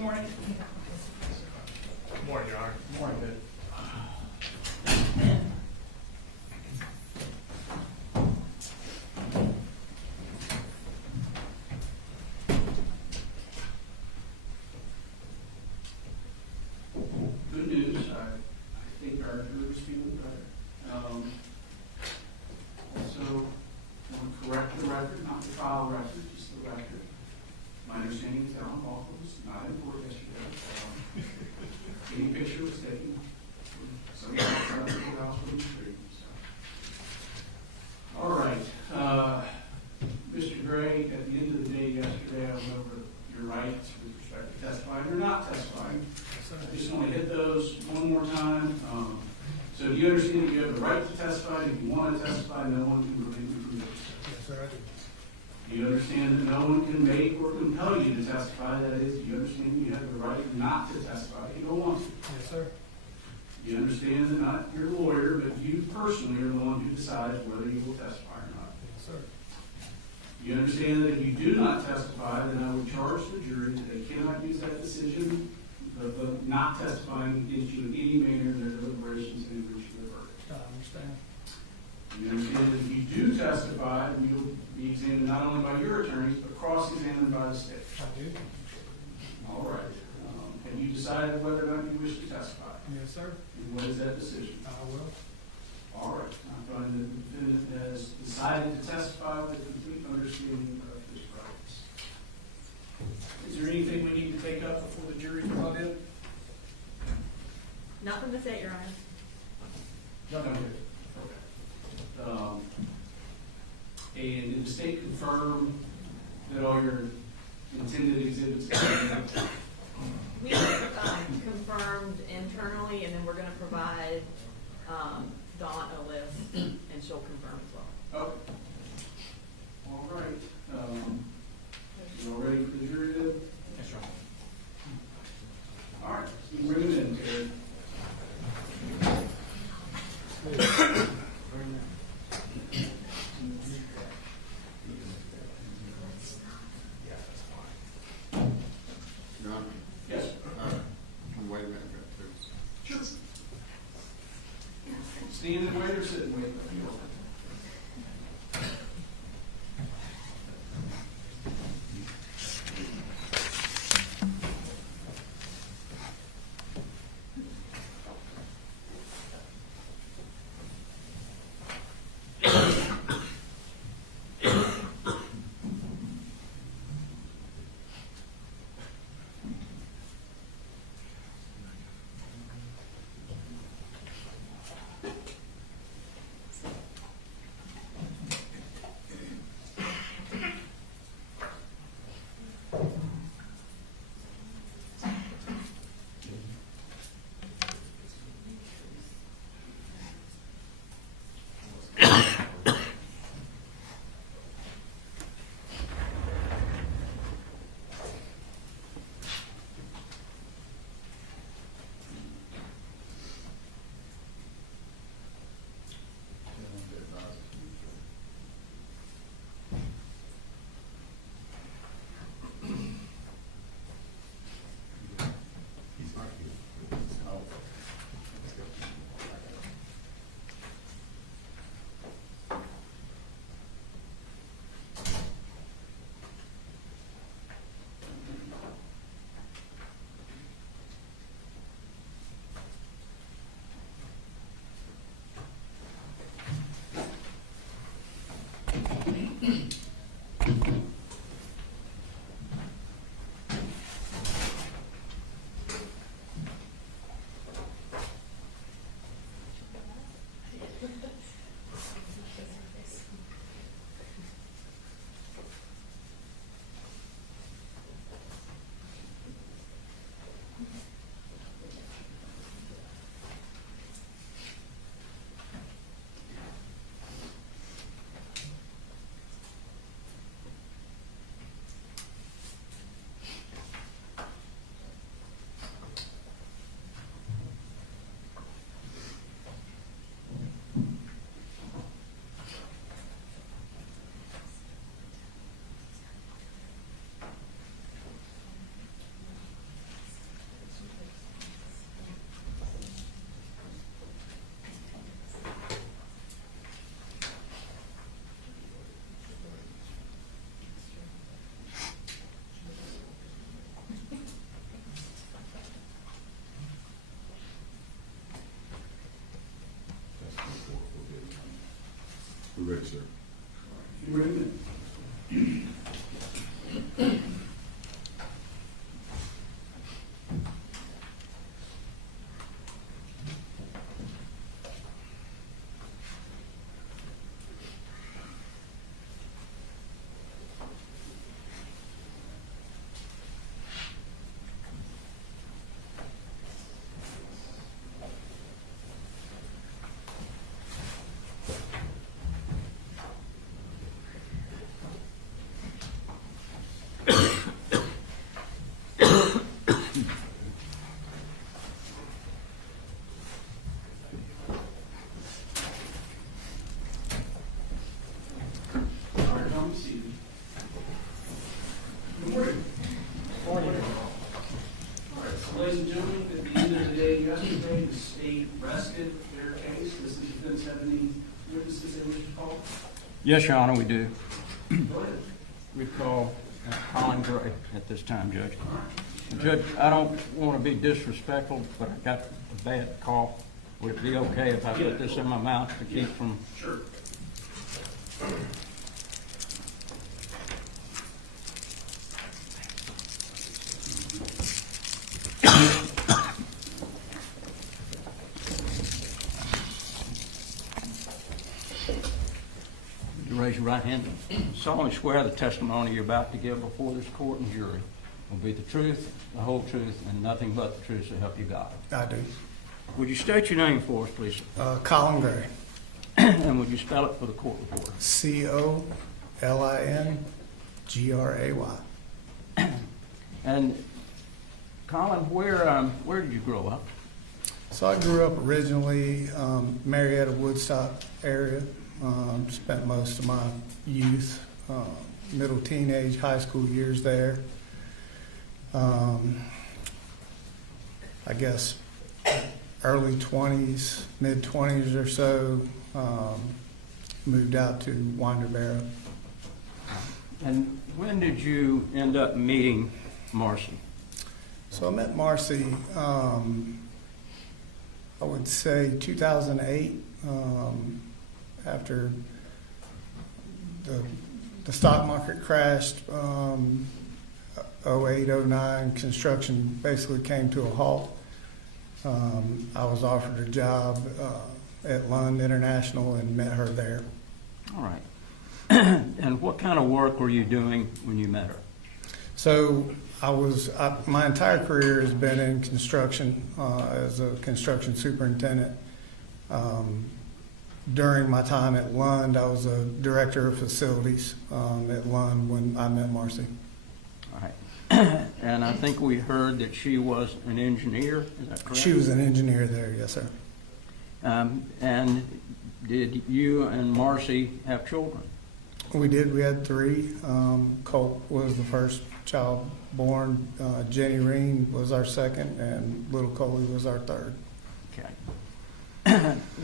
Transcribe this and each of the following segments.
Good morning. Good morning, Your Honor. Good morning. Good news. I think our jury's feeling better. Also, I want to correct the record, not the trial record, just the record. My understanding is Alan Walker was not in court yesterday. Any picture was taken from somebody outside the courthouse from the street. So. All right. Mr. Gray, at the end of the day yesterday, I went over your rights with respect to testifying or not testifying. I just want to hit those one more time. So do you understand that you have the right to testify? If you want to testify, no one can prevent you from doing so. Yes, sir, I do. Do you understand that no one can make or compel you to testify? That is, do you understand you have the right not to testify if you don't want to? Yes, sir. Do you understand that not your lawyer, but you personally are the one who decides whether you will testify or not? Yes, sir. Do you understand that if you do not testify, then I would charge the jury that they cannot use that decision of not testifying against you in any manner in their deliberations and in which you have heard. I understand. You understand that if you do testify, you'll be examined not only by your attorneys, but cross-examined by the state. I do. All right. Have you decided whether or not you wish to testify? Yes, sir. And what is that decision? I will. All right. I find that the defendant has decided to testify with a complete understanding of his rights. Is there anything we need to take up before the jury's brought in? Not from the state, Your Honor. No, no, okay. And did the state confirm that all your intended exhibits have been We confirmed internally, and then we're going to provide Dawn a list, and she'll confirm as well. Okay. All right. You all ready for the jury then? Yes, sir. All right. You can bring it in, Terry. John, Yes. wait a minute, please. Sure. Stand and wait or sit and wait? ready, sir. You ready? All right, come seated. Good morning. Morning. All right, so ladies and gentlemen, at the end of the day yesterday, the state rested their case. Does the defense have any witnesses they wish to call? Yes, Your Honor, we do. Go ahead. We call Colin Gray at this time, Judge. All right. Judge, I don't want to be disrespectful, but I got a bad cough. Would it be okay if I put this in my mouth to keep from... Sure. Would you raise your right hand? Solemnly swear the testimony you're about to give before this court and jury will be the truth, the whole truth, and nothing but the truth to help you God. I do. Would you state your name for us, please? Colin Gray. And would you spell it for the court reporter? COLINGRAY. And Colin, where did you grow up? So I grew up originally Marietta, Woodstock area. Spent most of my youth, middle teenage, high school years there. I guess early 20s, mid 20s or so, moved out to Winderbarrow. And when did you end up meeting Marcy? So I met Marcy, I would say 2008, after the stock market crashed, 08, 09, construction basically came to a halt. I was offered a job at Lund International and met her there. All right. And what kind of work were you doing when you met her? So my entire career has been in construction as a construction superintendent. During my time at Lund, I was a director of facilities at Lund when I met Marcy. All right. And I think we heard that she was an engineer, is that correct? She was an engineer there, yes, sir. And did you and Marcy have children? We did. We had 3. Colt was the first child born. Jenny Reen was our second, and little Coley was our third. Okay.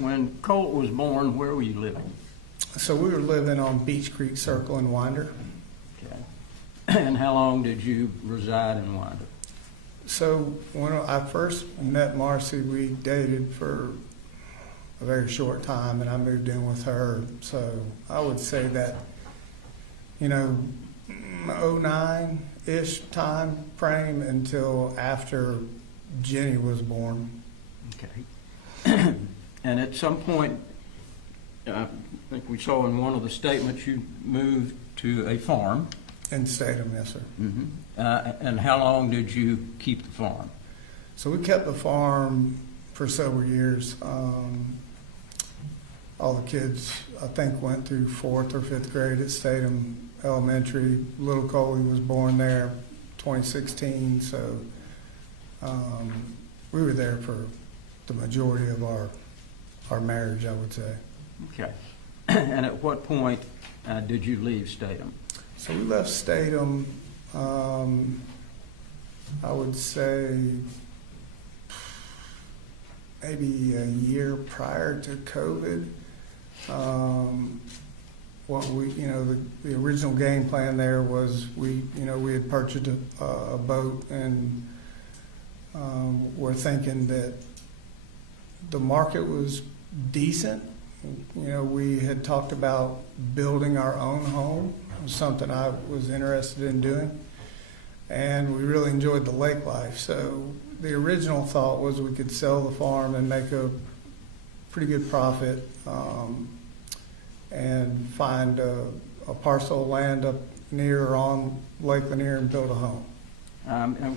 When Colt was born, where were you living? So we were living on Beach Creek Circle in Winder. Okay. And how long did you reside in Winder? So when I first met Marcy, we dated for a very short time, and I moved in with her. So I would say that, 09-ish time frame until after Jenny was born. Okay. And at some point, I think we saw in one of the statements you moved to a farm. In Statham, yes, sir. Mm-hmm. And how long did you keep the farm? So we kept the farm for several years. All the kids, I think, went through 4th or 5th grade at Statham Elementary. Little Coley was born there 2016, so we were there for the majority of our marriage, I would say. Okay. And at what point did you leave Statham? So we left Statham, I would say, maybe a year prior to COVID. The original game plan there was we had purchased a boat, and we're thinking that the market was decent. You know, we had talked about building our own home, something I was interested in doing. And we really enjoyed the lake life. So the original thought was we could sell the farm and make a pretty good profit, and find a parcel of land up near or on Lake Lanier and build a home. And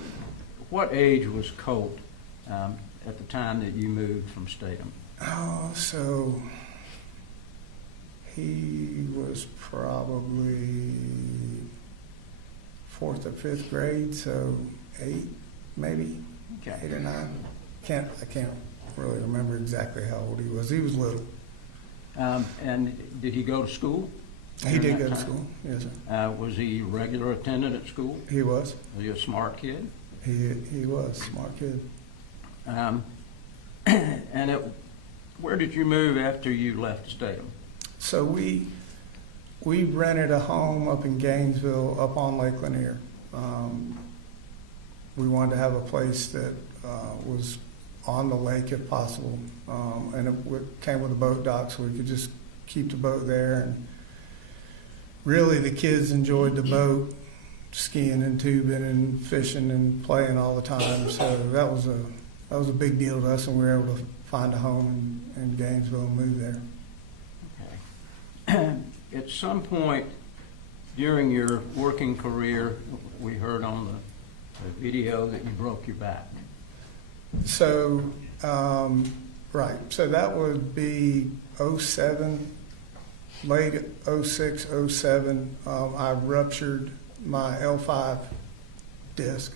what age was Colt at the time that you moved from Statham? Oh, so he was probably 4th or 5th grade, so 8, maybe, Okay. 8 or 9. I can't really remember exactly how old he was. He was little. And did he go to school? He did during go that to time? school, yes, sir. Was he a regular attendant at school? He was. Was he a smart kid? He was a smart kid. And where did you move after you left Statham? So we rented a home up in Gainesville, up on Lake Lanier. We wanted to have a place that was on the lake if possible, and it came with a boat dock, so we could just keep the boat there. And really, the kids enjoyed the boat, skiing and tubing and fishing and playing all the time. So that was a big deal to us, and we were able to find a home in Gainesville and move there. Okay. At some point during your working career, we heard on the video that you broke your back. So, right. So that would be 07, late 06, 07. I ruptured my L5 disc,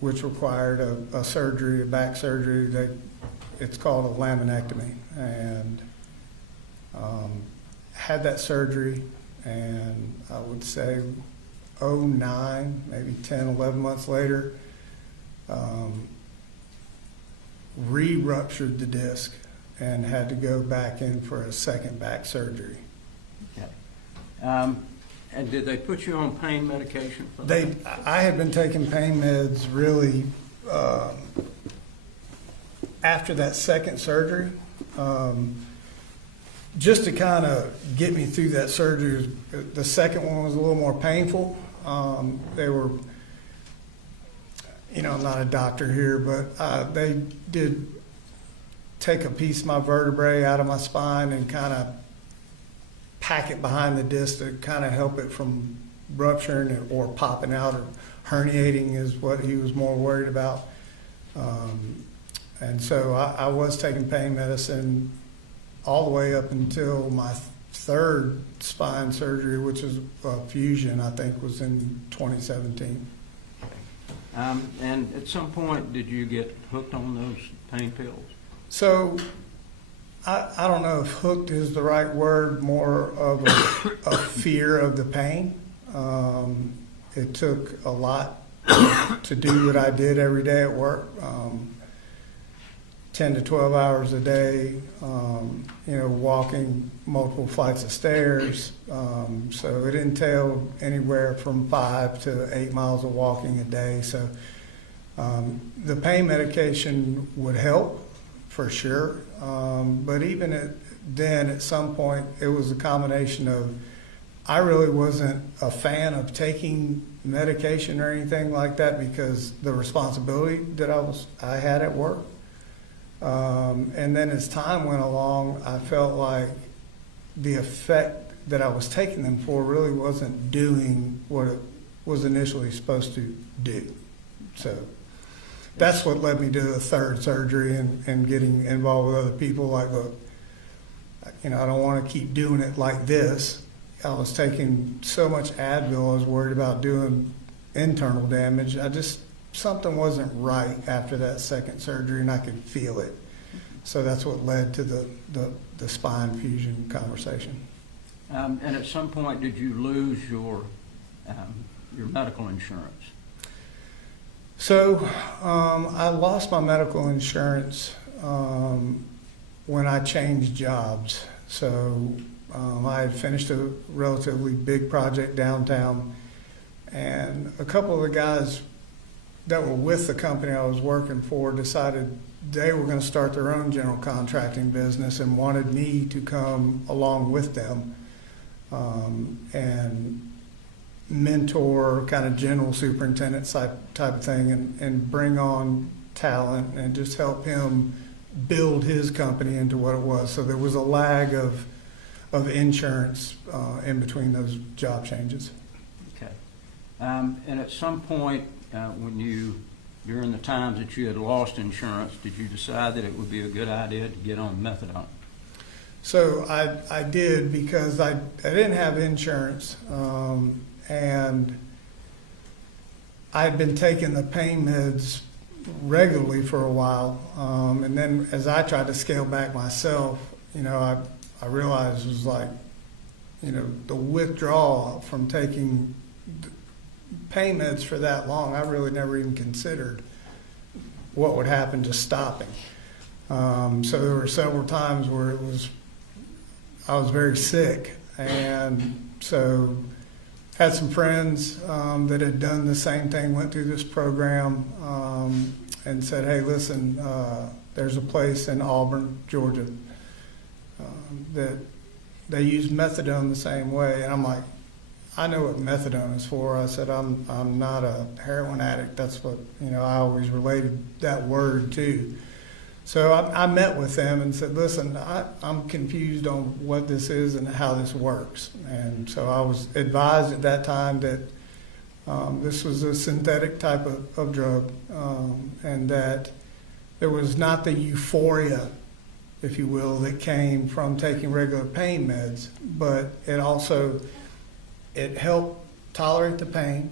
which required a surgery, a back surgery. It's called a laminectomy. And had that surgery, and I would say 09, maybe 10, 11 months later, re-ruptured the disc and had to go back in for a second back surgery. Okay. And did they put you on pain medication for that? I had been taking pain meds really after that second surgery, just to kind of get me through that surgery. The second one was a little more painful. They were, you know, I'm not a doctor here, but they did take a piece of my vertebrae out of my spine and kind of pack it behind the disc to kind of help it from rupturing or popping out, or herniating is what he was more worried about. And so I was taking pain medicine all the way up until my third spine surgery, which was fusion, I think was in 2017. And at some point, did you get hooked on those pain pills? So I don't know if hooked is the right word, more of a fear of the pain. It took a lot to do what I did every day at work, 10 to 12 hours a day, you know, walking multiple flights of stairs. So it entailed anywhere from 5 to 8 miles of walking a day. So the pain medication would help for sure. But even then, at some point, it was a combination of, I really wasn't a fan of taking medication or anything like that because the responsibility that I had at work. And then as time went along, I felt like the effect that I was taking them for really wasn't doing what it was initially supposed to do. So that's what led me to the third surgery and getting involved with other people. Like, look, you know, I don't want to keep doing it like this. I was taking so much Advil, I was worried about doing internal damage. Something wasn't right after that second surgery, and I could feel it. So that's what led to the spine fusion conversation. And at some point, did you lose your medical insurance? So I lost my medical insurance when I changed jobs. So I had finished a relatively big project downtown, and a couple of the guys that were with the company I was working for decided they were going to start their own general contracting business and wanted me to come along with them and mentor, kind of general superintendent type of thing, and bring on talent and just help him build his company into what it was. So there was a lag of insurance in between those job changes. Okay. And at some point, during the times that you had lost insurance, did you decide that it would be a good idea to get on methadone? So I did, because I didn't have insurance, and I had been taking the pain meds regularly for a while, and then as I tried to scale back myself, I realized it was like, the withdrawal from taking pain meds for that long, I really never even considered what would happen to stopping. So there were several times where I was very sick, and so had some friends that had done the same thing, went through this program, and said, hey, listen, there's a place in Auburn, Georgia, that they use methadone the same way. And I'm like, I know what methadone is for. I said, I'm not a heroin addict. That's what, I always related that word to. So I met with them and said, listen, I'm confused on what this is and how this works. And so I was advised at that time that this was a synthetic type of drug, and that there was not the euphoria, if you will, that came from taking regular pain meds, but it helped tolerate the pain,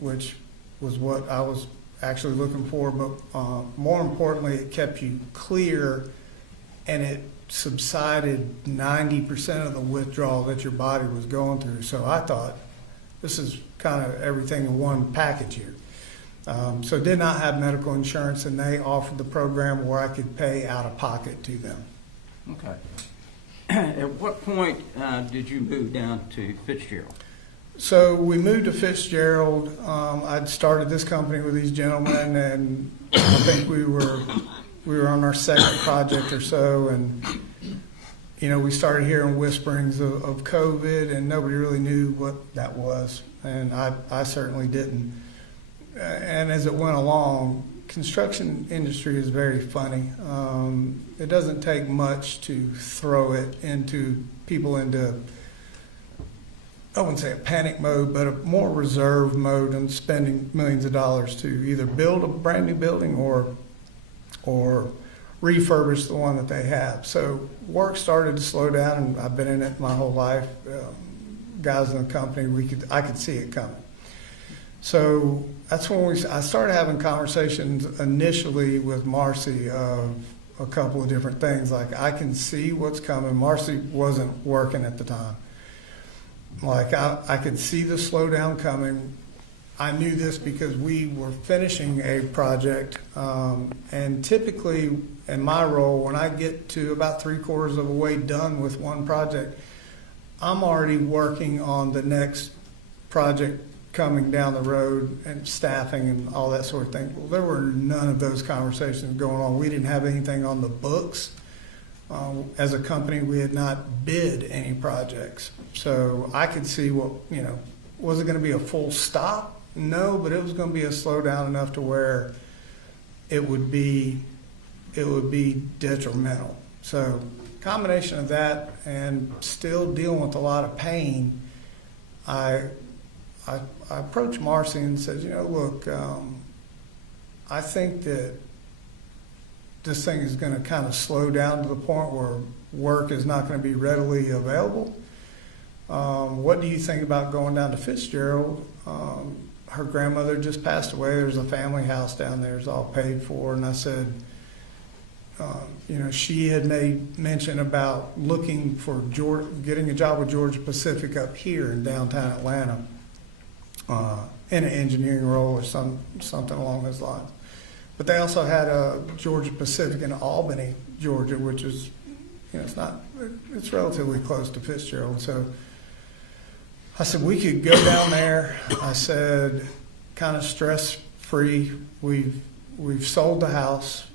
which was what I was actually looking for, but more importantly, it kept you clear, and it subsided 90% of the withdrawal that your body was going through. So I thought, this is kind of everything in one package here. So did not have medical insurance, and they offered the program where I could pay out of pocket to them. Okay. At what point did you move down to Fitzgerald? So we moved to Fitzgerald. I'd started this company with these gentlemen, and I think we were on our second project or so, and we started hearing whisperings of COVID, and nobody really knew what that was, and I certainly didn't. And as it went along, construction industry is very funny. It doesn't take much to throw people into, I wouldn't say a panic mode, but a more reserved mode, and spending millions of dollars to either build a brand new building or refurbish the one that they have. So work started to slow down, and I've been in it my whole life. Guys in the company, I could see it coming. So that's when I started having conversations initially with Marcy of a couple of different things. Like, I can see what's coming. Marcy wasn't working at the time. Like, I could see the slowdown coming. I knew this because we were finishing a project, and typically in my role, when I get to about 3/4 of the way done with one project, I'm already working on the next project coming down the road, and staffing and all that sort of thing. Well, there were none of those conversations going on. We didn't have anything on the books. As a company, we had not bid any projects. So I could see was it going to be a full stop? No, but it was going to be a slowdown enough to where it would be detrimental. So combination of that and still dealing with a lot of pain, I approached Marcy and said, look, I think that this thing is going to kind of slow down to the point where work is not going to be readily available. What do you think about going down to Fitzgerald? Her grandmother just passed away. There's a family house down there. It's all paid for. And I said, she had made mention about looking for getting a job with Georgia Pacific up here in downtown Atlanta, in an engineering role or something along those lines. But they also had a Georgia Pacific in Albany, Georgia, which is, it's relatively close to Fitzgerald. So I said, we could go down there. I said, kind of stress-free. We've sold the house.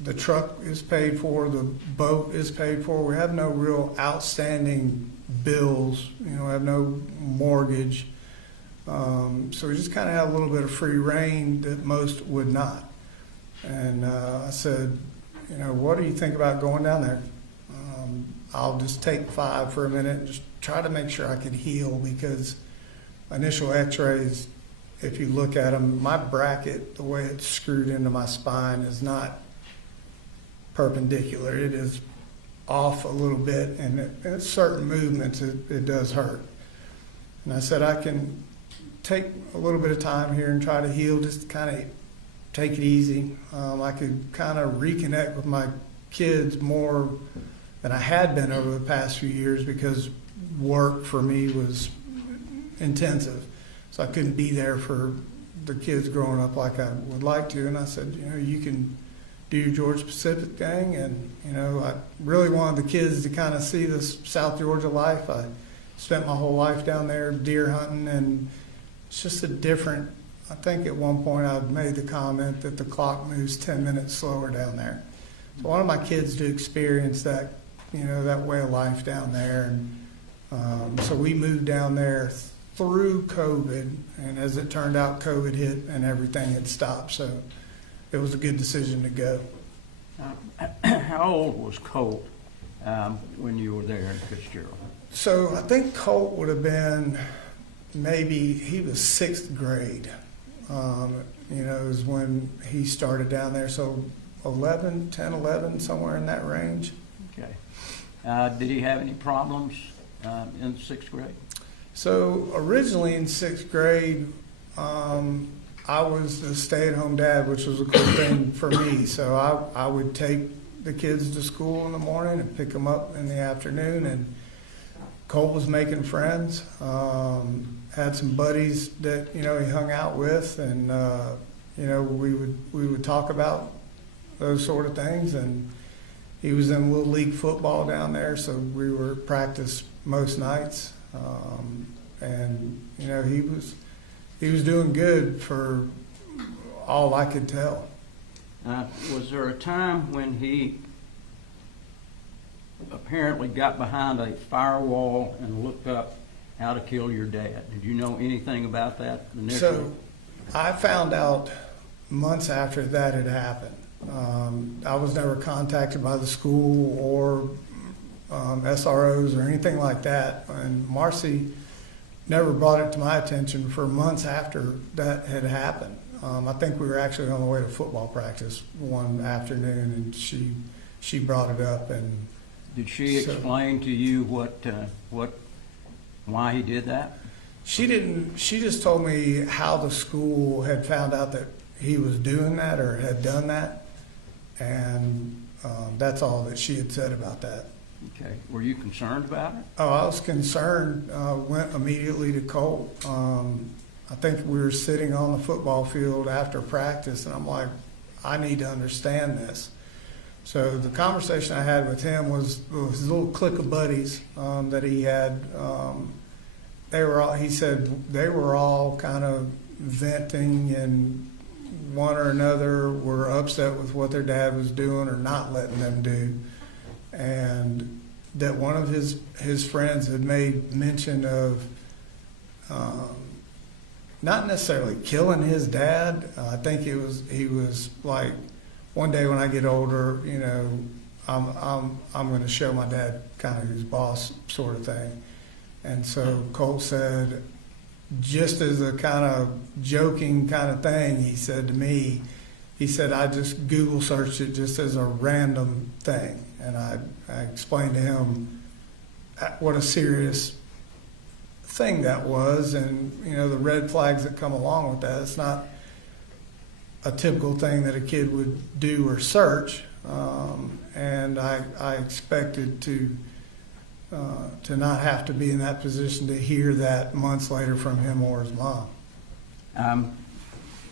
The truck is paid for, the boat is paid for. We have no real outstanding bills, have no mortgage. So we just kind of have a little bit of free reign that most would not. And I said, what do you think about going down there? I'll just take 5 for a minute and just try to make sure I can heal, because initial x-rays, if you look at them, my bracket, the way it's screwed into my spine, is not perpendicular. It is off a little bit, and at certain movements it does hurt. And I said, I can take a little bit of time here and try to heal, just kind of take it easy. I could kind of reconnect with my kids more than I had been over the past few years, because work for me was intensive. So I couldn't be there for the kids growing up like I would like to. And I said, you can do your Georgia Pacific thing. And, I really wanted the kids to kind of see this South Georgia life. I spent my whole life down there deer hunting, and it's just a different, I think at one point I made the comment that the clock moves 10 minutes slower down there. So I wanted my kids to experience that, that way of life down there. And so we moved down there through COVID, and as it turned out, COVID hit and everything had stopped. So it was a good decision to go. How old was Colt when you were there in Fitzgerald? So I think Colt would have been, maybe he was 6th grade. Is when he started down there. So 10, 11, somewhere in that range. Okay. Did he have any problems in 6th grade? So originally in 6th grade, I was the stay-at-home dad, which was a good thing for me. So I would take the kids to school in the morning and pick them up in the afternoon. And Colt was making friends, had some buddies that, he hung out with. And, we would talk about those sort of things. And he was in Little League football down there, so we were at practice most nights. And he was doing good for all I could tell. Was there a time when he apparently got behind a firewall and looked up how to kill your dad? Did you know anything about that initially? So I found out months after that had happened. I was never contacted by the school or SROs or anything like that. And Marcy never brought it to my attention for months after that had happened. I think we were actually on the way to football practice one afternoon, and she brought it up. And did she explain to you why he did that? She didn't. She just told me how the school had found out that he was doing that or had done that, and that's all that she had said about that. Okay. Were you concerned about it? Oh, I was concerned. Went immediately to Colt. I think we were sitting on the football field after practice, and I'm like, I need to understand this. So the conversation I had with him was his little clique of buddies that he had. He said they were all kind of venting, and one or another were upset with what their dad was doing or not letting them do. And that one of his friends had made mention of not necessarily killing his dad. I think he was like, one day when I get older, I'm going to show my dad kind of who's boss sort of thing. And so Colt said, just as a kind of joking kind of thing, he said to me, I just Google searched it just as a random thing. And I explained to him what a serious thing that was, and the red flags that come along with that. It's not a typical thing that a kid would do or search, and I expected to not have to be in that position to hear that months later from him or his mom.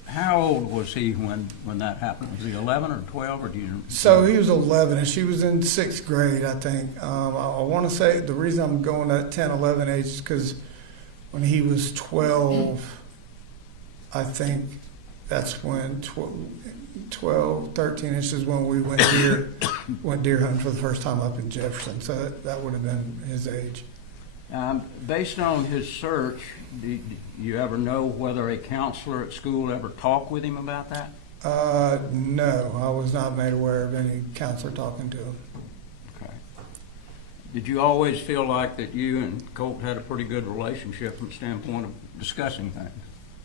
How old was he when that happened? Was he 11 or 12, or do you? So he was 11, and she was in 6th grade, I think. I want to say the reason I'm going to 10, 11 age is because when he was 12, I think that's when 12, 13-ish is when we went deer hunting for the first time up in Jefferson. So that would have been his age. Based on his search, do you ever know whether a counselor at school ever talked with him about that? No, I was not made aware of any counselor talking to him. Okay. Did you always feel like that you and Colt had a pretty good relationship from the standpoint of discussing things?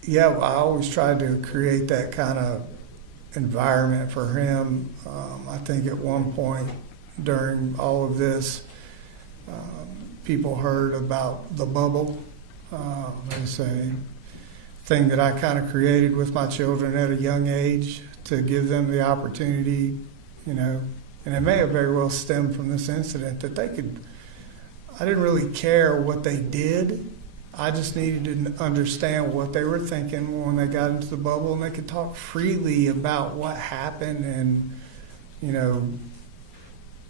Yeah, I always tried to create that kind of environment for him. I think at one point during all of this, people heard about the bubble. It's a thing that I kind of created with my children at a young age to give them the opportunity, and it may have very well stemmed from this incident that I didn't really care what they did. I just needed to understand what they were thinking when they got into the bubble, and they could talk freely about what happened, and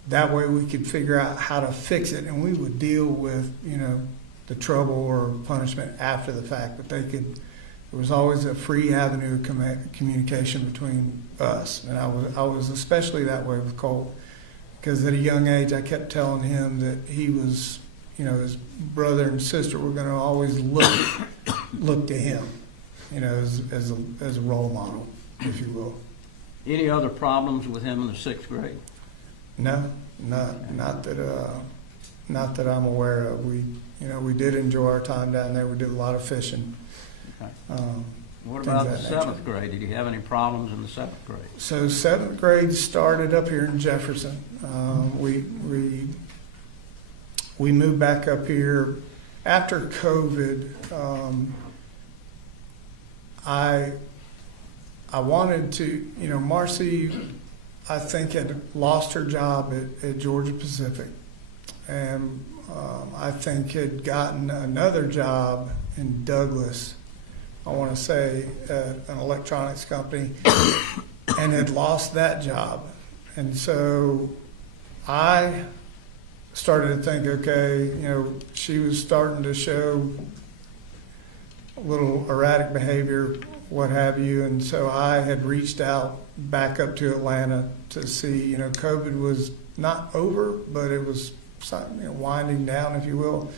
that way we could figure out how to fix it, and we would deal with the trouble or punishment after the fact. But there was always a free avenue of communication between us, and I was especially that way with Colt, because at a young age I kept telling him that he was, his brother and sister were going to always look to him, as a role model, if you will. Any other problems with him in the 6th grade? No, not that I'm aware of. We did enjoy our time down there. We did a lot of fishing. Okay. What about the 7th grade? Did you have any problems in the 7th grade? So 7th grade started up here in Jefferson. We moved back up here after COVID. I wanted to, Marcy, I think, had lost her job at Georgia Pacific, and I think had gotten another job in Douglas, I want to say, at an electronics company, and had lost that job. And so I started to think, okay, she was starting to show a little erratic behavior, what have you, and so I had reached out back up to Atlanta to see, COVID was not over, but it was winding down, if you will,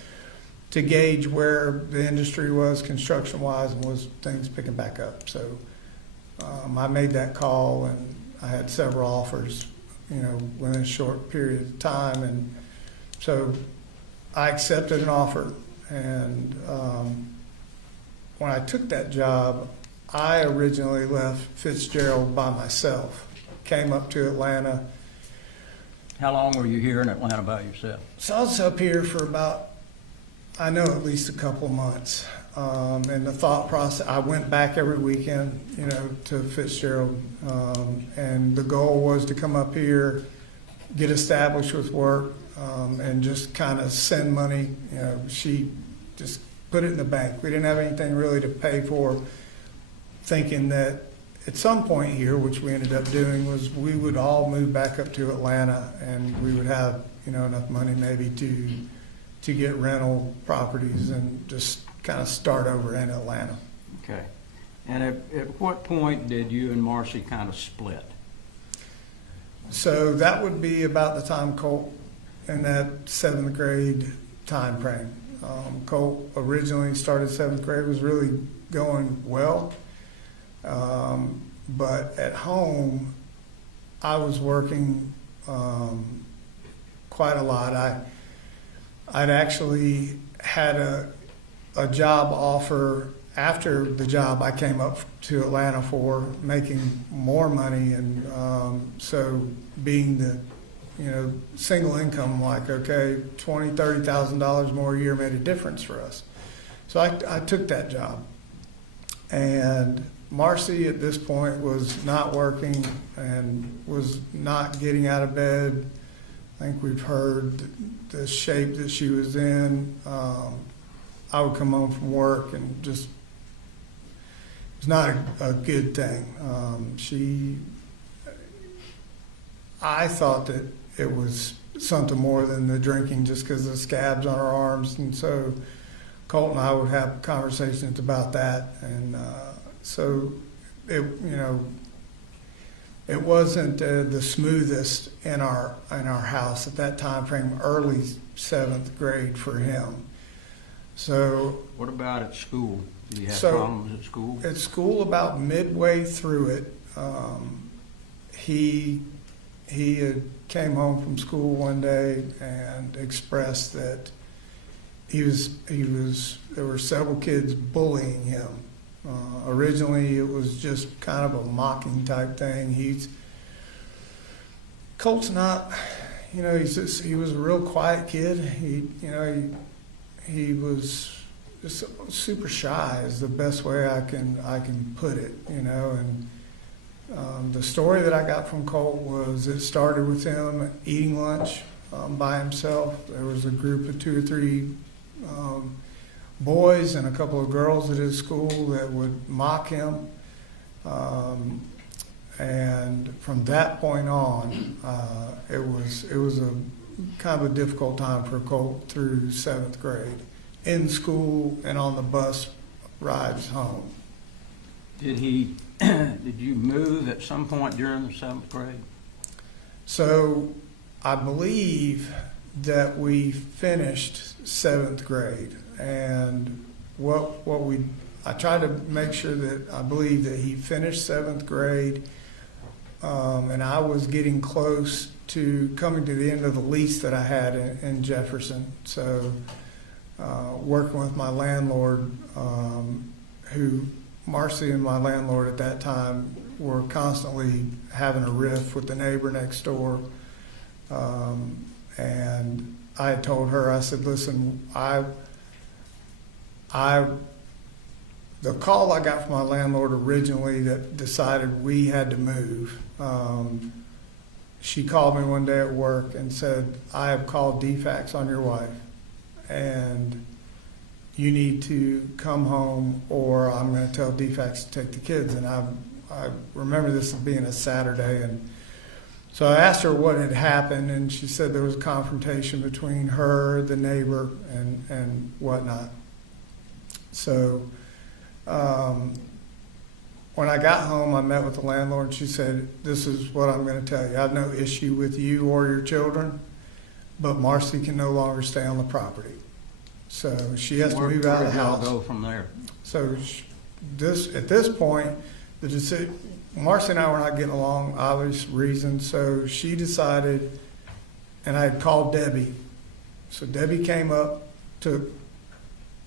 to gauge where the industry was construction-wise and was things picking back up. So I made that call, and I had several offers, within a short period of time, and so I accepted an offer. And when I took that job, I originally left Fitzgerald by myself, came up to Atlanta. How long were you here in Atlanta by yourself? So I was up here for about, I know, at least a couple of months. And the thought process, I went back every weekend, to Fitzgerald. And the goal was to come up here, get established with work, and just kind of send money. She just put it in the bank. We didn't have anything really to pay for, thinking that at some point here, which we ended up doing, was we would all move back up to Atlanta, and we would have enough money maybe to get rental properties and just kind of start over in Atlanta. Okay. And at what point did you and Marcy kind of split? So that would be about the time Colt, in that 7th grade time frame. Colt originally started 7th grade, was really going well. But at home, I was working quite a lot. I'd actually had a job offer after the job I came up to Atlanta for, making more money, and so being the single income, like, okay, $20,000, $30,000 more a year made a difference for us. So I took that job, and Marcy at this point was not working and was not getting out of bed. I think we've heard the shape that she was in. I would come home from work and just, it was not a good thing. I thought that it was something more than the drinking, just because of the scabs on her arms. And so Colt and I would have conversations about that. And so it wasn't the smoothest in our house at that time frame, early 7th grade for him. So What about at school? Do you have So- problems at school? at school, about midway through it, he had came home from school one day and expressed that there were several kids bullying him. Originally, it was just kind of a mocking type thing. Colt's not, he was a real quiet kid. He was just super shy is the best way I can put it, and the story that I got from Colt was it started with him eating lunch by himself. There was a group of 2 or 3 boys and a couple of girls at his school that would mock him. And from that point on, it was a kind of a difficult time for Colt through 7th grade, in school and on the bus rides home. Did you move at some point during the 7th grade? So I believe that we finished 7th grade, and I tried to make sure that I believe that he finished 7th grade, and I was getting close to coming to the end of the lease that I had in Jefferson. So working with my landlord, Marcy and my landlord at that time were constantly having a riff with the neighbor next door. And I had told her, I said, listen, the call I got from my landlord originally that decided we had to move, she called me one day at work and said, I have called DFACS on your wife, and you need to come home or I'm going to tell DFACS to take the kids. And I remember this being a Saturday, and so I asked her what had happened, and she said there was a confrontation between her, the neighbor, and whatnot. So when I got home, I met with the landlord, and she said, this is what I'm going to tell you. I have no issue with you or your children, but Marcy can no longer stay on the property. So she has to move out of the house. Where did y'all go from there? So at this point, the decision, Marcy and I were not getting along, obvious reasons. So she decided, and I had called Debbie. So Debbie came up, took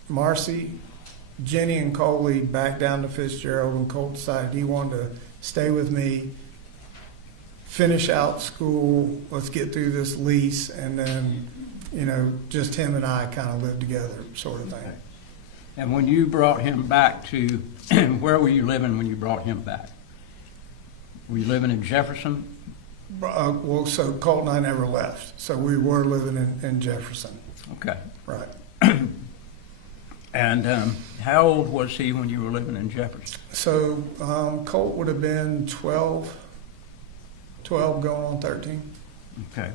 Marcy, Jenny, and Coley back down to Fitzgerald, and Colt decided he wanted to stay with me, finish out school, let's get through this lease, and then, just him and I kind of live together sort of thing. And when you brought him back to, where were you living when you brought him back? Were you living in Jefferson? Well, so Colt and I never left. So we were living in Jefferson. Okay. Right. And how old was he when you were living in Jefferson? So Colt would have been 12 going on 13. Okay.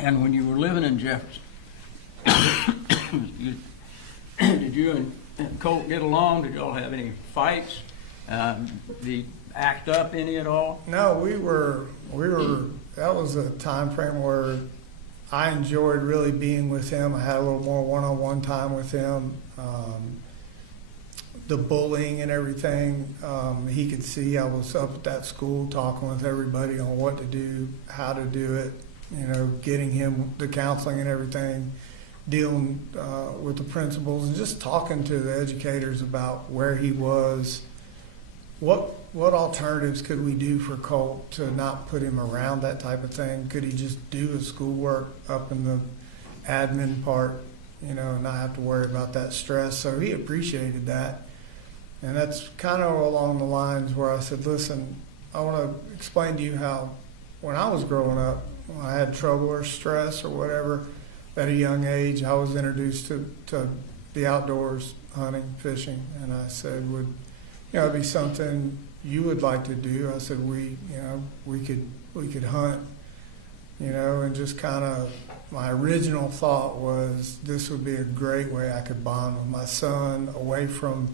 And when you were living in Jefferson, did you and Colt get along? Did y'all have any fights? Did he act up any at all? No, we were, that was a time frame where I enjoyed really being with him. I had a little more one-on-one time with him. The bullying and everything, he could see I was up at that school talking with everybody on what to do, how to do it, getting him the counseling and everything, dealing with the principals, and just talking to the educators about where he was. What alternatives could we do for Colt to not put him around that type of thing? Could he just do his schoolwork up in the admin part, and not have to worry about that stress? So he appreciated that. And that's kind of along the lines where I said, listen, I want to explain to you how when I was growing up, when I had trouble or stress or whatever, at a young age, I was introduced to the outdoors, hunting, fishing, and I said, would it be something you would like to do? I said, we could hunt, and just kind of, my original thought was this would be a great way I could bond with my son away from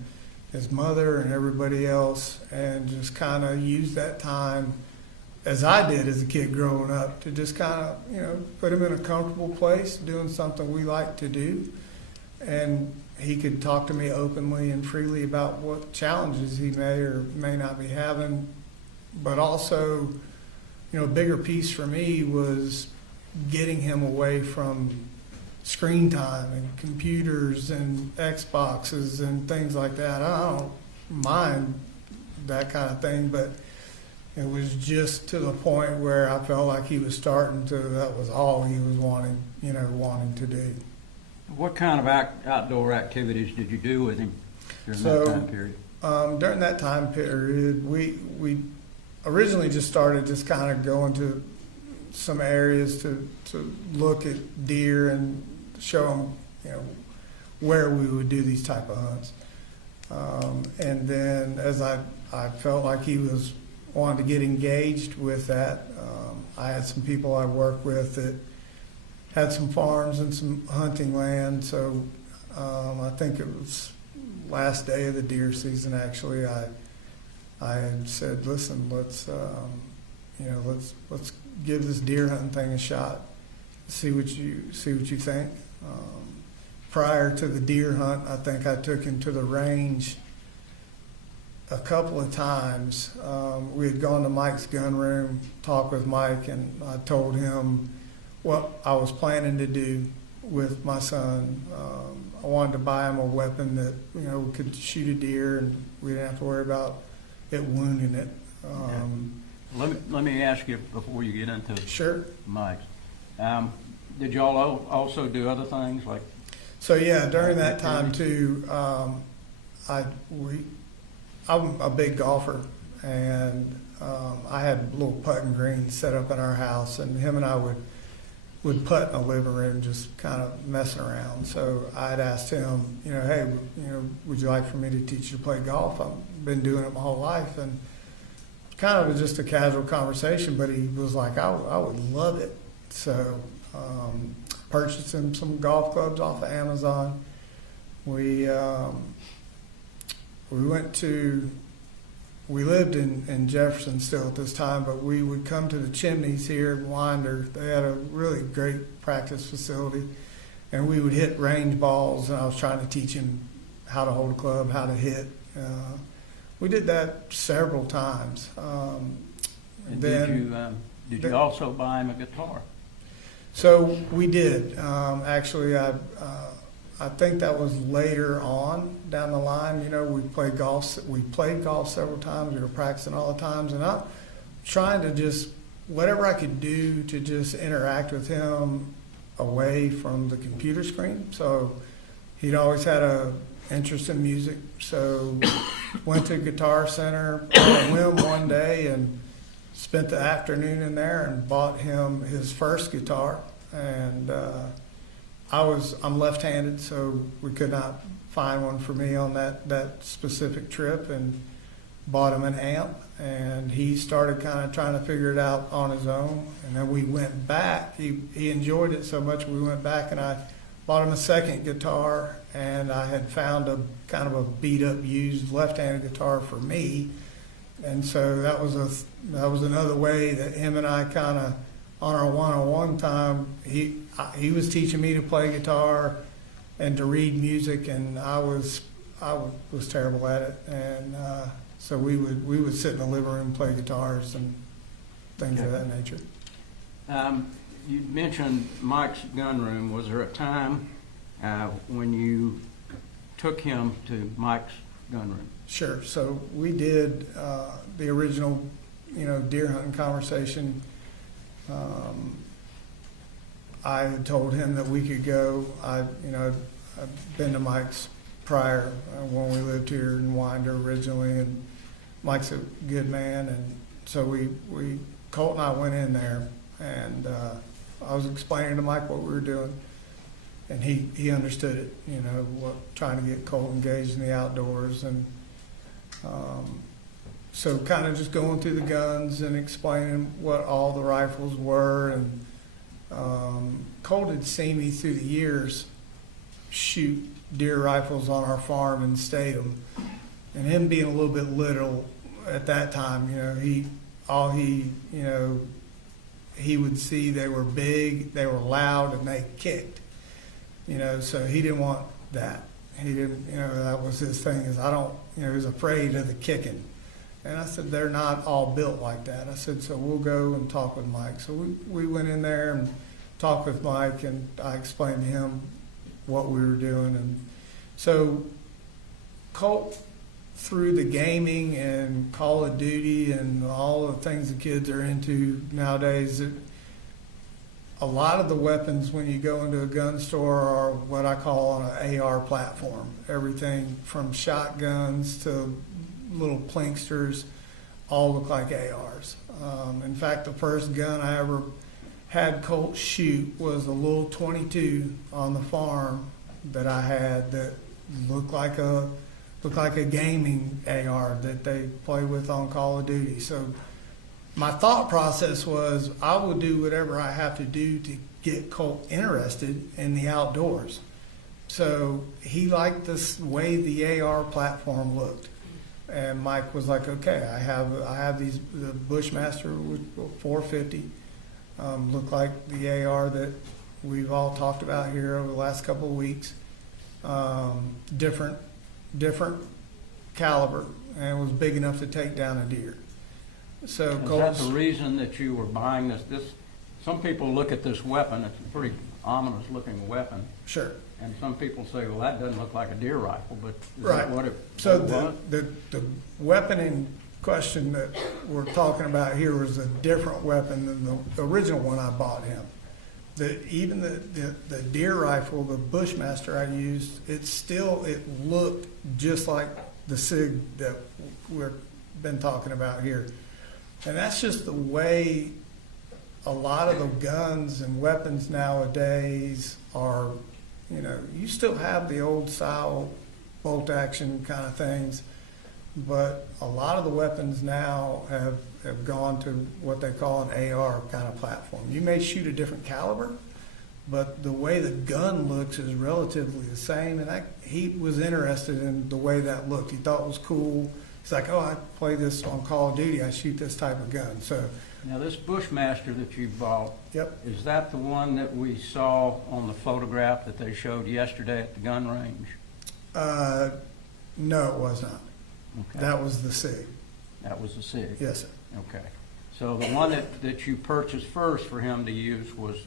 his mother and everybody else, and just kind of use that time, as I did as a kid growing up, to just kind of, you know, put him in a comfortable place, doing something we like to do. And he could talk to me openly and freely about what challenges he may or may not be having. But also, you know, a bigger piece for me was getting him away from screen time and computers and Xboxes and things like that. I don't mind that kind of thing, but it was just to the point where I felt like he was starting to, that was all he was wanting to do. What kind of outdoor activities did you do with him during that time period? During that time period, we originally just started just kind of going to some areas to look at deer and show them, you know, where we would do these type of hunts. And then as I felt like he was wanting to get engaged with that, I had some people I worked with that had some farms and some hunting land. So I think it was last day of the deer season, actually, I had said, listen, let's give this deer hunting thing a shot. See what you think. Prior to the deer hunt, I think I took him to the range a couple of times. We had gone to Mike's gun room, talked with Mike, and I told him what I was planning to do with my son. I wanted to buy him a weapon that, you know, could shoot a deer and we didn't have to worry about it wounding it. Let me ask you before you get into Sure. Mike's. Did y'all also do other things like? So yeah, during that time too, I'm a big golfer, and I had little putting greens set up in our house, and him and I would putt in the living room, just kind of messing around. So I'd asked him, you know, hey, you know, would you like for me to teach you to play golf? I've been doing it my whole life, and kind of just a casual conversation, but he was like, I would love it. So purchased him some golf clubs off of Amazon. We lived in Jefferson still at this time, but we would come to the Chimneys here in Winder. They had a really great practice facility, and we would hit range balls, and I was trying to teach him how to hold a club, how to hit. We did that several times. Did you also buy him a guitar? So we did. Actually, I think that was later on down the line. You know, we played golf several times. We were practicing all the times, and I'm trying to just whatever I could do to just interact with him away from the computer screen. So he'd always had a interest in music. So went to Guitar Center on a whim one day and spent the afternoon in there and bought him his first guitar. And I'm left-handed, so we could not find one for me on that specific trip, and bought him an amp, and he started kind of trying to figure it out on his own. And then we went back. He enjoyed it so much, we went back and I bought him a second guitar, and I had found a kind of a beat-up, used left-handed guitar for me. And so that was another way that him and I kind of, on our one-on-one time, he was teaching me to play guitar and to read music, and I was terrible at it. And so we would sit in the living room, play guitars and things of that nature. You mentioned Mike's gun room. Was there a time when you took him to Mike's gun room? Sure. So we did the original, deer hunting conversation. I had told him that we could go. I've been to Mike's prior when we lived here in Winder originally, and Mike's a good man, and so Colt and I went in there, and I was explaining to Mike what we were doing, and he understood it. Trying to get Colt engaged in the outdoors, and so kind of just going through the guns and explaining what all the rifles were. And Colt had seen me through the years shoot deer rifles on our farm in Statham. And him being a little bit little at that time, he would see they were big, they were loud, and they kicked. So he didn't want that. He didn't, that was his thing, is he was afraid of the kicking. And I said, they're not all built like that. I said, so we'll go and talk with Mike. So we went in there and talked with Mike, and I explained to him what we were doing. And so Colt, through the gaming and Call of Duty and all the things the kids are into nowadays, a lot of the weapons when you go into a gun store are what I call on an AR platform. Everything from shotguns to little plinksters all look like ARs. In fact, the first gun I ever had Colt shoot was a little 22 on the farm that I had that looked like a gaming AR that they play with on Call of Duty. So my thought process was I will do whatever I have to do to get Colt interested in the outdoors. So he liked this way the AR platform looked. And Mike was like, okay, I have these, the Bushmaster 450, look like the AR that we've all talked about here over the last couple of weeks. Different caliber, and was big enough to take down a deer. So Is that the reason that you were buying this? Some people look at this weapon, it's a pretty ominous looking weapon. Sure. And some people say, well, that doesn't look like a deer rifle, but is Right. that what it So was? the weapon in question that we're talking about here was a different weapon than the original one I bought him. Even the deer rifle, the Bushmaster I used, it looked just like the SIG that we've been talking about here. And that's just the way a lot of the guns and weapons nowadays are. You still have the old style bolt action kind of things, but a lot of the weapons now have gone to what they call an AR kind of platform. You may shoot a different caliber, but the way the gun looks is relatively the same. And he was interested in the way that looked. He thought it was cool. He's like, oh, I play this on Call of Duty. I shoot this type of gun. So Now, this Bushmaster that you bought, yep. is that the one that we saw on the photograph that they showed yesterday at the gun range? No, it was not. Okay. That was the SIG. That was the SIG? Yes, sir. Okay. So the one that you purchased first for him to use was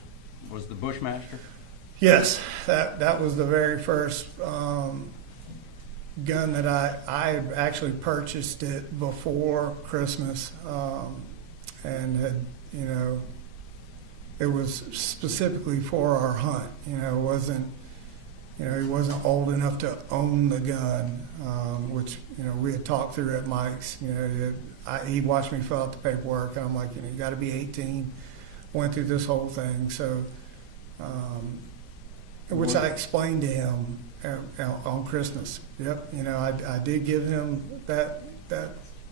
the Bushmaster? Yes, that was the very first gun that I had actually purchased it before Christmas, and had, it was specifically for our hunt. It wasn't, he wasn't old enough to own the gun, which, we had talked through at Mike's. He watched me fill out the paperwork, and I'm like, you got to be 18. Went through this whole thing, so, which I explained to him on Christmas. Yep, I did give him that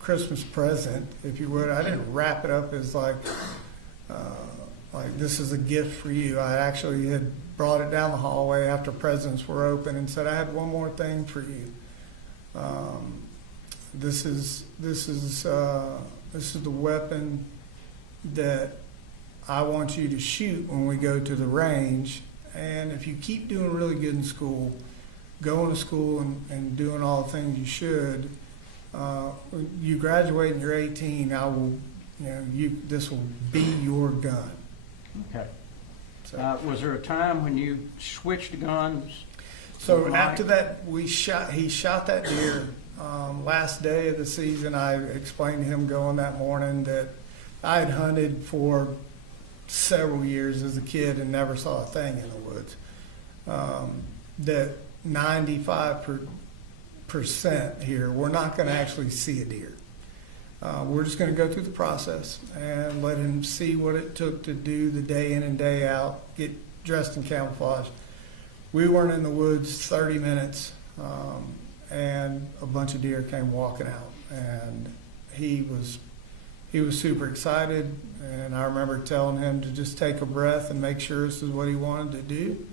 Christmas present, if you would. I didn't wrap it up as like this is a gift for you. I actually had brought it down the hallway after presents were open and said, I had one more thing for you. This is the weapon that I want you to shoot when we go to the range. And if you keep doing really good in school, going to school and doing all the things you should, when you graduate and you're 18, I will, this will be your gun. Okay. So, Was there a time when you switched guns? so with after Mike? that, he shot that deer. Last day of the season, I explained to him going that morning that I had hunted for several years as a kid and never saw a thing in the woods. That 95% here, we're not going to actually see a deer. We're just going to go through the process and let him see what it took to do the day in and day out, get dressed in camouflage. We weren't in the woods 30 minutes, and a bunch of deer came walking out, and he was super excited. And I remember telling him to just take a breath and make sure this is what he wanted to do.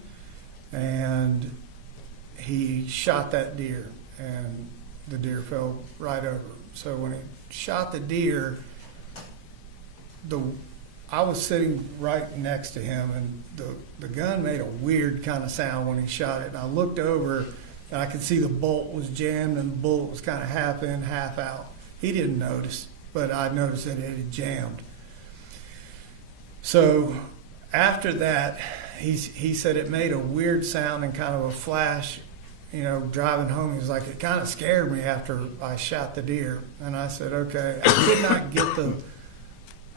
And he shot that deer, and the deer fell right over. So when he shot the deer, I was sitting right next to him, and the gun made a weird kind of sound when he shot it. And I looked over, and I could see the bolt was jammed, and the bullet was kind of half in, half out. He didn't notice, but I noticed that it had jammed. So after that, he said it made a weird sound and kind of a flash, driving home. He was like, it kind of scared me after I shot the deer. And I said, okay. I could not get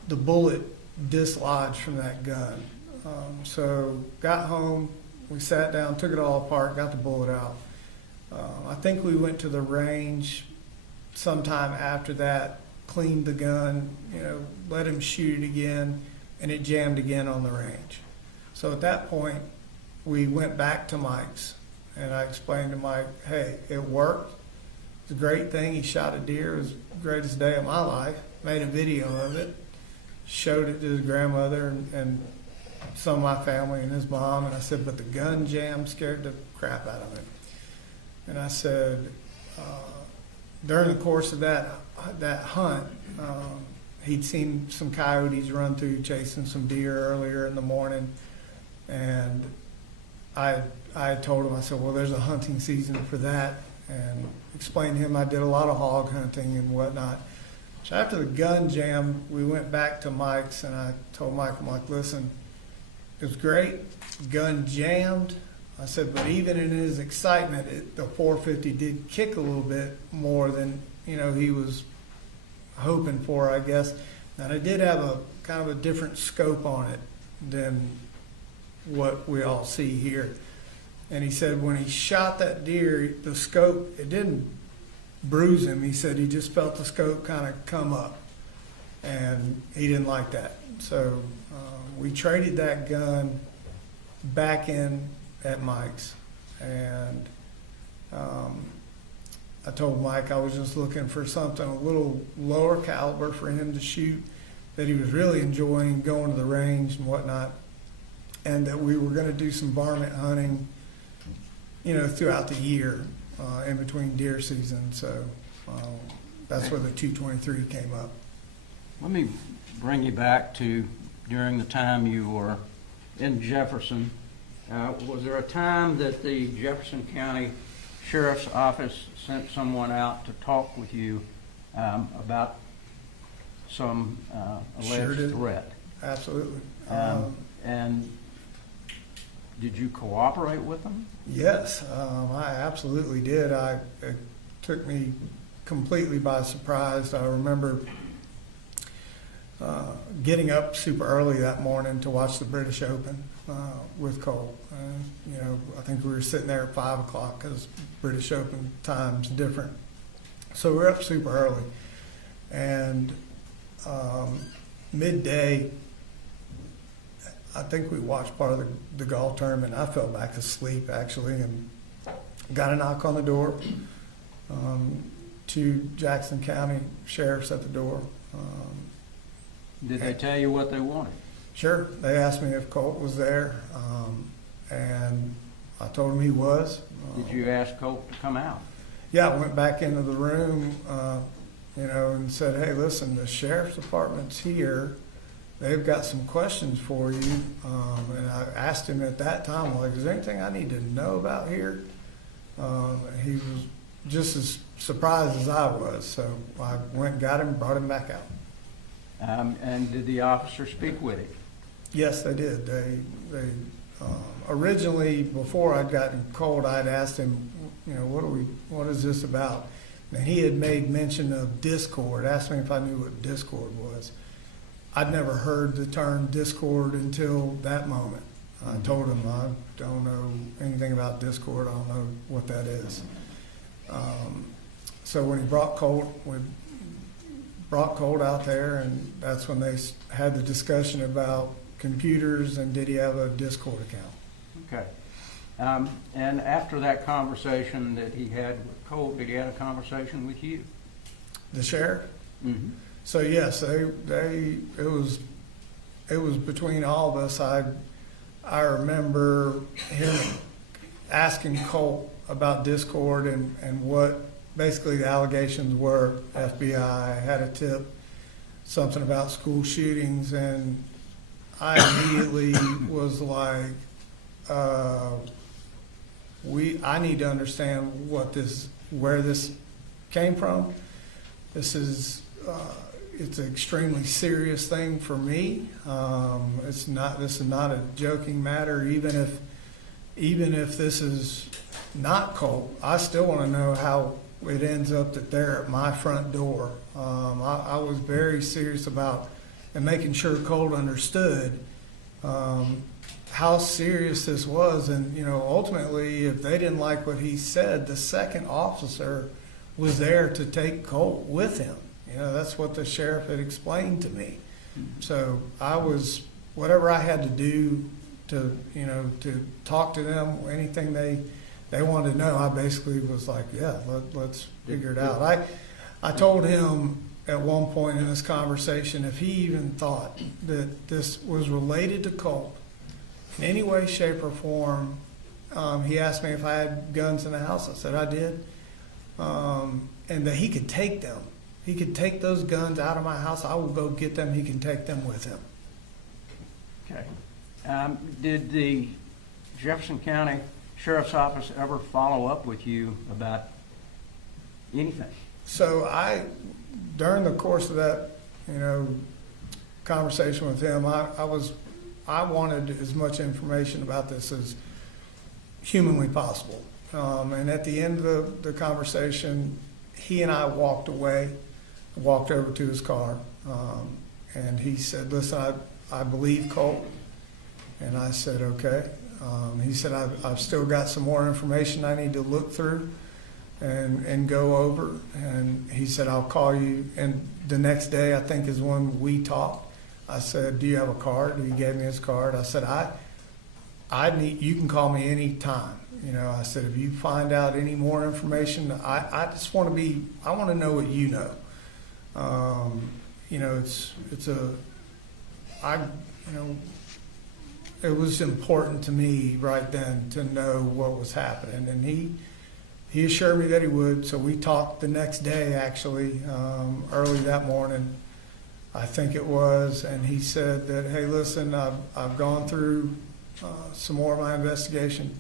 the bullet dislodged from that gun. So got home, we sat down, took it all apart, got the bullet out. I think we went to the range sometime after that, cleaned the gun, let him shoot it again, and it jammed again on the range. So at that point, we went back to Mike's, and I explained to Mike, hey, it worked. It's a great thing. He shot a deer. It was the greatest day of my life. Made a video of it, showed it to his grandmother and some of my family and his mom. And I said, but the gun jam scared the crap out of him. And I said, during the course of that hunt, he'd seen some coyotes run through chasing some deer earlier in the morning. And I told him, I said, well, there's a hunting season for that, and explained to him I did a lot of hog hunting and whatnot. So after the gun jam, we went back to Mike's, and I told Mike, I'm like, listen, it was great, gun jammed. I said, but even in his excitement, the 450 did kick a little bit more than, he was hoping for, I guess. And it did have a kind of a different scope on it than what we all see here. And he said when he shot that deer, the scope, it didn't bruise him. He said he just felt the scope kind of come up, and he didn't like that. So we traded that gun back in at Mike's, and I told Mike I was just looking for something a little lower caliber for him to shoot, that he was really enjoying going to the range and whatnot, and that we were going to do some varmint hunting, throughout the year in between deer season. So that's where the 223 came up. Let me bring you back to during the time you were in Jefferson. Was there a time that the Jefferson County Sheriff's Office sent someone out to talk with you about some alleged threat? Absolutely. And did you cooperate with them? Yes, I absolutely did. It took me completely by surprise. I remember getting up super early that morning to watch the British Open with Colt. I think we were sitting there at 5 o'clock because British Open time's different. So we're up super early. And midday, I think we watched part of the golf tournament. I fell back asleep, actually, and got a knock on the door. 2 Jackson County sheriffs at the door. Did they tell you what they wanted? Sure. They asked me if Colt was there, and I told them he was. Did you ask Colt to come out? Yeah, I went back into the room, and said, hey, listen, the sheriff's department's here. They've got some questions for you. And I asked him at that time, like, is there anything I need to know about here? He was just as surprised as I was. So I went and got him, brought him back out. And did the officer speak with him? Yes, they did. They originally, before I'd gotten Colt, I'd asked him, what is this about? And he had made mention of Discord, asked me if I knew what Discord was. I'd never heard the term Discord until that moment. I told him I don't know anything about Discord. I don't know what that is. So when he brought Colt, we brought Colt out there, and that's when they had the discussion about computers and did he have a Discord account. Okay. And after that conversation that he had with Colt, did he have a conversation with you? The sheriff? Mm-hmm. So yes, it was between all of us. I remember him asking Colt about Discord and what basically the allegations were FBI had a tip, something about school shootings, and I immediately was like, I need to understand where this came from. This is, it's an extremely serious thing for me. This is not a joking matter. Even if this is not Colt, I still want to know how it ends up that they're at my front door. I was very serious about and making sure Colt understood how serious this was, and ultimately, if they didn't like what he said, the second officer was there to take Colt with him. That's what the sheriff had explained to me. So I was, whatever I had to do to talk to them, anything they wanted to know, I basically was like, yeah, let's figure it out. I told him at one point in this conversation, if he even thought that this was related to Colt in any way, shape, or form, he asked me if I had guns in the house. I said I did, and that he could take them. He could take those guns out of my house. I will go get them. He can take them with him. Okay. Did the Jefferson County Sheriff's Office ever follow up with you about anything? So during the course of that, conversation with him, I wanted as much information about this as humanly possible. And at the end of the conversation, he and I walked away, walked over to his car, and he said, listen, I believe Colt. And I said, okay. He said, I've still got some more information I need to look through and go over. And he said, I'll call you. And the next day, I think, is when we talked. I said, do you have a card? He gave me his card. I said, you can call me any time. I said, if you find out any more information, I just want to know what you know. It was important to me right then to know what was happening. And he assured me that he would. So we talked the next day, actually, early that morning, I think it was. And he said that, hey, listen, I've gone through some more of my investigation.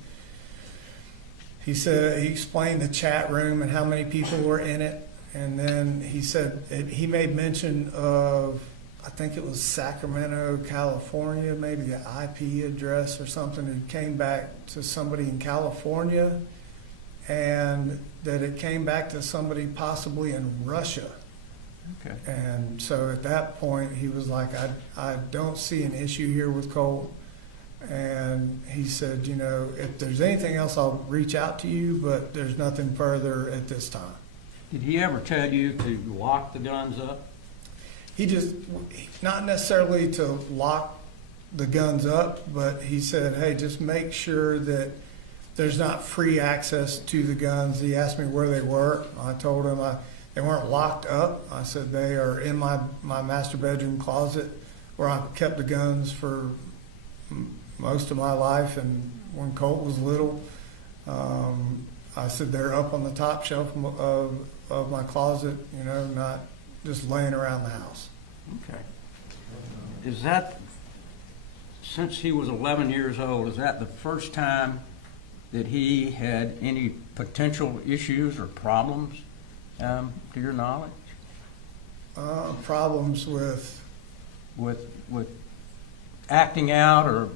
He said, he explained the chat room and how many people were in it. And then he said, he made mention of, I think it was Sacramento, California, maybe the IP address or something. It came back to somebody in California, and that it came back to somebody possibly in Russia. Okay. And so at that point, he was like, I don't see an issue here with Colt. And he said, if there's anything else, I'll reach out to you, but there's nothing further at this time. Did he ever tell you to lock the guns up? He just, not necessarily to lock the guns up, but he said, hey, just make sure that there's not free access to the guns. He asked me where they were. I told him they weren't locked up. I said they are in my master bedroom closet where I kept the guns for most of my life. And when Colt was little, I said they're up on the top shelf of my closet, not just laying around the house. Okay. Is that, since he was 11 years old, is that the first time that he had any potential issues or problems, to your knowledge? Problems with acting out or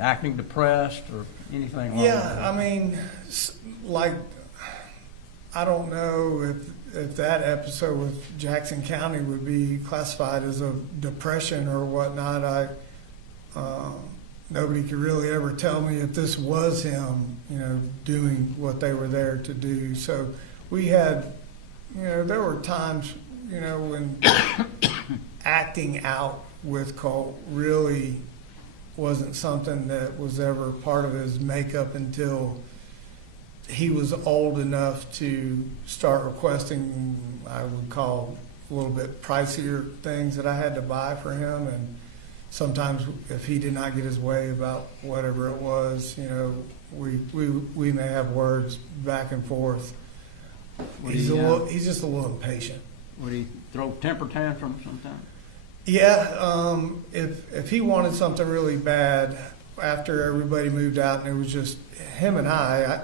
acting depressed or anything like that? Yeah, I mean, like, I don't know if that episode with Jackson County would be classified as a depression or whatnot. Nobody could really ever tell me if this was him, doing what they were there to do. So we had, there were times, when acting out with Colt really wasn't something that was ever part of his makeup until he was old enough to start requesting, I would call, a little bit pricier things that I had to buy for him. And sometimes if he did not get his way about whatever it was, we may have words back and forth. Would He's he, he's just a little impatient. would he throw temper tantrums sometimes? Yeah, if he wanted something really bad after everybody moved out and it was just him and I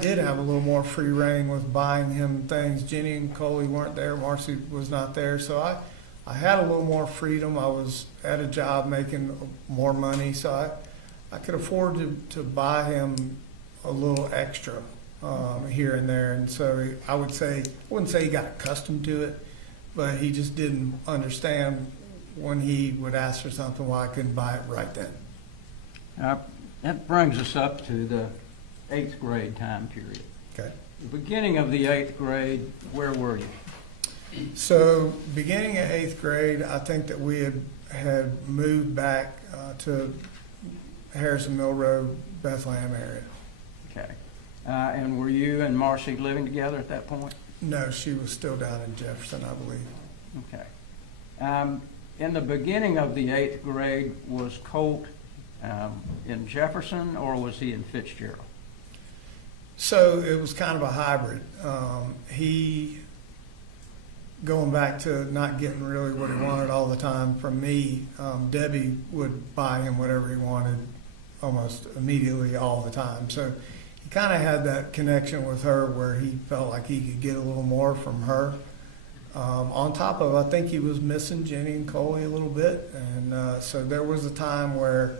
did have a little more free reign with buying him things. Jenny and Coley weren't there. Marcy was not there. So I had a little more freedom. I was at a job making more money. So I could afford to buy him a little extra here and there. And so I wouldn't say he got accustomed to it, but he just didn't understand when he would ask for something why I couldn't buy it right then. That brings us up to the 8th grade time period. Okay. The beginning of the 8th grade, where were you? So beginning of 8th grade, I think that we had moved back to Harrison Mill Road, Bethlehem area. Okay. And were you and Marcy living together at that point? No, she was still down in Jefferson, I believe. Okay. In the beginning of the 8th grade, was Colt in Jefferson or was he in Fitzgerald? So it was kind of a hybrid. Going back to not getting really what he wanted all the time from me, Debbie would buy him whatever he wanted almost immediately all the time. So he kind of had that connection with her where he felt like he could get a little more from her. On top of, I think he was missing Jenny and Coley a little bit. And so there was a time where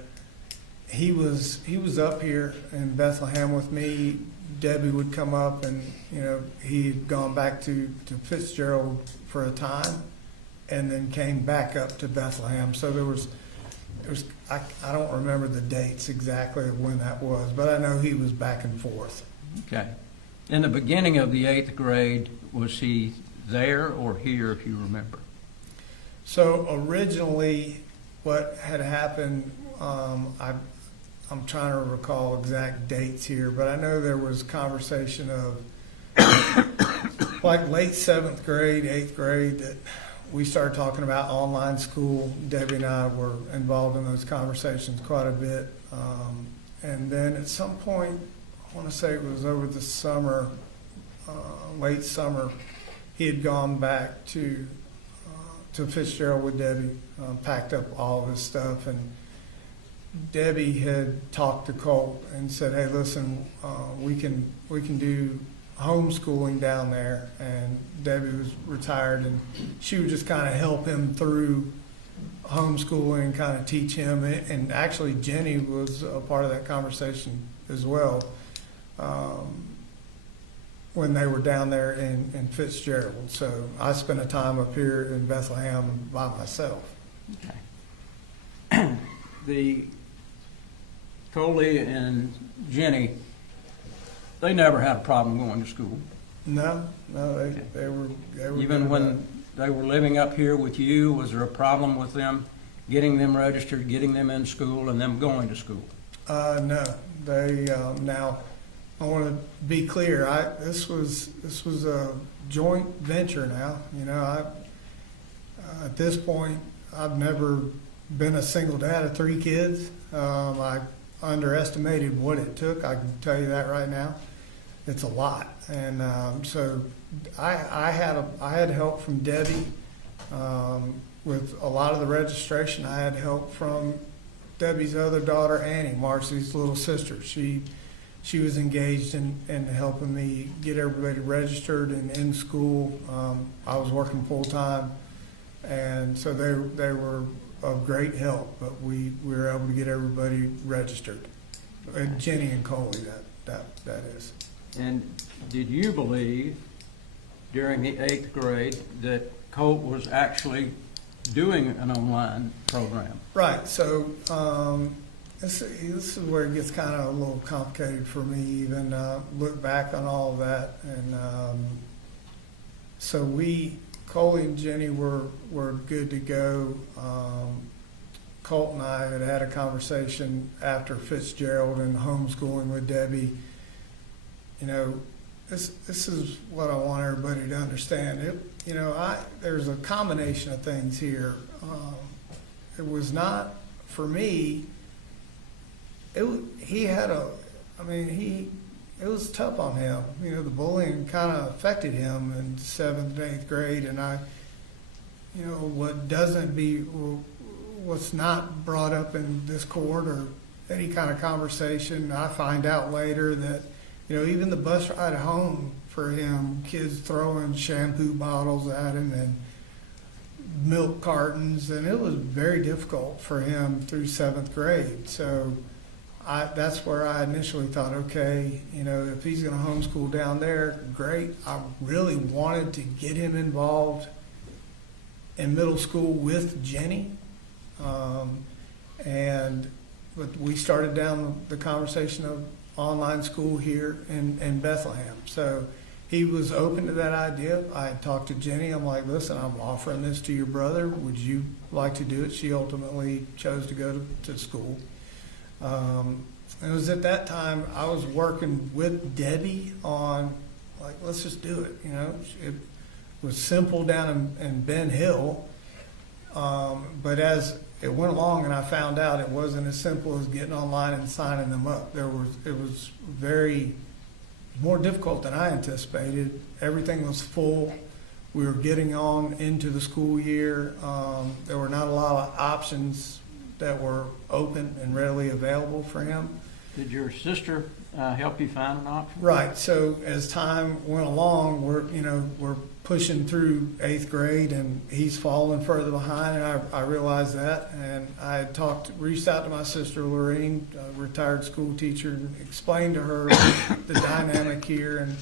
he was up here in Bethlehem with me. Debbie would come up and, he had gone back to Fitzgerald for a time and then came back up to Bethlehem. So there was I don't remember the dates exactly of when that was, but I know he was back and forth. Okay. In the beginning of the 8th grade, was he there or here, if you remember? So originally what had happened, I'm trying to recall exact dates here, but I know there was conversation of like late 7th grade, 8th grade, that we started talking about online school. Debbie and I were involved in those conversations quite a bit. And then at some point, I want to say it was over the summer, late summer, he had gone back to Fitzgerald with Debbie, packed up all of his stuff, and Debbie had talked to Colt and said, "Hey, listen, we can do homeschooling down there." And Debbie was retired, and she would just kind of help him through homeschooling and kind of teach him. And actually, Jenny was a part of that conversation as well when they were down there in Fitzgerald. So I spent a time up here in Bethlehem by myself. Okay. The Coley and Jenny, they never had a problem going to school. No, they were Even good when about it. they were living up here with you, was there a problem with them getting them registered, getting them in school, and them going to school? No, they now. I want to be clear. This was a joint venture. Now, at this point, I've never been a single dad of 3 kids. I underestimated what it took. I can tell you that right now. It's a lot, and so I had help from Debbie with a lot of the registration. I had help from Debbie's other daughter, Annie, Marcy's little sister. She was engaged in helping me get everybody registered and in school. I was working full time, and so they were of great help. But we were able to get everybody registered. And Jenny and Coley, that is. And did you believe during the 8th grade that Colt was actually doing an online program? Right. So this is where it gets kind of a little complicated for me, even look back on all of that. And so Coley and Jenny were good to go. Colt and I had a conversation after Fitzgerald and homeschooling with Debbie. This is what I want everybody to understand. There's a combination of things here. It was not, for me, it it was tough on him. You know, the bullying kind of affected him in 7th and 8th grade, and you know, what's not brought up in this court or any kind of conversation, I find out later that, you know, even the bus ride home for him, kids throwing shampoo bottles at him and milk cartons, and it was very difficult for him through 7th grade. So that's where I initially thought, okay, you know, if he's going to homeschool down there, great. I really wanted to get him involved in middle school with Jenny. But we started down the conversation of online school here in Bethlehem. So he was open to that idea. I had talked to Jenny. I'm like, listen, I'm offering this to your brother. Would you like to do it? She ultimately chose to go to school. It was at that time I was working with Debbie on, like, let's just do it. You know, it was simple down in Ben Hill. But as it went along and I found out it wasn't as simple as getting online and signing them up. It was very more difficult than I anticipated. Everything was full. We were getting on into the school year. There were not a lot of options that were open and readily available for him. Did your sister help you find an option? Right. So as time went along, we're pushing through 8th grade, and he's falling further behind, and I realized that. And I had reached out to my sister Lorraine, a retired school teacher, and explained to her the dynamic here, and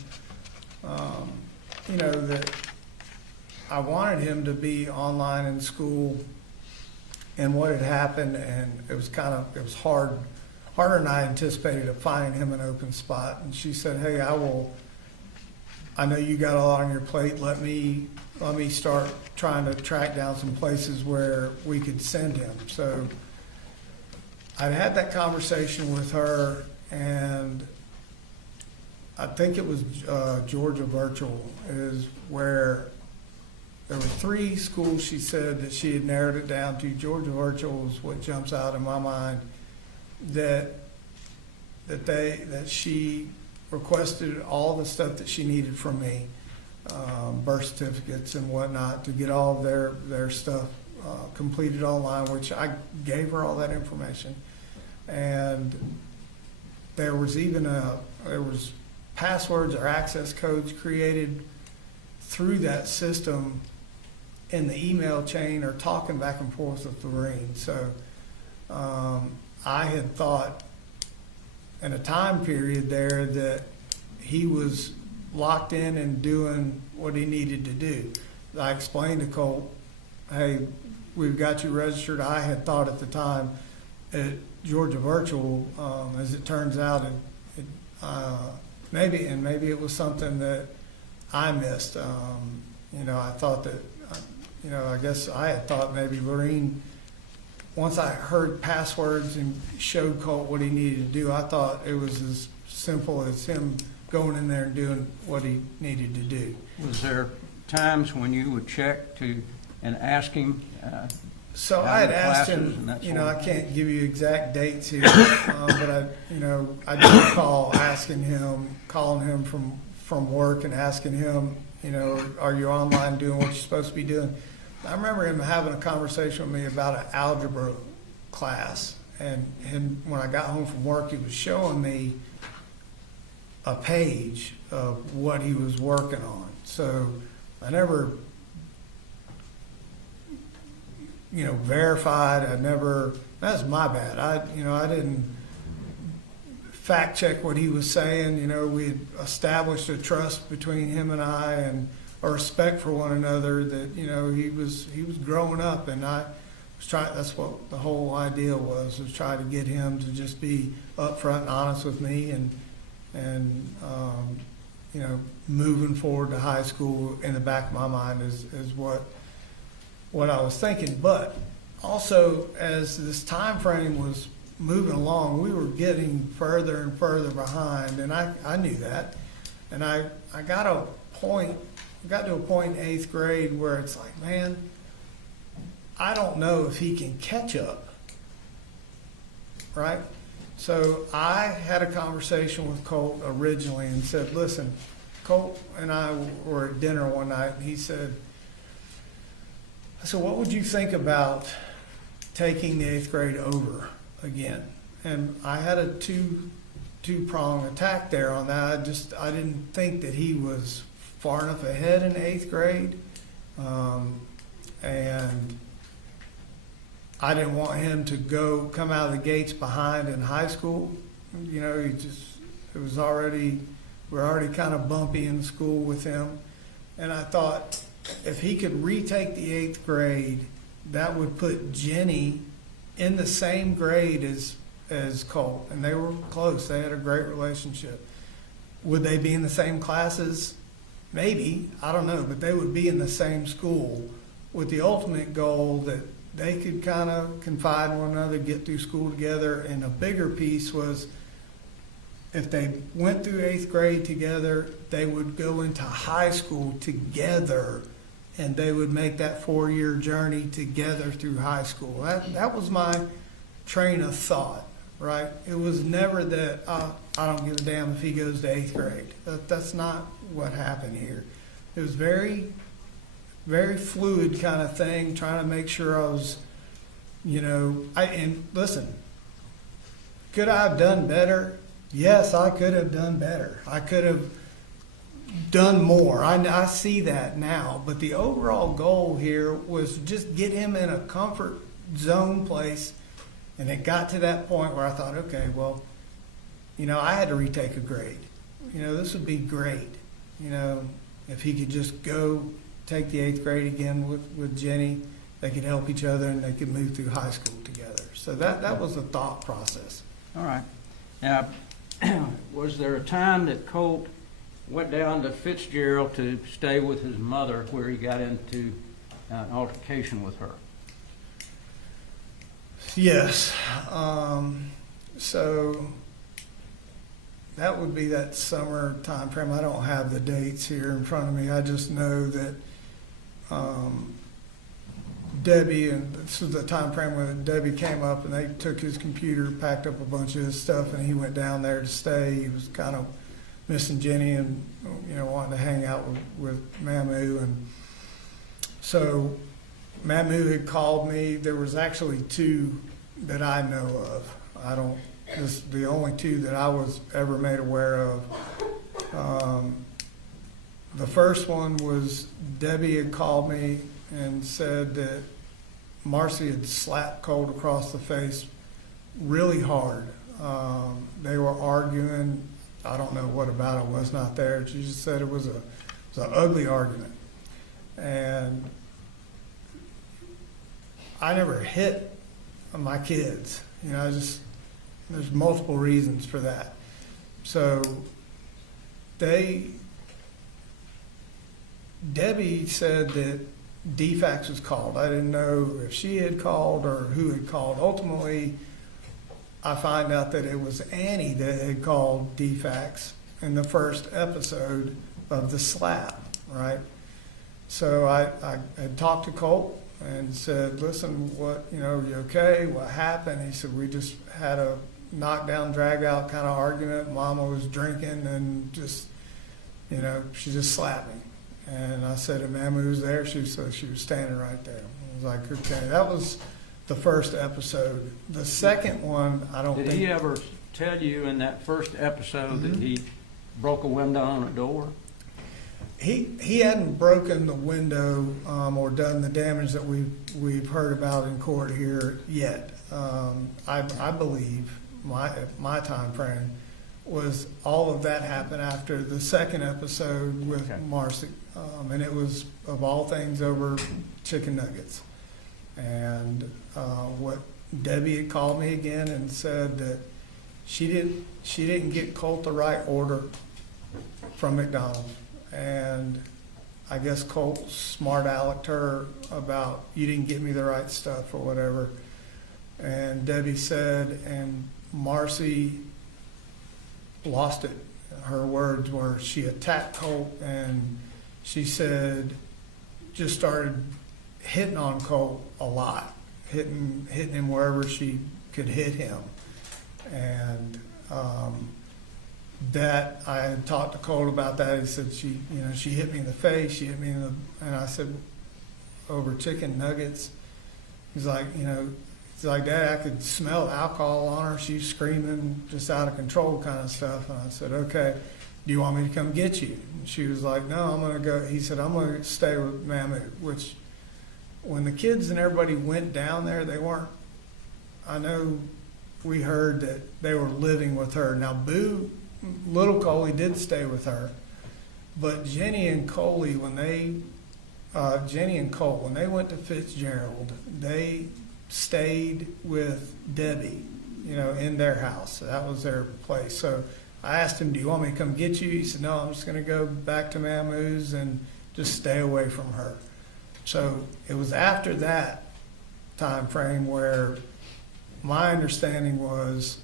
you know, that I wanted him to be online in school, and what had happened, and it was harder than I anticipated of finding him an open spot. And she said, hey, I know you got a lot on your plate. Let me start trying to track down some places where we could send him. So I'd had that conversation with her, and I think it was Georgia Virtual is where there were 3 schools she said that she had narrowed it down to. Georgia Virtual is what jumps out in my mind, that she requested all the stuff that she needed from me, birth certificates and whatnot, to get all of their stuff completed online, which I gave her all that information. And there was passwords or access codes created through that system in the email chain, or talking back and forth with Lorraine. So I had thought in a time period there that he was locked in and doing what he needed to do. I explained to Colt, hey, we've got you registered. I had thought at the time at Georgia Virtual, as it turns out, maybe it was something that I missed. You know, I thought that, you know, I guess I had thought maybe Lorraine, once I heard passwords and showed Colt what he needed to do, I thought it was as simple as him going in there and doing what he needed to do. Was there times when you would check and ask him? So I had asked him, you know, I can't give you exact dates here, but I did calling him from work and asking him, you know, are you online doing what you're supposed to be doing? I remember him having a conversation with me about an algebra class, and when I got home from work, he was showing me a page of what he was working on. So I never, you know, verified. That's my bad. I didn't fact check what he was saying. You know, we had established a trust between him and I, and a respect for one another, that, you know, he was growing up, and I was trying. That's what the whole idea was try to get him to just be upfront and honest with me, and you know, moving forward to high school in the back of my mind is what I was thinking. But also, as this time frame was moving along, we were getting further and further behind, and I knew that. And I got to a point in 8th grade where it's like, man, I don't know if he can catch up, right? So I had a conversation with Colt originally and said, listen, Colt and I were at dinner one night, and he said, I said, what would you think about taking the 8th grade over again? And I had a two-prong attack there on that. I didn't think that he was far enough ahead in 8th grade. And I didn't want him to come out of the gates behind in high school. You know, we're already kind of bumpy in school with him. And I thought if he could retake the 8th grade, that would put Jenny in the same grade as Colt. And they were close. They had a great relationship. Would they be in the same classes? Maybe. I don't know. But they would be in the same school with the ultimate goal that they could kind of confide in one another, get through school together. And a bigger piece was if they went through 8th grade together, they would go into high school together, and they would make that 4-year journey together through high school. That was my train of thought, right? It was never that, I don't give a damn if he goes to 8th grade. That's not what happened here. It was very, very fluid kind of thing, trying to make sure I was, and listen, could I have done better? Yes, I could have done better. I could have done more. I see that now. But the overall goal here was just get him in a comfort zone place. And it got to that point where I thought, okay, well, I had to retake a grade. This would be great. If he could just go take the 8th grade again with Jenny, they could help each other and they could move through high school together. So that was the thought process. All right. Now, was there a time that Colt went down to Fitzgerald to stay with his mother where he got into an altercation with her? Yes. So that would be that summer time frame. I don't have the dates here in front of me. I just know that Debbie, and this was the time frame when Debbie came up and they took his computer, packed up a bunch of his stuff, and he went down there to stay. He was kind of missing Jenny and, wanting to hang out with Mamu. And so Mamu had called me. There was actually 2 that I know of. The only 2 that I was ever made aware of. The first one was Debbie had called me and said that Marcy had slapped Colt across the face really hard. They were arguing. I don't know what about it. I was not there. She just said it was an ugly argument. And I never hit my kids. There's multiple reasons for that. So Debbie said that DFAX was called. I didn't know if she had called or who had called. Ultimately, I find out that it was Annie that had called DFAX in the first episode of the slap, right? So I had talked to Colt and said, listen, you okay? What happened? He said, we just had a knockdown, drag out kind of argument. Mama was drinking and just, she just slapped me. And I said, and Mamu was there. She was standing right there. I was like, okay, that was the first episode. The second one, I don't think. Did he ever tell you in that first episode that he broke a window on a door? He hadn't broken the window or done the damage that we've heard about in court here yet. I believe my time frame was all of that happened after the second episode with Marcy. And it was, of all things, over chicken nuggets. And what Debbie had called me again and said that she didn't get Colt the right order from McDonald's. And I guess Colt smart alecked her about, you didn't get me the right stuff or whatever. And Debbie said, and Marcy lost it. Her words were, she attacked Colt, and she said, just started hitting on Colt a lot, hitting him wherever she could hit him. And that I had talked to Colt about that. He said she hit me in the face. She hit me and I said, over chicken nuggets. He's like, Dad, I could smell alcohol on her. She's screaming, just out of control kind of stuff. And I said, okay, do you want me to come get you? And she was like, no, I'm going to go. He said, I'm going to stay with Mammoth, which when the kids and everybody went down there, they weren't, I know we heard that they were living with her. Now, little Coley did stay with her, but Jenny and Colt, when they went to Fitzgerald, they stayed with Debbie, in their house. That was their place. So I asked him, do you want me to come get you? He said, no, I'm just going to go back to Mammoose and just stay away from her. So it was after that time frame where my understanding was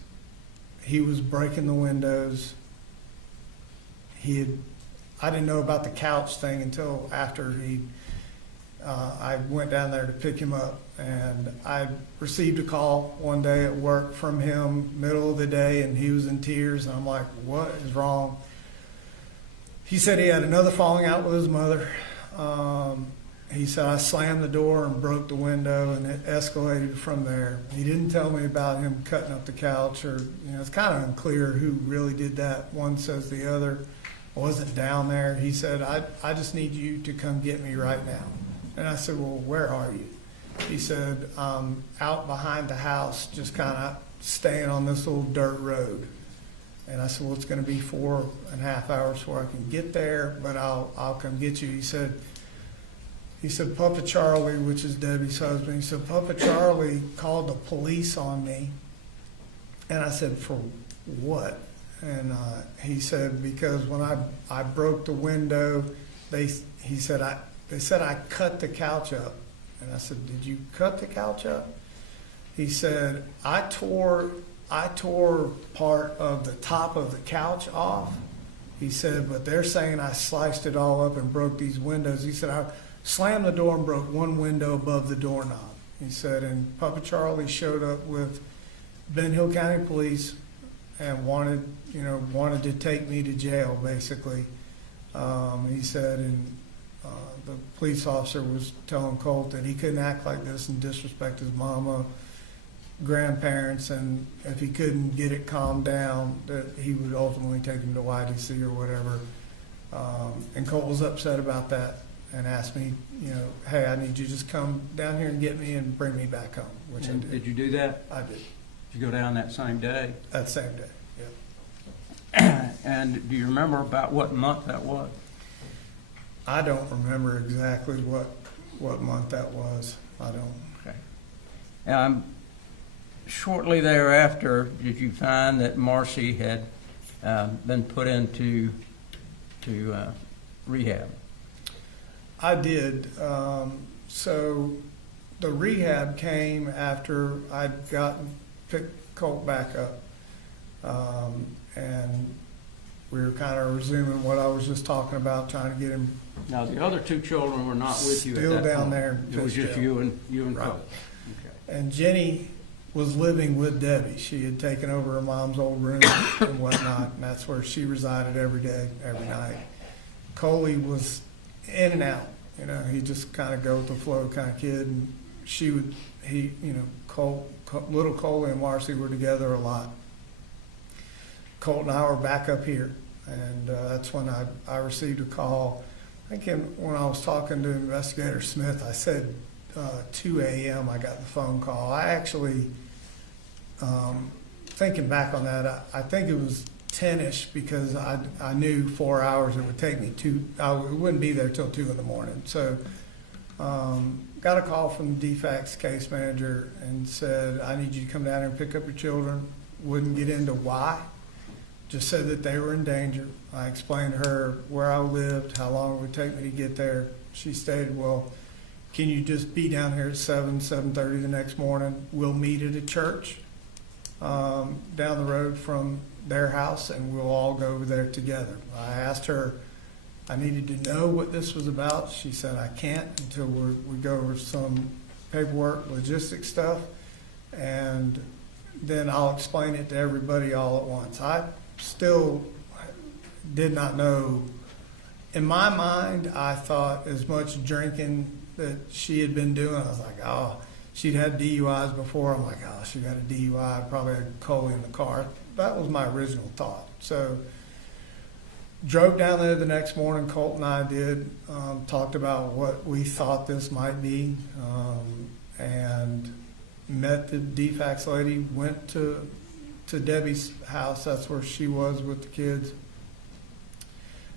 he was breaking the windows. I didn't know about the couch thing until after I went down there to pick him up, and I received a call one day at work from him, middle of the day, and he was in tears, and I'm like, what is wrong? He said he had another falling out with his mother. He said, I slammed the door and broke the window, and it escalated from there. He didn't tell me about him cutting up the couch, or, it's kind of unclear who really did that. One says the other wasn't down there. He said, I just need you to come get me right now. And I said, well, where are you? He said, I'm out behind the house, just kind of staying on this little dirt road. And I said, well, it's going to be 4.5 hours before I can get there, but I'll come get you. He said, Papa Charlie, which is Debbie's husband, he said, Papa Charlie called the police on me. And I said, for what? And he said, because when I broke the window, they said I cut the couch up. And I said, did you cut the couch up? He said, I tore part of the top of the couch off. He said, but they're saying I sliced it all up and broke these windows. He said, I slammed the door and broke one window above the doorknob. He said, and Papa Charlie showed up with Ben Hill County Police and wanted to take me to jail, basically. He said, and the police officer was telling Colt that he couldn't act like this and disrespect his mama, grandparents, and if he couldn't get it calmed down, that he would ultimately take him to YDC or whatever. And Colt was upset about that and asked me, hey, I need you to just come down here and get me and bring me back home, which I did. Did you do that? I did. Did you go down that same day? That same day, yeah. And do you remember about what month that was? I don't remember exactly what month that was. I don't. Okay. Shortly thereafter, did you find that Marcy had been put into rehab? I did. So the rehab came after I'd picked Colt back up. And we were kind of resuming what I was just talking about, trying to get him. Now, the other two children were not with you at that Still down point. there in It was just you and Right. Colt. Okay. And Jenny was living with Debbie. She had taken over her mom's old room and whatnot, and that's where she resided every day, every night. Coley was in and out. He just kind of go with the flow kind of kid. And little Coley and Marcy were together a lot. Colt and I were back up here, and that's when I received a call. I think when I was talking to Investigator Smith, I said 2 a.m. I got the phone call. I actually, thinking back on that, I think it was 10-ish because I knew 4 hours it would take me I wouldn't be there till 2 in the morning. So got a call from the DFACS case manager and said, I need you to come down here and pick up your children. Wouldn't get into why. Just said that they were in danger. I explained to her where I lived, how long it would take me to get there. She stated, well, can you just be down here at 7:30 the next morning? We'll meet at a church down the road from their house, and we'll all go over there together. I asked her, I needed to know what this was about. She said, I can't until we go over some paperwork, logistics stuff. And then I'll explain it to everybody all at once. I still did not know. In my mind, I thought as much drinking that she had been doing, I was like, oh, she'd had DUIs before. I'm like, oh, she got a DUI, probably had cola in the car. That was my original thought. So drove down there the next morning, Colt and I did, talked about what we thought this might be, and met the DFACS lady, went to Debbie's house, that's where she was with the kids,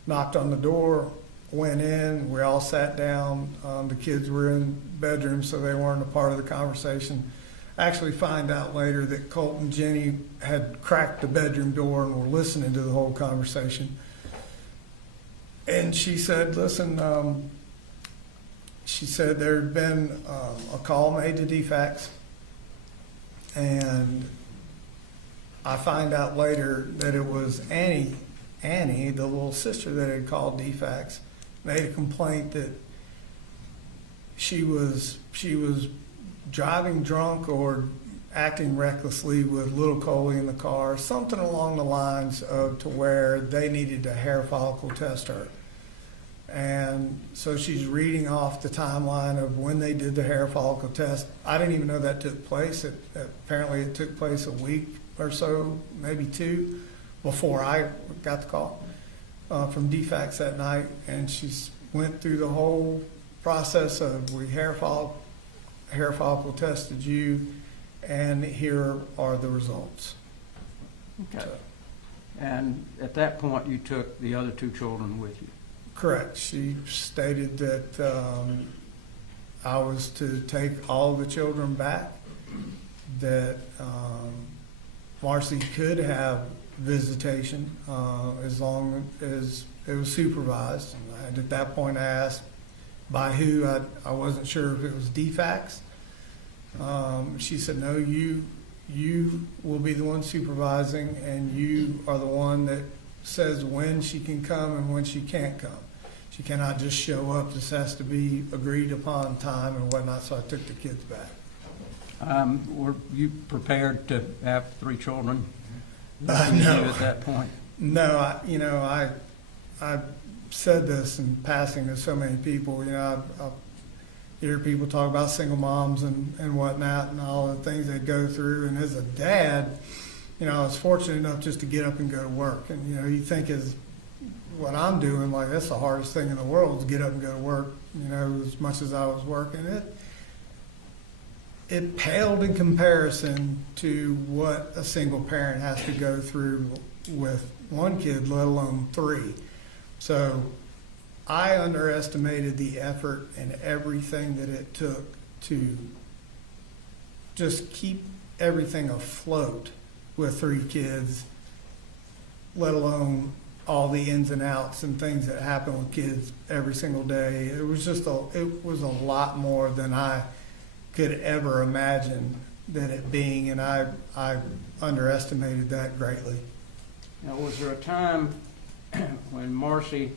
knocked on the door, went in, we all sat down, the kids were in bedrooms so they weren't a part of the conversation. Actually find out later that Colt and Jenny had cracked the bedroom door and were listening to the whole conversation. And she said, listen, she said there had been a call made to DFACS, and I find out later that it was Annie, the little sister that had called DFACS, made a complaint that she was driving drunk or acting recklessly with little Coley in the car, something along the lines of to where they needed to hair follicle test her. And so she's reading off the timeline of when they did the hair follicle test. I didn't even know that took place. Apparently it took place a week or so, maybe two, before I got the call from DFACS that night. And she went through the whole process of we hair follicle tested you, and here are the results. Okay. And at that point, you took the other two children with you? Correct. She stated that I was to take all the children back, that Marcy could have visitation as long as it was supervised. And at that point, I asked by who. I wasn't sure if it was DFACS. She said, no, you will be the one supervising, and you are the one that says when she can come and when she can't come. She cannot just show up. This has to be agreed upon time and whatnot. So I took the kids back. Were you prepared to have three children No. at that point? No, I said this in passing to so many people. I hear people talk about single moms and whatnot and all the things they go through. And as a dad, I was fortunate enough just to get up and go to work. And, you think as what I'm doing, like that's the hardest thing in the world, is get up and go to work, as much as I was working. It paled in comparison to what a single parent has to go through with one kid, let alone three. So I underestimated the effort and everything that it took to just keep everything afloat with three kids, let alone all the ins and outs and things that happen with kids every single day. It was a lot more than I could ever imagine that it being, and I underestimated that greatly. Now, was there a time when Marcy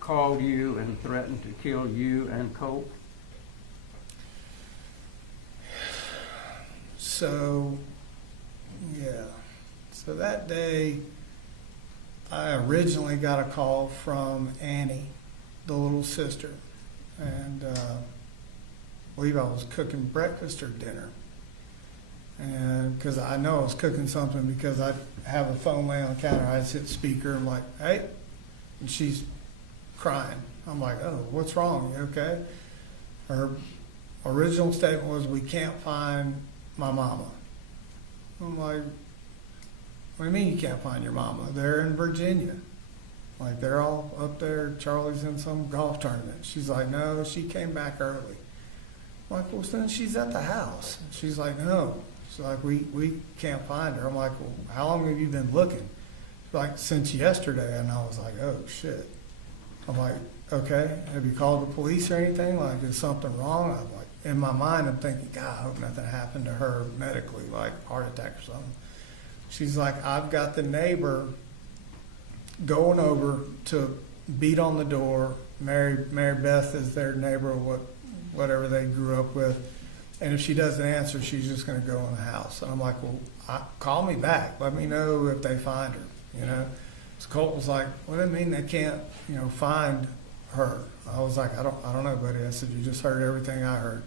called you and threatened to kill you and Colt? So, yeah. So that day, I originally got a call from Annie, the little sister, and I believe I was cooking breakfast or dinner. And because I know I was cooking something, because I have a phone laying on the counter, I just hit speaker. I'm like, hey, and she's crying. I'm like, oh, what's wrong? You okay? Her original statement was, we can't find my mama. I'm like, what do you mean you can't find your mama? They're in Virginia. Like, they're all up there. Charlie's in some golf tournament. She's like, no, she came back early. I'm like, well, then she's at the house. She's like, no. She's like, we can't find her. I'm like, well, how long have you been looking? She's like, since yesterday. And I was like, oh, shit. I'm like, okay, have you called the police or anything? Like, is something wrong? I'm like, in my mind, I'm thinking, God, I hope nothing happened to her medically, like heart attack or something. She's like, I've got the neighbor going over to beat on the door. Mary Beth is their neighbor, whatever they grew up with. And if she doesn't answer, she's just gonna go in the house. And I'm like, well, call me back. Let me know if they find her, you know? So Colt was like, what do you mean they can't, you know, find her? I was like, I don't know, buddy. I said, you just heard everything I heard.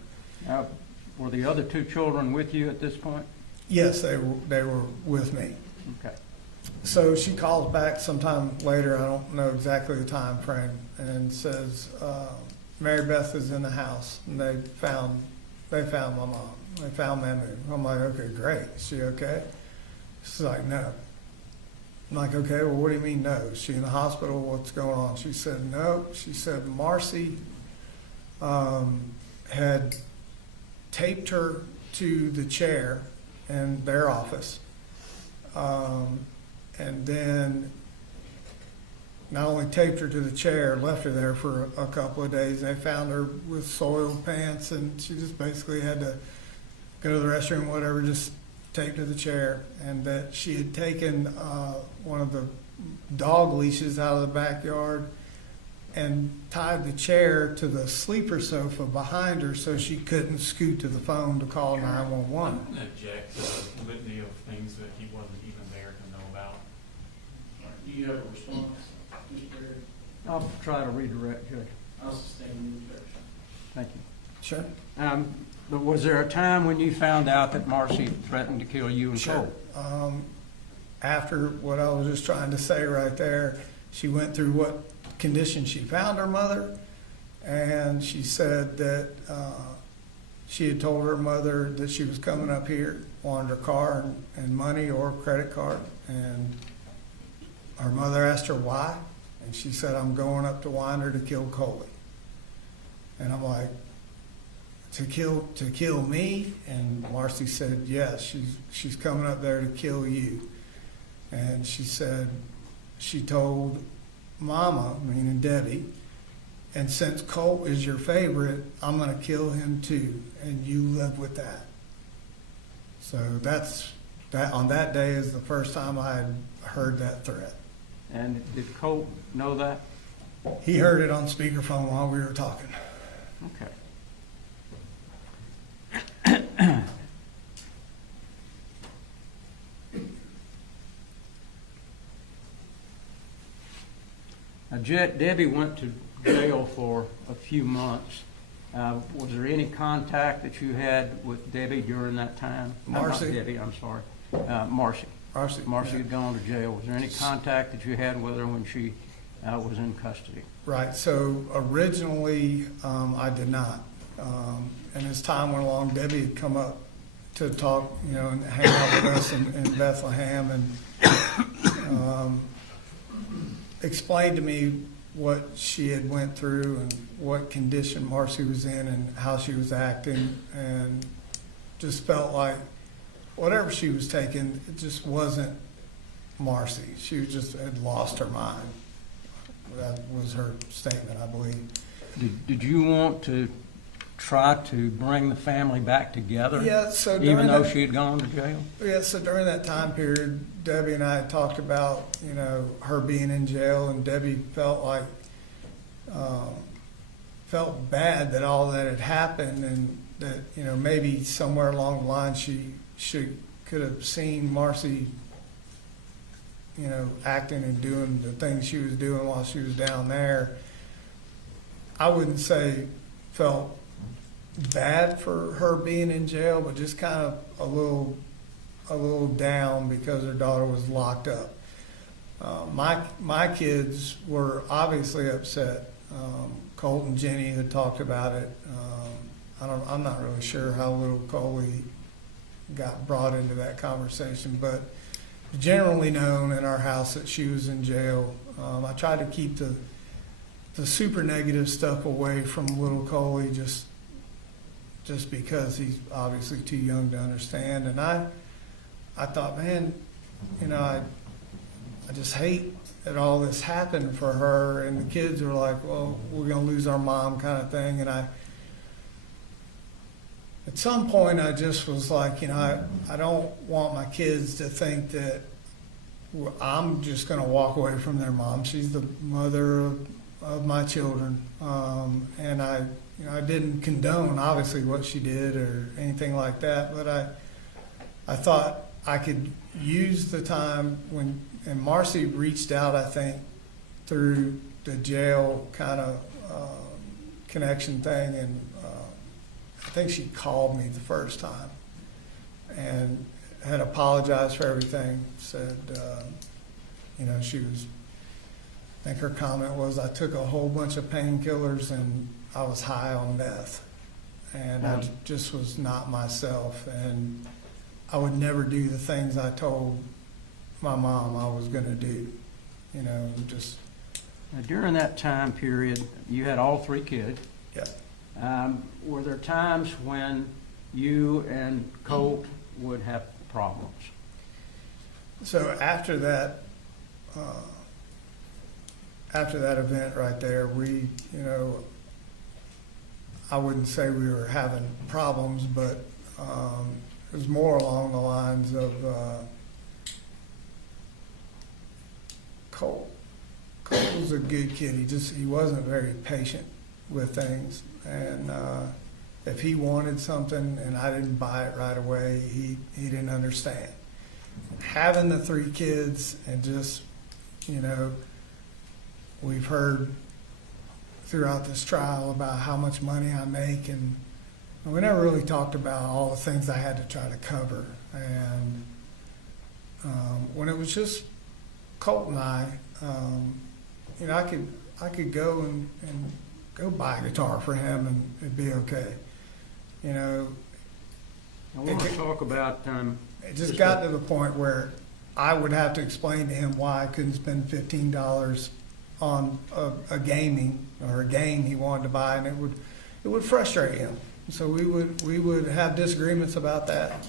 Were the other two children with you at this point? Yes, they were with me. Okay. So she calls back sometime later, I don't know exactly the time frame, and says, Mary Beth is in the house, and they found my mom. They found Mamu. I'm like, okay, great. Is she okay? She's like, no. I'm like, okay, well, what do you mean no? Is she in the hospital? What's going on? She said, no. She said Marcy had taped her to the chair in their office. And then not only taped her to the chair, left her there for a couple of days. They found her with soiled pants, and she just basically had to go to the restroom, whatever, just taped to the chair. And that she had taken one of the dog leashes out of the backyard and tied the chair to the sleeper sofa behind her so she couldn't scoot to the phone to call 911. I'm going to object to the litany of things that he wasn't even there to know about. Do you have a response, Mr. Gray? I'll try to redirect, Judge. I'll sustain the objection. Thank you. Sure. But was there a time when you found out that Marcy threatened to kill you and Colt? After what I was just trying to say right there, she went through what condition she found her mother, and she said that she had told her mother that she was coming up here, wanted her car and money or credit card, and her mother asked her why, and she said, I'm going up to Winder to kill Coley. And I'm like, to kill me? And Marcy said, yes, she's coming up there to kill you. And she said, she told Mama, meaning Debbie, and since Colt is your favorite, I'm going to kill him too, and you live with that. So that on that day is the first time I had heard that threat. And did Colt know that? He heard it on speakerphone while we were talking. Okay. Now, Debbie went to jail for a few months. Was there any contact that you had with Debbie during that time? Marcy. Not Debbie, I'm sorry. Marcy. Marcy had gone to jail. Was there any contact that you had with her when she was in custody? Right. So originally, I did not. And as time went along, Debbie had come up to talk, you know, and hang out with us in Bethlehem, and explained to me what she had went through and what condition Marcy was in and how she was acting, and just felt like whatever she was taking, it just wasn't Marcy. She just had lost her mind. That was her statement, I believe. Did you want to try to bring the family back together? Yeah, so even though she had gone to jail? Yeah, so during that time period, Debbie and I had talked about, you know, her being in jail, and Debbie felt like, felt bad that all that had happened, and that, you know, maybe somewhere along the line she could have seen Marcy, you know, acting and doing the things she was doing while she was down there. I wouldn't say felt bad for her being in jail, but just kind of a little down because her daughter was locked up. My kids were obviously upset. Colt and Jenny had talked about it. I'm not really sure how little Coley got brought into that conversation, but generally known in our house that she was in jail. I tried to keep the super negative stuff away from little Coley, just because he's obviously too young to understand. And I thought, man, you know, I just hate that all this happened for her, and the kids were like, well, we're going to lose our mom kind of thing. And at some point, I just was like, you know, I don't want my kids to think that I'm just going to walk away from their mom. She's the mother of, of my children. And I didn't condone obviously what she did or anything like that, but I thought I could use the time and Marcy reached out, I think, through the jail kind of connection thing, and I think she called me the first time and had apologized for everything, said, she was, I think her comment was, I took a whole bunch of painkillers and I was high on meth, and I just was not myself, and I would never do the things I told my mom I was going to do, just. Now, during that time period, you had all 3 kids. Yeah. Were there times when you and Colt would have problems? So after that event right there, we, I wouldn't say we were having problems, but it was more along the lines of Colt. Colt was a good kid. He wasn't very patient with things, and if he wanted something and I didn't buy it right away, he didn't understand. Having the 3 kids and just, we've heard throughout this trial about how much money I make, and we never really talked about all the things I had to try to cover. And when it was just Colt and I could go and go buy a guitar for him and it'd be okay. I want to talk about. It just got to the point where I would have to explain to him why I couldn't spend $15 on a game he wanted to buy, and it would frustrate him. So we would have disagreements about that.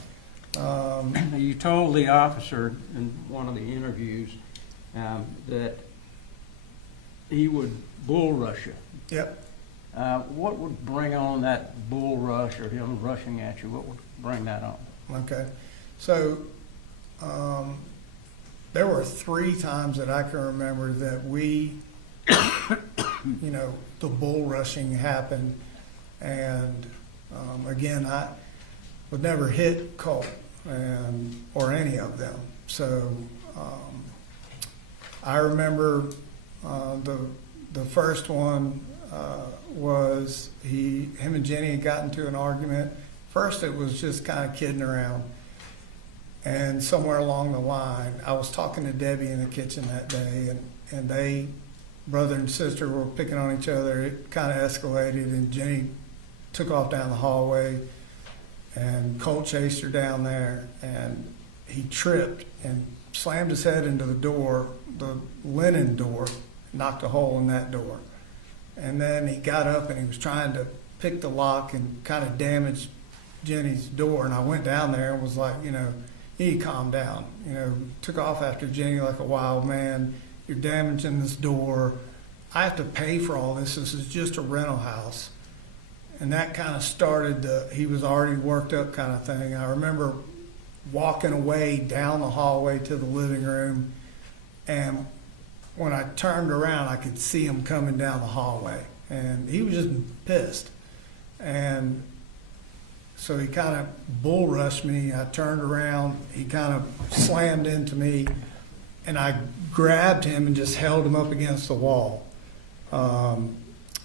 You told the officer in one of the interviews that he would bull rush you. Yep. What would bring on that bull rush, or him rushing at you? What would bring that on? Okay. So there were 3 times that I can remember that we, the bull rushing happened. And again, I would never hit Colt or any of them. So I remember the first one was him and Jenny had gotten into an argument. First, it was just kind of kidding around. And somewhere along the line, I was talking to Debbie in the kitchen that day, and they, brother and sister, were picking on each other. It kind of escalated, and Jenny took off down the hallway, and Colt chased her down there, and he tripped and slammed his head into the door, the linen door, knocked a hole in that door. And then he got up and he was trying to pick the lock and kind of damage Jenny's door. And I went down there and was like, you need to calm down. Took off after Jenny like a wild man. You're damaging this door. I have to pay for all this. This is just a rental house. And that kind of started he was already worked up kind of thing. I remember walking away down the hallway to the living room, and when I turned around, I could see him coming down the hallway, and he was just pissed. And so he kind of bull rushed me. I turned around, he kind of slammed into me, and I grabbed him and just held him up against the wall.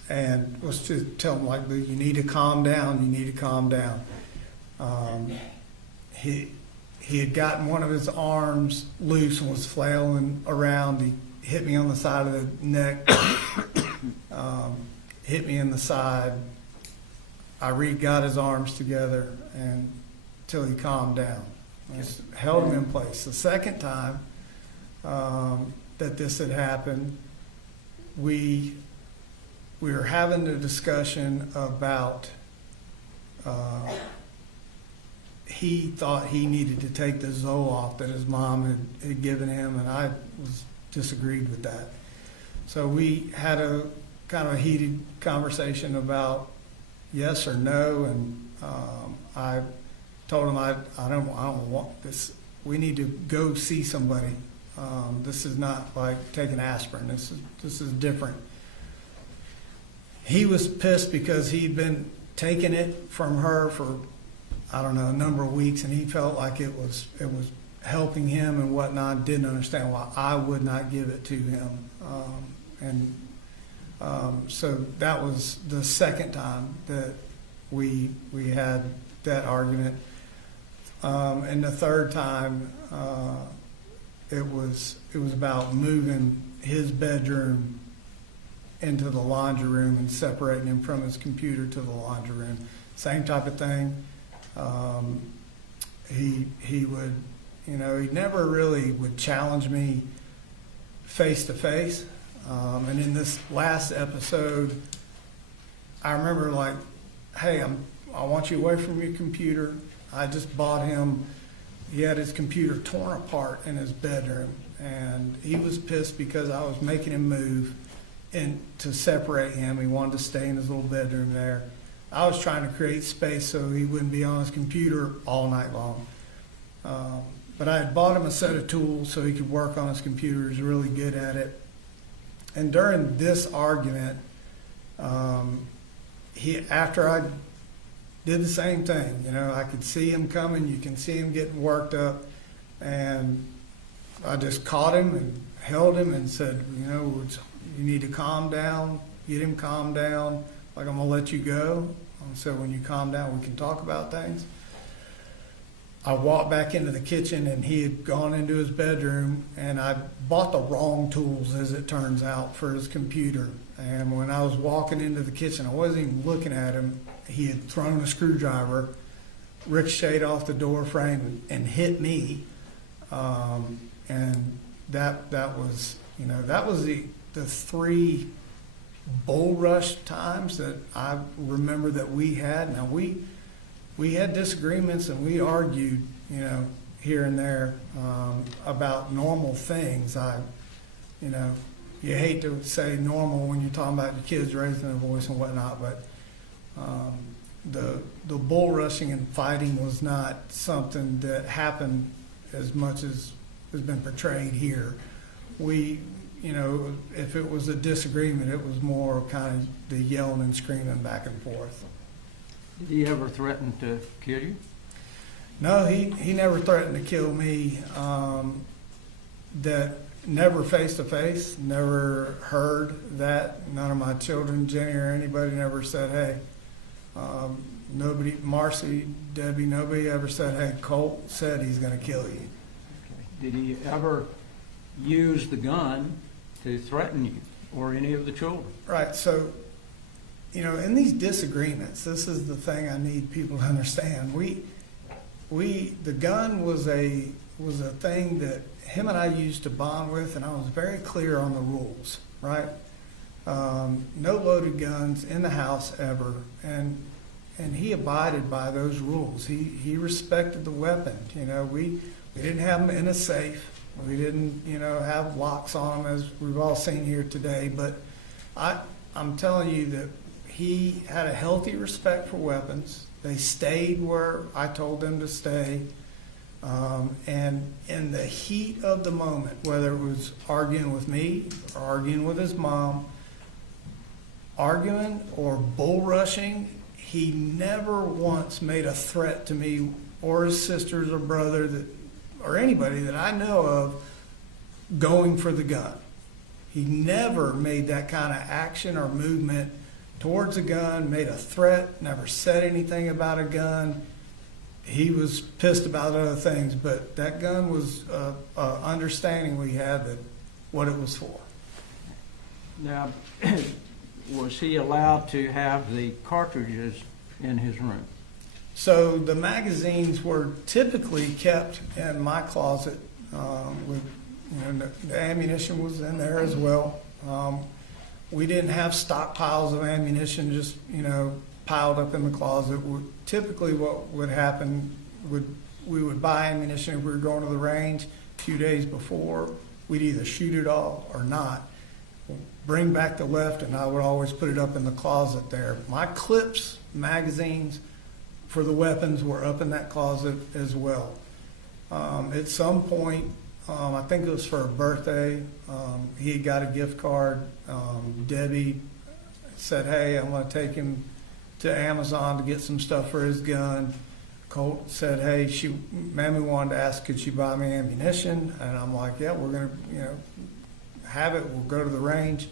And was to tell him, like, you need to calm down, you need to calm down. He had gotten one of his arms loose and was flailing around. He hit me on the side of the neck, hit me in the side. I got his arms together until he calmed down. Just held him in place. The second time that this had happened, we were having a discussion about he thought he needed to take the Zoloft that his mom had given him, and I disagreed with that. So we had a kind of a heated conversation about yes or no, and I told him I don't want this. We need to go see somebody. This is not like taking aspirin. This is different. he was pissed because he'd been taking it from her for, I don't know, a number of weeks, and he felt like it was helping him and whatnot. Didn't understand why I would not give it to him, so that was the second time that we had that argument, and the third time it was about moving his bedroom into the laundry room and separating him from his computer to the laundry room. Same type of thing. He would, he never really would challenge me face to face. And in this last episode, I remember like, hey, I want you away from your computer. I just bought him, he had his computer torn apart in his bedroom, and he was pissed because I was making him move and to separate him. He wanted to stay in his little bedroom there. I was trying to create space so he wouldn't be on his computer all night long. But I had bought him a set of tools so he could work on his computer. He's really good at it. And during this argument, after I did the same thing, I could see him coming. You can see him getting worked up. And I just caught him and held him and said, you need to calm down, get him calmed down. Like, I'm going to let you go. So when you calm down, we can talk about things. I walked back into the kitchen, and he had gone into his bedroom, and I bought the wrong tools, as it turns out, for his computer. And when I was walking into the kitchen, I wasn't even looking at him. He had thrown a screwdriver, ricocheted off the door frame, and hit me. And that was, that was the three bull rush times that I remember that we had. Now, we had disagreements, and we argued, here and there, about normal things. You hate to say normal when you're talking about your kids raising their voice and whatnot, but the bull rushing and fighting was not something that happened as much as has been portrayed here. If it was a disagreement, it was more kind of the yelling and screaming back and forth. Did he ever threaten to kill you? No, he never threatened to kill me. That never face to face, never heard that. None of my children, Jenny or anybody, never said, hey, nobody, Marcy, Debbie, nobody ever said, hey, Colt said he's going to kill you. Did he ever use the gun to threaten you or any of the children? Right, so, in these disagreements, this is the thing I need people to understand. The gun was a thing that him and I used to bond with, and I was very clear on the rules, right? No loaded guns in the house ever, and he abided by those rules. He respected the weapon. We didn't have them in a safe. We didn't, have locks on them, as we've all seen here today. But I'm telling you that he had a healthy respect for weapons. They stayed where I told them to stay. And in the heat of the moment, whether it was arguing with me or arguing with his mom, arguing or bull rushing, he never once made a threat to me or his sisters or brother or anybody that I know of going for the gun. He never made that kind of action or movement towards a gun, made a threat, never said anything about a gun. He was pissed about other things, but that gun was understanding we had that what it was for. Now, was he allowed to have the cartridges in his room? So the magazines were typically kept in my closet. The ammunition was in there as well. We didn't have stockpiles of ammunition just piled up in the closet. Typically, what would happen we would buy ammunition if we were going to the range a few days before. We'd either shoot it all or not. Bring back the left, and I would always put it up in the closet there. My clips, magazines for the weapons were up in that closet as well. At some point, I think it was for a birthday, he had got a gift card. Debbie said, hey, I'm gonna take him to Amazon to get some stuff for his gun. Colt said, hey, Mammy wanted to ask, could she buy me ammunition? And I'm like, yeah, we're gonna, have it, we'll go to the range.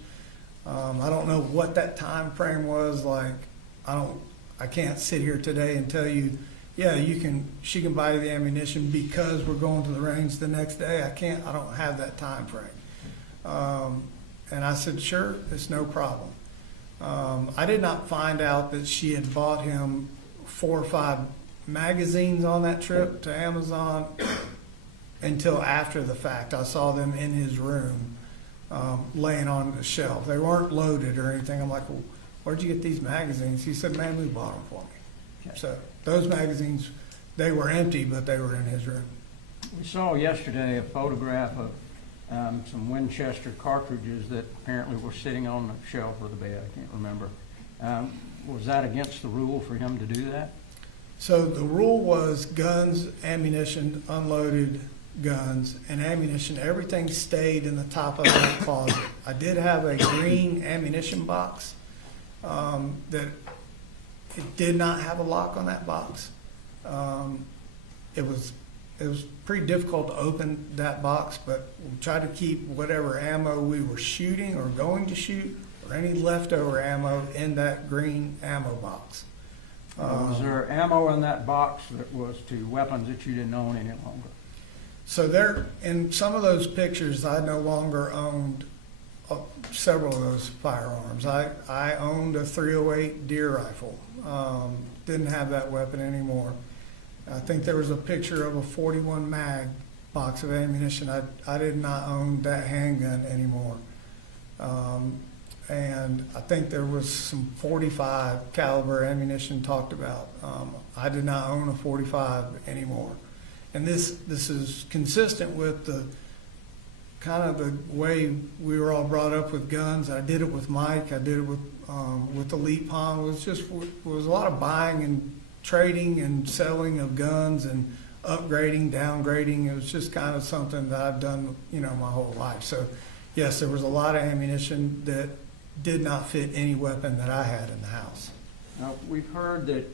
I don't know what that time frame was, like, I can't sit here today and tell you, yeah, she can buy you the ammunition because we're going to the range the next day. I don't have that time frame. And I said, sure, it's no problem. I did not find out that she had bought him 4 or 5 magazines on that trip to Amazon until after the fact. I saw them in his room, laying on the shelf. They weren't loaded or anything. I'm like, well, where'd you get these magazines? He said, man, we bought them for me. Okay. So those magazines, they were empty, but they were in his room. We saw yesterday a photograph of some Winchester cartridges that apparently were sitting on the shelf of the bed. I can't remember. Was that against the rule for him to do that? So the rule was guns, ammunition, unloaded guns, and ammunition, everything stayed in the top of that closet. I did have a green ammunition box that it did not have a lock on that box. It was pretty difficult to open that box, but we tried to keep whatever ammo we were shooting or going to shoot or any leftover ammo in that green ammo box. Was there ammo in that box that was to weapons that you didn't own any longer? So there, in some of those pictures, I no longer owned several of those firearms. I owned a .308 deer rifle. Didn't have that weapon anymore. I think there was a picture of a 41 mag box of ammunition. I did not own that handgun anymore. And I think there was some 45 caliber ammunition talked about. I did not own a 45 anymore. And this is consistent with the kind of the way we were all brought up with guns. I did it with Mike. I did it with Elite Pond. It was a lot of buying and trading and selling of guns and upgrading, downgrading. It was just kind of something that I've done, my whole life. So yes, there was a lot of ammunition that did not fit any weapon that I had in the house. Now, we've heard that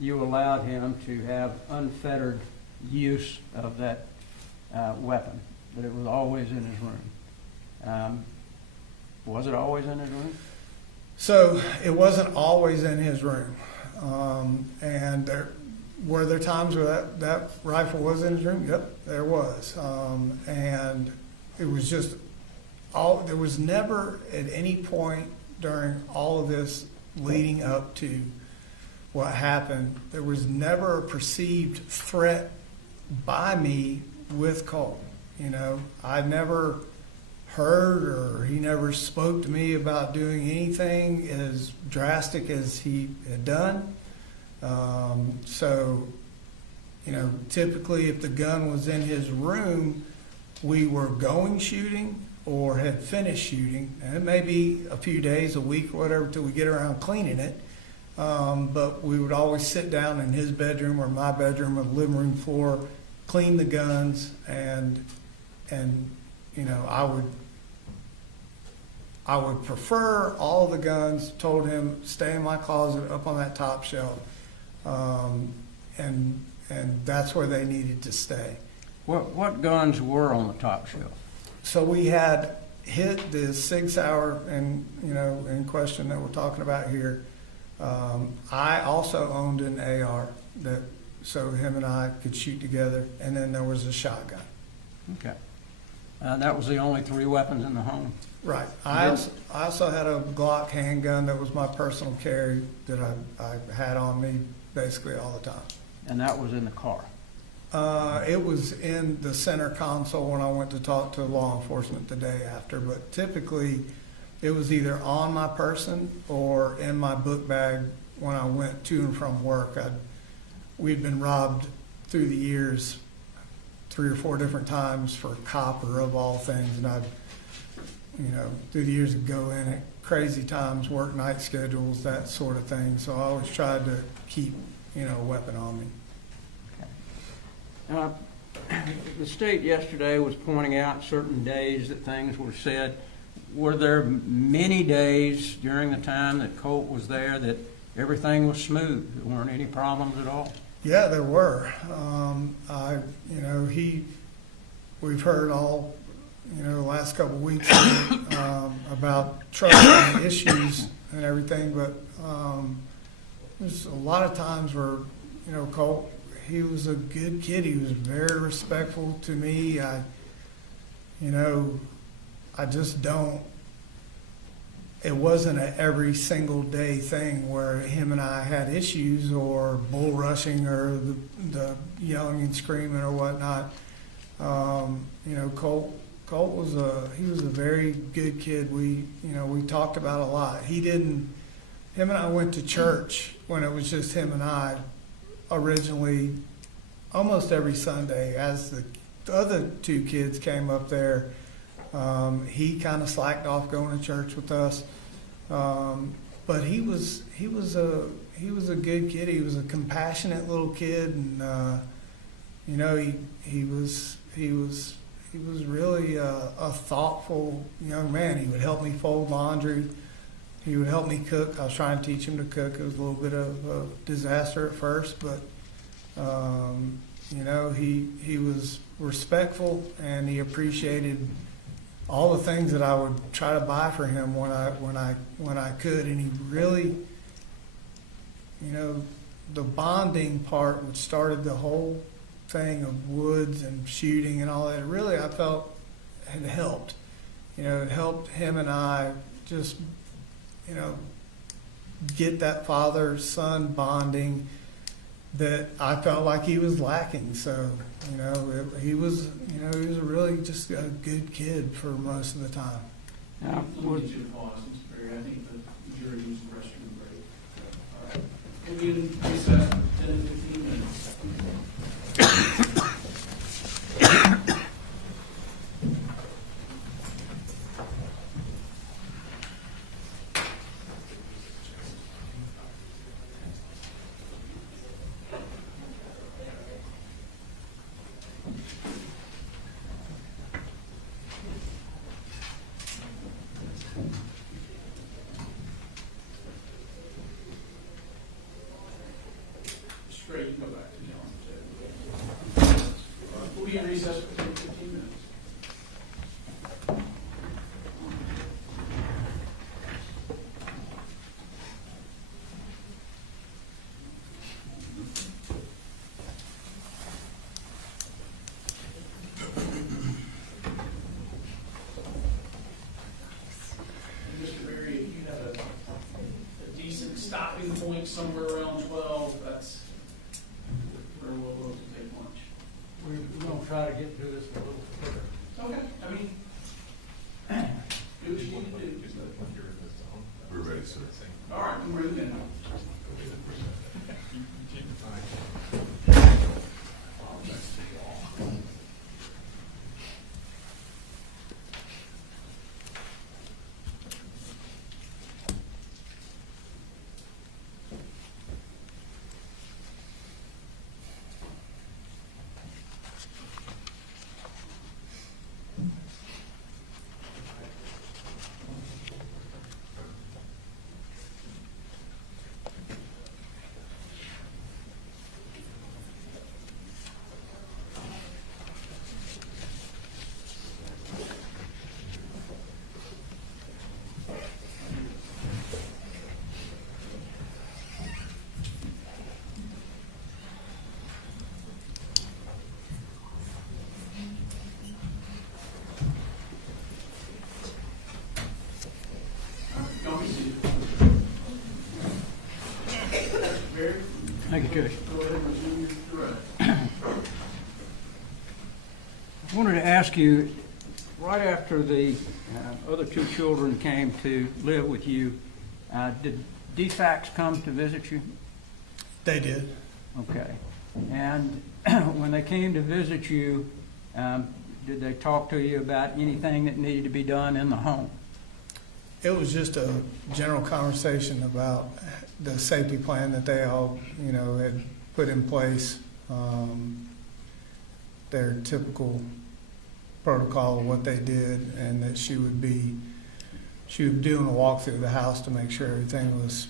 you allowed him to have unfettered use of that weapon, that it was always in his room. Was it always in his room? So it wasn't always in his room. And were there times where that rifle was in his room? Yep, there was. And it was just there was never at any point during all of this leading up to what happened, there was never a perceived threat by me with Colt. I never heard or he never spoke to me about doing anything as drastic as he had done. So, typically if the gun was in his room, we were going shooting or had finished shooting, and it may be a few days, a week, or whatever, till we get around cleaning it. But we would always sit down in his bedroom or my bedroom or the living room floor, clean the guns, and I would prefer all the guns. Told him stay in my closet up on that top shelf, and that's where they needed to stay. What guns were on the top shelf? So we had hit the SIG Sauer in question that we're talking about here. I also owned an AR so him and I could shoot together, and then there was a shotgun. Okay. That was the only 3 weapons in the home? Right. I also had a Glock handgun that was my personal carry that I had on me basically all the time. And that was in the car? It was in the center console when I went to talk to law enforcement the day after, but typically it was either on my person or in my book bag when I went to and from work. We'd been robbed through the years 3 or 4 different times for copper of all things, and I'd, through the years I'd go in at crazy times, work night schedules, that sort of thing. So I always tried to keep, a weapon on me. The state yesterday was pointing out certain days that things were said. were there many days during the time that Colt was there that everything was smooth? There weren't any problems at all? Yeah, there were. We've heard all, the last couple of weeks about trouble and issues and everything, but there's a lot of times where, Colt, he was a good kid. He was very respectful to me. I just don't, it wasn't an every single day thing where him and I had issues or bull rushing or the yelling and screaming or whatnot. Colt was a very good kid. We talked about a lot. Him and I went to church when it was just him and I originally almost every Sunday. As the other two kids came up there, he kind of slacked off going to church with us. But he was a good kid. He was a compassionate little kid, and he was really a thoughtful young man. He would help me fold laundry. He would help me cook. I was trying to teach him to cook. It was a little bit of a disaster at first, but he was respectful, and he appreciated all the things that I would try to buy for him when I could. And he really, the bonding part, which started the whole thing of woods and shooting and all that, really I felt had helped. It helped him and I just, get that father-son bonding that I felt like he was lacking. So, he was really just a good kid for most of the time. Now, Let me get you to pause, Mr. Perry. I think the jury used the restroom break. All right. We'll be in recess for 10 to 15 minutes. Straight, you can go back to the office. We'll be in recess for 10 to 15 minutes. Mr. Berry, if you have a decent stopping point somewhere around 12, that's where we'll look to take lunch. we're going to try to get through this a little quicker. Okay, I mean, do what you need to do. We're ready, sir. All right, I'm ready then. Y'all be seated. Barry, Thank you, Judge. go ahead and resume your direct. I wanted to ask you, right after the other two children came to live with you, did DFACS come to visit you? They did. Okay. And when they came to visit you, did they talk to you about anything that needed to be done in the home? It was just a general conversation about the safety plan that they all, had put in place, their typical protocol of what they did, and that she would be she was doing a walk through the house to make sure everything was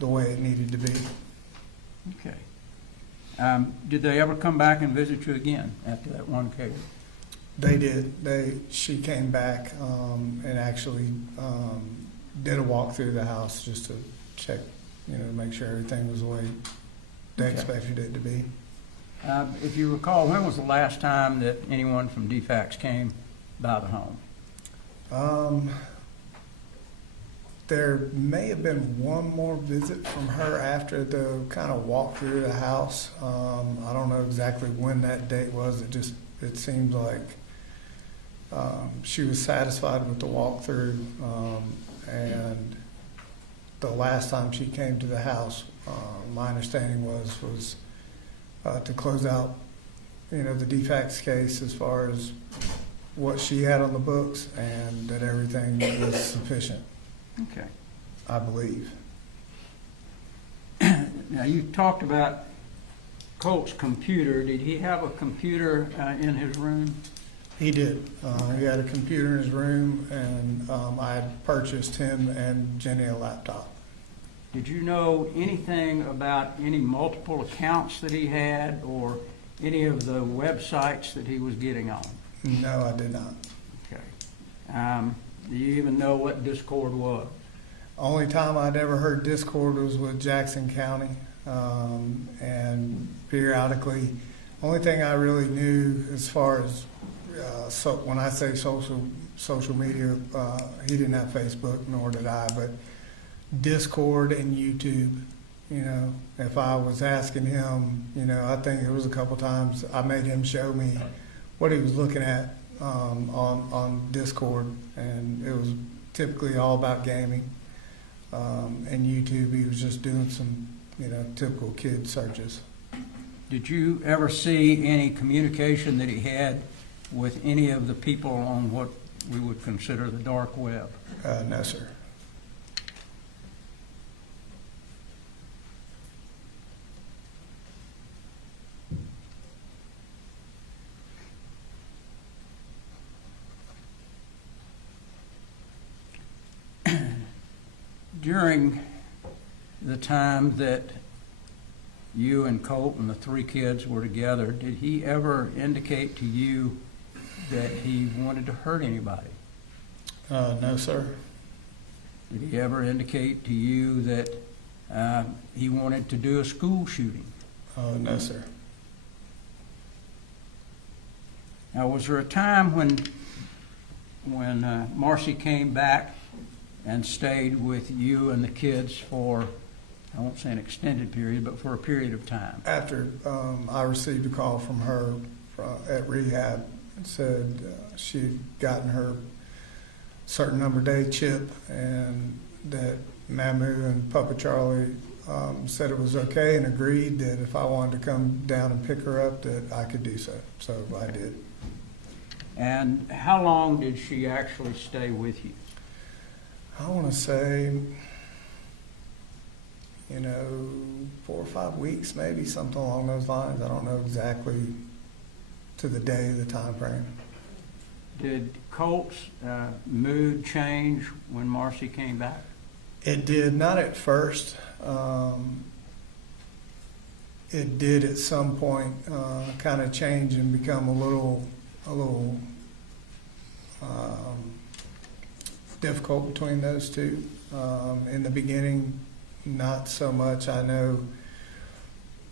the way it needed to be. Okay. Did they ever come back and visit you again after that one case? They did. She came back and actually did a walk through the house just to check, to make sure everything was the way they expected it to be. If you recall, when was the last time that anyone from DFACS came by the home? There may have been one more visit from her after the kind of walk through the house. I don't know exactly when that date was. It seems like she was satisfied with the walkthrough, and the last time she came to the house, my understanding was to close out, the DFACS case as far as what she had on the books, and that everything was sufficient. Okay. I believe. Now, you talked about Colt's computer. Did he have a computer in his room? He did. He had a computer in his room, and I had purchased him and Jenny a laptop. Did you know anything about any multiple accounts that he had or any of the websites that he was getting on? No, I did not. Okay. Do you even know what Discord was? Only time I'd ever heard Discord was with Jackson County, and periodically, only thing I really knew as far as so when I say social media, he didn't have Facebook, nor did I, but Discord and YouTube. If I was asking him, I think there was a couple times I made him show me what he was looking at on Discord, and it was typically all about gaming. And YouTube, he was just doing some, typical kid searches. Did you ever see any communication that he had with any of the people on what we would consider the dark web? No, sir. During the time that you and Colt and the three kids were together, did he ever indicate to you that he wanted to hurt anybody? No, sir. Did he ever indicate to you that he wanted to do a school shooting? No, sir. Now, was there a time when Marcy came back and stayed with you and the kids for, I won't say an extended period, but for a period of time? After I received a call from her at rehab, it said she'd gotten her certain number day chip, and that Mamu and Papa Charlie said it was okay and agreed that if I wanted to come down and pick her up, that I could do so. So I did. And how long did she actually stay with you? I want to say, 4 or 5 weeks, maybe something along those lines. I don't know exactly to the day, the time frame. Did Colt's mood change when Marcy came back? It did, not at first. It did at some point kind of change and become a little difficult between those two. In the beginning, not so much. I know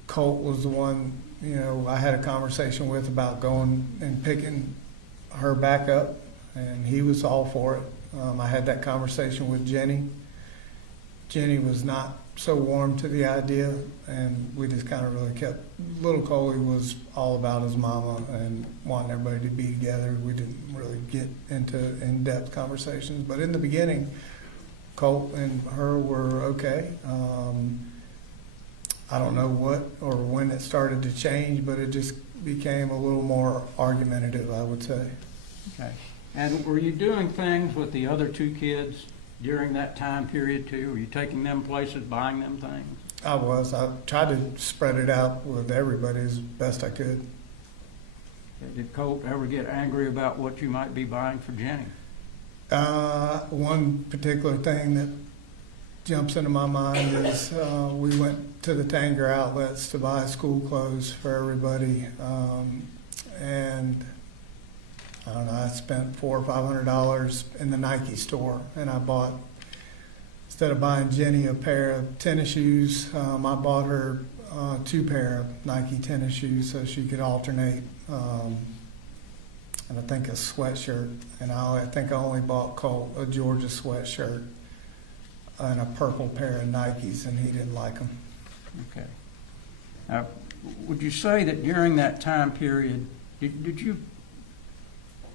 Colt was the one, I had a conversation with about going and picking her back up, and he was all for it. I had that conversation with Jenny. Jenny was not so warm to the idea, and we just kind of really kept, little Coley was all about his mama and wanting everybody to be together. We didn't really get into in-depth conversations, but in the beginning, Colt and her were okay. I don't know what or when it started to change, but it just became a little more argumentative, I would say. Okay. And were you doing things with the other two kids during that time period too? Were you taking them places, buying them things? I was. I tried to spread it out with everybody as best I could. Did Colt ever get angry about what you might be buying for Jenny? One particular thing that jumps into my mind is we went to the Tanger outlets to buy school clothes for everybody, and I don't know, I spent $400 or $500 in the Nike store, and I bought, instead of buying Jenny a pair of tennis shoes, I bought her 2 pair of Nike tennis shoes so she could alternate, and I think a sweatshirt, and I think I only bought Colt a Georgia sweatshirt and a purple pair of Nikes, and he didn't like them. Okay. Now, would you say that during that time period, did you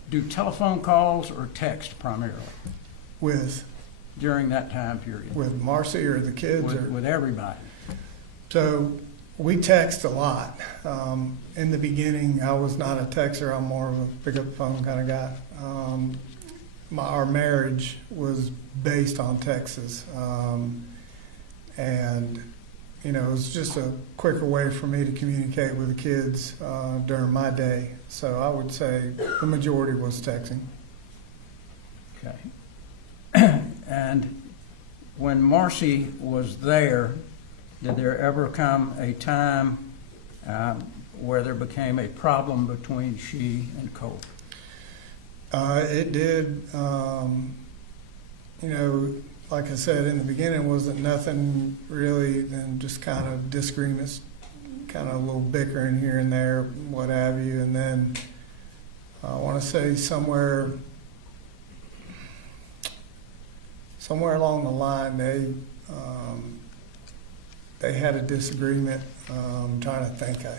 do telephone calls or text primarily With during that time period? Marcy or the kids? With everybody? So we text a lot. In the beginning, I was not a texter. I'm more of a pick up the phone kind of guy. Our marriage was based on texts. And, you know, it was just a quicker way for me to communicate with the kids during my day. So I would say the majority was texting. Okay. And when Marcy was there, did there ever come a time where there became a problem between she and Colt? It did. You know, like I said in the beginning, wasn't nothing really than just kind of disagreements, kind of a little bickering here and there, what have you. And then I want to say somewhere along the line, they had a disagreement. I'm trying to think. I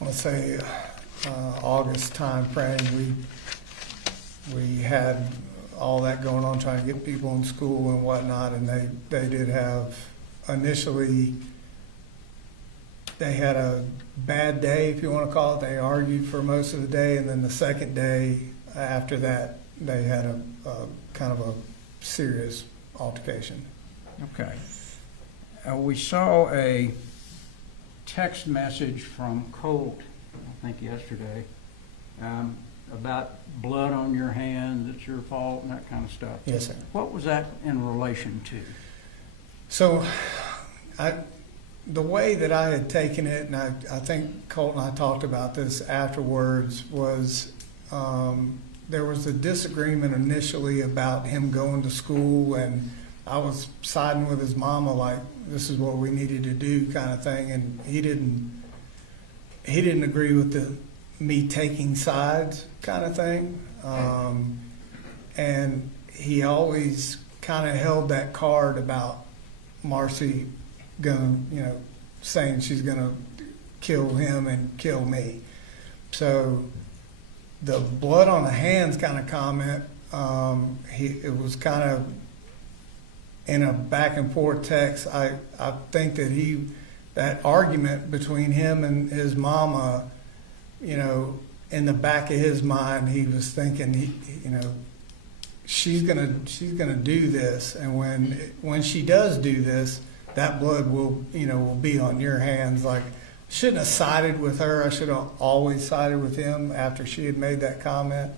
want to say August time frame. We had all that going on, trying to get people in school and whatnot, and they did have, initially, they had a bad day, if you want to call it. They argued for most of the day, and then the second day after that, they had a kind of a serious altercation. Okay. We saw a text message from Colt, I think yesterday, about blood on your hands, it's your fault, and that kind of stuff. Yes, sir. What was that in relation to? So, the way that I had taken it, and I think Colt and I talked about this afterwards, was there was a disagreement initially about him going to school, and I was siding with his mama like this is what we needed to do kind of thing, and he didn't agree with me taking sides kind of thing, and he always kind of held that card about Marcy gonna, you know, saying she's gonna kill him and kill me. So the blood on the hands kind of comment, it was kind of in a back and forth text. I think that that argument between him and his mama, you know, in the back of his mind, he was thinking, you know, she's gonna do this, and when she does do this, that blood will be on your hands. Like, shouldn't have sided with her. I should have always sided with him after she had made that comment,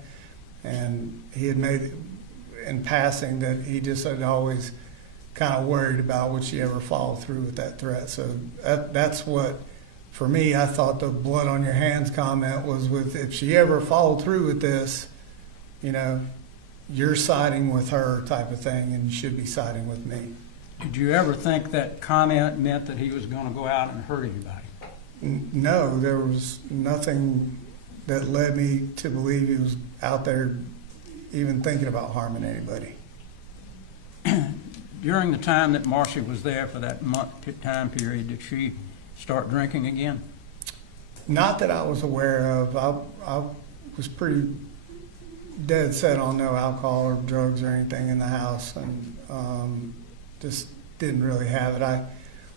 and he had made in passing that he just had always kind of worried about would she ever follow through with that threat. So that's what, for me, I thought the blood on your hands comment was with, if she ever followed through with this, you know, you're siding with her type of thing, and you should be siding with me. Did you ever think that comment meant that he was going to go out and hurt anybody? No, there was nothing that led me to believe he was out there even thinking about harming anybody. During the time that Marcy was there for that month time period, did she start drinking again? Not that I was aware of. I was pretty dead set on no alcohol or drugs or anything in the house, and just didn't really have it.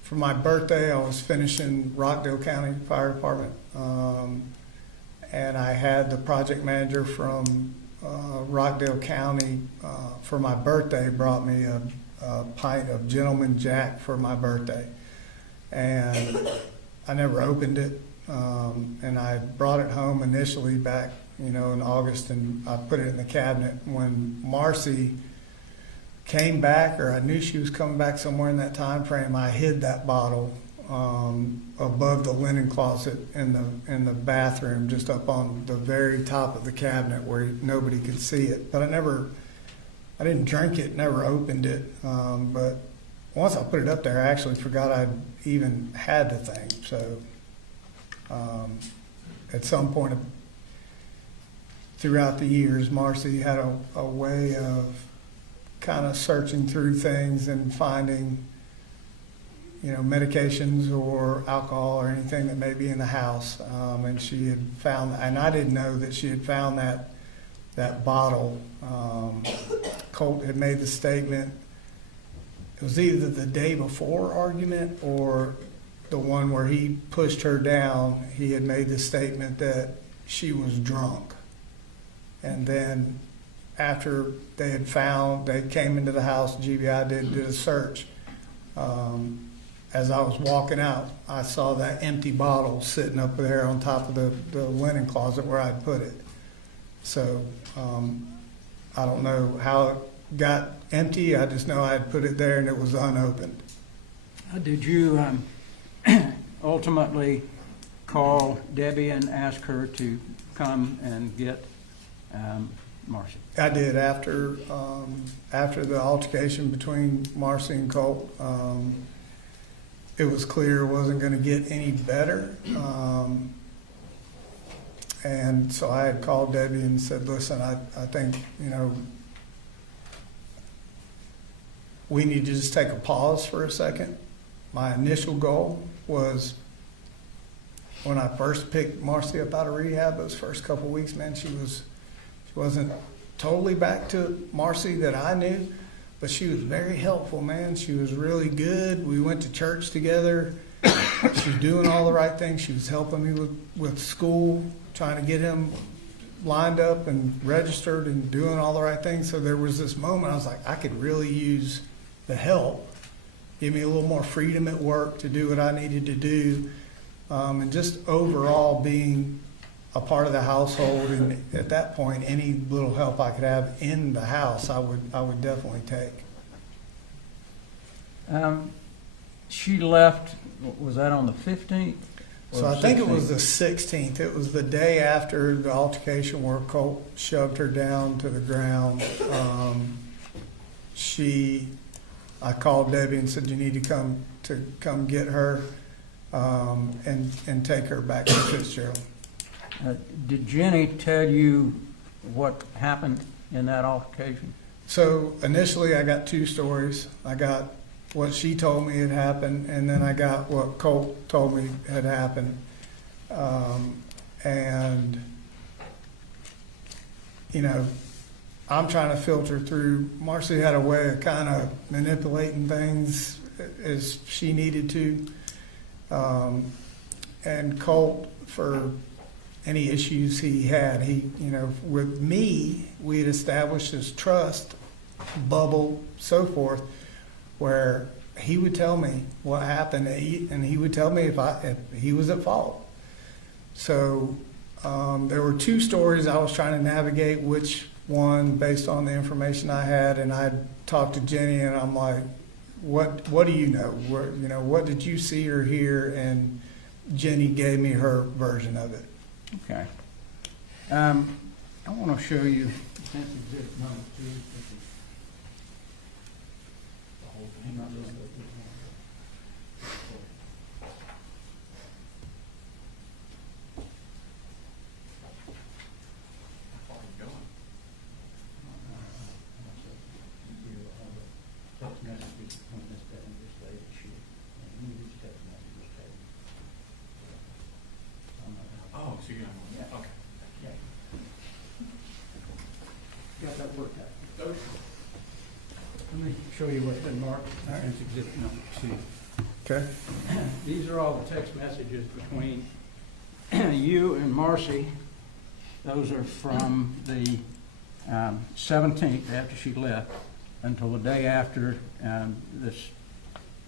For my birthday, I was finishing Rockdale County Fire Department, and I had the project manager from Rockdale County for my birthday brought me a pint of Gentleman Jack for my birthday, and I never opened it, and I brought it home initially back in August, and I put it in the cabinet. When Marcy came back, or I knew she was coming back somewhere in that time frame, I hid that bottle above the linen closet in the bathroom, just up on the very top of the cabinet where nobody could see it. But I didn't drink it, never opened it. But once I put it up there, I actually forgot I'd even had the thing. So at some point throughout the years, Marcy had a way of kind of searching through things and finding, medications or alcohol or anything that may be in the house. And she had found, and I didn't know that she had found that bottle. Colt had made the statement. It was either the day before argument or the one where he pushed her down. He had made the statement that she was drunk. And then after they came into the house, GBI did a search. As I was walking out, I saw that empty bottle sitting up there on top of the linen closet where I'd put it. So I don't know how it got empty. I just know I had put it there and it was unopened. Did you ultimately call Debbie and ask her to come and get Marcy? I did after the altercation between Marcy and Colt. It was clear it wasn't going to get any better. And so I had called Debbie and said, listen, I think, we need to just take a pause for a second. My initial goal was, when I first picked Marcy up out of rehab, those first couple of weeks, man, she wasn't totally back to Marcy that I knew, but she was very helpful, man. She was really good. We went to church together. She was doing all the right things. She was helping me with school, trying to get him lined up and registered and doing all the right things. So there was this moment I was like, I could really use the help. Give me a little more freedom at work to do what I needed to do. And just overall being a part of the household, and at that point, any little help I could have in the house, I would definitely take. She left, was that on the 15th? So I think it was the 16th. It was the day after the altercation where Colt shoved her down to the ground. I called Debbie and said, you need to come get her and take her back to Fitzgerald. Did Jenny tell you what happened in that altercation? So initially I got two stories. I got what she told me had happened, and then I got what Colt told me had happened. And, I'm trying to filter through. Marcy had a way of kind of manipulating things as she needed to. And Colt, for any issues he had, with me, we had established this trust bubble, so forth, where he would tell me what happened, and he would tell me if he was at fault. So there were two stories I was trying to navigate which one based on the information I had, and I talked to Jenny, and I'm like, what do you know? What did you see or hear? And Jenny gave me her version of it. Okay. I want to show you exhibit number 2. The whole thing. How far are you going? Oh, so you're gonna, Yeah. okay. Got that worked out. Okay. Let me show you what's been marked as exhibit number 2. Okay. These are all the text messages between you and Marcy. Those are from the 17th, after she left, until the day after this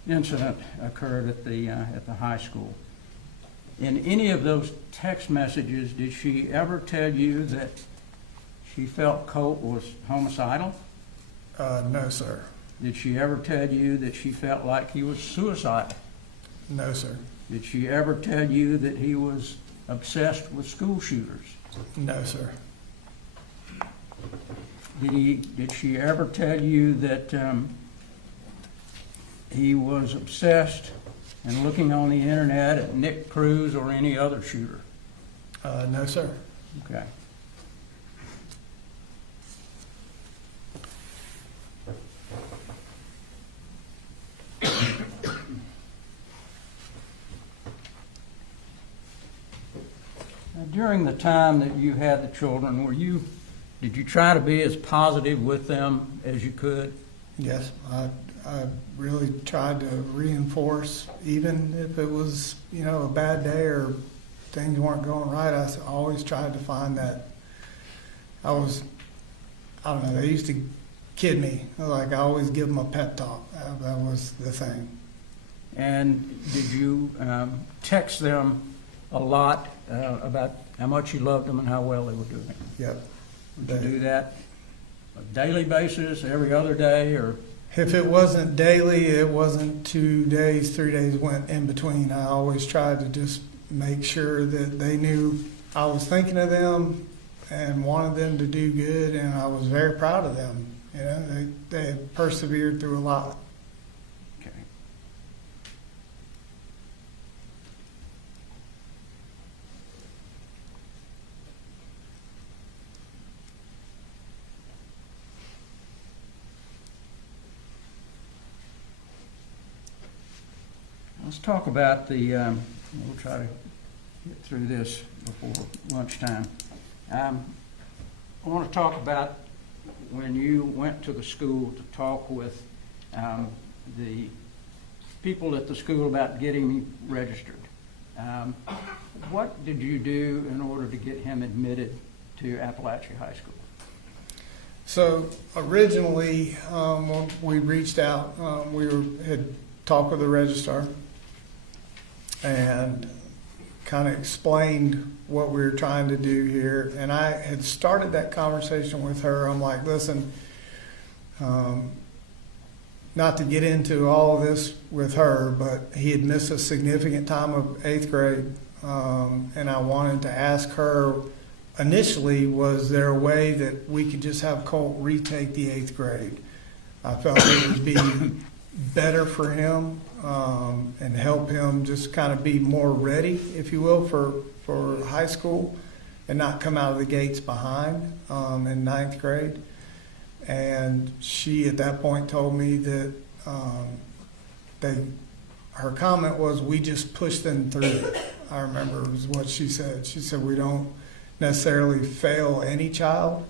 incident occurred at the high school. In any of those text messages, did she ever tell you that she felt Colt was homicidal? No, sir. Did she ever tell you that she felt like he was suicidal? No, sir. Did she ever tell you that he was obsessed with school shooters? No, sir. Did she ever tell you that he was obsessed and looking on the internet at Nick Cruz or any other shooter? No, sir. Okay. Now, during the time that you had the children, did you try to be as positive with them as you could? Yes, I really tried to reinforce, even if it was, a bad day or things weren't going right, I always tried to find that. I don't know, they used to kid me. Like, I always give them a pep talk. That was the thing. And did you text them a lot about how much you loved them and how well they were doing? Yep. Would you do that on a daily basis, every other day, or? If it wasn't daily, it wasn't 2 days, 3 days went in between. I always tried to just make sure that they knew I was thinking of them and wanted them to do good, and I was very proud of them. They had persevered through a lot. Okay. Let's talk about we'll try to get through this before lunchtime. I want to talk about when you went to the school to talk with the people at the school about getting me registered. What did you do in order to get him admitted to Apalachee High School? So originally, when we reached out, had talked with the registrar and kind of explained what we were trying to do here. And I had started that conversation with her. I'm like, listen, not to get into all of this with her, but he had missed a significant time of 8th grade. And I wanted to ask her, initially, was there a way that we could just have Colt retake the 8th grade? I felt it would be better for him and help him just kind of be more ready, if you will, for high school and not come out of the gates behind in 9th grade. And she at that point told me that her comment was, we just push them through. I remember it was what she said. She said, we don't necessarily fail any child,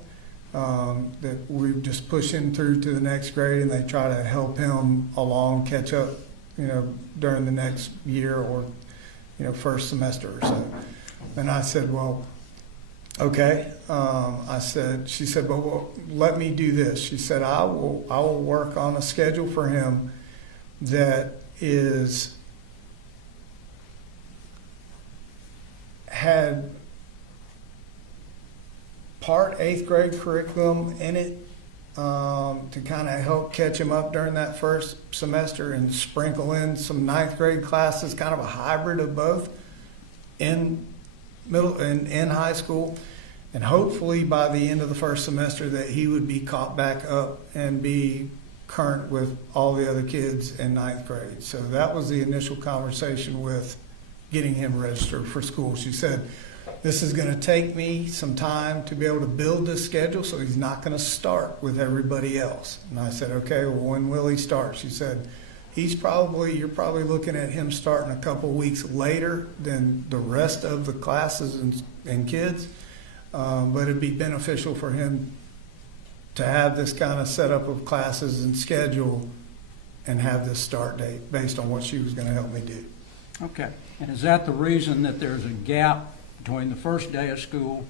that we just push him through to the next grade and they try to help him along, catch up, during the next year or, first semester or so. And I said, well, okay. She said, well, let me do this. She said, I will work on a schedule for him that had part 8th grade curriculum in it to kind of help catch him up during that first semester and sprinkle in some 9th grade classes, kind of a hybrid of both in middle and in high school. And hopefully by the end of the first semester that he would be caught back up and be current with all the other kids in 9th grade. So that was the initial conversation with getting him registered for school. She said, this is going to take me some time to be able to build this schedule, so he's not going to start with everybody else. And I said, okay, well, when will he start? She said, you're probably looking at him starting a couple weeks later than the rest of the classes and kids. But it'd be beneficial for him to have this kind of setup of classes and schedule and have this start date based on what she was going to help me do. Okay. And is that the reason that there's a gap between the first day of school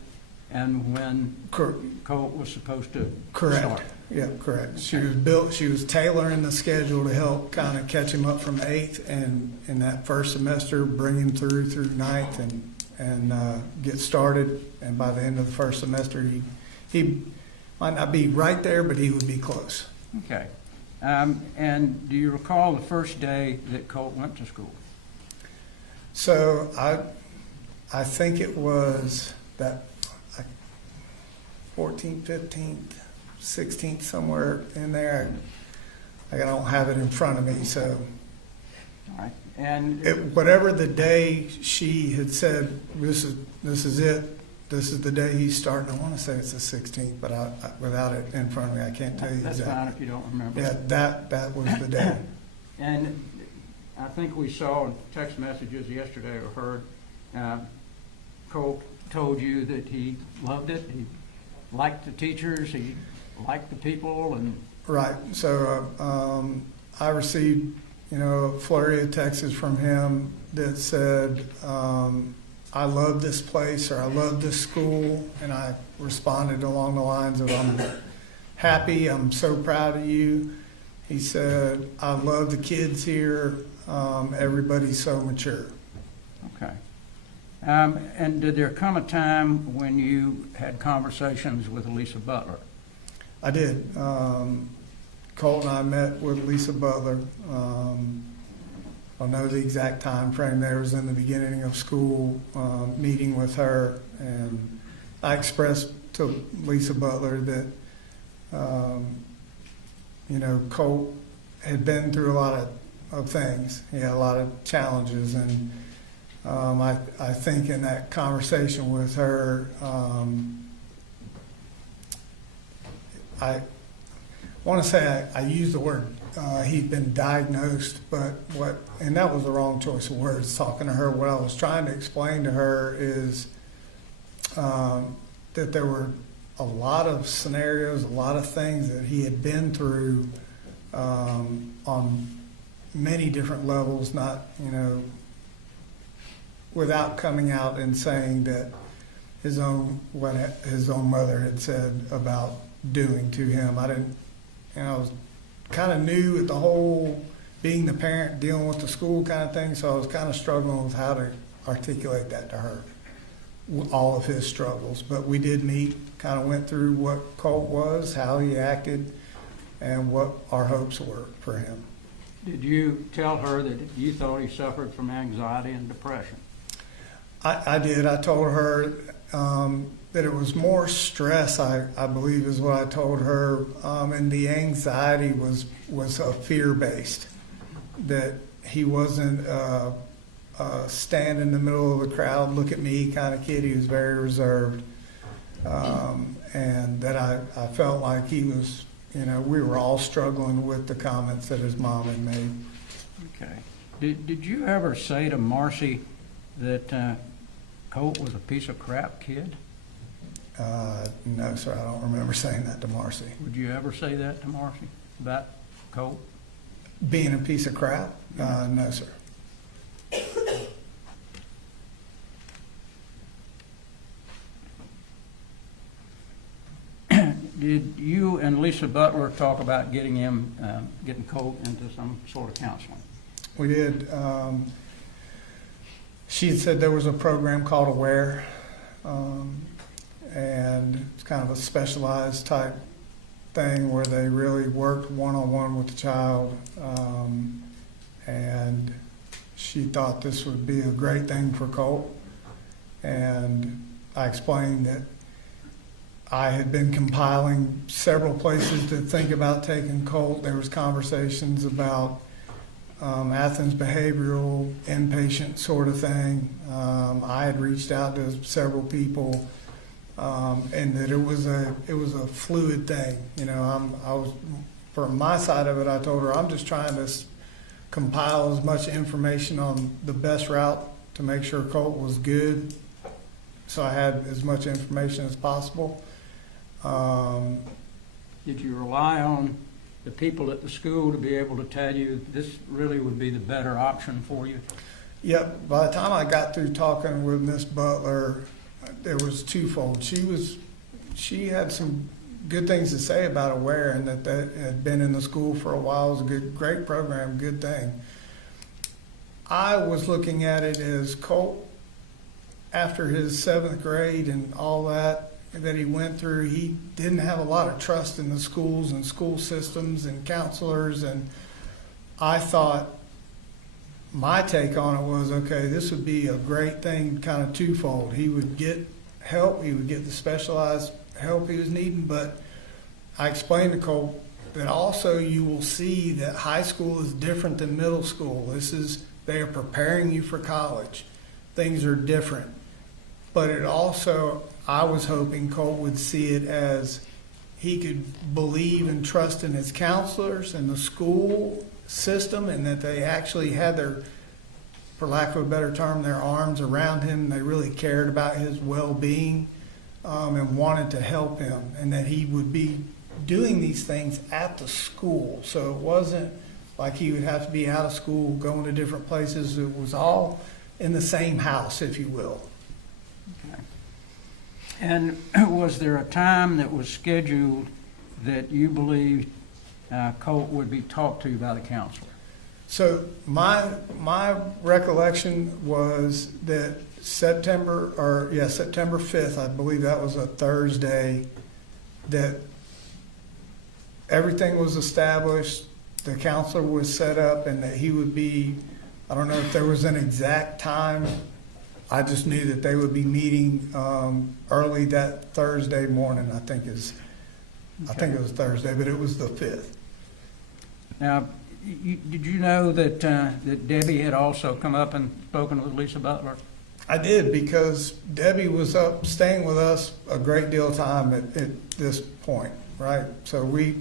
and when Cor- Colt was supposed to Correct. start. Yeah, correct. She was tailoring the schedule to help kind of catch him up from 8th and in that first semester, bring him through 9th and get started. And by the end of the first semester, he might not be right there, but he would be close. Okay. And do you recall the first day that Colt went to school? So I think it was that 14th, 15th, 16th, somewhere in there. I don't have it in front of me, so All right. And whatever the day she had said, this is it. This is the day he's starting. I want to say it's the 16th, but without it in front of me, I can't tell you that's exactly. fine if you don't remember. Yeah, that was the day. And I think we saw in text messages yesterday or heard, Colt told you that he loved it, he liked the teachers, he liked the people, and Right. So I received, a flurry of texts from him that said, I love this place or I love this school. And I responded along the lines of, I'm happy, I'm so proud of you. He said, I love the kids here. Everybody's so mature. okay. And did there come a time when you had conversations with Lisa Butler? I did. Colt and I met with Lisa Butler. I know the exact time frame there was in the beginning of school, meeting with her, and I expressed to Lisa Butler that Colt had been through a lot of things. He had a lot of challenges, and I think in that conversation with her, I want to say I used the word he'd been diagnosed, and that was the wrong choice of words. Talking to her, what I was trying to explain to her is that there were a lot of scenarios, a lot of things that he had been through on many different levels, not, without coming out and saying that what his own mother had said about doing to him. I didn't, I was kind of new at the whole being the parent, dealing with the school kind of thing, so I was kind of struggling with how to articulate that to her, all of his struggles. But we did meet, kind of went through what Colt was, how he acted, and what our hopes were for him. Did you tell her that you thought he suffered from anxiety and depression? I did. I told her that it was more stress, I believe is what I told her, and the anxiety was a fear-based, that he wasn't stand in the middle of the crowd, look at me kind of kid. He was very reserved, and that I felt like he was, we were all struggling with the comments that his mom had made. Okay. Did you ever say to Marcy that Colt was a piece of crap kid? No, sir, I don't remember saying that to Marcy. Would you ever say that to Marcy about Colt? Being a piece of crap? No, sir. Did you and Lisa Butler talk about getting Colt into some sort of counseling? We did. She had said there was a program called Aware, and it's kind of a specialized type thing where they really worked one-on-one with the child, and she thought this would be a great thing for Colt. And I explained that I had been compiling several places to think about taking Colt. There was conversations about Athens behavioral, inpatient sort of thing. I had reached out to several people, and that it was a fluid thing. I was, from my side of it, I told her I'm just trying to compile as much information on the best route to make sure Colt was good, so I had as much information as possible. Did you rely on the people at the school to be able to tell you this really would be the better option for you? Yep. By the time I got through talking with Miss Butler, there was twofold. She had some good things to say about Aware, and that had been in the school for a while. It was a great program, good thing. I was looking at it as Colt, after his 7th grade and all that he went through, he didn't have a lot of trust in the schools and school systems and counselors, and I thought, my take on it was, okay, this would be a great thing, kind of twofold. He would get help, he would get the specialized help he was needing, but I explained to Colt that also you will see that high school is different than middle school. They are preparing you for college. Things are different. But it also, I was hoping Colt would see it as he could believe and trust in his counselors and the school system, and that they actually had their, for lack of a better term, their arms around him. They really cared about his well-being and wanted to help him, and that he would be doing these things at the school. So it wasn't like he would have to be out of school, going to different places. It was all in the same house, if you will. Okay. And was there a time that was scheduled that you believed Colt would be talked to by the counselor? So my recollection was that September 5th, I believe that was a Thursday, that everything was established, the counselor was set up, and that he would be, I don't know if there was an exact time. I just knew that they would be meeting early that Thursday morning. I think it was Thursday, but it was the 5th. Now, did you know that that Debbie had also come up and spoken with Lisa Butler? I did, because Debbie was up staying with us a great deal of time at this point, right? So we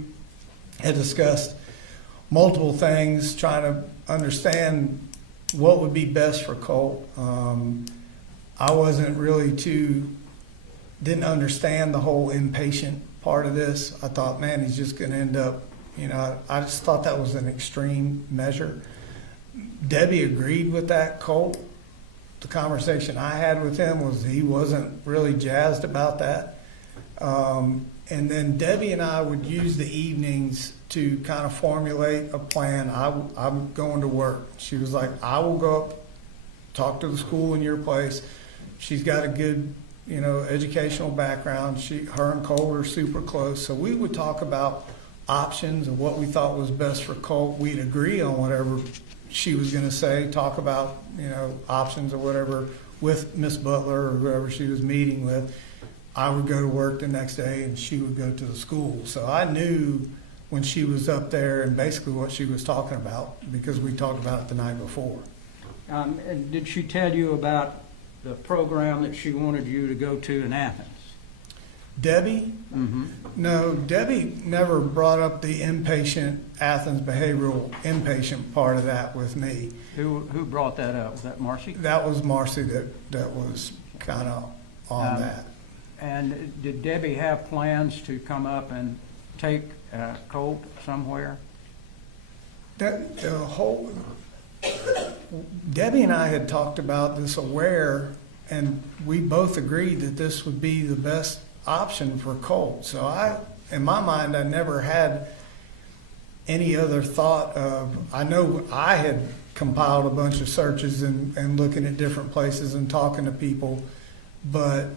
had discussed multiple things, trying to understand what would be best for Colt. I wasn't really didn't understand the whole inpatient part of this. I thought, man, he's just going to end up, I just thought that was an extreme measure. Debbie agreed with that. Colt, the conversation I had with him was he wasn't really jazzed about that. And then Debbie and I would use the evenings to kind of formulate a plan. I'm going to work. She was like, I will go up, talk to the school in your place. She's got a good, educational background. Her and Colt are super close. So we would talk about options of what we thought was best for Colt. We'd agree on whatever she was going to say, talk about, options or whatever with Miss Butler or whoever she was meeting with. I would go to work the next day and she would go to the school. So I knew when she was up there and basically what she was talking about, because we talked about it the night before. And did she tell you about the program that she wanted you to go to in Athens? Debbie? Mm-hmm. No, Debbie never brought up the inpatient Athens behavioral inpatient part of that with me. Who brought that up? Was that Marcy? That was Marcy that was kind of on that. And did Debbie have plans to come up and take Colt somewhere? Debbie and I had talked about this Aware, and we both agreed that this would be the best option for Colt. So in my mind, I never had any other thought of, I know I had compiled a bunch of searches and looking at different places and talking to people, but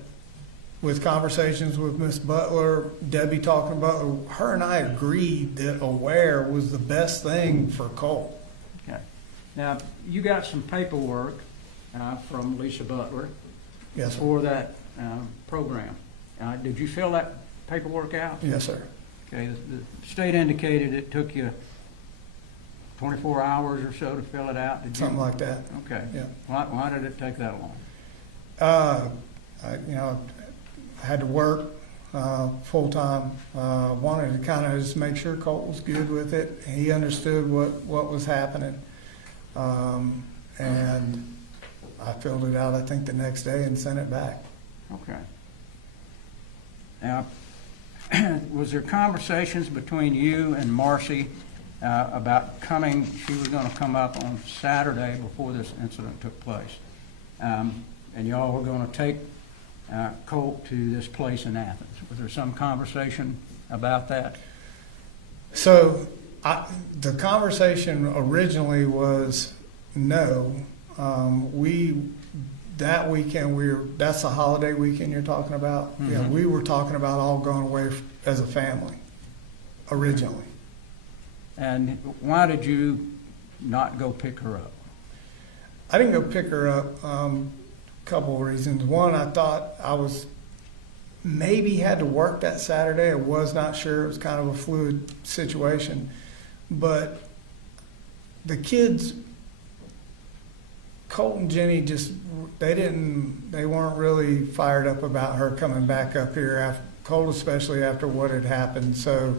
with conversations with Miss Butler, Debbie talking to Butler, her and I agreed that Aware was the best thing for Colt. Okay. Now, you got some paperwork from Lisa Butler Yes, sir. for that program. Did you fill that paperwork out? Yes, sir. Okay. The state indicated it took you 24 hours or so to fill it out. Did you? Something like that. Okay. Yeah. Why did it take that long? I had to work full time. Wanted to kind of just make sure Colt was good with it. He understood what was happening, and I filled it out, I think, the next day and sent it back. Okay. Now, was there conversations between you and Marcy about coming? She was going to come up on Saturday before this incident took place, and y'all were going to take Colt to this place in Athens? Was there some conversation about that? So the conversation originally was no. That weekend, that's the holiday weekend you're talking about? Yeah, Mhm. we were talking about all going away as a family, originally. And why did you not go pick her up? I didn't go pick her up, couple of reasons. One, I thought I was maybe had to work that Saturday. I was not sure. It was kind of a fluid situation. But the kids, Colt and Jenny, they weren't really fired up about her coming back up here, Colt especially after what had happened. So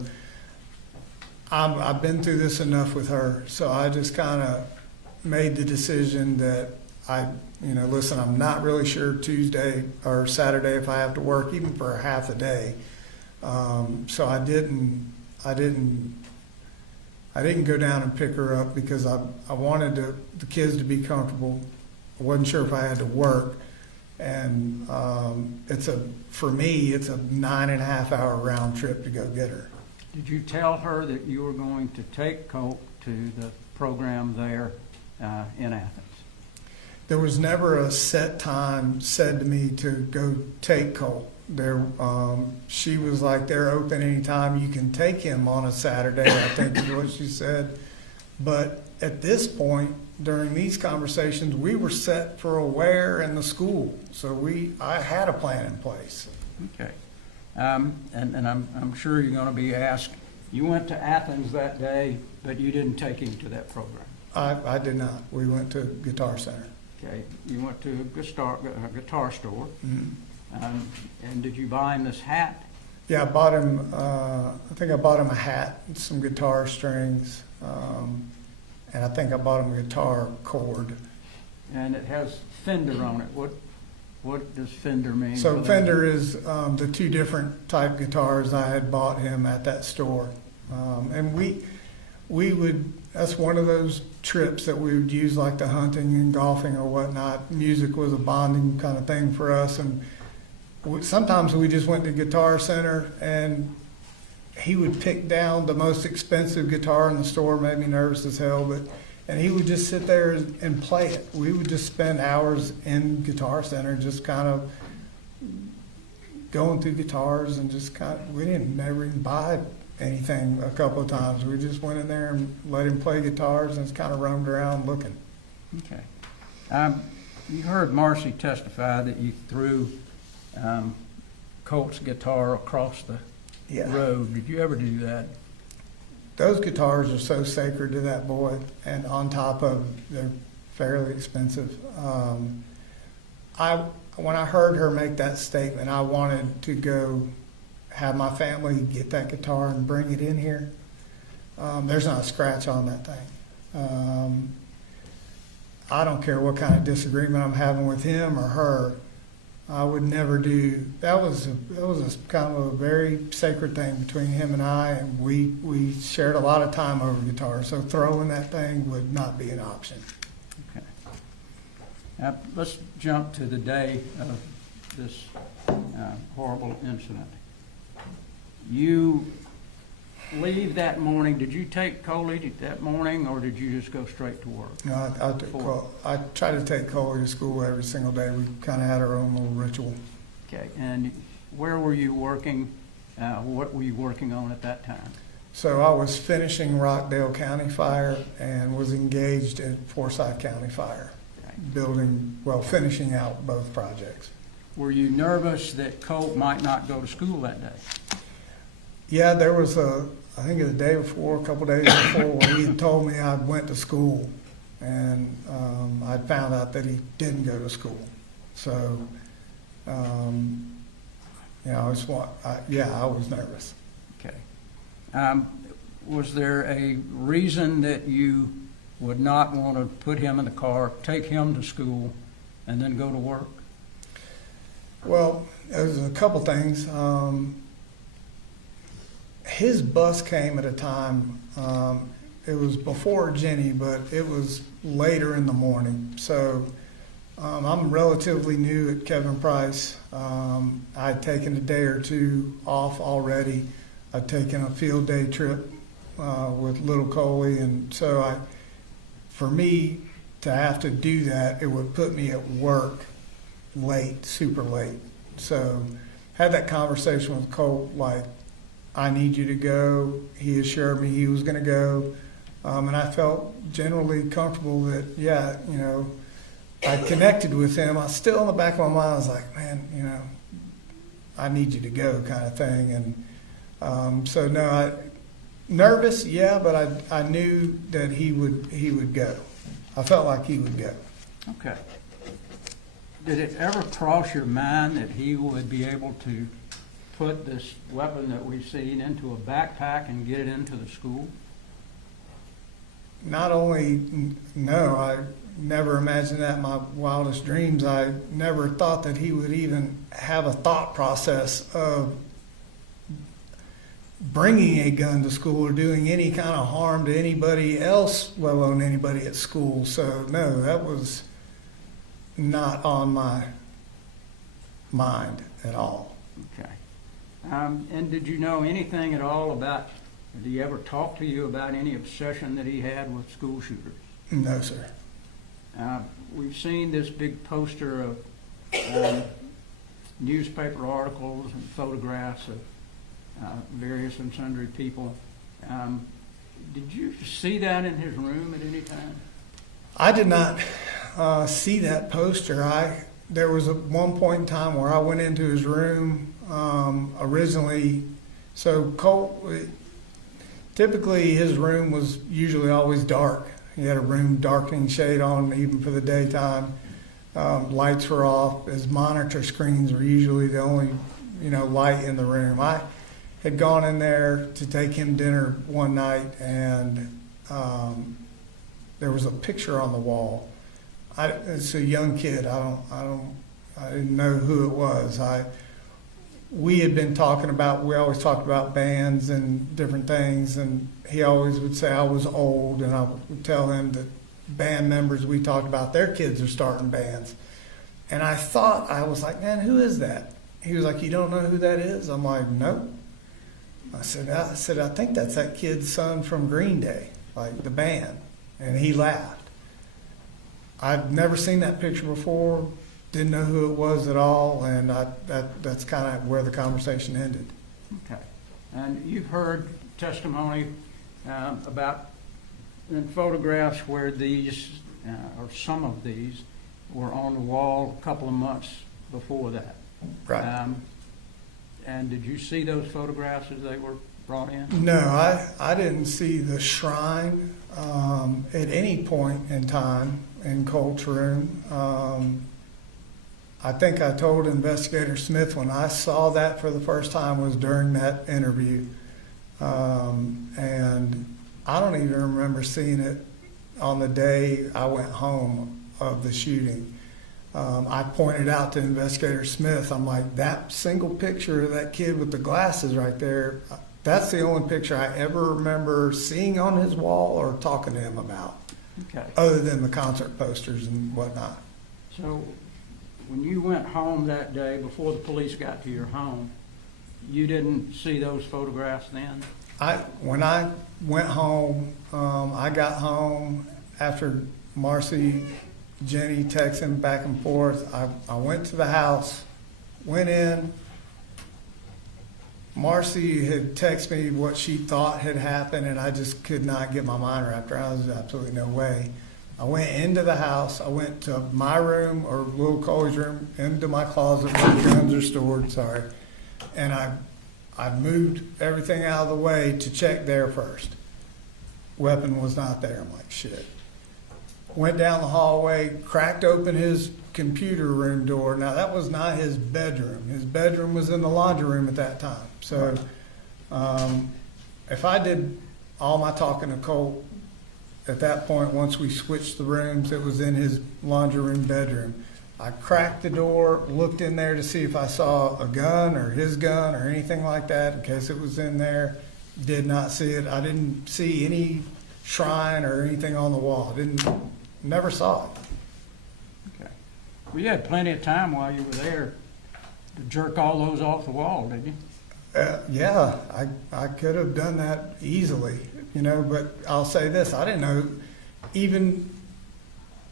I've been through this enough with her. So I just kind of made the decision that listen, I'm not really sure Tuesday or Saturday if I have to work even for half a day. So I didn't go down and pick her up because I wanted the kids to be comfortable. I wasn't sure if I had to work. And for me, it's a 9.5-hour round trip to go get her. Did you tell her that you were going to take Colt to the program there in Athens? There was never a set time said to me to go take Colt. She was like, they're open anytime. You can take him on a Saturday, I think is what she said. But at this point, during these conversations, we were set for a where in the school. So I had a plan in place. Okay. And I'm sure you're going to be asked, you went to Athens that day, but you didn't take him to that program. I did not. We went to Guitar Center. Okay. You went to a guitar store. Mm-hmm. And did you buy him this hat? Yeah, I bought him, I think I bought him a hat, and some guitar strings, and I think I bought him a guitar cord. And it has Fender on it. What does Fender mean? So Fender is the two different type guitars I had bought him at that store. And we would, that's one of those trips that we would use like the hunting and golfing or whatnot. Music was a bonding kind of thing for us. And sometimes we just went to Guitar Center and he would pick down the most expensive guitar in the store, made me nervous as hell, and he would just sit there and play it. We would just spend hours in Guitar Center just kind of going through guitars and we didn't never even buy anything a couple of times. We just went in there and let him play guitars and just kind of roamed around looking. Okay. You heard Marcy testify that you threw Colt's guitar across the road. Did you ever do that? Those guitars are so sacred to that boy, and on top of they're fairly expensive. When I heard her make that statement, I wanted to go have my family get that guitar and bring it in here. There's not a scratch on that thing. I don't care what kind of disagreement I'm having with him or her. I would never do that. Was a kind of a very sacred thing between him and I, and we shared a lot of time over guitar. So throwing that thing would not be an option. Okay. Now let's jump to the day of this horrible incident. You leave that morning. Did you take Coley that morning, or did you just go straight to work? No, I try to take Coley to school every single day. We kind of had our own little ritual. Okay. And where were you working? What were you working on at that time? So I was finishing Rockdale County Fire and was engaged at Forsyth County Fire, finishing out both projects. Were you nervous that Colt might not go to school that day? Yeah, there was I think a day before, a couple days before, where he had told me I went to school, and I found out that he didn't go to school. So, I was nervous. Okay. Was there a reason that you would not want to put him in the car, take him to school, and then go to work? Well, there's a couple things. His bus came at a time, it was before Jenny, but it was later in the morning. So I'm relatively new at Kevin Price. I'd taken a day or two off already. I'd taken a field day trip with little Coley, and so for me to have to do that, it would put me at work late, super late. So had that conversation with Colt, like, I need you to go. He assured me he was going to go. And I felt generally comfortable that, yeah, you know, I connected with him. I still in the back of my mind, I was like, man, you know, I need you to go kind of thing. And so no, nervous, yeah, but I knew that he would go. I felt like he would go. Okay. Did it ever cross your mind that he would be able to put this weapon that we've seen into a backpack and get it into the school? Not only, no, I never imagined that in my wildest dreams. I never thought that he would even have a thought process of bringing a gun to school or doing any kind of harm to anybody else, let alone anybody at school. So no, that was not on my mind at all. Okay. And did you know anything at all about, did he ever talk to you about any obsession that he had with school shooters? No, sir. We've seen this big poster of newspaper articles and photographs of various and sundry people. Did you see that in his room at any time? I did not see that poster. There was one point in time where I went into his room originally. So Colt, typically his room was usually always dark. He had a room darkening shade on even for the daytime. Lights were off. His monitor screens were usually the only, light in the room. I had gone in there to take him dinner one night, and there was a picture on the wall. It's a young kid. I didn't know who it was. We had been talking about, we always talked about bands and different things, and he always would say I was old, and I would tell him that band members we talked about, their kids are starting bands. And I was like, man, who is that? He was like, you don't know who that is? I'm like, nope. I said, I think that's that kid's son from Green Day, like the band. And he laughed. I'd never seen that picture before, didn't know who it was at all, and that's kind of where the conversation ended. Okay. And you've heard testimony about in photographs where these, or some of these, were on the wall a couple of months before that. Right. And did you see those photographs as they were brought in? No, I didn't see the shrine at any point in time in Colt's room. I think I told Investigator Smith when I saw that for the first time was during that interview. And I don't even remember seeing it on the day I went home of the shooting. I pointed out to Investigator Smith, I'm like, that single picture of that kid with the glasses right there, that's the only picture I ever remember seeing on his wall or talking to him about, Okay. other than the concert posters and whatnot. So when you went home that day, before the police got to your home, you didn't see those photographs then? When I went home, I got home after Marcy, Jenny texting back and forth. I went to the house, went in. Marcy had texted me what she thought had happened, and I just could not get my mind wrapped around it. There was absolutely no way. I went into the house. I went to my room, or little Coley's room, into my closet where the guns are stored, and I moved everything out of the way to check there first. Weapon was not there. I'm like, shit. Went down the hallway, cracked open his computer room door. Now, that was not his bedroom. His bedroom was in the laundry room at that time. So if I did all my talking to Colt at that point, once we switched the rooms, it was in his laundry room bedroom. I cracked the door, looked in there to see if I saw a gun or his gun or anything like that in case it was in there. Did not see it. I didn't see any shrine or anything on the wall. Never saw it. Okay. Well, you had plenty of time while you were there to jerk all those off the wall, didn't you? Yeah, I could have done that easily, you know, but I'll say this, I didn't know even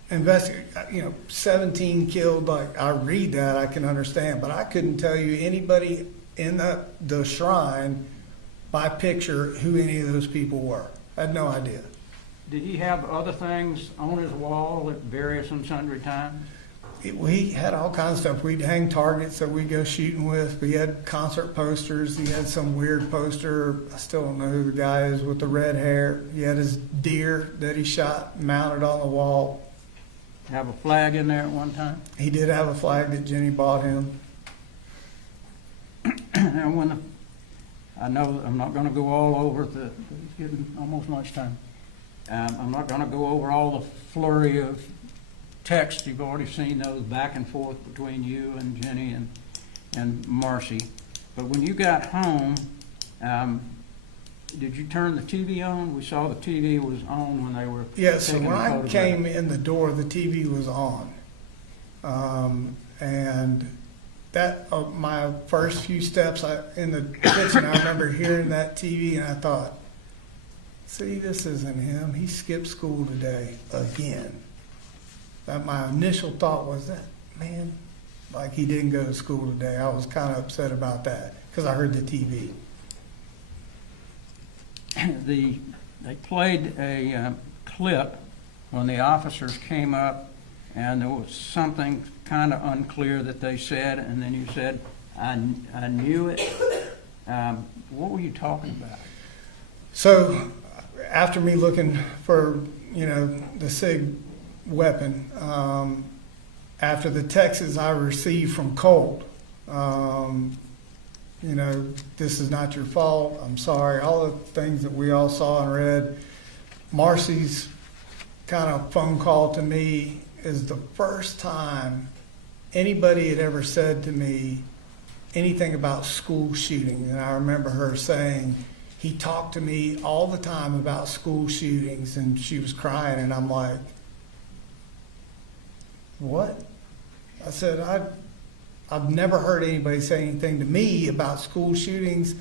17 killed, like I read that, I can understand, but I couldn't tell you anybody in the shrine by picture who any of those people were. I had no idea. Did he have other things on his wall at various and sundry times? We had all kinds of stuff. We'd hang targets that we'd go shooting with. We had concert posters. He had some weird poster. I still don't know who the guy is with the red hair. He had his deer that he shot mounted on the wall. Have a flag in there at one time? He did have a flag that Jenny bought him. And I know I'm not going to go all over it's getting almost lunchtime. I'm not going to go over all the flurry of text. You've already seen those back and forth between you and Jenny and Marcy. But when you got home, did you turn the TV on? We saw the TV was on when they were Yeah, so taking when the I photograph. came in the door, the TV was on. And that my first few steps in the kitchen, I remember hearing that TV and I thought, see, this isn't him. He skipped school today again. That my initial thought was that, man, like he didn't go to school today. I was kind of upset about that because I heard the TV. They played a clip when the officers came up, and there was something kind of unclear that they said, and then you said, I knew it. What were you talking about? So after me looking for, the SIG weapon, after the texts I received from Colt, this is not your fault, I'm sorry, all the things that we all saw and read. Marcy's kind of phone call to me is the first time anybody had ever said to me anything about school shootings. And I remember her saying, he talked to me all the time about school shootings, and she was crying, and I'm like, what? I said, I've never heard anybody say anything to me about school shootings.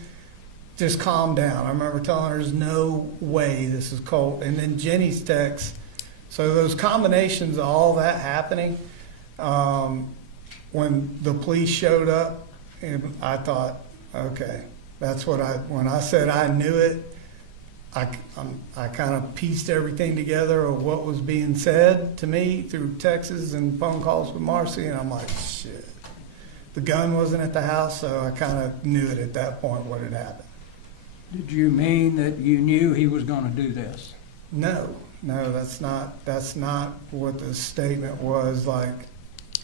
Just calm down. I remember telling her, there's no way this is Colt. And then Jenny's text. So those combinations of all that happening, when the police showed up, and I thought, okay, that's what when I said I knew it, I kind of pieced everything together of what was being said to me through texts and phone calls with Marcy, and I'm like, shit. The gun wasn't at the house, so I kind of knew it at that point what had happened. Did you mean that you knew he was going to do this? No, that's not what the statement was. Like,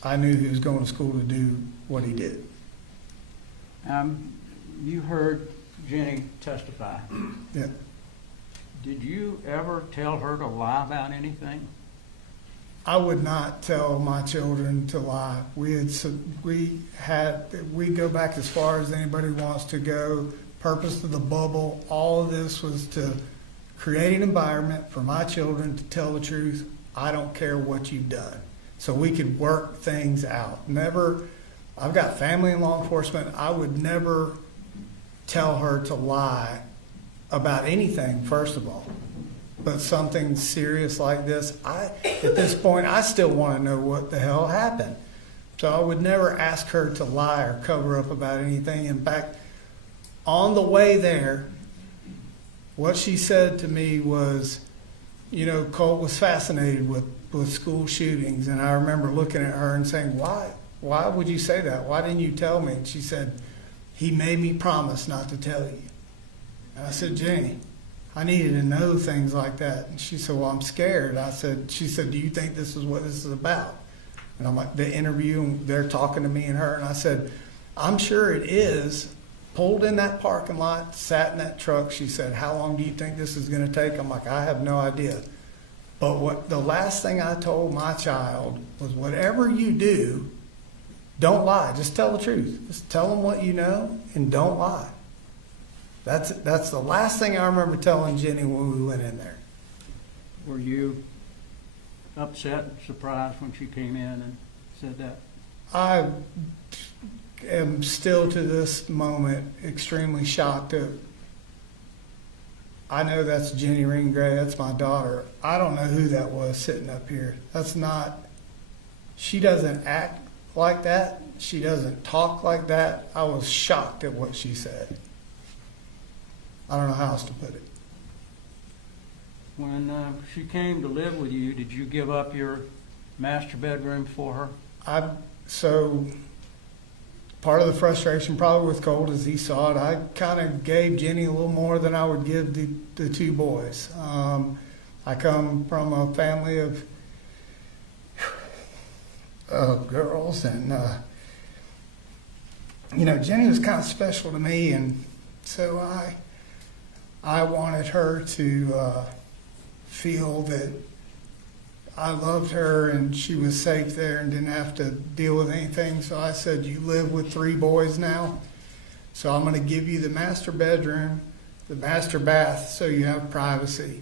I knew he was going to school to do what he did. You heard Jenny testify. Yeah. Did you ever tell her to lie about anything? I would not tell my children to lie. We go back as far as anybody wants to go. Purpose of the bubble, all of this was to create an environment for my children to tell the truth. I don't care what you've done. So we could work things out. Never, I've got family in law enforcement. I would never tell her to lie about anything, first of all. But something serious like this, at this point, I still want to know what the hell happened. So I would never ask her to lie or cover up about anything. In fact, on the way there, what she said to me was, Colt was fascinated with school shootings. And I remember looking at her and saying, why would you say that? Why didn't you tell me? And she said, he made me promise not to tell you. And I said, Jenny, I needed to know things like that. And she said, well, I'm scared. She said, do you think this is what this is about? And I'm like, the interview, and they're talking to me and her. And I said, I'm sure it is. Pulled in that parking lot, sat in that truck. She said, how long do you think this is going to take? I'm like, I have no idea. But the last thing I told my child was, whatever you do, don't lie. Just tell the truth. Just tell them what you know and don't lie. That's the last thing I remember telling Jenny when we went in there. Were you upset, surprised when she came in and said that? I am still to this moment extremely shocked that I know that's Jenny Gray, that's my daughter. I don't know who that was sitting up here. That's not, she doesn't act like that. She doesn't talk like that. I was shocked at what she said. I don't know how else to put it. When she came to live with you, did you give up your master bedroom for her? So part of the frustration probably with Colt as he saw it, I kind of gave Jenny a little more than I would give the two boys. I come from a family of girls, and Jenny was kind of special to me, and so I wanted her to feel that I loved her and she was safe there and didn't have to deal with anything. So I said, you live with 3 boys now, so I'm going to give you the master bedroom, the master bath, so you have privacy.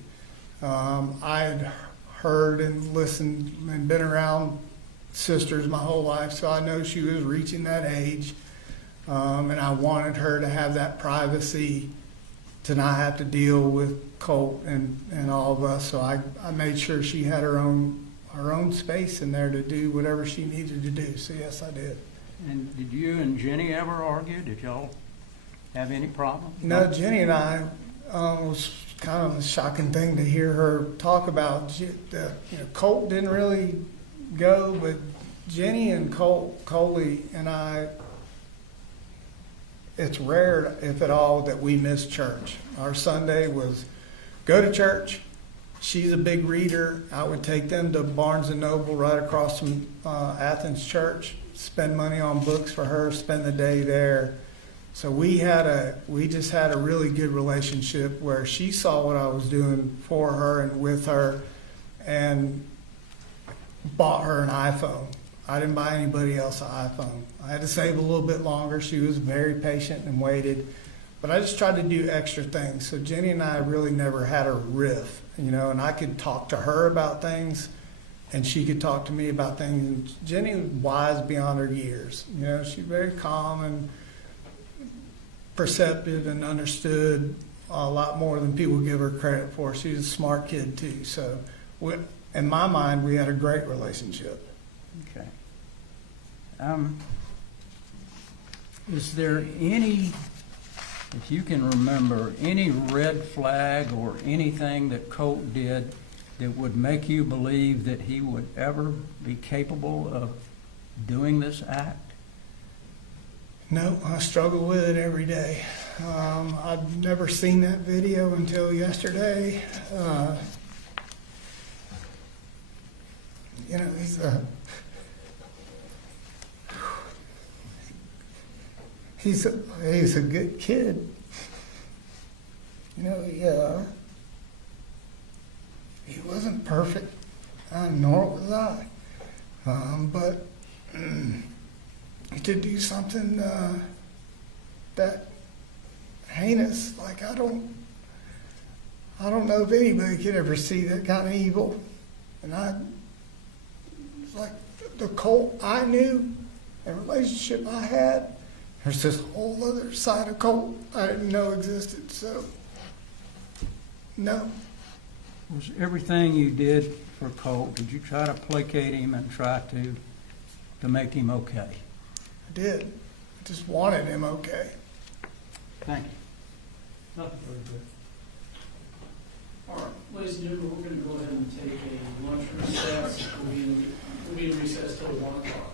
I had heard and listened and been around sisters my whole life, so I know she was reaching that age, and I wanted her to have that privacy, to not have to deal with Colt and all of us. So I made sure she had her own space in there to do whatever she needed to do. So yes, I did. And did you and Jenny ever argue? Did y'all have any problem? No, Jenny and I, was kind of a shocking thing to hear her talk about. Colt didn't really go, but Jenny and Coley and I, it's rare, if at all, that we miss church. Our Sunday was go to church. She's a big reader. I would take them to Barnes & Noble right across from Athens Church, spend money on books for her, spend the day there. So we just had a really good relationship where she saw what I was doing for her and with her, and bought her an iPhone. I didn't buy anybody else an iPhone. I had to save a little bit longer. She was very patient and waited. But I just tried to do extra things. So Jenny and I really never had a riff, and I could talk to her about things, and she could talk to me about things. And Jenny was wise beyond her years. She's very calm and perceptive and understood a lot more than people give her credit for. She's a smart kid too. So in my mind, we had a great relationship. Okay. Is there any, if you can remember, any red flag or anything that Colt did that would make you believe that he would ever be capable of doing this act? No, I struggle with it every day. I've never seen that video until yesterday. He's a good kid. He wasn't perfect, nor was I. But to do something that heinous, like I don't know if anybody could ever see that kind of evil. And it's like the Colt I knew, the relationship I had. There's this whole other side of Colt I didn't know existed. So, no. Was everything you did for Colt, did you try to placate him and try to make him okay? I did. I just wanted him okay. Thank you. Nothing very good. All right, ladies and gentlemen, we're going to go ahead and take a lunch recess. We'll be in recess till 1 o'clock.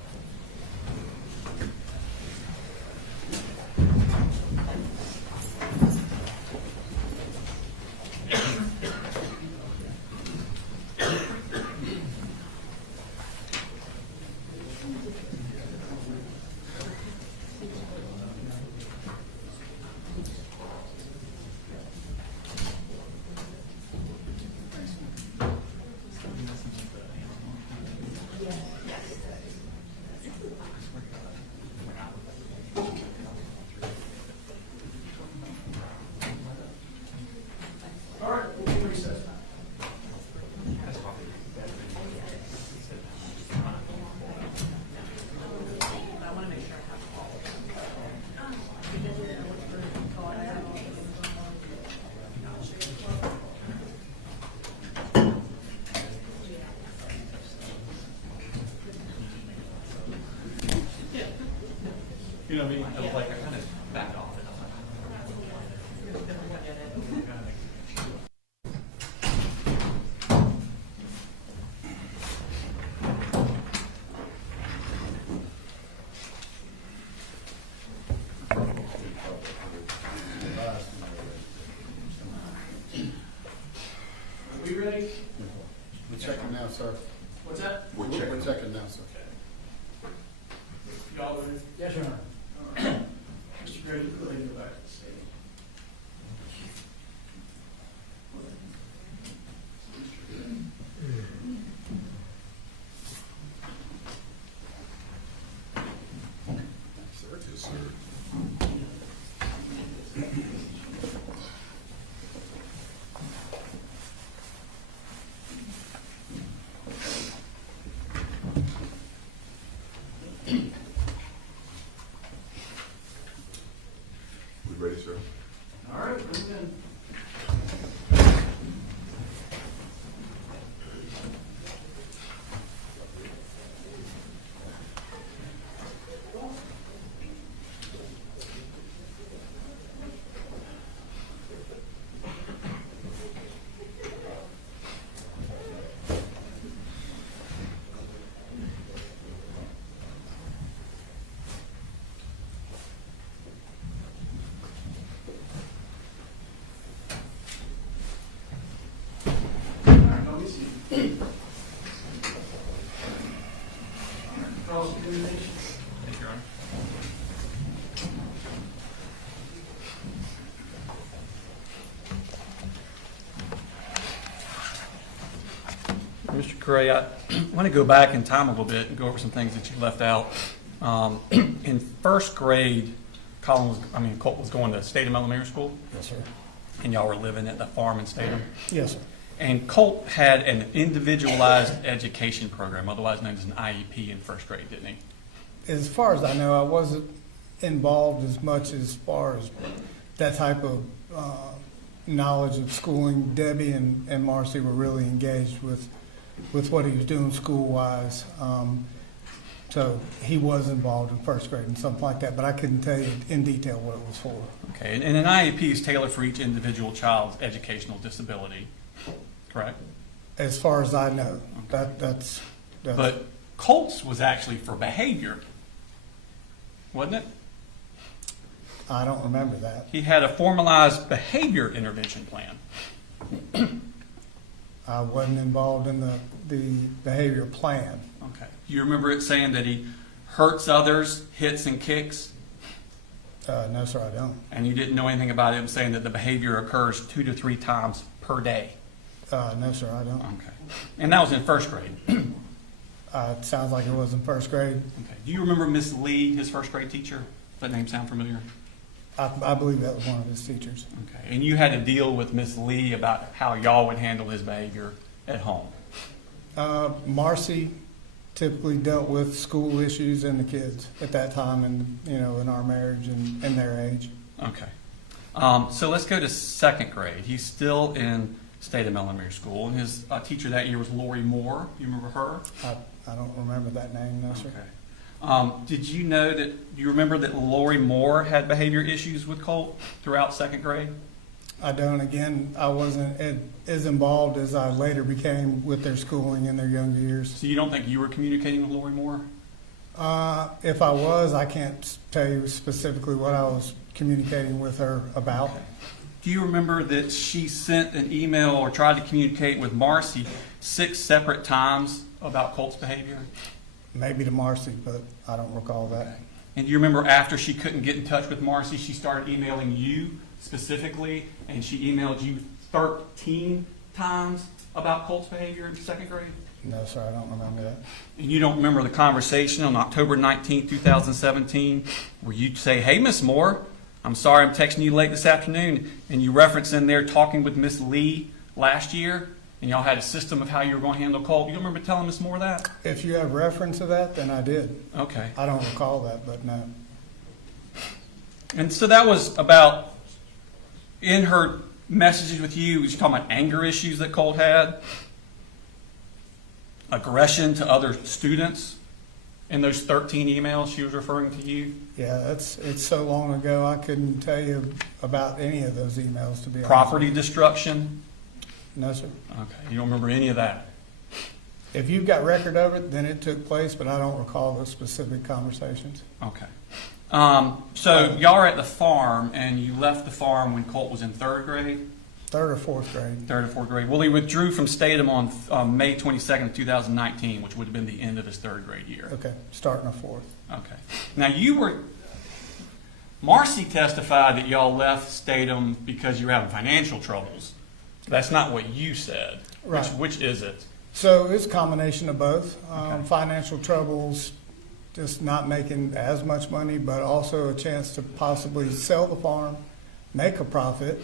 You know what I mean? I was like, I kind of backed off it. Are we ready? We're checking now, sir. What's that? We're checking now, sir. Y'all ready? Yes, Your Honor. All right. Mr. Gray, you go ahead and go back to the stage. Yes, sir. We ready, sir? All right, bring it in. All right, let me see. Prosecution. Thank you, Your Honor. Mr. Gray, I want to go back in time a little bit and go over some things that you left out. In first grade, Colt was going to Statham Elementary School, Yes, sir. and y'all were living at the farm in Statham. Yes, sir. And Colt had an individualized education program, otherwise known as an IEP, in first grade, didn't he? As far as I know, I wasn't involved as much as far as that type of knowledge of schooling. Debbie and Marcy were really engaged with what he was doing school-wise. So he was involved in first grade and something like that, but I couldn't tell you in detail what it was for. Okay, and an IEP is tailored for each individual child's educational disability, correct? As far as I know, that's But Colt's was actually for behavior, wasn't it? I don't remember that. He had a formalized behavior intervention plan. I wasn't involved in the behavior plan. Okay. You remember it saying that he hurts others, hits and kicks, No, sir, I don't. and you didn't know anything about it, saying that the behavior occurs 2 to 3 times per day. No, sir, I don't. Okay. And that was in first grade. It sounds like it was in first grade. Okay. Do you remember Miss Lee, his first grade teacher? Does that name sound familiar? I believe that was one of his teachers. Okay. And you had to deal with Miss Lee about how y'all would handle his behavior at home. Marcy typically dealt with school issues and the kids at that time, and in our marriage and their age. Okay. So let's go to second grade. He's still in Statham Elementary School, and his teacher that year was Lori Moore. You remember her? I don't remember that name, no, sir. Okay. Did you know do you remember that Lori Moore had behavior issues with Colt throughout second grade? I don't. Again, I wasn't as involved as I later became with their schooling in their younger years. So you don't think you were communicating with Lori Moore? If I was, I can't tell you specifically what I was communicating with her about. Do you remember that she sent an email or tried to communicate with Marcy 6 separate times about Colt's behavior? Maybe to Marcy, but I don't recall that. And do you remember after she couldn't get in touch with Marcy, she started emailing you specifically, and she emailed you 13 times about Colt's behavior in second grade? No, sir, I don't remember that. And you don't remember the conversation on October 19, 2017, where you'd say, "Hey, Miss Moore, I'm sorry I'm texting you late this afternoon," and you reference in there talking with Miss Lee last year, and y'all had a system of how you were going to handle Colt. You don't remember telling Miss Moore that? If you have reference to that, then I did. Okay. I don't recall that, but no. And so that was about, in her messages with you, was she talking about anger issues that Colt had? Aggression to other students? And those 13 emails she was referring to you? Yeah, it's so long ago, I couldn't tell you about any of those emails, to be honest. Property destruction? No, sir. Okay, you don't remember any of that? If you've got record of it, then it took place, but I don't recall those specific conversations. Okay. So y'all are at the farm, and you left the farm when Colt was in third grade? Third or fourth grade. Third or fourth grade. Well, he withdrew from Statham on May 22nd, 2019, which would have been the end of his third grade year. Okay, starting a fourth. Okay. Now Marcy testified that y'all left Statham because you were having financial troubles. That's not what you said. Right. Which is it? So it's a combination of both. Okay. Financial troubles, just not making as much money, but also a chance to possibly sell the farm, make a profit,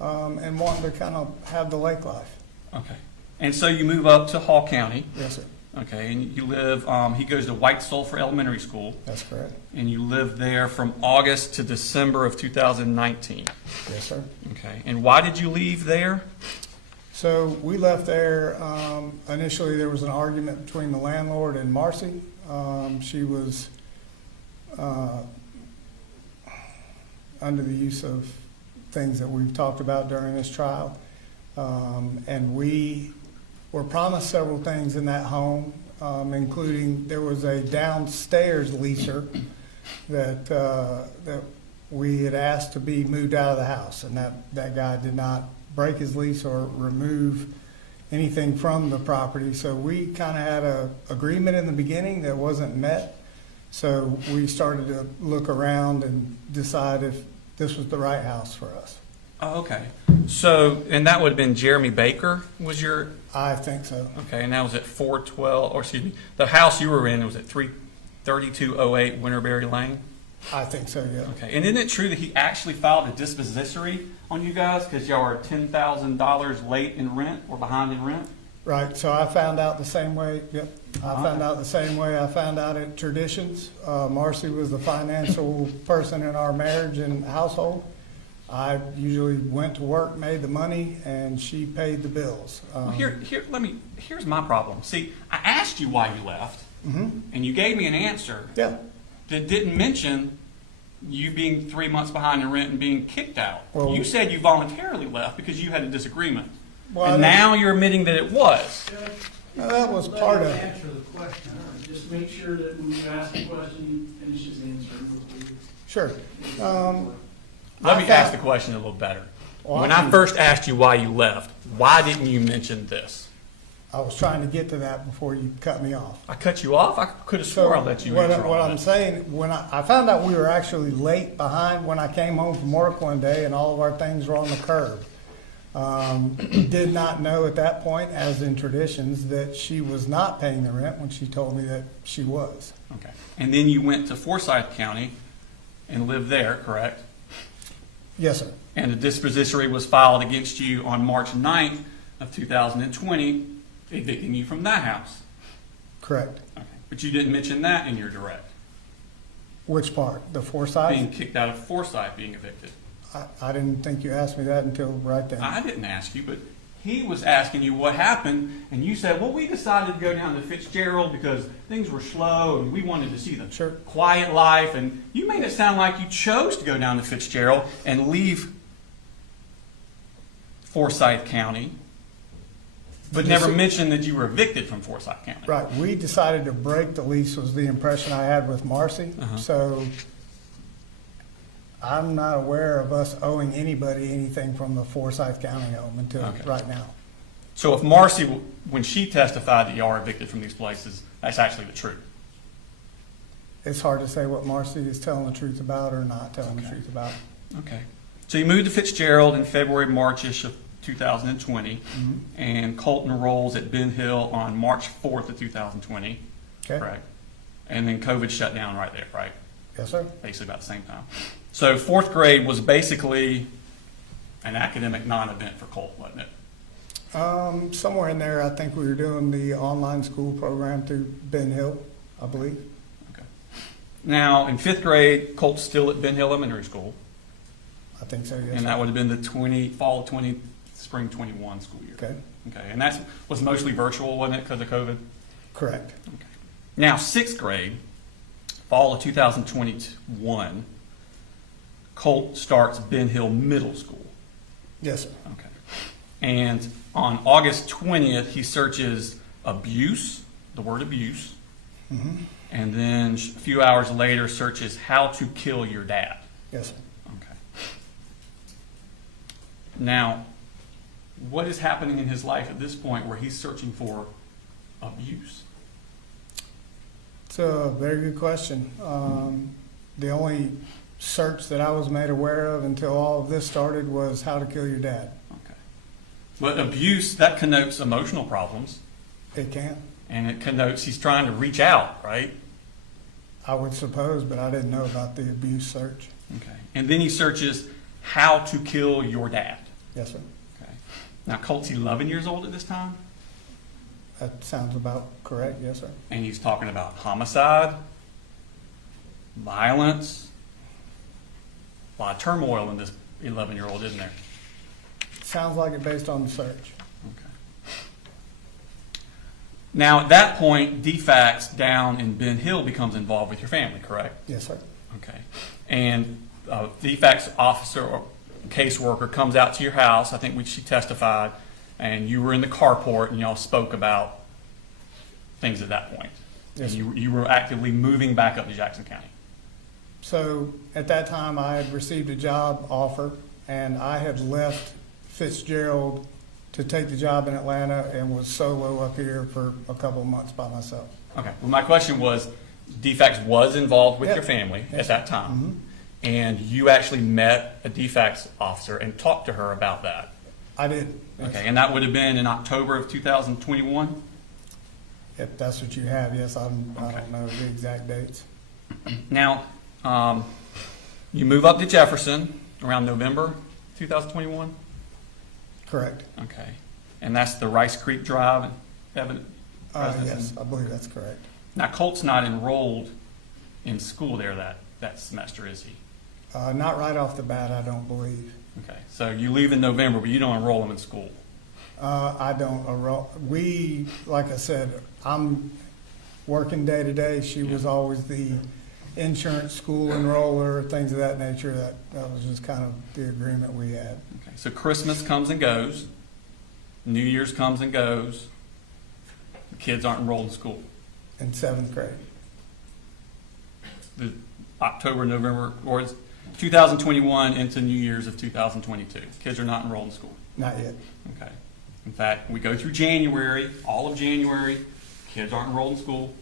and wanting to kind of have the lake life. Okay. And so you move up to Hall County. Yes, sir. Okay. And you live, he goes to White Sulphur Elementary School. That's correct. And you lived there from August to December of 2019. Yes, sir. Okay. And why did you leave there? So we left there, initially there was an argument between the landlord and Marcy. She was under the use of things that we've talked about during this trial. And we were promised several things in that home, including there was a downstairs leaser that we had asked to be moved out of the house, and that guy did not break his lease or remove anything from the property. So we kind of had a agreement in the beginning that wasn't met. So we started to look around and decide if this was the right house for us. Oh, okay. So, and that would have been Jeremy Baker was your, I think so. okay, and that was at 412, or excuse me, the house you were in was at 3208 Winterberry Lane? I think so, yeah. Okay, and isn't it true that he actually filed a dispossessory on you guys because y'all are $10,000 late in rent or behind in rent? Right, so I found out the same way, yep. I found out the same way I found out at Traditions. Marcy was the financial person in our marriage and household. I usually went to work, made the money, and she paid the bills. Well, here's my problem. See, I asked you why you left, Mhm. and you gave me an answer Yeah, that didn't mention you being 3 months behind in rent and being kicked out. Well- You said you voluntarily left because you had a disagreement. Well, I And didn't- now you're admitting that it was. no, that was Let part him of it. answer the question. Just make sure that when you ask the question, you finish his answer. Sure. Let I me found- ask the question a little better. Well, When I I can- first asked you why you left, why didn't you mention this? I was trying to get to that before you cut me off. I cut you off? I could have swore I let you answer all what of I'm it. saying, when I found out we were actually late behind when I came home from work one day and all of our things were on the curb. Did not know at that point, as in Traditions, that she was not paying the rent when she told me that she was. Okay. And then you went to Forsyth County and lived there, correct? Yes, sir. And a dispossessory was filed against you on March 9th of 2020, evicting you from that house. Correct. Okay. But you didn't mention that in your direct. Which part? The Forsyth? Being kicked out of Forsyth, being evicted. I didn't think you asked me that until right then. I didn't ask you, but he was asking you what happened, and you said, well, we decided to go down to Fitzgerald because things were slow and we wanted to see the Sure. quiet life. And you made it sound like you chose to go down to Fitzgerald and leave Forsyth County, but never mentioned that you were evicted from Forsyth County. Right, we decided to break the lease was the impression I had with Marcy. Uh-huh. So I'm not aware of us owing anybody anything from the Forsyth County home until Okay. right now. So if Marcy, when she testified that you are evicted from these places, that's actually the truth. It's hard to say what Marcy is telling the truth about or not telling the Okay. truth about. Okay. So you moved to Fitzgerald in February, March-ish of 2020, Mhm. and Colt enrolls at Ben Hill on March 4th of 2020, Okay? correct? And then COVID shut down right there, right? Yes, sir? Basically about the same time. So fourth grade was basically an academic non-event for Colt, wasn't it? Somewhere in there, I think we were doing the online school program through Ben Hill, I believe. Okay. Now, in fifth grade, Colt's still at Ben Hill Elementary School, I think so, yes. and sir. that would have been the fall 20, spring 21 school year. Okay, Okay, and that was mostly virtual, wasn't it, because of COVID? correct. Okay. Now, sixth grade, fall of 2021, Colt starts Ben Hill Middle School. Yes, sir. Okay. And on August 20th, he searches abuse, the word abuse, and then a few hours later searches how to kill your dad. Yes, sir. Okay. Now, what is happening in his life at this point where he's searching for abuse? It's a very good question. The only search that I was made aware of until all of this started was how to kill your dad. Okay. But abuse, that connotes emotional problems, It can, and it connotes he's trying to reach out, right? I would suppose, but I didn't know about the abuse search. Okay. And then he searches how to kill your dad. Yes, sir. Okay. Now, Colt's 11 years old at this time, That sounds about correct. Yes, sir. and he's talking about homicide, violence, a lot of turmoil in this 11-year-old, isn't there? Sounds like it based on the search. Okay. Now, at that point, DFACS down in Ben Hill becomes involved with your family, correct? Yes, sir. Okay. And DFACS officer or caseworker comes out to your house. I think she testified, and you were in the carport, and y'all spoke about things at that point. Yes, And you were actively moving back up to Jackson County. So at that time, I had received a job offer, and I had left Fitzgerald to take the job in Atlanta and was solo up here for a couple of months by myself. Okay. Well, my question was, DFACS was involved with Yep. your family Yes, at that sir. time, and you actually met a DFACS officer and talked to her about that. I did. Yes. Okay. And that would have been in October of 2021? If that's what you have, yes, I Okay. don't know the exact dates. Now, you move up to Jefferson around November 2021? Correct. Okay. And that's the Rice Creek Drive evidence? Yes, I believe that's correct. Now, Colt's not enrolled in school there that semester, is he? Not right off the bat, I don't believe. Okay. So you leave in November, but you don't enroll him in school? I don't, like I said, I'm working day to day. She was always the insurance school enroller, things of that nature. That was just kind of the agreement we had. Okay. So Christmas comes and goes. New Year's comes and goes. The kids aren't enrolled in school. In seventh grade. The October, November, or it's 2021 into New Year's of 2022. Kids are not enrolled in school. Not yet. Okay. In fact, we go through January, all of January, kids aren't enrolled in school.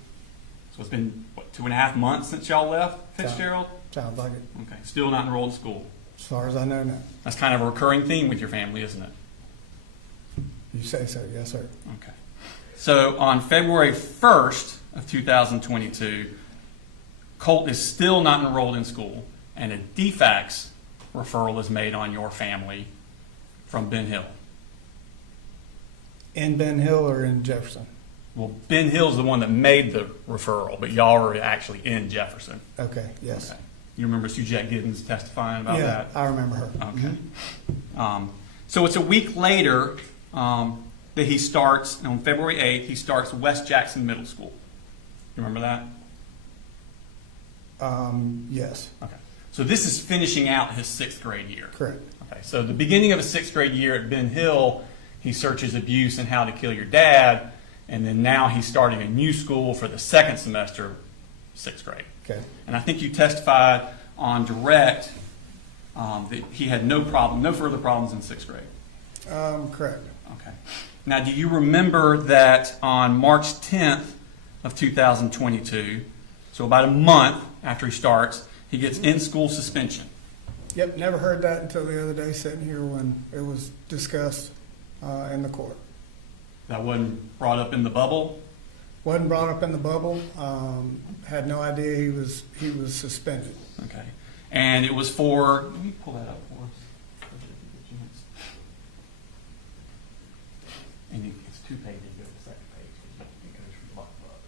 So it's been, what, 2.5 months since y'all left Fitzgerald? Sounds like it, Okay. Still not enrolled in school. as far as I know now. That's kind of a recurring theme with your family, isn't it? You say so, yes, sir. Okay. So on February 1st of 2022, Colt is still not enrolled in school, and a DFACS referral is made on your family from Ben Hill. In Ben Hill or in Jefferson? Well, Ben Hill's the one that made the referral, but y'all are actually in Jefferson. Okay, yes. Okay. You remember Suzette Giddens testifying about Yeah, that? I remember her. Okay. So it's a week later that he starts, on February 8th, he starts West Jackson Middle School. You remember that? Yes, Okay. So this is finishing out his 6th grade year. correct. Okay. So the beginning of his 6th grade year at Ben Hill, he searches abuse and how to kill your dad, and then now he's starting a new school for the 2nd semester of 6th grade. Okay, And I think you testified on direct that he had no further problems in 6th grade. correct. Okay. Now, do you remember that on March 10th of 2022, so about a month after he starts, he gets in-school suspension? Yep, never heard that until the other day sitting here when it was discussed in the court. That wasn't brought up in the bubble? Wasn't brought up in the bubble, had no idea he was suspended. Okay. And it was for, let me pull that up for us. And it's 2 pages, go to the 2nd page, because it goes from bottom up.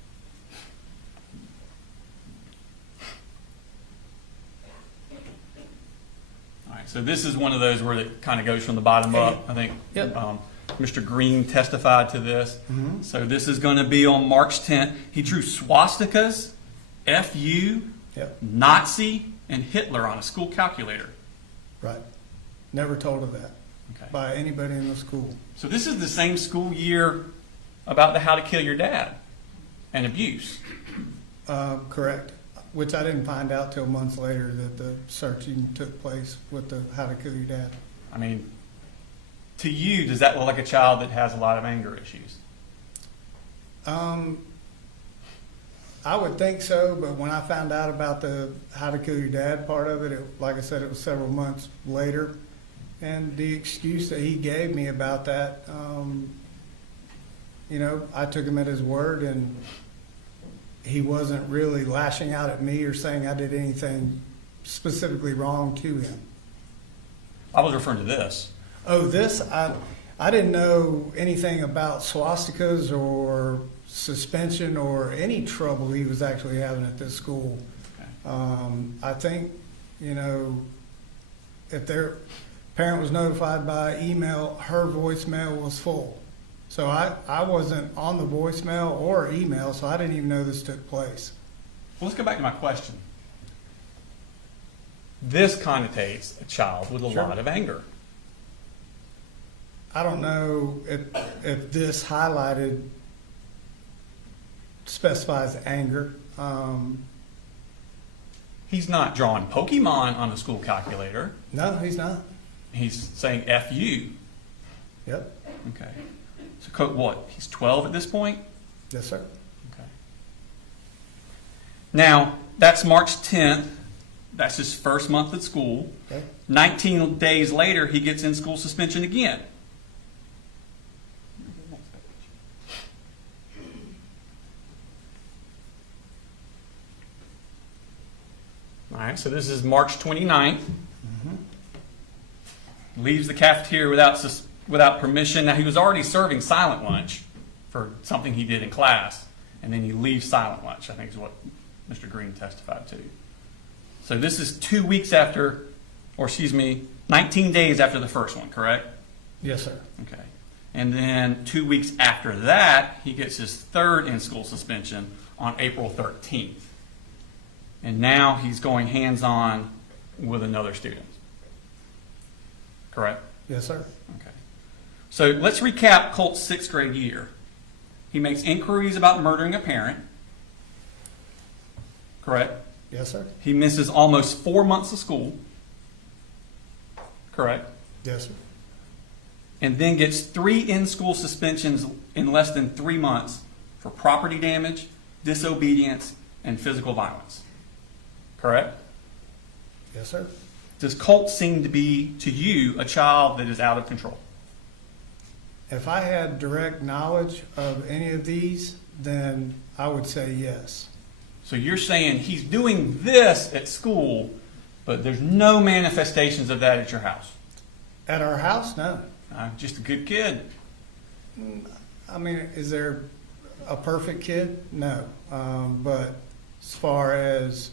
All right, so this is one of those where it kind of goes from the bottom up, I think. Yep. Mr. Green testified to this. So this is going to be on March 10th. He drew swastikas, FU, Yep, Nazi, and Hitler on a school calculator. right. Never told of that Okay. by anybody in the school. So this is the same school year about the How to Kill Your Dad and abuse. Correct. Which I didn't find out till months later that the searching took place with the How to Kill Your Dad. I mean, to you, does that look like a child that has a lot of anger issues? I would think so, but when I found out about the How to Kill Your Dad part of it, like I said, it was several months later. And the excuse that he gave me about that, I took him at his word, and he wasn't really lashing out at me or saying I did anything specifically wrong to him. I was referring to this. Oh, this, I didn't know anything about swastikas or suspension or any trouble he was actually having at this school. Okay. I think, if their parent was notified by email, her voicemail was full. So I wasn't on the voicemail or email, so I didn't even know this took place. Well, let's go back to my question. This connotates a child with a Sure. lot of anger. I don't know if this highlighted specifies anger. He's not drawing Pokemon on a school calculator. No, he's not. He's saying F you. Yep. Okay. So what? He's 12 at this point? Yes, sir. Okay. Now, that's March 10th. That's his first month at school. Okay. 19 days later, he gets in school suspension again. All right, so this is March 29th. Leaves the cafeteria without permission. Now, he was already serving silent lunch for something he did in class, and then he leaves silent lunch, I think is what Mr. Green testified to. So this is 2 weeks after, 19 days after the first one, correct? Yes, sir. Okay. And then 2 weeks after that, he gets his third in-school suspension on April 13th. And now he's going hands-on with another student. Correct? Yes, sir. Okay. So let's recap Colt's 6th grade year. He makes inquiries about murdering a parent. Correct? Yes, sir. He misses almost 4 months of school. Correct? Yes, sir. And then gets 3 in-school suspensions in less than 3 months for property damage, disobedience, and physical violence. Correct? Yes, sir. Does Colt seem to be, to you, a child that is out of control? If I had direct knowledge of any of these, then I would say yes. So you're saying he's doing this at school, but there's no manifestations of that at your house? At our house, no. Just a good kid. I mean, is there a perfect kid? No. But as far as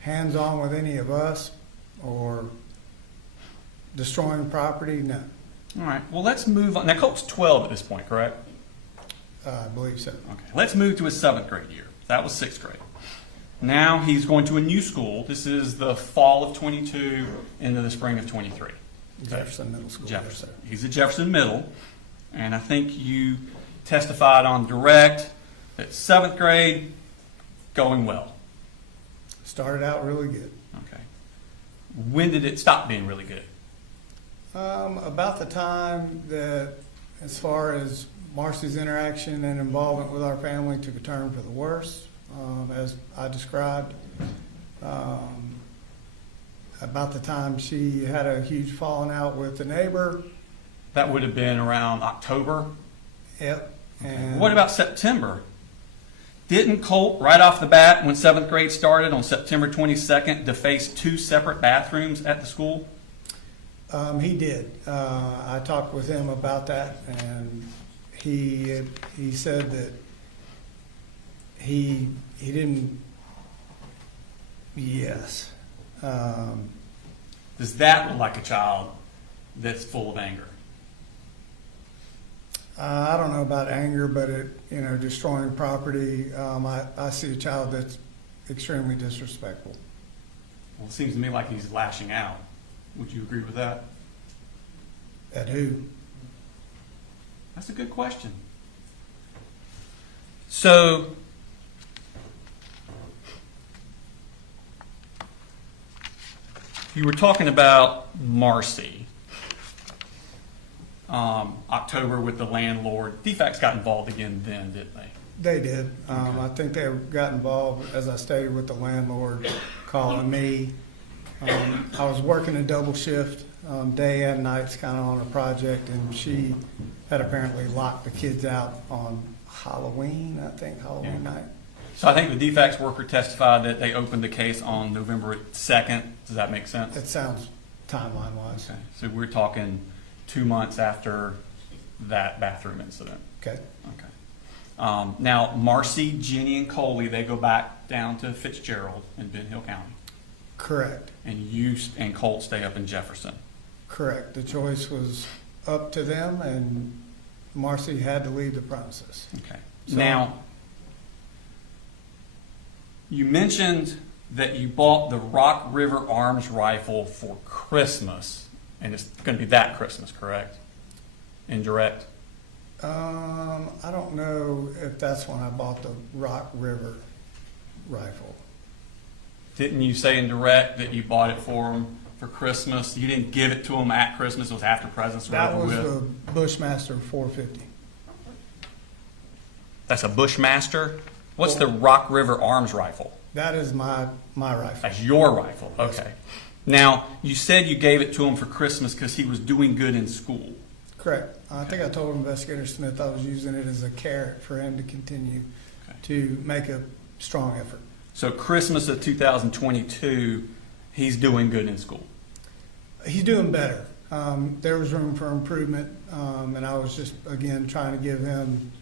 hands-on with any of us or destroying property, no. All right. Well, let's move on. Now, Colt's 12 at this point, correct? I believe so. Okay. Let's move to his 7th grade year. That was 6th grade. Now he's going to a new school. This is the fall of 22 into the spring of 23. Jefferson Middle School. Yes, Jefferson. sir. He's at Jefferson Middle. And I think you testified on direct that 7th grade, going well. Started out really good. Okay. When did it stop being really good? About the time that, as far as Marcy's interaction and involvement with our family, took a turn for the worse, as I described. About the time she had a huge falling out with the neighbor. That would have been around October. Yep. Okay. And What about September? Didn't Colt, right off the bat, when 7th grade started on September 22nd, deface 2 separate bathrooms at the school? He did. I talked with him about that, and he said that he didn't. Yes. Does that look like a child that's full of anger? I don't know about anger, but destroying property. I see a child that's extremely disrespectful. Well, it seems to me like he's lashing out. Would you agree with that? At who? That's a good question. So, you were talking about Marcy. October with the landlord. DFACS got involved again then, didn't they? They did. I think they got involved, as I stated, with the landlord calling me. I was working a double shift, day and nights, kind of on a project, and she had apparently locked the kids out on Halloween night. So I think the DFACS worker testified that they opened the case on November 2nd. Does that make sense? It sounds timeline-wise. Okay. So we're talking 2 months after that bathroom incident. Okay. Okay. Now, Marcy, Jenny, and Coley, they go back down to Fitzgerald in Ben Hill County. Correct. And you and Colt stay up in Jefferson. Correct. The choice was up to them, and Marcy had to leave the premises. Okay. So- Now, you mentioned that you bought the Rock River Arms rifle for Christmas, and it's going to be that Christmas, correct? Indirect? I don't know if that's when I bought the Rock River rifle. Didn't you say in direct that you bought it for them for Christmas? You didn't give it to them at Christmas. It was after presents were That over was with. the Bushmaster 450. That's a Bushmaster? What's the Rock River Arms rifle? That is my rifle. That's your rifle. Okay. Now, you said you gave it to him for Christmas because he was doing good in school. Correct. I think I told Investigator Smith I was using it as a carrot for him to continue Okay. to make a strong effort. So Christmas of 2022, he's doing good in school. He's doing better. There was room for improvement, and I was just, again, trying to give him,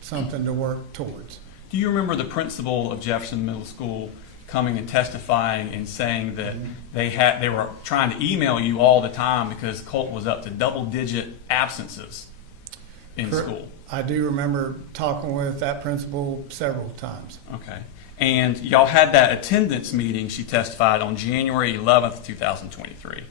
something to work towards. Do you remember the principal of Jefferson Middle School coming and testifying and saying that they were trying to email you all the time because Colt was up to double-digit absences in school? I do remember talking with that principal several times. Okay. And y'all had that attendance meeting, she testified, on January 11th, 2023.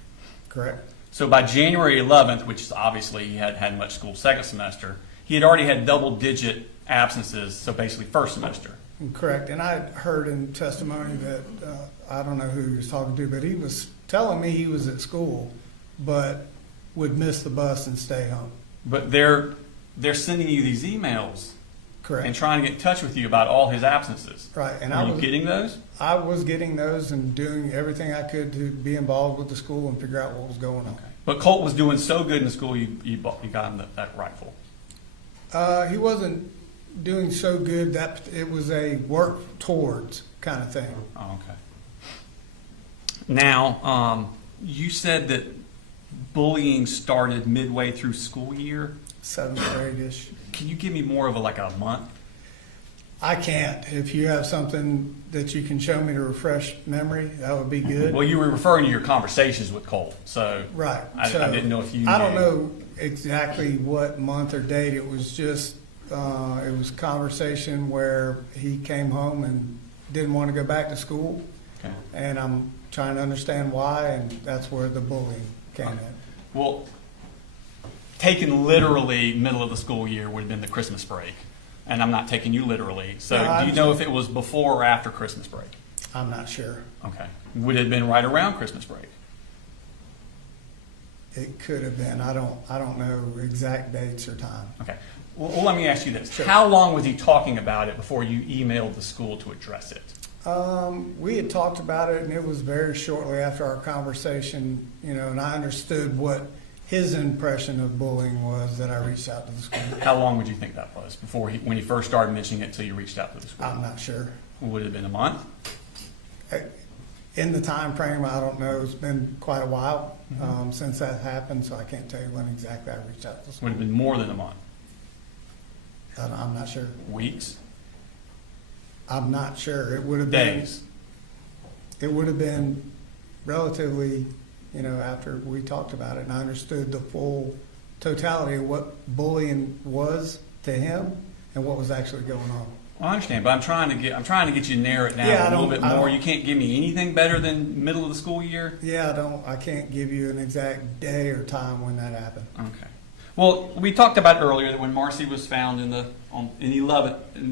Correct. So by January 11th, which is obviously he hadn't had much school second semester, he had already had double-digit absences, so basically first semester. Correct. And I heard in testimony that, I don't know who he was talking to, but he was telling me he was at school, but would miss the bus and stay home. But they're sending you these emails Correct. and trying to get in touch with you about all his absences. Right. And Are you getting those? I was getting those and doing everything I could to be involved with the school and figure out what was going on. But Colt was doing so good in school, you got him that rifle. He wasn't doing so good that it was a work towards kind of thing. Oh, okay. Now, you said that bullying started midway through school year. 7th grade-ish. Can you give me more of a month? I can't. If you have something that you can show me to refresh memory, that would be good. Well, you were referring to your conversations with Colt, so Right. I didn't know if you I don't knew. know exactly what month or date. It was just, it was conversation where he came home and didn't want to go back to school. Okay. And I'm trying to understand why, and that's where the bullying came in. Well, taken literally, middle of the school year would have been the Christmas break. And I'm not taking you literally. So No, do you know if it was before or after Christmas break? I'm not sure. Okay. Would it have been right around Christmas break? It could have been. I don't know exact dates or time. Okay. Well, let me ask you this. Sure. How long was he talking about it before you emailed the school to address it? We had talked about it, and it was very shortly after our conversation, and I understood what his impression of bullying was that I reached out to the school. How long would you think that was before when he first started mentioning it till you reached out to the school? I'm not sure. Would it have been a month? In the time frame, I don't know. It's been quite a while since that happened, so I can't tell you when exactly I reached out to the school. Would have been more than a month? I'm not sure. Weeks? I'm not sure. It would have been. Days? It would have been relatively, after we talked about it, and I understood the full totality of what bullying was to him and what was actually going on. Well, I understand, but I'm trying to get you to narrow it down Yeah, a little bit I more. don't- You can't give me anything better than middle of the school year? Yeah, I can't give you an exact day or time when that happened. Okay. Well, we talked about earlier that when Marcy was found in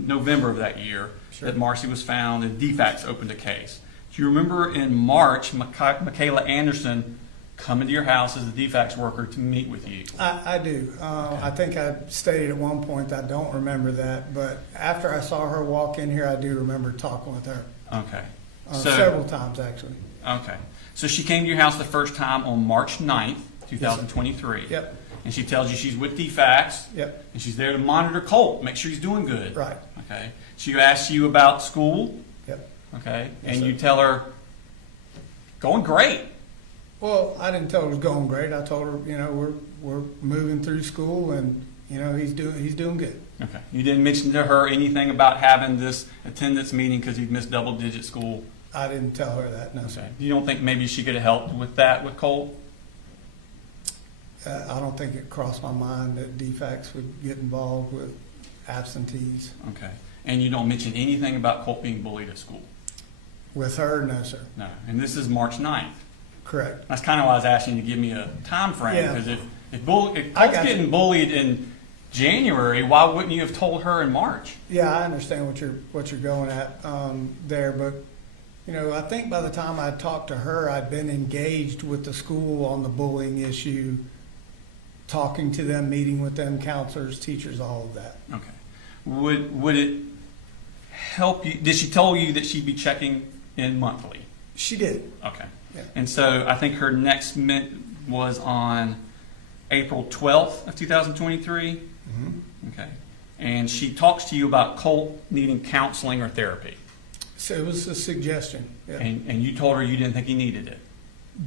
November of that year, Sure. that Marcy was found and DFACS opened a case. Do you remember in March, Michaela Anderson coming to your house as a DFACS worker to meet with you? I do. I think I stated at one point I don't remember that, but after I saw her walk in here, I do remember talking with her. Okay. Several times, actually. Okay. So she came to your house the first time on March 9th, 2023. Yep, And she tells you she's with DFACS. yep, And she's there to monitor Colt, make sure he's doing good. right, Okay. She asks you about school. yep. Okay. Yes, And sir. you tell her, going great. Well, I didn't tell her it was going great. I told her, we're moving through school and, he's doing good. Okay. You didn't mention to her anything about having this attendance meeting because you'd missed double-digit school. I didn't tell her that, no, sir. Okay. You don't think maybe she could have helped with that with Colt? I don't think it crossed my mind that DFACS would get involved with absentees. Okay. And you don't mention anything about Colt being bullied at school? With her, no, sir. No. And this is March 9th. Correct. That's kind of why I was asking you to give me a time frame, Yeah. because if I Colt's got you. getting bullied in January, why wouldn't you have told her in March? Yeah, I understand what you're going at there, but I think by the time I talked to her, I'd been engaged with the school on the bullying issue, talking to them, meeting with them, counselors, teachers, all of that. Okay. Would it help you? Did she tell you that she'd be checking in monthly? She did. Okay. Yeah. And so I think her next was on April 12th of 2023. Okay. And she talks to you about Colt needing counseling or therapy. So it was a suggestion. Yeah. And you told her you didn't think he needed it.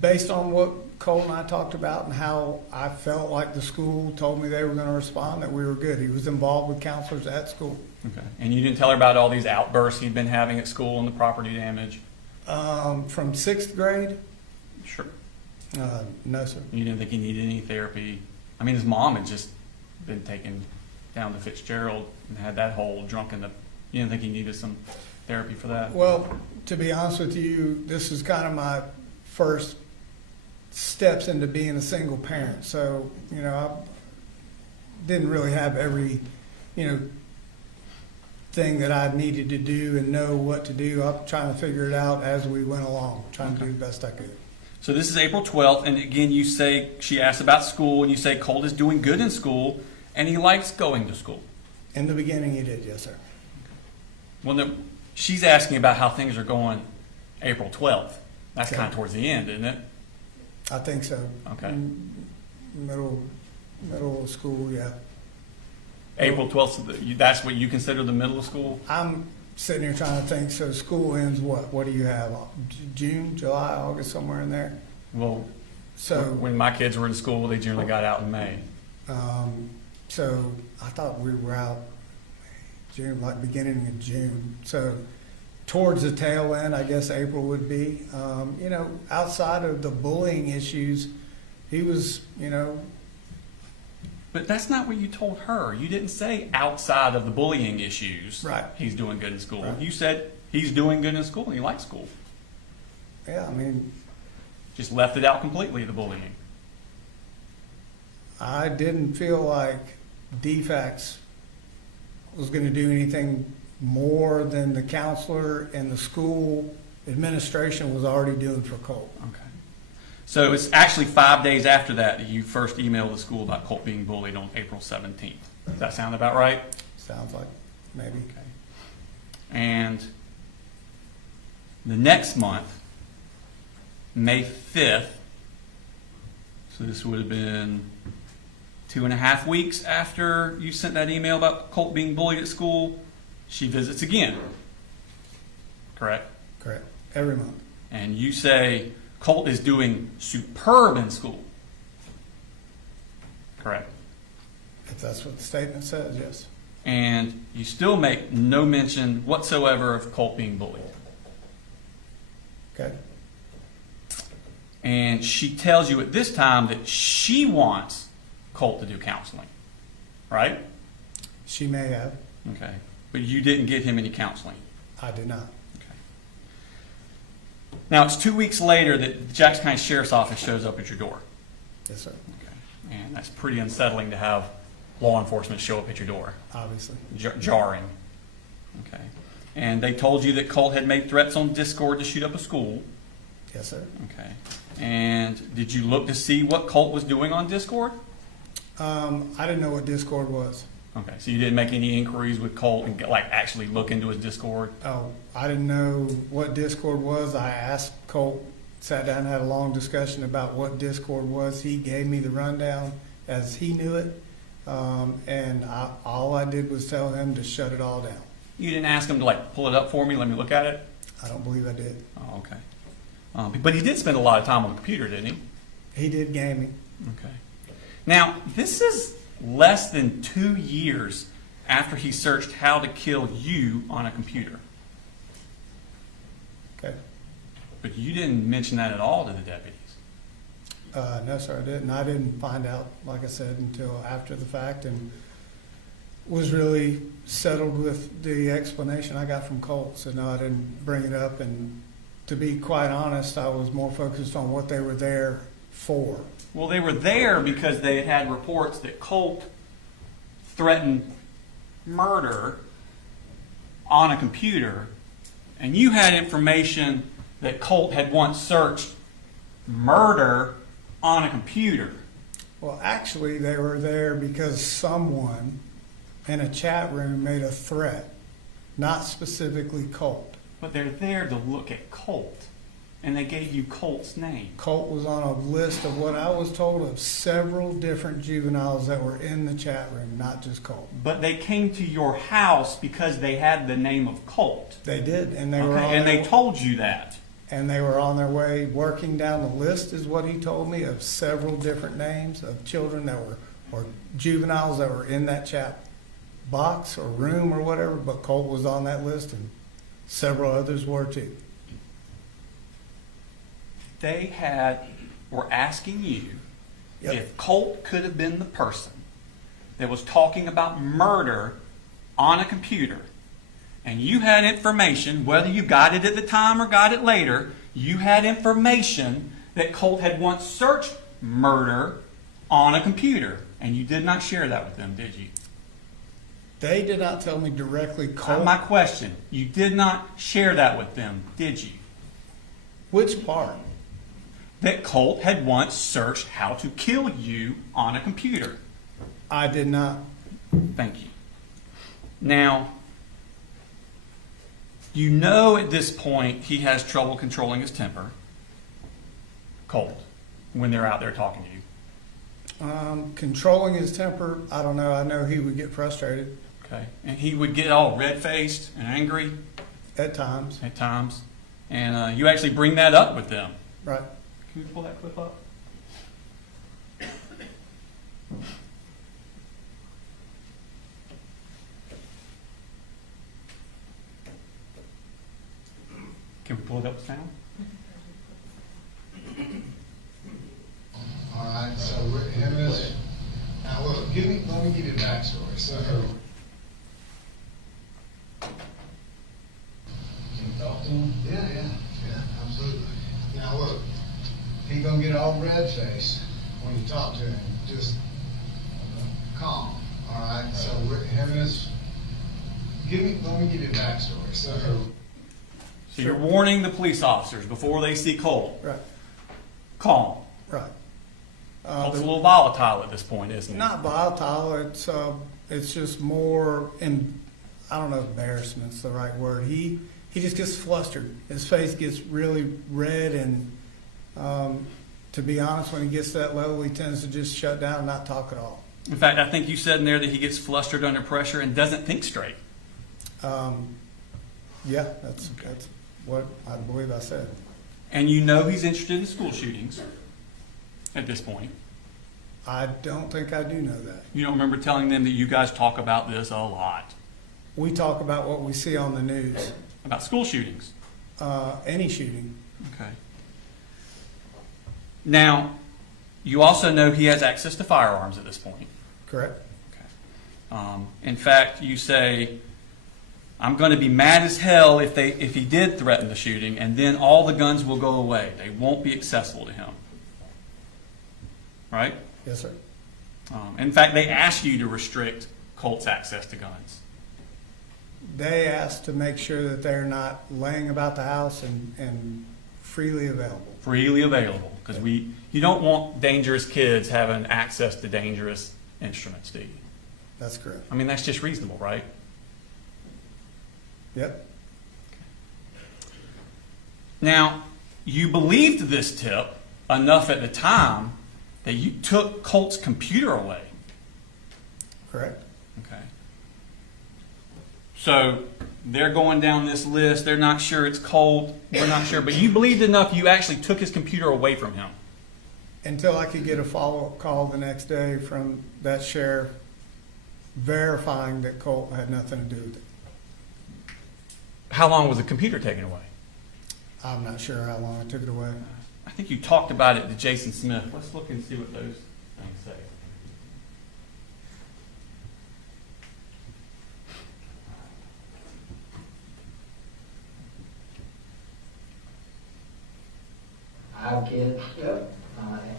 Based on what Cole and I talked about and how I felt like the school told me they were going to respond, that we were good. He was involved with counselors at school. Okay. And you didn't tell her about all these outbursts he'd been having at school and the property damage? From 6th grade, Sure. no, sir. You didn't think he needed any therapy? I mean, his mom had just been taken down to Fitzgerald and had that whole drunken. You didn't think he needed some therapy for that? Well, to be honest with you, this is kind of my first steps into being a single parent. So, I didn't really have every, thing that I needed to do and know what to do. I'm trying to figure it out as we went along, trying to do the best I could. So this is April 12th, and again, you say, she asked about school, and you say Colt is doing good in school, and he likes going to school. In the beginning, he did, yes, sir. Well, she's asking about how things are going April 12th. That's kind of towards the end, isn't it? I think so. Okay. Middle of school, yeah. April 12th, that's what you consider the middle of school? I'm sitting here trying to think, so school ends what? What do you have? June, July, August, somewhere in there? Well, So, when my kids were in school, they generally got out in May. so I thought we were out June, like beginning of June. So towards the tail end, I guess April would be. Outside of the bullying issues, he was, But that's not what you told her. You didn't say outside of the bullying issues, Right. he's doing good in school. Right. You said he's doing good in school and he likes school. yeah, I mean, Just left it out completely, the bullying. I didn't feel like DFACS was going to do anything more than the counselor and the school administration was already doing for Colt. Okay. So it's actually 5 days after that you first emailed the school about Colt being bullied on April 17th. Does that sound about right? Sounds like maybe. Okay. And the next month, May 5th, so this would have been 2.5 weeks after you sent that email about Colt being bullied at school, she visits again. Correct? Correct. Every month. And you say Colt is doing superb in school. Correct? If that's what the statement says, yes. And you still make no mention whatsoever of Colt being bullied. Okay. And she tells you at this time that she wants Colt to do counseling, right? She may have. Okay. But you didn't give him any counseling. I did not. Okay. Now, it's 2 weeks later that the Jackson County Sheriff's Office shows up at your door. Yes, sir. Okay. And that's pretty unsettling to have law enforcement show up at your door. Obviously. Jarring. Okay. And they told you that Colt had made threats on Discord to shoot up a school. Yes, sir. Okay. And did you look to see what Colt was doing on Discord? I didn't know what Discord was. Okay. So you didn't make any inquiries with Colt and actually look into his Discord? Oh, I didn't know what Discord was. I asked Colt, sat down and had a long discussion about what Discord was. He gave me the rundown as he knew it. And all I did was tell him to shut it all down. You didn't ask him to pull it up for me, let me look at it? I don't believe I did. Oh, okay. But he did spend a lot of time on the computer, didn't he? He did gaming. Okay. Now, this is less than 2 years after he searched how to kill you on a computer. Okay. But you didn't mention that at all to the deputies. No, sir, I didn't. I didn't find out, like I said, until after the fact, and was really settled with the explanation I got from Colt. So no, I didn't bring it up. And to be quite honest, I was more focused on what they were there for. Well, they were there because they had had reports that Colt threatened murder on a computer, and you had information that Colt had once searched murder on a computer. Well, actually, they were there because someone in a chat room made a threat, not specifically Colt. But they're there to look at Colt, and they gave you Colt's name. Colt was on a list of what I was told of several different juveniles that were in the chat room, not just Colt. But they came to your house because they had the name of Colt. They did, and they were on and their, they told you that. and they were on their way working down the list, is what he told me, of several different names of children that were, or juveniles that were in that chat box or room or whatever. But Colt was on that list, and several others were too. They were asking you Yep. if Colt could have been the person that was talking about murder on a computer. And you had information, whether you got it at the time or got it later, you had information that Colt had once searched murder on a computer. And you did not share that with them, did you? They did not tell me directly Colt. My question, you did not share that with them, did you? Which part? That Colt had once searched how to kill you on a computer. I did not. Thank you. Now, you know at this point he has trouble controlling his temper, Colt, when they're out there talking to you. Controlling his temper, I don't know. I know he would get frustrated Okay. And he would get all red-faced and angry at times. at times. And you actually bring that up with them. Right. Can you pull that clip up? Can we pull it up with sound? All right, so him is, now look, let me give you the backstory. So, can you talk to him? Yeah, absolutely. Now look, he gonna get all red-faced when you talk to him. Just calm, all right? So him is, let me give you the backstory. So you're warning the police officers before they see Colt. Right. Calm. Right. Colt's a little volatile at this point, isn't he? Not volatile. It's just more, I don't know if embarrassment's the right word. He just gets flustered. His face gets really red, and to be honest, when he gets to that level, he tends to just shut down and not talk at all. In fact, I think you said in there that he gets flustered under pressure and doesn't think straight. Yeah, that's what I believe I said. And you know he's interested in school shootings at this point. I don't think I do know that. You don't remember telling them that you guys talk about this a lot? We talk about what we see on the news. About school shootings? Any shooting. Okay. Now, You also know he has access to firearms at this point. Correct? In fact, you say, I'm going to be mad as hell if he did threaten the shooting, and then all the guns will go away. They won't be accessible to him. Right? Yes, sir. In fact, they ask you to restrict Colt's access to guns. They asked to make sure that they're not laying about the house and freely available. Freely available. Because you don't want dangerous kids having access to dangerous instruments, do you? That's correct. I mean, that's just reasonable, right? Yep. Now, you believed this tip enough at the time that you took Colt's computer away. Correct. Okay. So they're going down this list. They're not sure it's Colt. We're not sure. But you believed enough you actually took his computer away from him. Until I could get a follow-up call the next day from that sheriff verifying that Colt had nothing to do with it. How long was the computer taken away? I'm not sure how long I took it away. I think you talked about it to Jason Smith. Let's look and see what those things say. I have kids. Yep.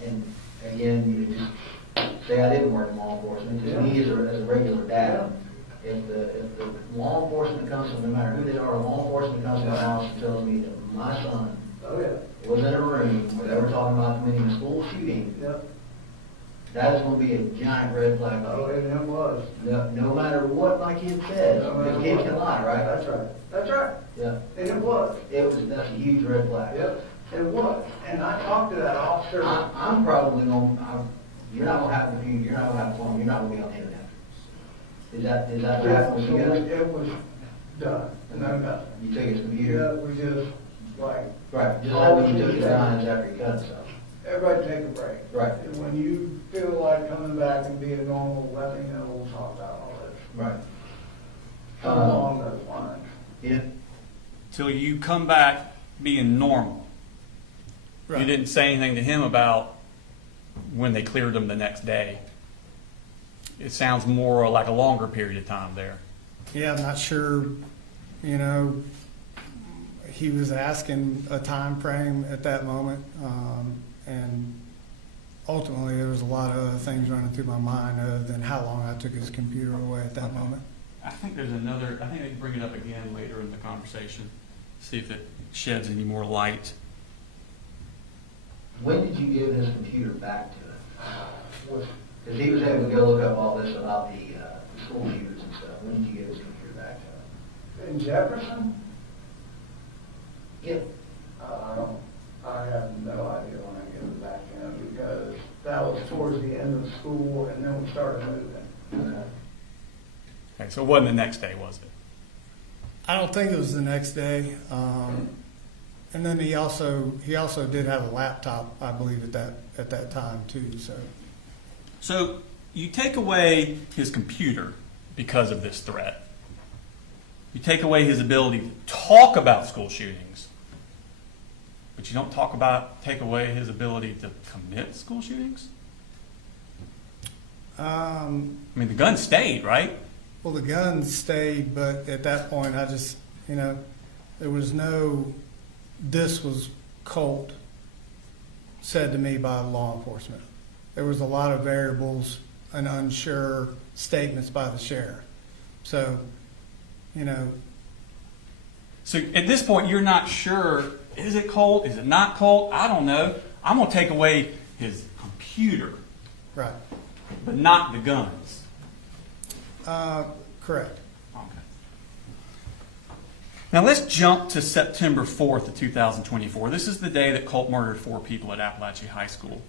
And again, you just say I didn't work in law enforcement. To me, as a regular dad, if the law enforcement comes from, no matter who they are, law enforcement comes to my house and tells me that my son was in a room where they were talking about committing a school shooting, that is going to be a giant red flag. Oh, and it was. No matter what my kid says, because kids can lie, right? That's right. That's right. Yeah. And it was. That's a huge red flag. Yep. It was. And I talked to that officer. I'm probably going. You're not going to have a computer. You're not going to have a phone. You're not going to be on the internet. Is that what you guys? It was done. No, nothing. You took his computer. Yeah, we just like. Right. Just like when you took his guns after he cut himself. Everybody take a break. Right. And when you feel like coming back and being normal, let me know. We'll talk about all this. Right. Come along those lines. Yeah. Till you come back being normal. Right. You didn't say anything to him about when they cleared him the next day. It sounds more like a longer period of time there. Yeah, I'm not sure, you know, he was asking a time frame at that moment. And ultimately, there was a lot of other things running through my mind other than how long I took his computer away at that moment. I think they can bring it up again later in the conversation, see if it sheds any more light. When did you give his computer back to him? Because he was able to go look up all this about the school shooters and stuff. When did you give his computer back to him? In Jefferson? Yeah. I have no idea when I give it back to him because that was towards the end of school and then we started moving. Okay. Okay, so it wasn't the next day, was it? I don't think it was the next day. And then he also did have a laptop, I believe, at that time too. So you take away his computer because of this threat. You take away his ability to talk about school shootings, but you don't take away his ability to commit school shootings? I mean, the gun stayed, right? Well, the gun stayed, but at that point, I just, there was no, this was Colt said to me by law enforcement. There was a lot of variables and unsure statements by the sheriff. So, So at this point, you're not sure, is it Colt? Is it not Colt? I don't know. I'm going to take away his computer, right. but not the guns. Correct. Okay. Now let's jump to September 4th of 2024. This is the day that Colt murdered 4 people at Apalachee High School.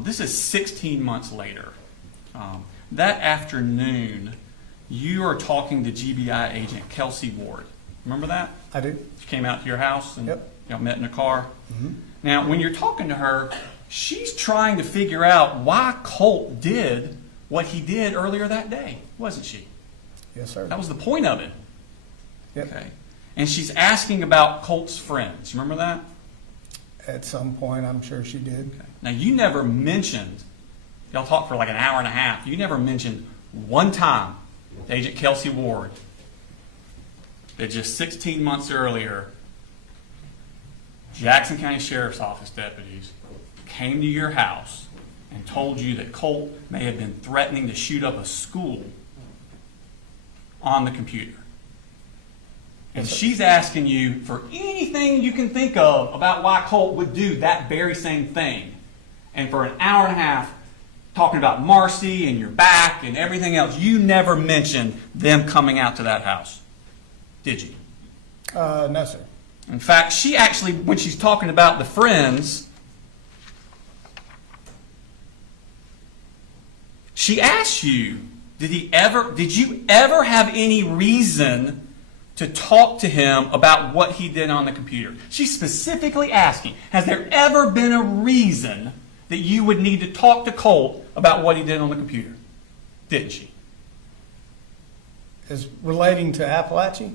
This is 16 months later. That afternoon, you are talking to GBI agent Kelsey Ward. Remember that? I do. She came out to your house and Yep. y'all met in a car. Mm-hmm. Now, when you're talking to her, she's trying to figure out why Colt did what he did earlier that day, wasn't she? Yes, sir. That was the point of it. Yep. Okay. And she's asking about Colt's friends. Remember that? At some point, I'm sure she did. Now, you never mentioned, y'all talked for like an hour and a half, you never mentioned one time to Agent Kelsey Ward that just 16 months earlier, Jackson County Sheriff's Office deputies came to your house and told you that Colt may have been threatening to shoot up a school on the computer. And she's asking you for anything you can think of about why Colt would do that very same thing. And for an hour and a half, talking about Marcy and your back and everything else, you never mentioned them coming out to that house, did you? No, sir. In fact, she actually, when she's talking about the friends, she asks you, did you ever have any reason to talk to him about what he did on the computer? She's specifically asking, has there ever been a reason that you would need to talk to Colt about what he did on the computer? Didn't she? Is relating to Apalachee?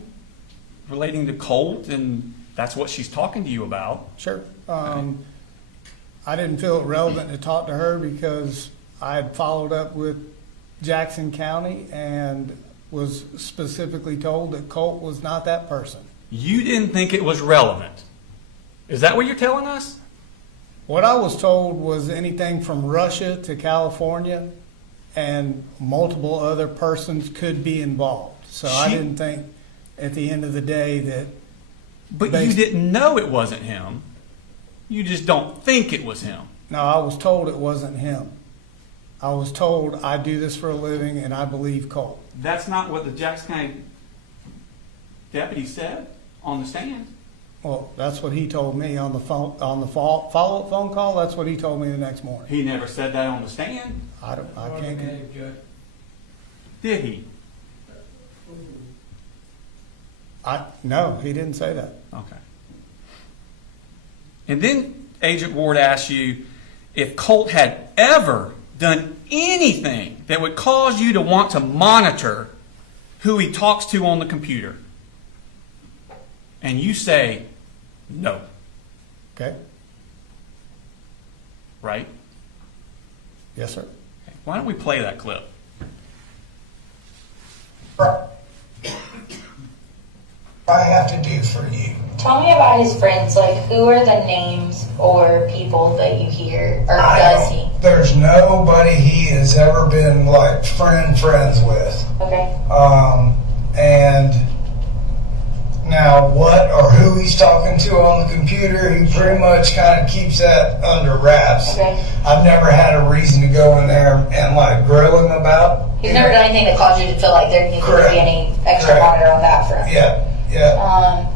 Relating to Colt, and that's what she's talking to you about. Sure. I didn't feel it relevant to talk to her because I had followed up with Jackson County and was specifically told that Colt was not that person. You didn't think it was relevant. Is that what you're telling us? What I was told was anything from Russia to California and multiple other persons could be involved. So I didn't think at the end of the day that... But you didn't know it wasn't him. You just don't think it was him. No, I was told it wasn't him. I was told I do this for a living and I believe Colt. That's not what the Jackson County deputy said on the stand. Well, that's what he told me on the phone, on the follow-up phone call. That's what he told me the next morning. He never said that on the stand. I can't get... Did he? No, he didn't say that. Okay. And then Agent Ward asked you if Colt had ever done anything that would cause you to want to monitor who he talks to on the computer. And you say, no. Okay? Right? Yes, sir. Okay. Why don't we play that clip? I have to do for you. Tell me about his friends. Like, who are the names or people that you hear, or does he? There's nobody he has ever been like friends with. Okay. And now what or who he's talking to on the computer, he pretty much kind of keeps that under wraps. Okay. I've never had a reason to go in there and like grill him about. He's never done anything that caused you to feel like there needs to be any extra monitor on that front. Yeah. Yeah.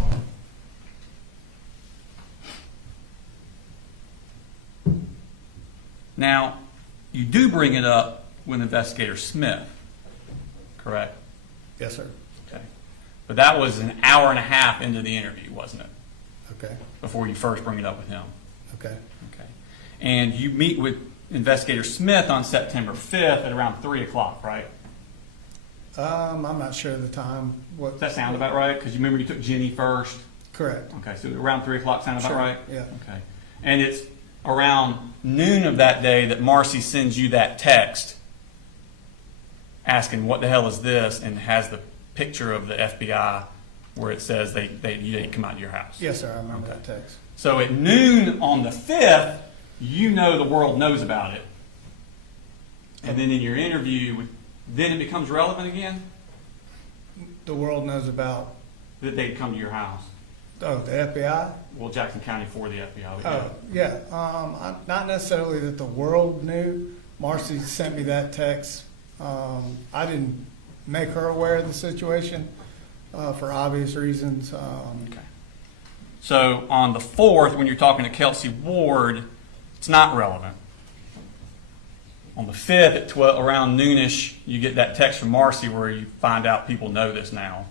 Now, you do bring it up with Investigator Smith, correct? Yes, sir. Okay. But that was an hour and a half into the interview, wasn't it? Okay. Before you first bring it up with him. Okay. Okay. And you meet with Investigator Smith on September 5th at around 3 o'clock, right? I'm not sure of the time. What Does that sound about right? Because you remember you took Jenny first. Correct. Okay, so around 3 o'clock sound about Sure. right? Yeah. Okay. And it's around noon of that day that Marcy sends you that text asking what the hell is this, and has the picture of the FBI where it says you didn't come out to your house. Yes, sir. I remember that text. So at noon on the 5th, you know the world knows about it. And then in your interview, then it becomes relevant again? The world knows about... That they'd come to your house. Oh, the FBI? Well, Jackson County for the FBI. Oh, yeah. Not necessarily that the world knew. Marcy sent me that text. I didn't make her aware of the situation for obvious reasons. Okay. So on the 4th, when you're talking to Kelsey Ward, it's not relevant. On the 5th at around noonish, you get that text from Marcy where you find out people know this now.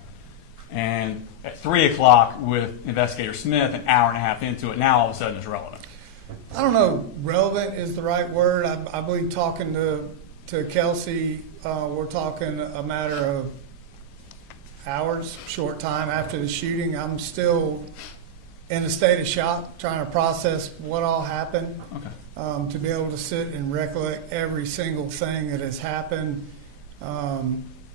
And at 3 o'clock with Investigator Smith, an hour and a half into it, now all of a sudden it's relevant. I don't know, relevant is the right word. I believe talking to Kelsey, we're talking a matter of hours, short time after the shooting. I'm still in a state of shock, trying to process what all happened. Okay. To be able to sit and recollect every single thing that has happened. Yeah,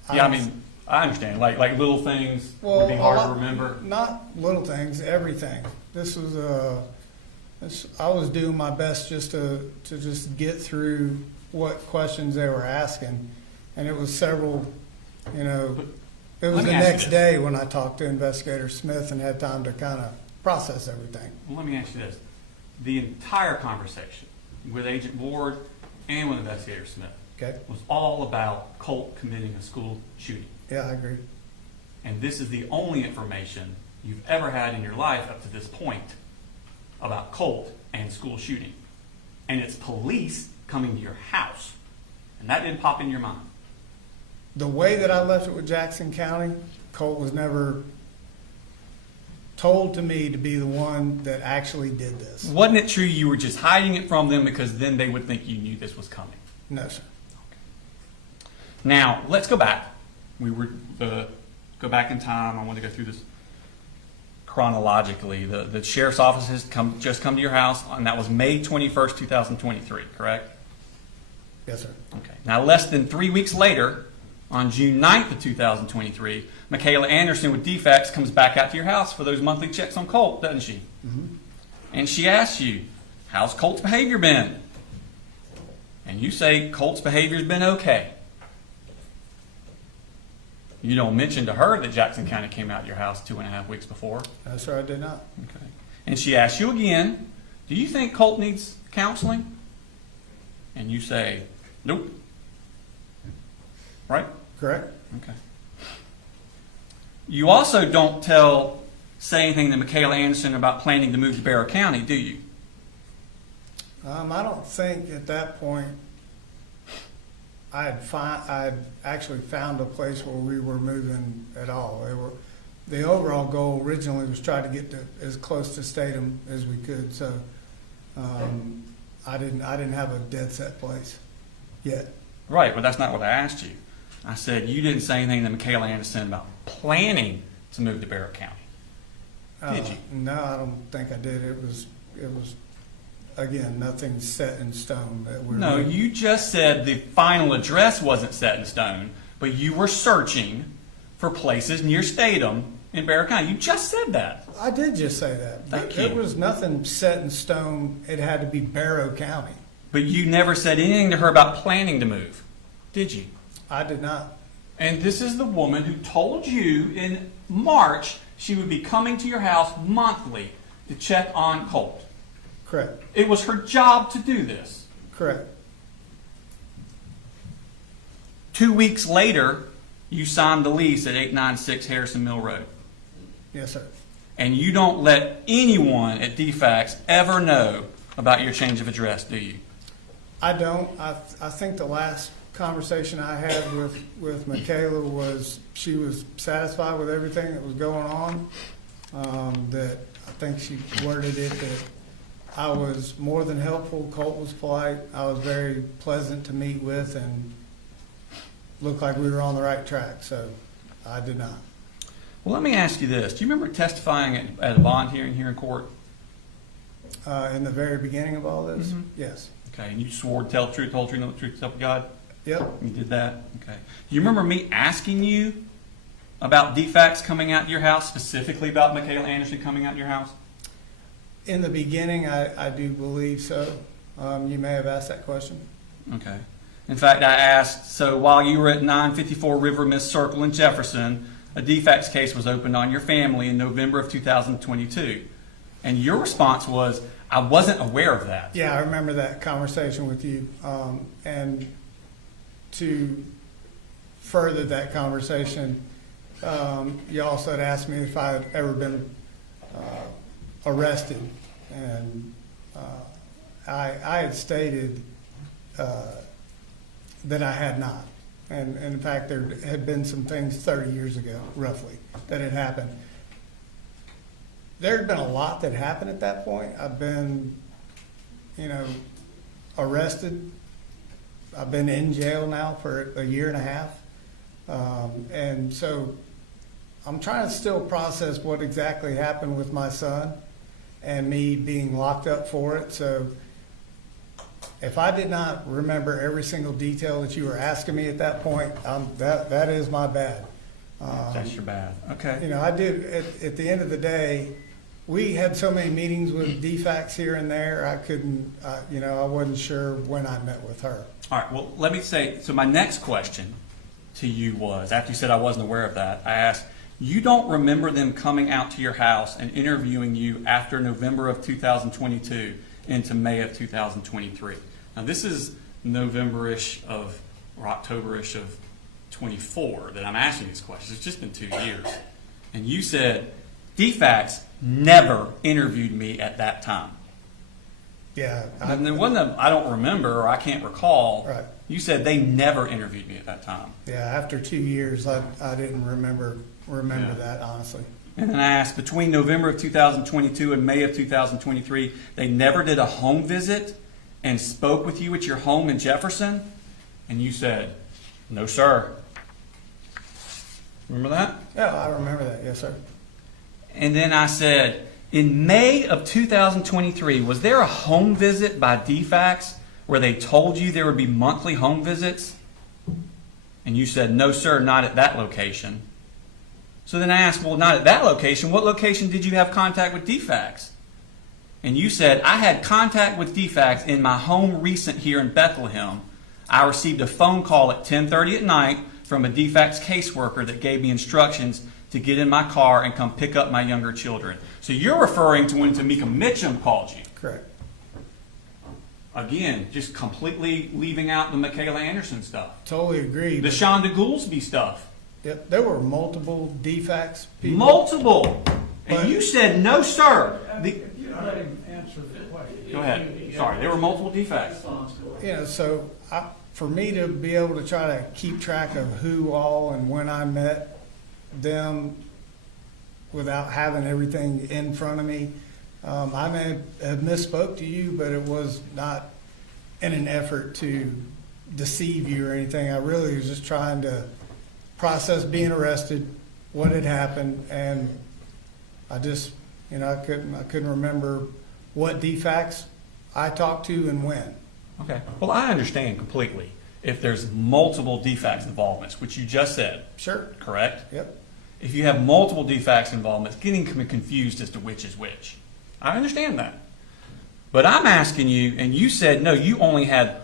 I mean, I understand. Like little things would be hard to remember. Not little things, everything. I was doing my best just to just get through what questions they were asking, and it was several. You know, it was Let me the ask you next this. day when I talked to Investigator Smith and had time to kind of process everything. Well, let me ask you this. The entire conversation with Agent Ward and with Investigator Smith Okay. was all about Colt committing a school shooting. Yeah, I agree. And this is the only information you've ever had in your life up to this point about Colt and school shooting. And it's police coming to your house. And that didn't pop in your mind. The way that I left it with Jackson County, Colt was never told to me to be the one that actually did this. Wasn't it true you were just hiding it from them because then they would think you knew this was coming? No, sir. Now, let's go back. We were go back in time. I want to go through this chronologically. The sheriff's office has just come to your house, and that was May 21st, 2023, correct? Yes, sir. Okay. Now, less than 3 weeks later, on June 9th of 2023, Michaela Anderson with defects comes back out to your house for those monthly checks on Colt, doesn't she? Mm-hmm. And she asks you, how's Colt's behavior been? And you say Colt's behavior's been okay. You don't mention to her that Jackson County came out to your house 2.5 weeks before. No, sir, I did not. Okay. And she asks you again, do you think Colt needs counseling? And you say, nope. Right? Correct? Okay. You also don't say anything to Michaela Anderson about planning to move to Barrow County, do you? I don't think at that point I'd actually found a place where we were moving at all. The overall goal originally was try to get to as close to Statham as we could. So I didn't have a dead set place yet. Right, but that's not what I asked you. I said you didn't say anything to Michaela Anderson about planning to move to Barrow County. Did you? No, I don't think I did. It was again nothing set in stone that we're. No, you just said the final address wasn't set in stone, but you were searching for places near Statham in Barrow County. You just said that. I did just say that. Thank There you. was nothing set in stone. It had to be Barrow County. But you never said anything to her about planning to move, did you? I did not. And this is the woman who told you in March she would be coming to your house monthly to check on Colt. Correct. It was her job to do this. Correct. 2 weeks later, you signed the lease at 896 Harrison Mill Road. Yes, sir. And you don't let anyone at DFAX ever know about your change of address, do you? I don't. I think the last conversation I had with Michaela was she was satisfied with everything that was going on. That I think she worded it that I was more than helpful. Colt was polite. I was very pleasant to meet with and looked like we were on the right track. So I did not. Well, let me ask you this. Do you remember testifying at a bond hearing here in court? In the very beginning of all this, yes. Okay, and you swore to tell the truth, the whole truth, and the truth, so help you God? Yep. You did that? Okay. Do you remember me asking you about DFAX coming out to your house, specifically about Michaela Anderson coming out to your house? In the beginning, I do believe so. You may have asked that question. Okay. In fact, I asked, so while you were at 954 River Mist Circle in Jefferson, a DFAX case was opened on your family in November of 2022. And your response was, I wasn't aware of that. Yeah, I remember that conversation with you. And to further that conversation, you also had asked me if I had ever been arrested. And I had stated that I had not. And in fact, there had been some things 30 years ago, roughly, that had happened. There had been a lot that happened at that point. I've been, arrested. I've been in jail now for a year and a half. And so I'm trying to still process what exactly happened with my son. and me being locked up for it. So if I did not remember every single detail that you were asking me at that point, that is my bad. That's your bad. Okay. You know, I did, at the end of the day, we had so many meetings with DFACs here and there, I couldn't, you know, I wasn't sure when I met with her. All right, well, let me say, so my next question to you was, after you said I wasn't aware of that, I asked, you don't remember them coming out to your house and interviewing you after November of 2022 into May of 2023. Now, this is November-ish of, or October-ish of 24 that I'm asking these questions. It's just been 2 years. And you said, DFACs never interviewed me at that time. Yeah. And there wasn't I don't remember, or I can't recall. Right. You said they never interviewed me at that time. Yeah, after 2 years, I didn't remember Yeah. that, honestly. And then I asked, between November of 2022 and May of 2023, they never did a home visit and spoke with you at your home in Jefferson? And you said, no, sir. Remember that? Yeah, I remember that, yes, sir. And then I said, in May of 2023, was there a home visit by DFACs where they told you there would be monthly home visits? And you said, no, sir, not at that location. So then I asked, well, not at that location. What location did you have contact with DFACs? And you said, I had contact with DFACs in my home recent here in Bethlehem. I received a phone call at 10:30 at night from a DFACs caseworker that gave me instructions to get in my car and come pick up my younger children. So you're referring to when Tamika Mitchum called you. Correct. Again, just completely leaving out the Michaela Anderson stuff. Totally agree. The but- Shonda Goolsby stuff. Yep, there were multiple DFACs people. Multiple. And But- you said, no, sir. If you let him answer the question. Go ahead. Sorry, there were multiple DFACs. You know, so for me to be able to try to keep track of who all and when I met them without having everything in front of me, I may have misspoke to you, but it was not in an effort to deceive you or anything. I really was just trying to process being arrested, what had happened, and I just, you know, I couldn't remember what DFACs I talked to and when. Okay. Well, I understand completely if there's multiple DFACs involvements, which you just said, Sure. correct? Yep. If you have multiple DFACs involvements, getting confused as to which is which. I understand that. But I'm asking you, and you said, no, you only had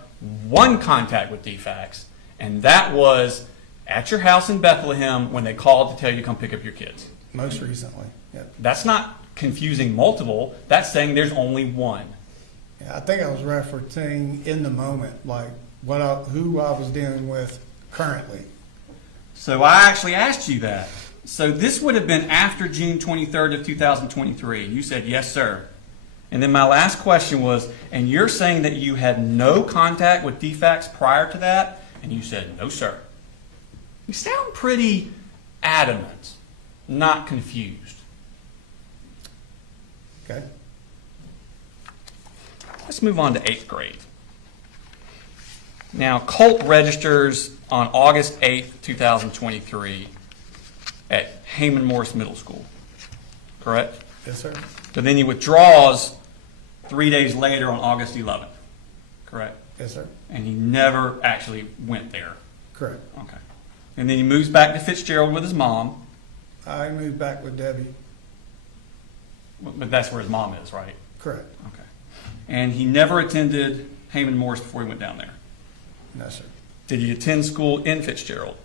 one contact with DFACs, and that was at your house in Bethlehem when they called to tell you to come pick up your kids. Most recently. Yep. That's not confusing multiple. That's saying there's only one. Yeah, I think I was referencing in the moment, like who I was dealing with currently. So I actually asked you that. So this would have been after June 23rd of 2023. You said, yes, sir. And then my last question was, and you're saying that you had no contact with DFACs prior to that? And you said, no, sir. You sound pretty adamant, not confused. Okay. Let's move on to 8th grade. Now, Colt registers on August 8th, 2023 at Heyman Morris Middle School, correct? Yes, sir. So then he withdraws 3 days later on August 11th, correct? Yes, sir. And he never actually went there. Correct. Okay. And then he moves back to Fitzgerald with his mom, I moved back with Debbie. but that's where his mom is, right? Correct. Okay. And he never attended Heyman Morris before he went down there. No, sir. Did he attend school in Fitzgerald?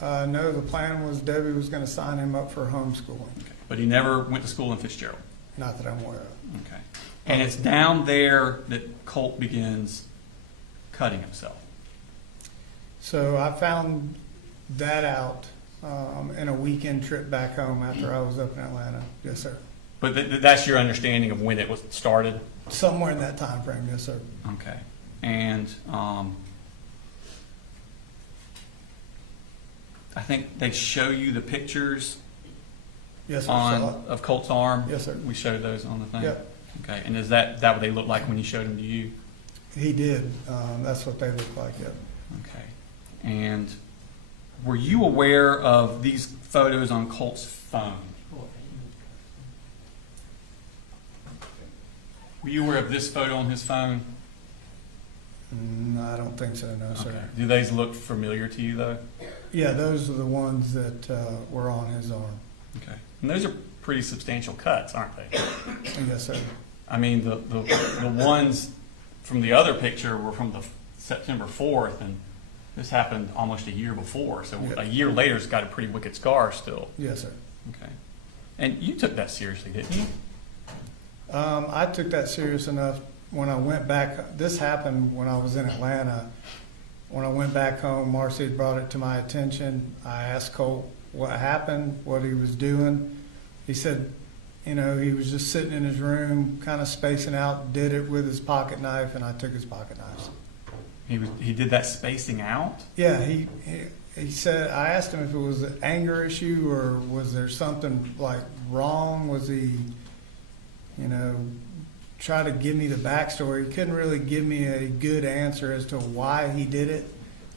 No, the plan was Debbie was going to sign him up for homeschooling. Okay. But he never went to school in Fitzgerald. Not that I'm aware of. Okay. And it's down there that Colt begins cutting himself. So I found that out in a weekend trip back home after I was up in Atlanta. Yes, sir. But that's your understanding of when it was started? Somewhere in that time frame. Yes, sir. Okay. And I think they show you the pictures Yes, sir. Saw it. of Colt's arm? Yes, sir. We showed those on the thing? Yep. Okay. And is that what they look like when he showed them to you? He did. That's what they look like. Yep. Okay. And were you aware of these photos on Colt's phone? you aware of this photo on his phone? I don't think so, no, sir. Okay. Do these look familiar to you, though? Yeah, those are the ones that were on his arm. Okay. And those are pretty substantial cuts, aren't they? Yes, sir. I mean, the ones from the other picture were from the September 4th, and this happened almost a year before. So Yeah. a year later, it's got a pretty wicked scar still. Yes, sir. Okay. And you took that seriously, didn't you? I took that serious enough when I went back. This happened when I was in Atlanta. When I went back home, Marcy had brought it to my attention. I asked Colt what happened, what he was doing. He said, you know, he was just sitting in his room, kind of spacing out, did it with his pocket knife, and I took his pocket knives. He did that spacing out? Yeah, he said, I asked him if it was an anger issue or was there something like wrong? Was he, you know, try to give me the backstory? He couldn't really give me a good answer as to why he did it.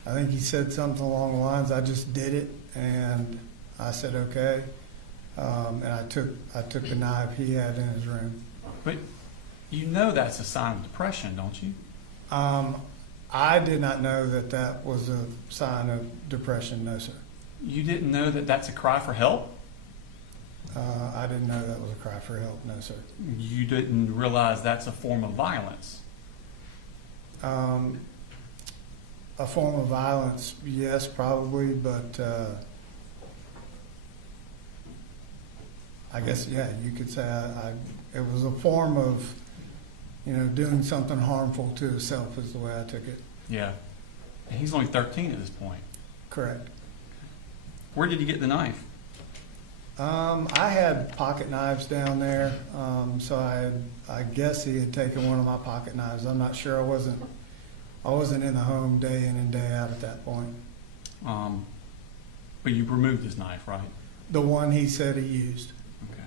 I think he said something along the lines, I just did it, and I said, okay. And I took the knife he had in his room. But you know that's a sign of depression, don't you? I did not know that that was a sign of depression, no, sir. You didn't know that that's a cry for help? I didn't know that was a cry for help, no, sir. You didn't realize that's a form of violence? A form of violence, yes, probably, but I guess, yeah, you could say it was a form of, you know, doing something harmful to himself is the way I took it. Yeah. And he's only 13 at this point. Correct. Where did you get the knife? I had pocket knives down there, so I guess he had taken one of my pocket knives. I'm not sure. I wasn't in the home day in and day out at that point. But you removed his knife, right? The one he said he used. Okay.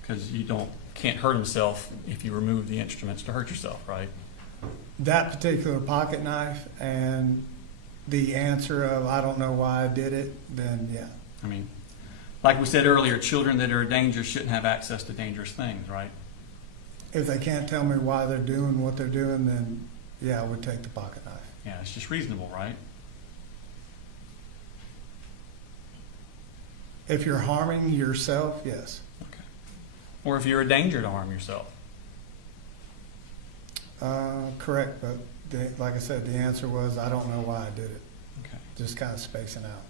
Because you can't hurt himself if you remove the instruments to hurt yourself, right? That particular pocket knife and the answer of I don't know why I did it, then yeah. I mean, like we said earlier, children that are dangerous shouldn't have access to dangerous things, right? If they can't tell me why they're doing what they're doing, then yeah, I would take the pocket knife. Yeah, it's just reasonable, right? If you're harming yourself, yes. Okay. Or if you're a danger to harm yourself. Correct, but like I said, the answer was I don't know why I did it. Okay. Just kind of spacing out.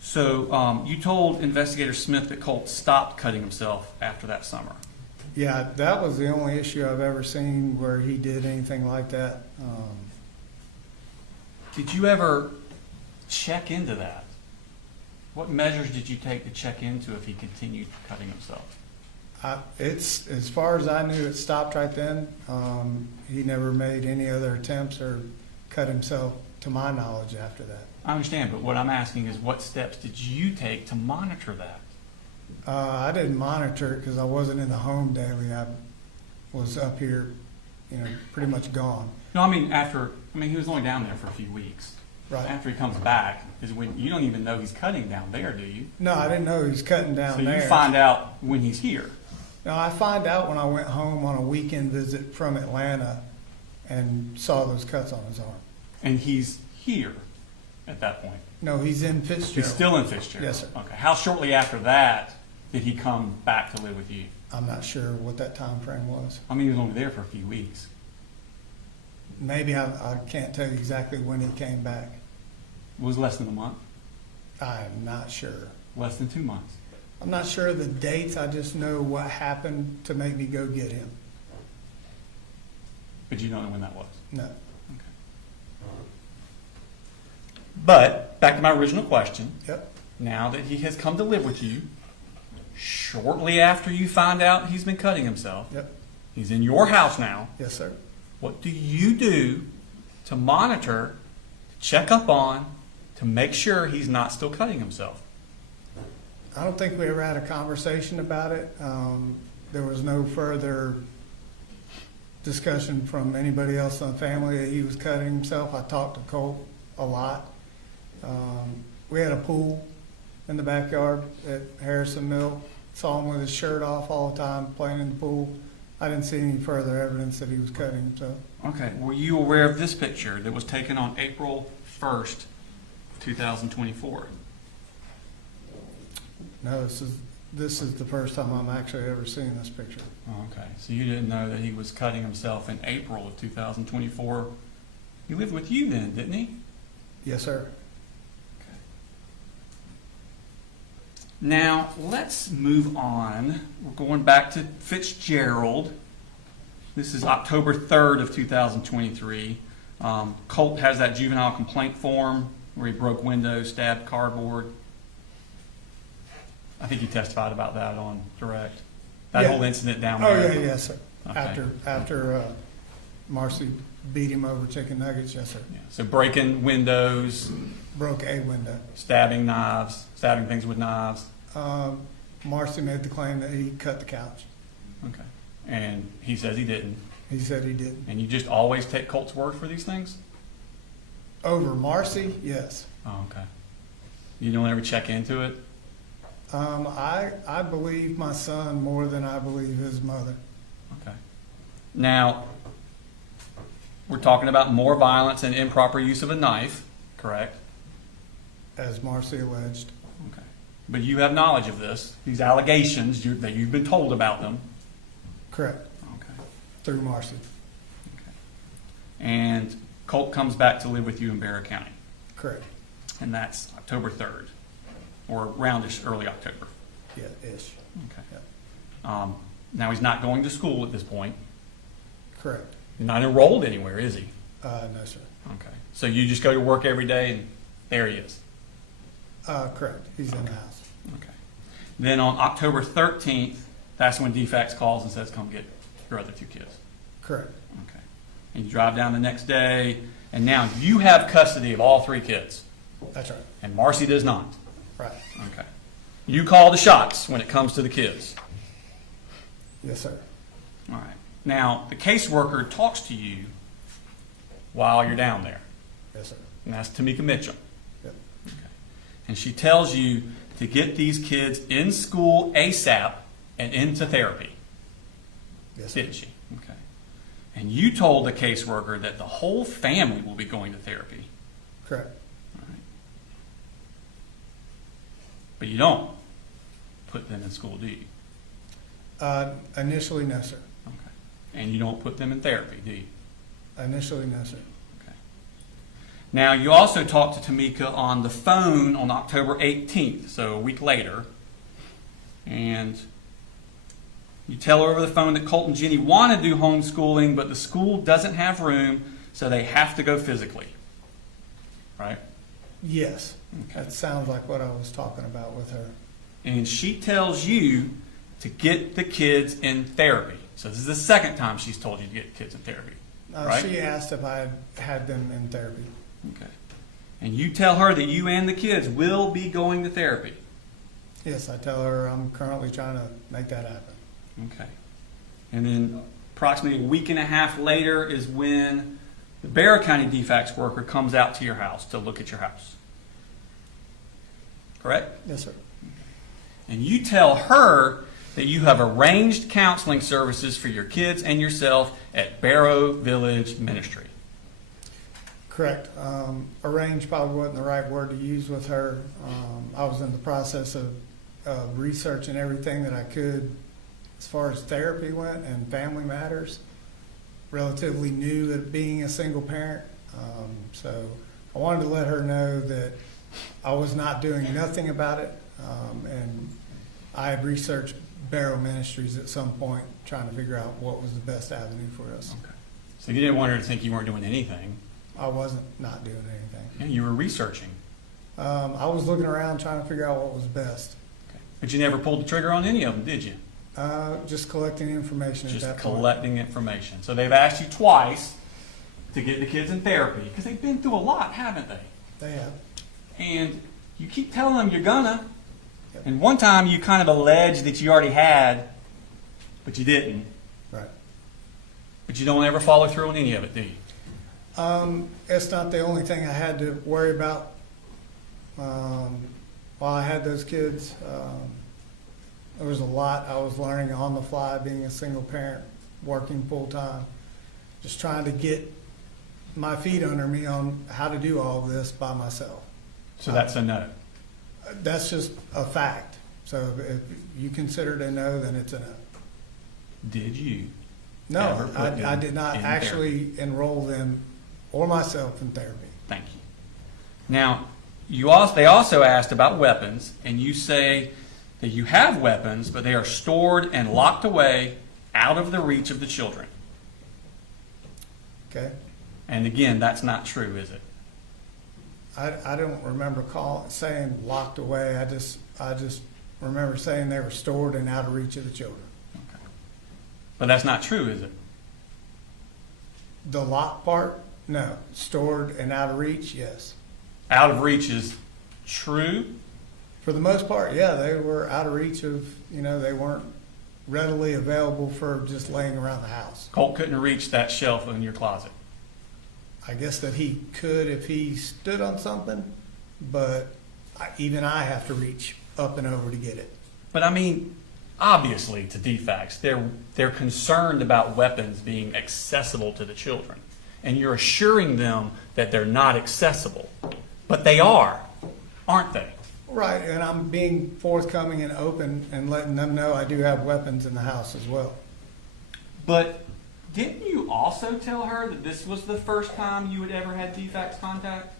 So you told Investigator Smith that Colt stopped cutting himself after that summer. Yeah, that was the only issue I've ever seen where he did anything like that. Did you ever check into that? What measures did you take to check into if he continued cutting himself? It's as far as I knew, it stopped right then. He never made any other attempts or cut himself, to my knowledge, after that. I understand, but what I'm asking is what steps did you take to monitor that? I didn't monitor it because I wasn't in the home daily. I was up here, you know, pretty much gone. No, I mean he was only down there for a few weeks. Right. After he comes back is when you don't even know he's cutting down there, do you? No, I didn't know he was cutting down there. So you find out when he's here. No, I find out when I went home on a weekend visit from Atlanta and saw those cuts on his arm. And he's here at that point. No, he's in Fitzgerald. He's still in Fitzgerald? Yes, sir. Okay. How shortly after that did he come back to live with you? I'm not sure what that time frame was. I mean, he was only there for a few weeks. Maybe I can't tell you exactly when he came back. It was less than a month? I'm not sure. Less than 2 months? I'm not sure of the dates. I just know what happened to make me go get him. But you don't know when that was? No. Okay. But, back to my original question. Yep. Now that he has come to live with you, shortly after you find out he's been cutting himself, Yep. he's in your house now. Yes, sir. What do you do to monitor, to check up on, to make sure he's not still cutting himself? I don't think we ever had a conversation about it. There was no further discussion from anybody else in the family that he was cutting himself. I talked to Colt a lot. We had a pool in the backyard at Harrison Mill. Saw him with his shirt off all the time, playing in the pool. I didn't see any further evidence that he was cutting himself. Okay. Were you aware of this picture that was taken on April 1st, 2024? No, this is the first time I'm actually ever seeing this picture. Oh, okay. So you didn't know that he was cutting himself in April of 2024. He lived with you then, didn't he? Yes, sir. Now, let's move on. We're going back to Fitzgerald. This is October 3rd of 2023. Colt has that juvenile complaint form where he broke windows, stabbed cardboard. I think you testified about that on direct. That Yeah. whole incident down Oh, there. yeah, yes, sir. Okay. After Marcy beat him over chicken nuggets, yes, sir. Yeah. So breaking windows, Broke a window. stabbing things with knives. Marcy made the claim that he cut the couch. Okay. And he says he didn't. He said he didn't. And you just always take Colt's word for these things? Over Marcy, yes. Oh, okay. You don't ever check into it? I believe my son more than I believe his mother. Okay. Now, we're talking about more violence and improper use of a knife, correct? As Marcy alleged. Okay. But you have knowledge of this, these allegations that you've been told about them. Correct. Okay. Through Marcy. Okay. And Colt comes back to live with you in Barrow County, Correct. and that's October 3rd, or roundish early October. Yeah, ish. Okay. Yep. Now, he's not going to school at this point. Correct. He's not enrolled anywhere, is he? No, sir. Okay. So you just go to work every day, and there he is. Correct. He's in the house. Okay. Then on October 13th, that's when DFAX calls and says, come get your other two kids. Correct. Okay. And you drive down the next day, and now you have custody of all three kids, That's right. and Marcy does not. Right. Okay. You call the shots when it comes to the kids. Yes, sir. All right. Now, the caseworker talks to you while you're down there, Yes, sir. and that's Tamika Mitchell. Yep. Okay. And she tells you to get these kids in school ASAP and into therapy. Yes, sir. Didn't she? Okay. And you told the caseworker that the whole family will be going to therapy. Correct. All right. But you don't put them in school, do you? Initially, no, sir. Okay. And you don't put them in therapy, do you? Initially, no, sir. Okay. Now, you also talked to Tamika on the phone on October 18th, so a week later, and you tell her over the phone that Colt and Jenny want to do homeschooling, but the school doesn't have room, so they have to go physically. Right? Yes. Okay. That sounds like what I was talking about with her. And she tells you to get the kids in therapy. So this is the second time she's told you to get kids in therapy. Right? She asked if I had them in therapy. Okay. And you tell her that you and the kids will be going to therapy. Yes, I tell her I'm currently trying to make that happen. Okay. And then approximately a week and a half later is when the Barrow County DFAX worker comes out to your house to look at your house. Correct? Yes, sir. And you tell her that you have arranged counseling services for your kids and yourself at Barrow Village Ministry. Correct. Arrange probably wasn't the right word to use with her. I was in the process of researching everything that I could as far as therapy went and family matters. Relatively new at being a single parent. So I wanted to let her know that I was not doing nothing about it. And I had researched Barrow Ministries at some point, trying to figure out what was the best avenue for us. Okay. So you didn't want her to think you weren't doing anything. I wasn't not doing anything. Yeah, you were researching. I was looking around trying to figure out what was best. Okay. But you never pulled the trigger on any of them, did you? Just collecting information at that Just point. collecting information. So they've asked you twice to get the kids in therapy because they've been through a lot, haven't they? They have. And you keep telling them you're gonna. And one time you kind of alleged that you already had, but you didn't. Right. But you don't ever follow through on any of it, do you? It's not the only thing I had to worry about while I had those kids. There was a lot I was learning on the fly being a single parent. working full-time, just trying to get my feet under me on how to do all of this by myself. So that's a no. That's just a fact. So if you consider it a no, then it's a no. Did you? No, Ever put I them did not in actually enroll them or myself in therapy. Thank you. Now, they also asked about weapons, and you say that you have weapons, but they are stored and locked away out of the reach of the children. Okay? And again, that's not true, is it? I don't remember saying locked away. I just remember saying they were stored and out of reach of the children. Okay. But that's not true, is it? The lock part, no. Stored and out of reach, yes. Out of reach is true? For the most part, yeah, they were out of reach of, they weren't readily available for just laying around the house. Colt couldn't reach that shelf in your closet. I guess that he could if he stood on something, but even I have to reach up and over to get it. But I mean, obviously to DFACS, they're concerned about weapons being accessible to the children. And you're assuring them that they're not accessible. But they are, aren't they? Right, and I'm being forthcoming and open and letting them know I do have weapons in the house as well. But didn't you also tell her that this was the first time you had ever had DFACS contact?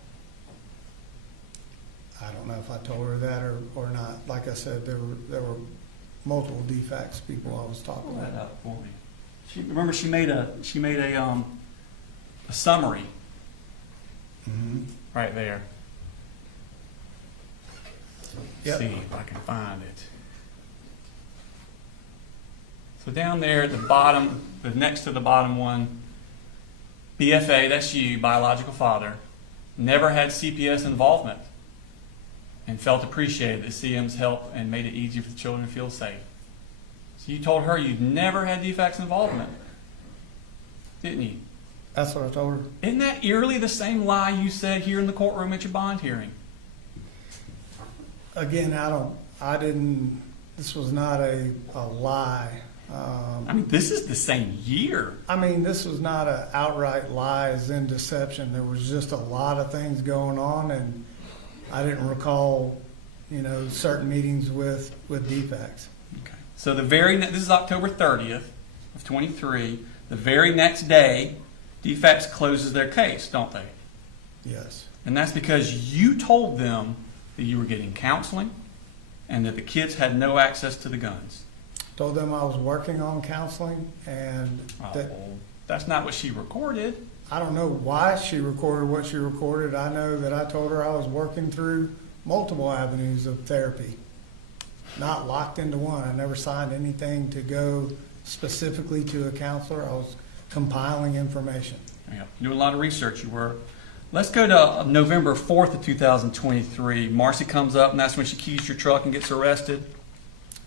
I don't know if I told her that or not. Like I said, there were multiple DFACS people I was talking Pull that about. up for me. Remember she made a summary right there. Yep. See if I can find it. So down there at the bottom, the next to the bottom one, BFA, that's you, biological father, never had CPS involvement and felt appreciated that CM's help and made it easier for the children to feel safe. So you told her you'd never had DFACS involvement, didn't you? That's what I told her. Isn't that eerily the same lie you said here in the courtroom at your bond hearing? Again, this was not a lie. I mean, this is the same year. I mean, this was not an outright lie as in deception. There was just a lot of things going on, and I didn't recall, certain meetings with DFACS. Okay. So this is October 30th of 23. The very next day, DFACS closes their case, don't they? Yes. And that's because you told them that you were getting counseling and that the kids had no access to the guns. Told them I was working on counseling, and That's not what she recorded. I don't know why she recorded what she recorded. I know that I told her I was working through multiple avenues of therapy, not locked into one. I never signed anything to go specifically to a counselor. I was compiling information. Yeah, doing a lot of research you were. Let's go to November 4th of 2023. Marcy comes up, and that's when she keys your truck and gets arrested.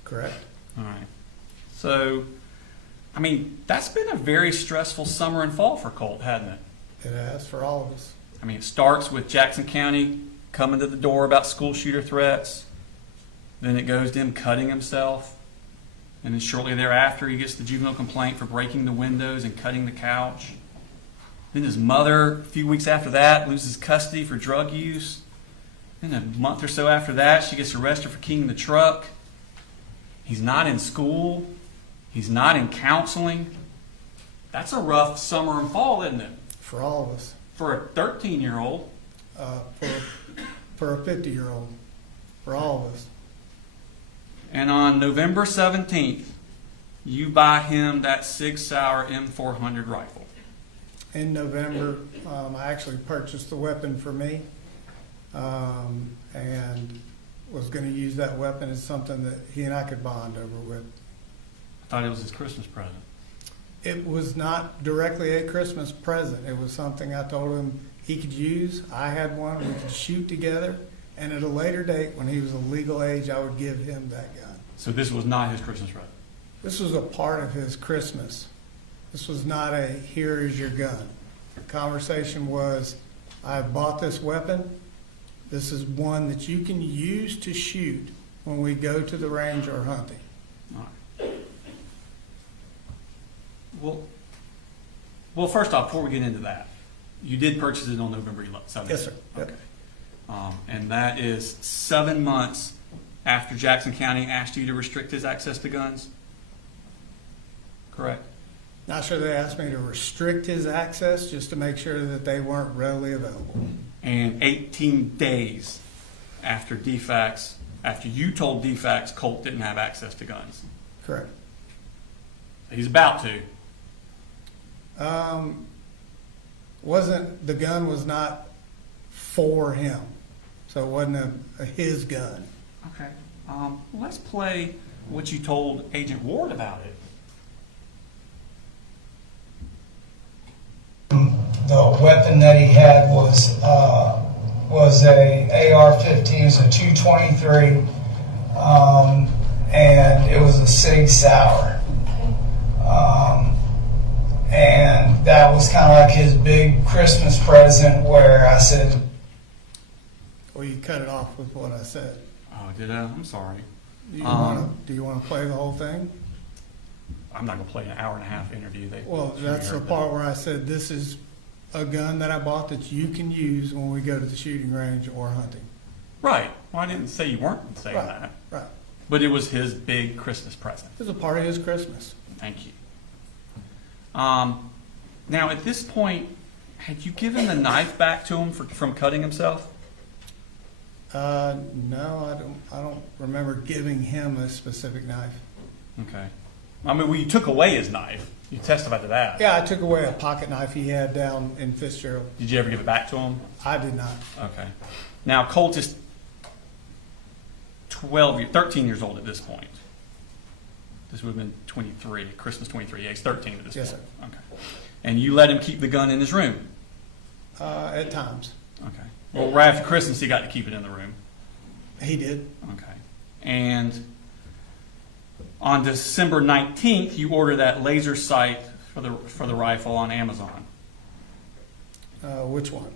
Correct. All right. So, I mean, that's been a very stressful summer and fall for Colt, hasn't it? It has for all of us. I mean, it starts with Jackson County coming to the door about school shooter threats. Then it goes to him cutting himself. And then shortly thereafter, he gets the juvenile complaint for breaking the windows and cutting the couch. Then his mother, a few weeks after that, loses custody for drug use. Then a month or so after that, she gets arrested for keying the truck. He's not in school. He's not in counseling. That's a rough summer and fall, isn't it? For all of us. For a 13-year-old. For a 50-year-old. For all of us. And on November 17th, you buy him that SIG Sauer M400 rifle. In November, I actually purchased the weapon for me, and was going to use that weapon as something that he and I could bond over with. I thought it was his Christmas present. It was not directly a Christmas present. It was something I told him he could use. I had one. We could shoot together. And at a later date, when he was of legal age, I would give him that gun. So this was not his Christmas present? This was a part of his Christmas. This was not a, here is your gun. The conversation was, I bought this weapon. This is one that you can use to shoot when we go to the range or hunting. All right. Well, first off, before we get into that, you did purchase it on November 7th. Yes, sir. Yep. Okay. And that is 7 months after Jackson County asked you to restrict his access to guns? Correct? Not sure they asked me to restrict his access, just to make sure that they weren't readily available. And 18 days after DFACS, after you told DFACS Colt didn't have access to guns. Correct. He's about to. The gun was not for him, so it wasn't his gun. Okay. Let's play what you told Agent Ward about it. The weapon that he had was a AR-15, it was a 223, and it was a SIG Sauer. And that was kind of like his big Christmas present, where I said, Well, you cut it off with what I said. Oh, did I? I'm sorry. Do you want to play the whole thing? I'm not going to play an hour and a half interview. Well, that's the part where I said this is a gun that I bought that you can use when we go to the shooting range or hunting. Right. Well, I didn't say you weren't saying Right. that. Right. But it was his big Christmas present. It was a part of his Christmas. Thank you. Now, at this point, had you given the knife back to him from cutting himself? No, I don't remember giving him a specific knife. Okay. I mean, well, you took away his knife. You testified to that. Yeah, I took away a pocket knife he had down in Fitzgerald. Did you ever give it back to him? I did not. Okay. Now, Colt is 13 years old at this point. This would have been 23, Christmas 23. Yeah, he's 13 at this Yes, point. sir. Okay. And you let him keep the gun in his room? At times. Okay. Well, right after Christmas, he got to keep it in the room. He did. Okay. And on December 19th, you ordered that laser sight for the rifle on Amazon. Which one?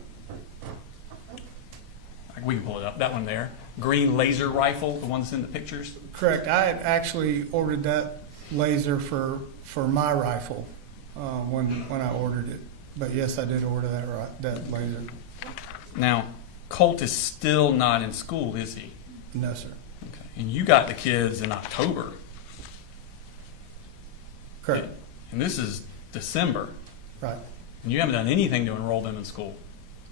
We can pull it up. That one there. Green laser rifle, the one that's in the pictures. Correct. I had actually ordered that laser for my rifle when I ordered it. But yes, I did order that laser. Now, Colt is still not in school, is he? No, sir. Okay. And you got the kids in October. Correct. And this is December. Right. And you haven't done anything to enroll them in school.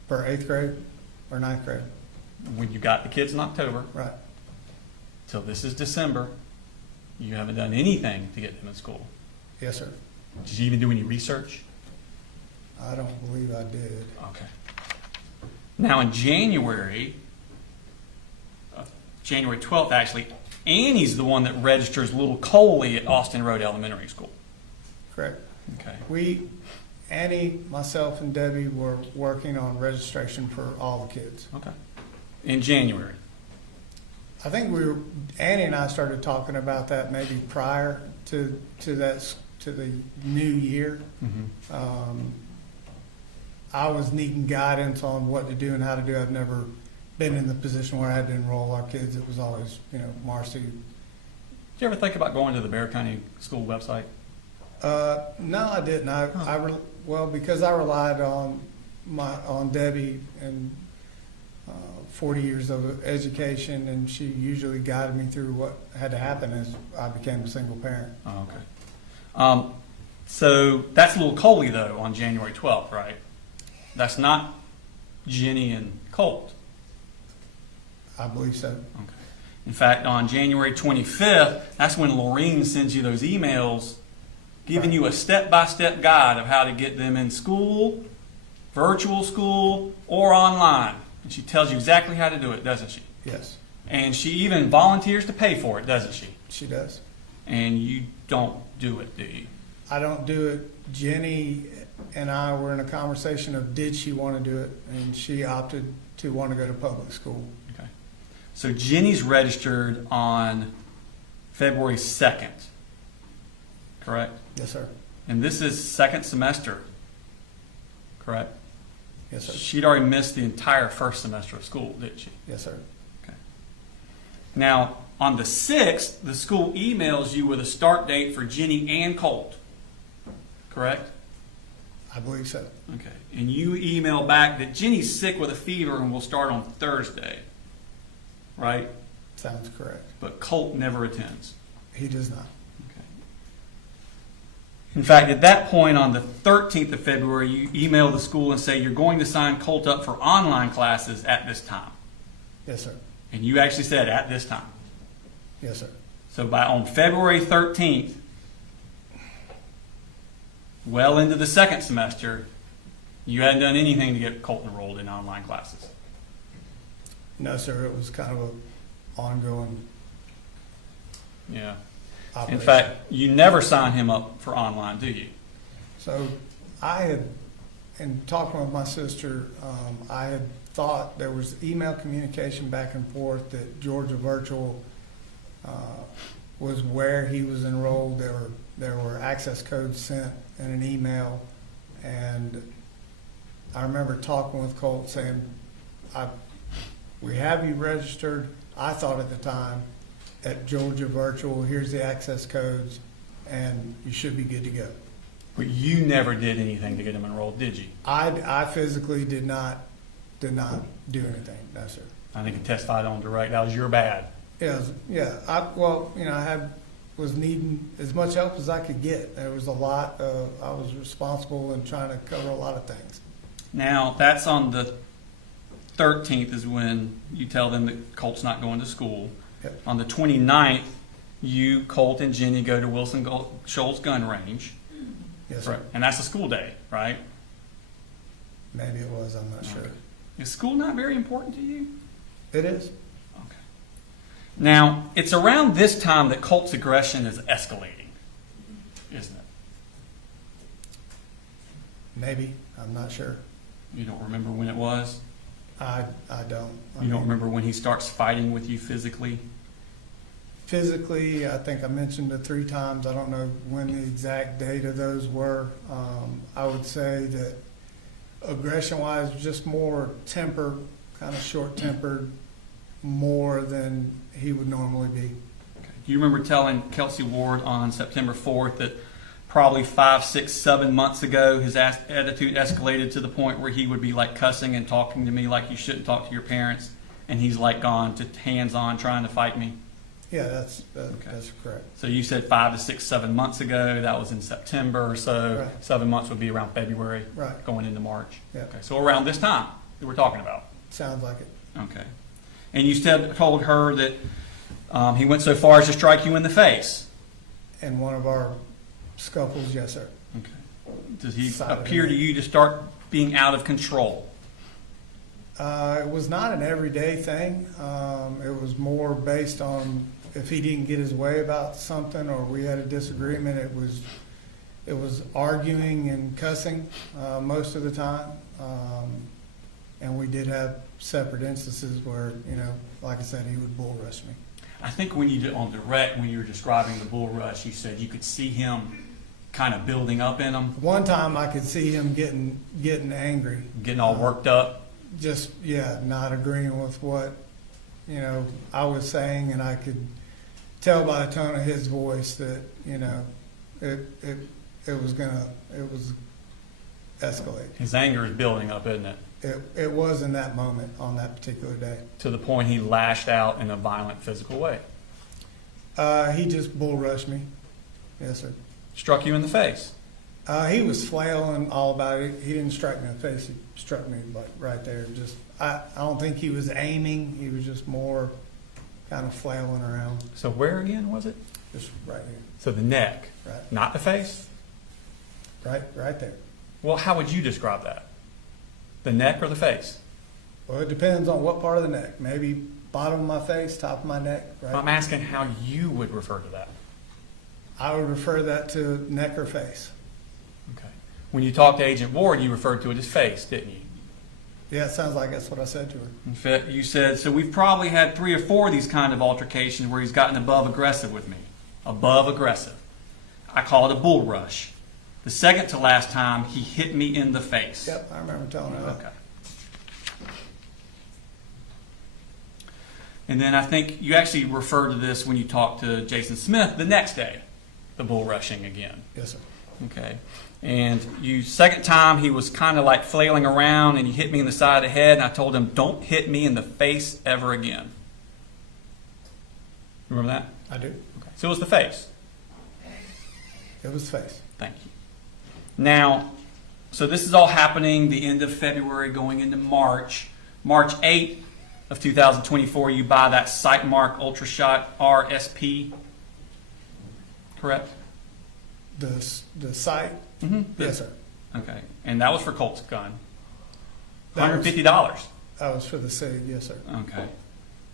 For 8th grade or 9th grade. When you got the kids in October, Right. till this is December, you haven't done anything to get them in school. Yes, sir. Did you even do any research? I don't believe I did. Okay. Now in January 12th actually, Annie's the one that registers little Coley at Austin Road Elementary School. Correct. Okay. Annie, myself, and Debbie were working on registration for all the kids. Okay. In January. I think Annie and I started talking about that maybe prior to the new year. Mm-hmm. I was needing guidance on what to do and how to do. I've never been in the position where I had to enroll our kids. It was always, Marcy. Did you ever think about going to the Bexar County School website? No, I didn't. Because I relied on Debbie and 40 years of education, and she usually guided me through what had to happen as I became a single parent. Oh, okay. So that's little Coley though on January 12th, right? That's not Jenny and Colt. I believe so. Okay. In fact, on January 25th, that's when Laureen sends you those emails giving you a step-by-step guide of how to get them in school, virtual school, or online. And she tells you exactly how to do it, doesn't she? Yes, And she even volunteers to pay for it, doesn't she? she does. And you don't do it, do you? I don't do it. Jenny and I were in a conversation of did she want to do it, and she opted to want to go to public school. Okay. So Jenny's registered on February 2nd, correct? Yes, sir. And this is second semester, correct? Yes, sir. She'd already missed the entire first semester of school, didn't she? Yes, sir. Okay. Now, on the 6th, the school emails you with a start date for Jenny and Colt, correct? I believe so. Okay. And you email back that Jenny's sick with a fever and will start on Thursday, right? Sounds correct. But Colt never attends. He does not. Okay. In fact, at that point on the 13th of February, you email the school and say you're going to sign Colt up for online classes at this time. Yes, sir. And you actually said at this time. Yes, sir. So on February 13th, well into the second semester, you hadn't done anything to get Colt enrolled in online classes. No, sir. It was kind of an ongoing Yeah. operation. In fact, you never sign him up for online, do you? So I had, in talking with my sister, I had thought there was email communication back and forth that Georgia Virtual was where he was enrolled. There were access codes sent in an email, and I remember talking with Colt saying, we have you registered, I thought at the time, at Georgia Virtual, here's the access codes, and you should be good to go. But you never did anything to get him enrolled, did you? I physically did not do anything, no, sir. I think you testified on direct. That was your bad. Yeah. I was needing as much help as I could get. There was a lot. I was responsible in trying to cover a lot of things. Now, that's on the 13th is when you tell them that Colt's not going to school. Yep. On the 29th, you, Colt, and Jenny go to Wilson Shoals Gun Range. Yes, sir. Right. And that's a school day, right? Maybe it was. I'm not sure. Okay. Is school not very important to you? It is. Okay. Now, it's around this time that Colt's aggression is escalating, isn't it? Maybe. I'm not sure. You don't remember when it was? I don't. You don't remember when he starts fighting with you physically? Physically, I think I mentioned it 3 times. I don't know when the exact date of those were. I would say that aggression-wise, just more temper, kind of short-tempered, more than he would normally be. Okay. Do you remember telling Kelsey Ward on September 4th that probably 5, 6, 7 months ago his attitude escalated to the point where he would be like cussing and talking to me like you shouldn't talk to your parents, and he's like gone to hands-on trying to fight me? Yeah, that's correct. So you said 5 to 6, 7 months ago. That was in September or so. Right. 7 months would be around February, Right. going into March. Yeah. Okay, so around this time that we're talking about. Sounds like it. Okay. And you told her that he went so far as to strike you in the face. In one of our scuffles, yes, sir. Okay. Does he Side of appear him. to you to start being out of control? It was not an everyday thing. It was more based on if he didn't get his way about something or we had a disagreement. It was arguing and cussing most of the time, and we did have separate instances where, like I said, he would bull rush me. I think when you did on direct, when you were describing the bull rush, you said you could see him kind of building up in him, One time I could see him getting angry, getting all worked up. just not agreeing with what I was saying, and I could tell by the tone of his voice that it was escalate. His anger is building up, isn't it? It was in that moment on that particular day. To the point he lashed out in a violent physical way. He just bull rushed me. Yes, sir. Struck you in the face. He was flailing all about it. He didn't strike me in the face. He struck me like right there. Just I don't think he was aiming. He was just more kind of flailing around. So where again was it? Just right here. So the neck, Right. not the face? Right there. Well, how would you describe that? The neck or the face? Well, it depends on what part of the neck. Maybe bottom of my face, top of my neck. Right. I'm asking how you would refer to that. I would refer that to neck or face. Okay. When you talked to Agent Ward, you referred to it as face, didn't you? Yeah, it sounds like that's what I said to her. In fact, you said, so we've probably had 3 or 4 of these kind of altercations where he's gotten above aggressive with me. Above aggressive. I call it a bull rush. The second to last time, he hit me in the face. Yep, I remember telling her that. Okay. And then I think you actually referred to this when you talked to Jason Smith the next day, the bull rushing again. Yes, sir. Okay. And second time, he was kind of like flailing around, and he hit me in the side of the head, and I told him, don't hit me in the face ever again. Remember that? I do. Okay. So it was the face. It was face. Thank you. Now, so this is all happening the end of February going into March. March 8th of 2024, you buy that Sightmark Ultrashot RSP, correct? The sight? Mm-hmm. Yes, sir. Okay. And that was for Colt's gun. That was- $150. That was for the SIG, yes, sir. Okay.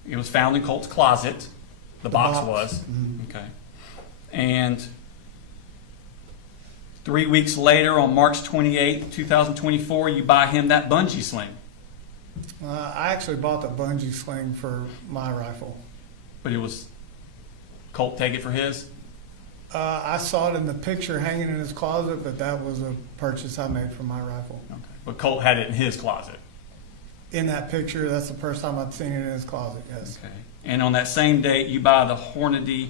It was found in Colt's closet. The box box. was. Mhm. Okay. And 3 weeks later, on March 28th, 2024, you buy him that bungee sling. I actually bought the bungee sling for my rifle. But it was Colt take it for his? I saw it in the picture hanging in his closet, but that was a purchase I made for my rifle. Okay. But Colt had it in his closet. In that picture, that's the first time I've seen it in his closet, yes. Okay. And on that same date, you buy the Hornady, if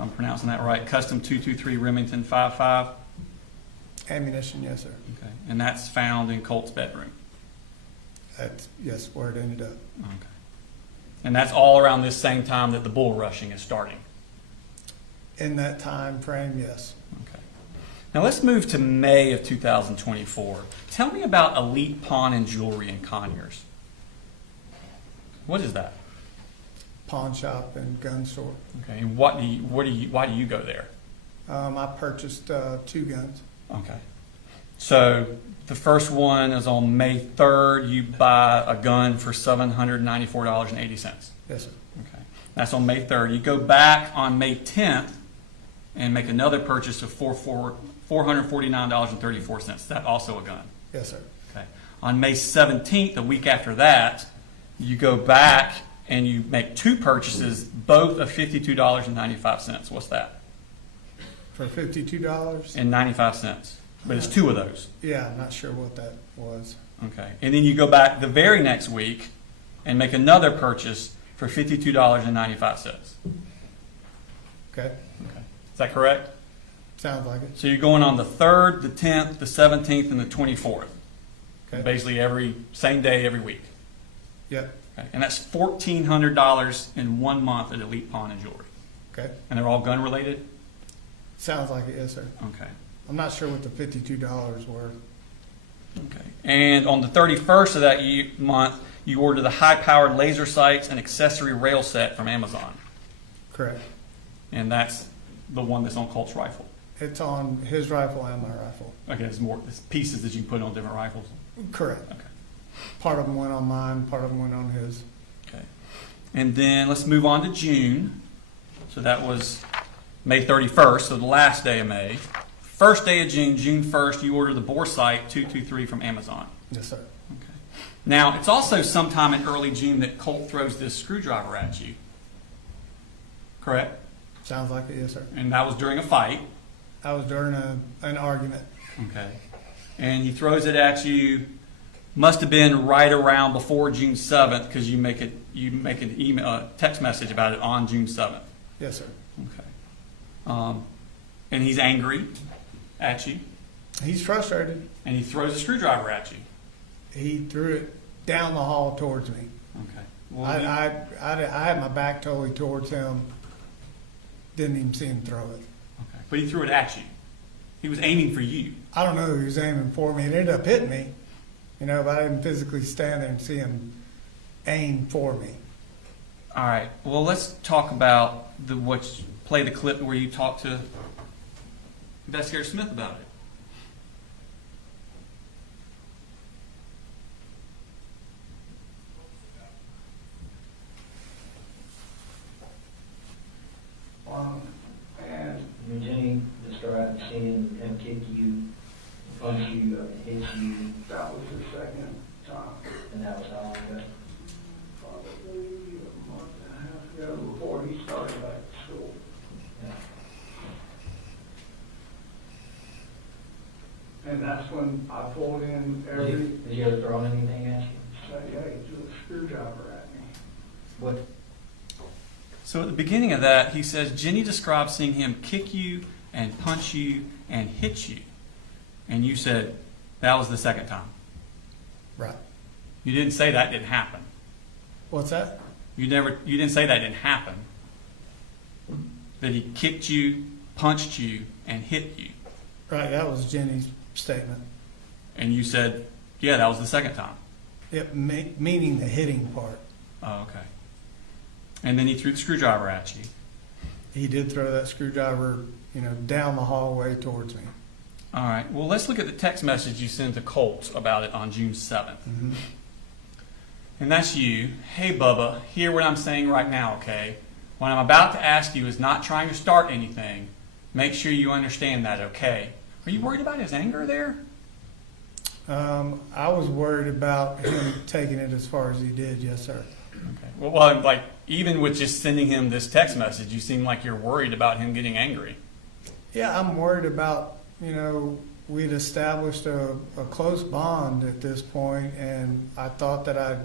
I'm pronouncing that right, Custom 223 Remington 5.5. Ammunition, yes, sir. Okay. And that's found in Colt's bedroom. That's, yes, where it ended up. Okay. And that's all around this same time that the bull rushing is starting. In that time frame, yes. Okay. Now let's move to May of 2024. Tell me about Elite Pawn and Jewelry in Conyers. What is that? Pawn shop and gun store. Okay. And why do you go there? I purchased 2 guns. Okay. So the first one is on May 3rd. You buy a gun for $794.80. Yes, sir. Okay. That's on May 3rd. You go back on May 10th and make another purchase of $449.34. Is that also a gun? Yes, sir. Okay. On May 17th, a week after that, you go back and you make 2 purchases, both of $52.95. What's that? For $52? And 95 cents. But it's 2 of those. Yeah, I'm not sure what that was. Okay. And then you go back the very next week and make another purchase for $52.95. Okay. Okay. Is that correct? Sounds like it. So you're going on the 3rd, the 10th, the 17th, and the 24th. Okay. Basically every same day, every week. Yep. Okay. And that's $1,400 in 1 month at Elite Pawn and Jewelry. Okay. And they're all gun related? Sounds like it, yes, sir. Okay. I'm not sure what the $52 were. Okay. And on the 31st of that month, you order the high-powered laser sights and accessory rail set from Amazon. Correct. And that's the one that's on Colt's rifle. It's on his rifle and my rifle. Okay, there's pieces that you can put on different rifles. Correct. Okay. Part of them went on mine, part of them went on his. Okay. And then let's move on to June. So that was May 31st, so the last day of May. First day of June, June 1st, you order the bore sight 223 from Amazon. Yes, sir. Okay. Now, it's also sometime in early June that Colt throws this screwdriver at you. Correct? Sounds like it, yes, sir. And that was during a fight. I was during an argument. Okay. And he throws it at you. Must have been right around before June 7th because you make an email, text message about it on June 7th. Yes, sir. Okay. And he's angry at you. He's frustrated. And he throws a screwdriver at you. He threw it down the hall towards me. Okay. Well, I had my back totally towards him. Didn't even see him throw it. okay. But he threw it at you. He was aiming for you. I don't know who he was aiming for me. It ended up hitting me. But I didn't physically stand there and see him aim for me. All right. Well, let's talk about play the clip where you talk to Investigator Smith about it. And Jenny described seeing him kick you, punch you, hit you, That was the second time. and that was how long ago? Probably a month and a half ago before he started back to school. Yeah. And that's when I pulled in every, Did you ever throw anything at you? say, hey, threw a screwdriver at me. What? So at the beginning of that, he says, Jenny describes seeing him kick you and punch you and hit you. And you said that was the second time. Right. You didn't say that didn't happen. What's that? You didn't say that didn't happen. That he kicked you, punched you, and hit you. Right, that was Jenny's statement. And you said, yeah, that was the second time. It meaning the hitting part. Oh, okay. And then he threw the screwdriver at you. He did throw that screwdriver, down the hallway towards me. All right. Well, let's look at the text message you sent to Colt about it on June 7th. Mm-hmm. And that's you. Hey, Bubba, hear what I'm saying right now, okay? What I'm about to ask you is not trying to start anything. Make sure you understand that, okay? Are you worried about his anger there? I was worried about him taking it as far as he did, yes, sir. Okay. Well, like, even with just sending him this text message, you seem like you're worried about him getting angry. Yeah, I'm worried about, we'd established a close bond at this point, and I thought that I'd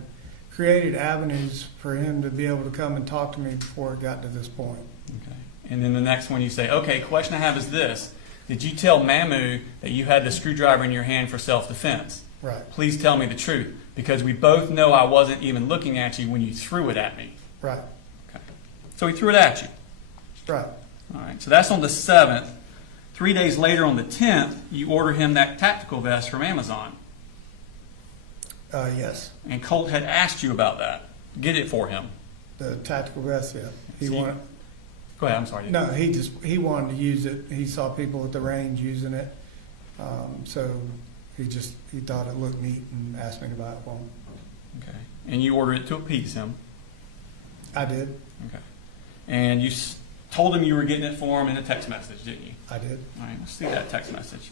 created avenues for him to be able to come and talk to me before it got to this point. Okay. And then the next one you say, okay, question I have is this. Did you tell Mamu that you had the screwdriver in your hand for self-defense? Right. Please tell me the truth, because we both know I wasn't even looking at you when you threw it at me. Right. Okay. So he threw it at you. Right. All right. So that's on the 7th. 3 days later, on the 10th, you order him that tactical vest from Amazon. Yes. And Colt had asked you about that. Get it for him. The tactical vest, yeah. He See? wanted. Go ahead. I'm sorry. No, he wanted to use it. He saw people at the range using it, so he thought it looked neat and asked me to buy it for him. Okay. And you ordered it to appease him. I did. Okay. And you told him you were getting it for him in a text message, didn't you? I did. All right. Let's see that text message.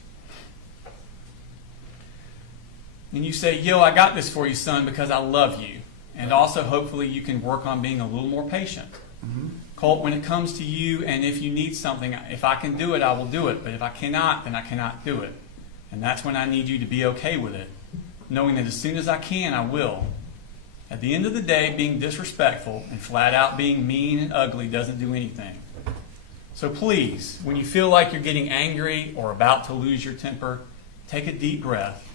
And you say, yo, I got this for you, son, because I love you. And also, hopefully, you can work on being a little more patient. Mm-hmm. Colt, when it comes to you and if you need something, if I can do it, I will do it. But if I cannot, then I cannot do it. And that's when I need you to be okay with it, knowing that as soon as I can, I will. At the end of the day, being disrespectful and flat out being mean and ugly doesn't do anything. So please, when you feel like you're getting angry or about to lose your temper, take a deep breath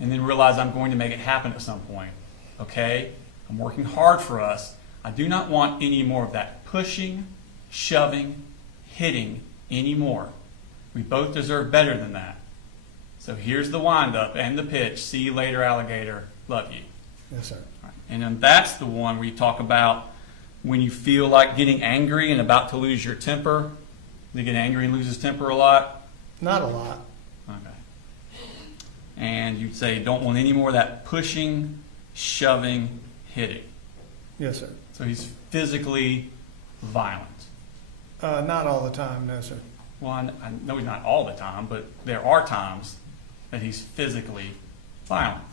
and then realize I'm going to make it happen at some point. Okay? I'm working hard for us. I do not want any more of that pushing, shoving, hitting anymore. We both deserve better than that. So here's the wind-up and the pitch. See you later, alligator. Love you. Yes, sir. All right. And then that's the one where you talk about when you feel like getting angry and about to lose your temper. Do you get angry and lose his temper a lot? Not a lot. Okay. And you'd say don't want any more of that pushing, shoving, hitting. Yes, sir. So he's physically violent. Not all the time, no, sir. Well, I know he's not all the time, but there are times that he's physically violent.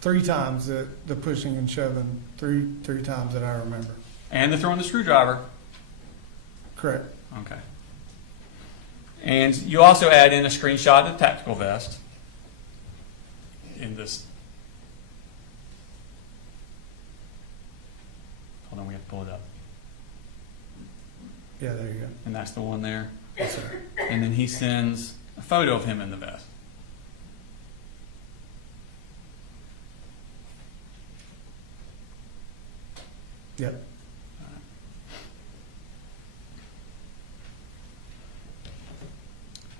3 times the pushing and shoving, three times that I remember. And the throwing the screwdriver. Correct. Okay. And you also add in a screenshot of the tactical vest in this. Hold on, we have to pull it up. Yeah, there you go. And that's the one there. Yes, sir. And then he sends a photo of him in the vest. Yep.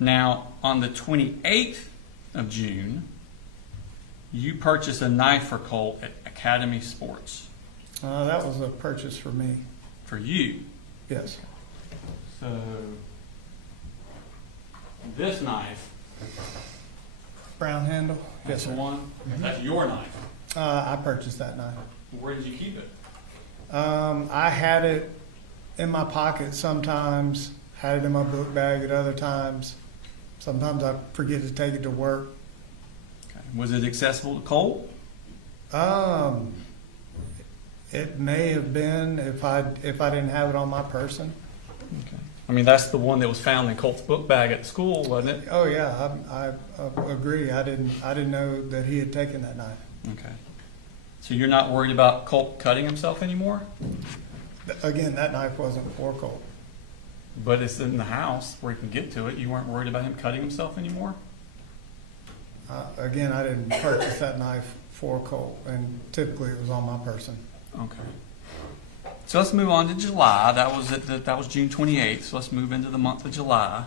Now, on the 28th of June, you purchase a knife for Colt at Academy Sports. That was a purchase for me. For you. Yes. So, this knife, Brown handle. that's Yes, the sir. one. Mhm. That's your knife. I purchased that knife. Where did you keep it? I had it in my pocket sometimes, had it in my book bag at other times. Sometimes I forget to take it to work. Okay. Was it accessible to Colt? It may have been if I didn't have it on my person. Okay. I mean, that's the one that was found in Colt's book bag at school, wasn't it? Oh yeah, I agree. I didn't know that he had taken that knife. Okay. So you're not worried about Colt cutting himself anymore? Again, that knife wasn't for Colt. But it's in the house where he can get to it. You weren't worried about him cutting himself anymore? Again, I didn't purchase that knife for Colt, and typically it was on my person. Okay. So let's move on to July. That was June 28th. So let's move into the month of July.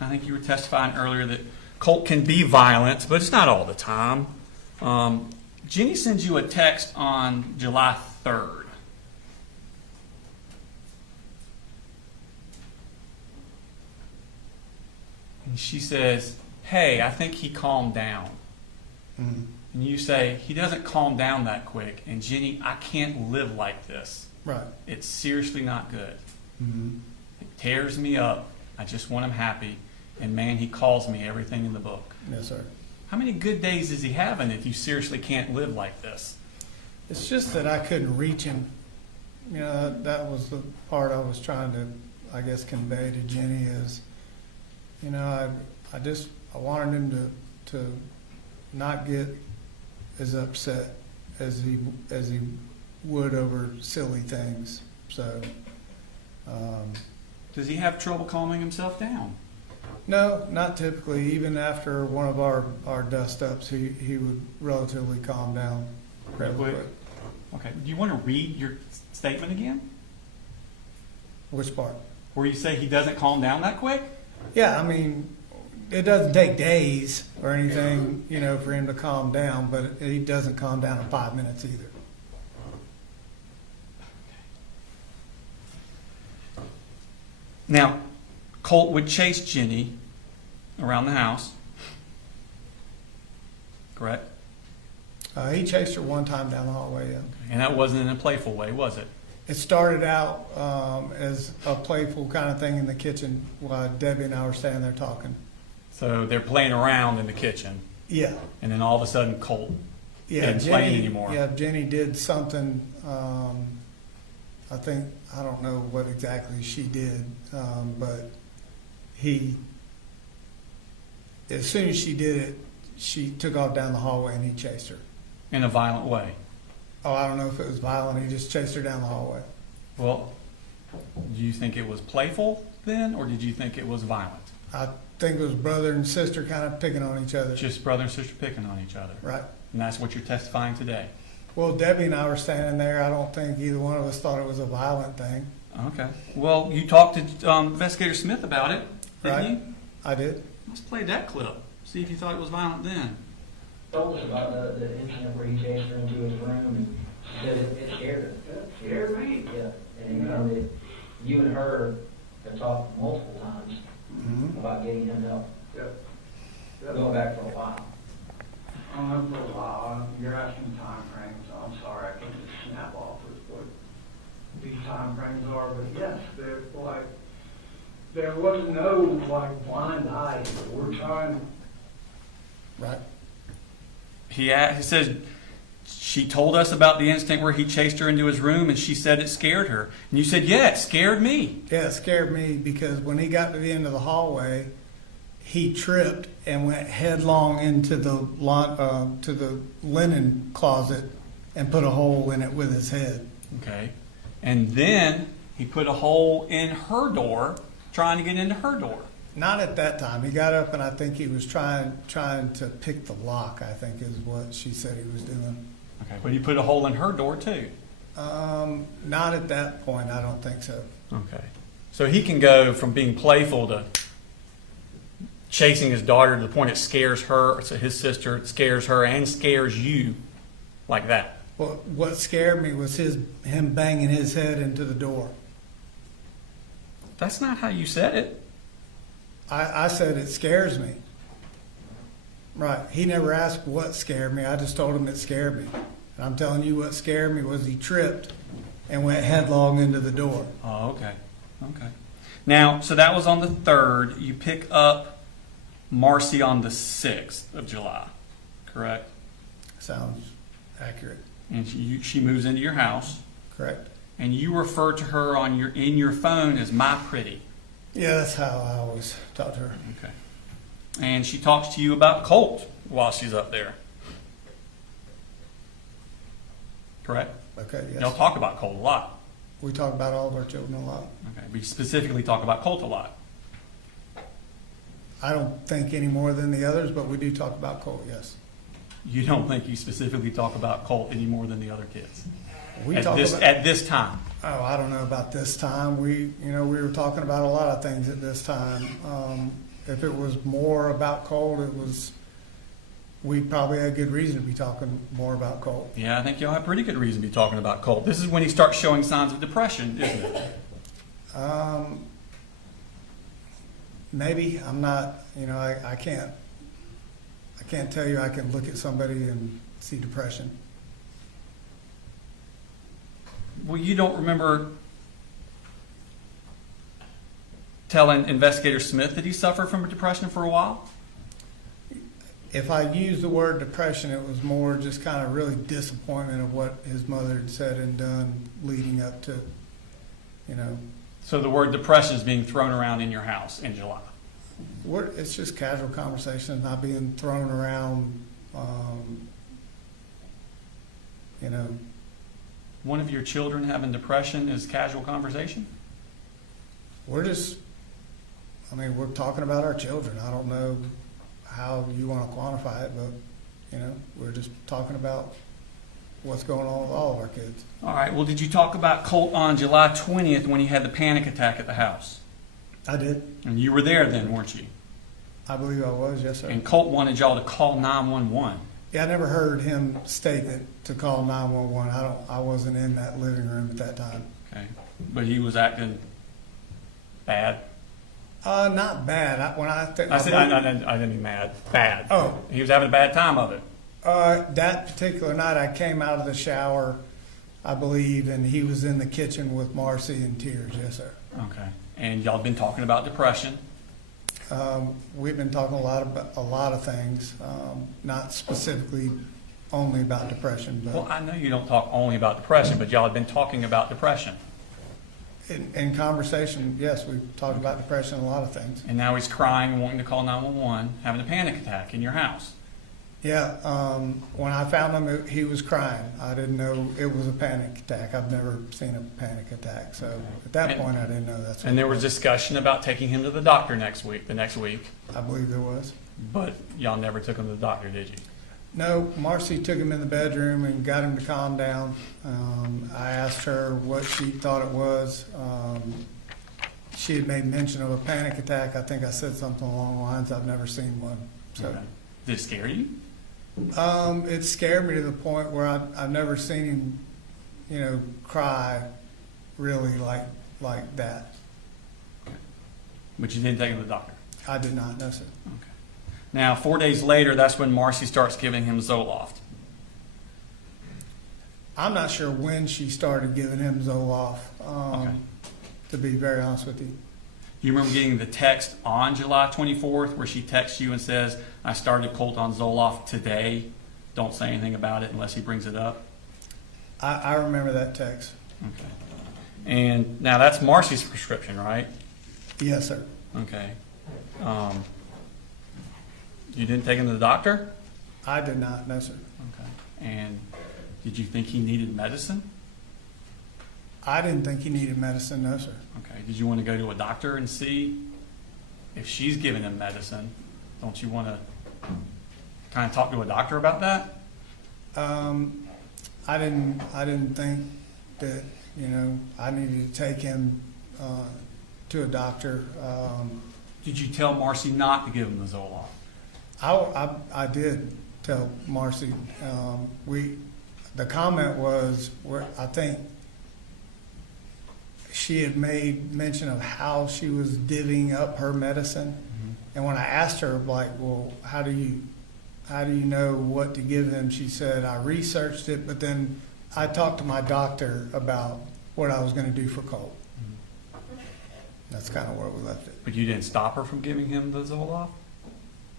I think you were testifying earlier that Colt can be violent, but it's not all the time. Jenny sends you a text on July 3rd. And she says, "Hey, I think he calmed down." Mhm. And you say, "He doesn't calm down that quick." And Jenny, "I can't live like this. Right. It's seriously not good. Mm-hmm. It tears me up. I just want him happy. And man, he calls me everything in the book." Yes, sir. How many good days is he having if you seriously can't live like this? It's just that I couldn't reach him. You know, that was the part I was trying to, I guess, convey to Jenny is, you know, I wanted him to not get as upset as he would over silly things. So, Does he have trouble calming himself down? no, not typically. Even after one of our dust-ups, he would relatively calm down pretty Quick. quick. Okay. Do you want to read your statement again? Which part? Where you say he doesn't calm down that quick? Yeah, I mean, it doesn't take days or anything, you know, for him to calm down, but he doesn't calm down in 5 minutes either. Now, Colt would chase Jenny around the house. Correct? He chased her one time down the hallway, yeah. And that wasn't in a playful way, was it? It started out as a playful kind of thing in the kitchen while Debbie and I were standing there talking. So they're playing around in the kitchen, Yeah. and then all of a sudden Colt Yeah, isn't playing anymore. Yeah, Jenny did something, I don't know what exactly she did, but as soon as she did it, she took off down the hallway and he chased her. In a violent way. Oh, I don't know if it was violent. He just chased her down the hallway. Well, do you think it was playful then, or did you think it was violent? I think it was brother and sister kind of picking on each other. Just brother and sister picking on each other. Right. And that's what you're testifying today. Well, Debbie and I were standing there. I don't think either one of us thought it was a violent thing. Okay. Well, you talked to Investigator Smith about it, didn't Right. you? I did. Let's play that clip. See if you thought it was violent then. Told us about the incident where he chased her into his room and said it scared her. It scared me? Yeah. And you know that you and her have talked multiple times about getting him help. Yep. Going back for a while. I don't know for a while. You're asking time frames. I'm sorry, I can't just snap off with what these time frames are, but yes, they're like, there was no like blind eye. We're trying. Right. He says she told us about the incident where he chased her into his room and she said it scared her. And you said, yeah, it scared me. Yeah, it scared me because when he got to the end of the hallway, he tripped and went headlong into the linen closet and put a hole in it with his head. Okay. And then he put a hole in her door, trying to get into her door. Not at that time. He got up and I think he was trying to pick the lock, I think is what she said he was doing. Okay. But he put a hole in her door too. Not at that point, I don't think so. Okay. So he can go from being playful to chasing his daughter to the point it scares her, so his sister, it scares her and scares you like that. Well, what scared me was him banging his head into the door. That's not how you said it. I said it scares me. Right. He never asked what scared me. I just told him it scared me. And I'm telling you what scared me was he tripped and went headlong into the door. Oh, okay. Okay. Now, so that was on the 3rd. You pick up Marcy on the 6th of July, correct? Sounds accurate. And she moves into your house. Correct. And you refer to her in your phone as my pretty. Yeah, that's how I always talk to her. Okay. And she talks to you about Colt while she's up there. Correct? Okay, yes. Y'all talk about Colt a lot. We talk about all of our children a lot. Okay, we specifically talk about Colt a lot. I don't think any more than the others, but we do talk about Colt, yes. You don't think you specifically talk about Colt any more than the other kids? We At talk this, about, at this time? oh, I don't know about this time. We were talking about a lot of things at this time. If it was more about Colt, we probably had good reason to be talking more about Colt. Yeah, I think y'all have pretty good reason to be talking about Colt. This is when he starts showing signs of depression, isn't it? Maybe. I'm not, I can't tell you I can look at somebody and see depression. Well, you don't remember telling Investigator Smith that he suffered from depression for a while? If I use the word depression, it was more just kind of really disappointment of what his mother had said and done leading up to, So the word depression is being thrown around in your house in July? It's just casual conversations, not being thrown around, One of your children having depression is casual conversation? we're talking about our children. I don't know how you want to quantify it, but, we're just talking about what's going on with all of our kids. All right, well, did you talk about Colt on July 20th when he had the panic attack at the house? I did. And you were there then, weren't you? I believe I was, yes, sir. And Colt wanted y'all to call 911. Yeah, I never heard him state that to call 911. I wasn't in that living room at that time. Okay, but he was acting bad. Not bad. I didn't mean mad. Bad. Oh. He was having a bad time of it. That particular night, I came out of the shower, I believe, and he was in the kitchen with Marcy in tears. Yes, sir. Okay. And y'all been talking about depression. We've been talking a lot of things, not specifically only about depression, Well, but I know you don't talk only about depression, but y'all have been talking about depression. in conversation, yes, we've talked about depression and a lot of things. And now he's crying, wanting to call 911, having a panic attack in your house. Yeah, when I found him, he was crying. I didn't know it was a panic attack. I've never seen a panic attack, so at that point, I didn't know that's what And there it was discussion about taking him to the doctor the next week, I believe there was. but y'all never took him to the doctor, did you? No, Marcy took him in the bedroom and got him to calm down. I asked her what she thought it was. She had made mention of a panic attack. I think I said something along the lines, I've never seen one. So Okay. Did it scare you? it scared me to the point where I've never seen him, cry really like that. But you didn't take him to the doctor? I did not, no, sir. Okay. Now, 4 days later, that's when Marcy starts giving him Zoloft. I'm not sure when she started giving him Zoloft, Okay. to be very honest with you. You remember getting the text on July 24th where she texts you and says, I started Colt on Zoloft today. Don't say anything about it unless he brings it up? I remember that text. Okay. And now that's Marcy's prescription, right? Yes, sir. Okay. You didn't take him to the doctor? I did not, no, sir. Okay. And did you think he needed medicine? I didn't think he needed medicine, no, sir. Okay. Did you want to go to a doctor and see if she's giving him medicine? Don't you want to kind of talk to a doctor about that? I didn't think that, I needed to take him to a doctor. Did you tell Marcy not to give him the Zoloft? I did tell Marcy. The comment was where I think she had made mention of how she was divvying up her medicine, and when I asked her, well, how do you know what to give him? She said, I researched it, but then I talked to my doctor about what I was going to do for Colt. That's kind of where we left it. But you didn't stop her from giving him the Zoloft?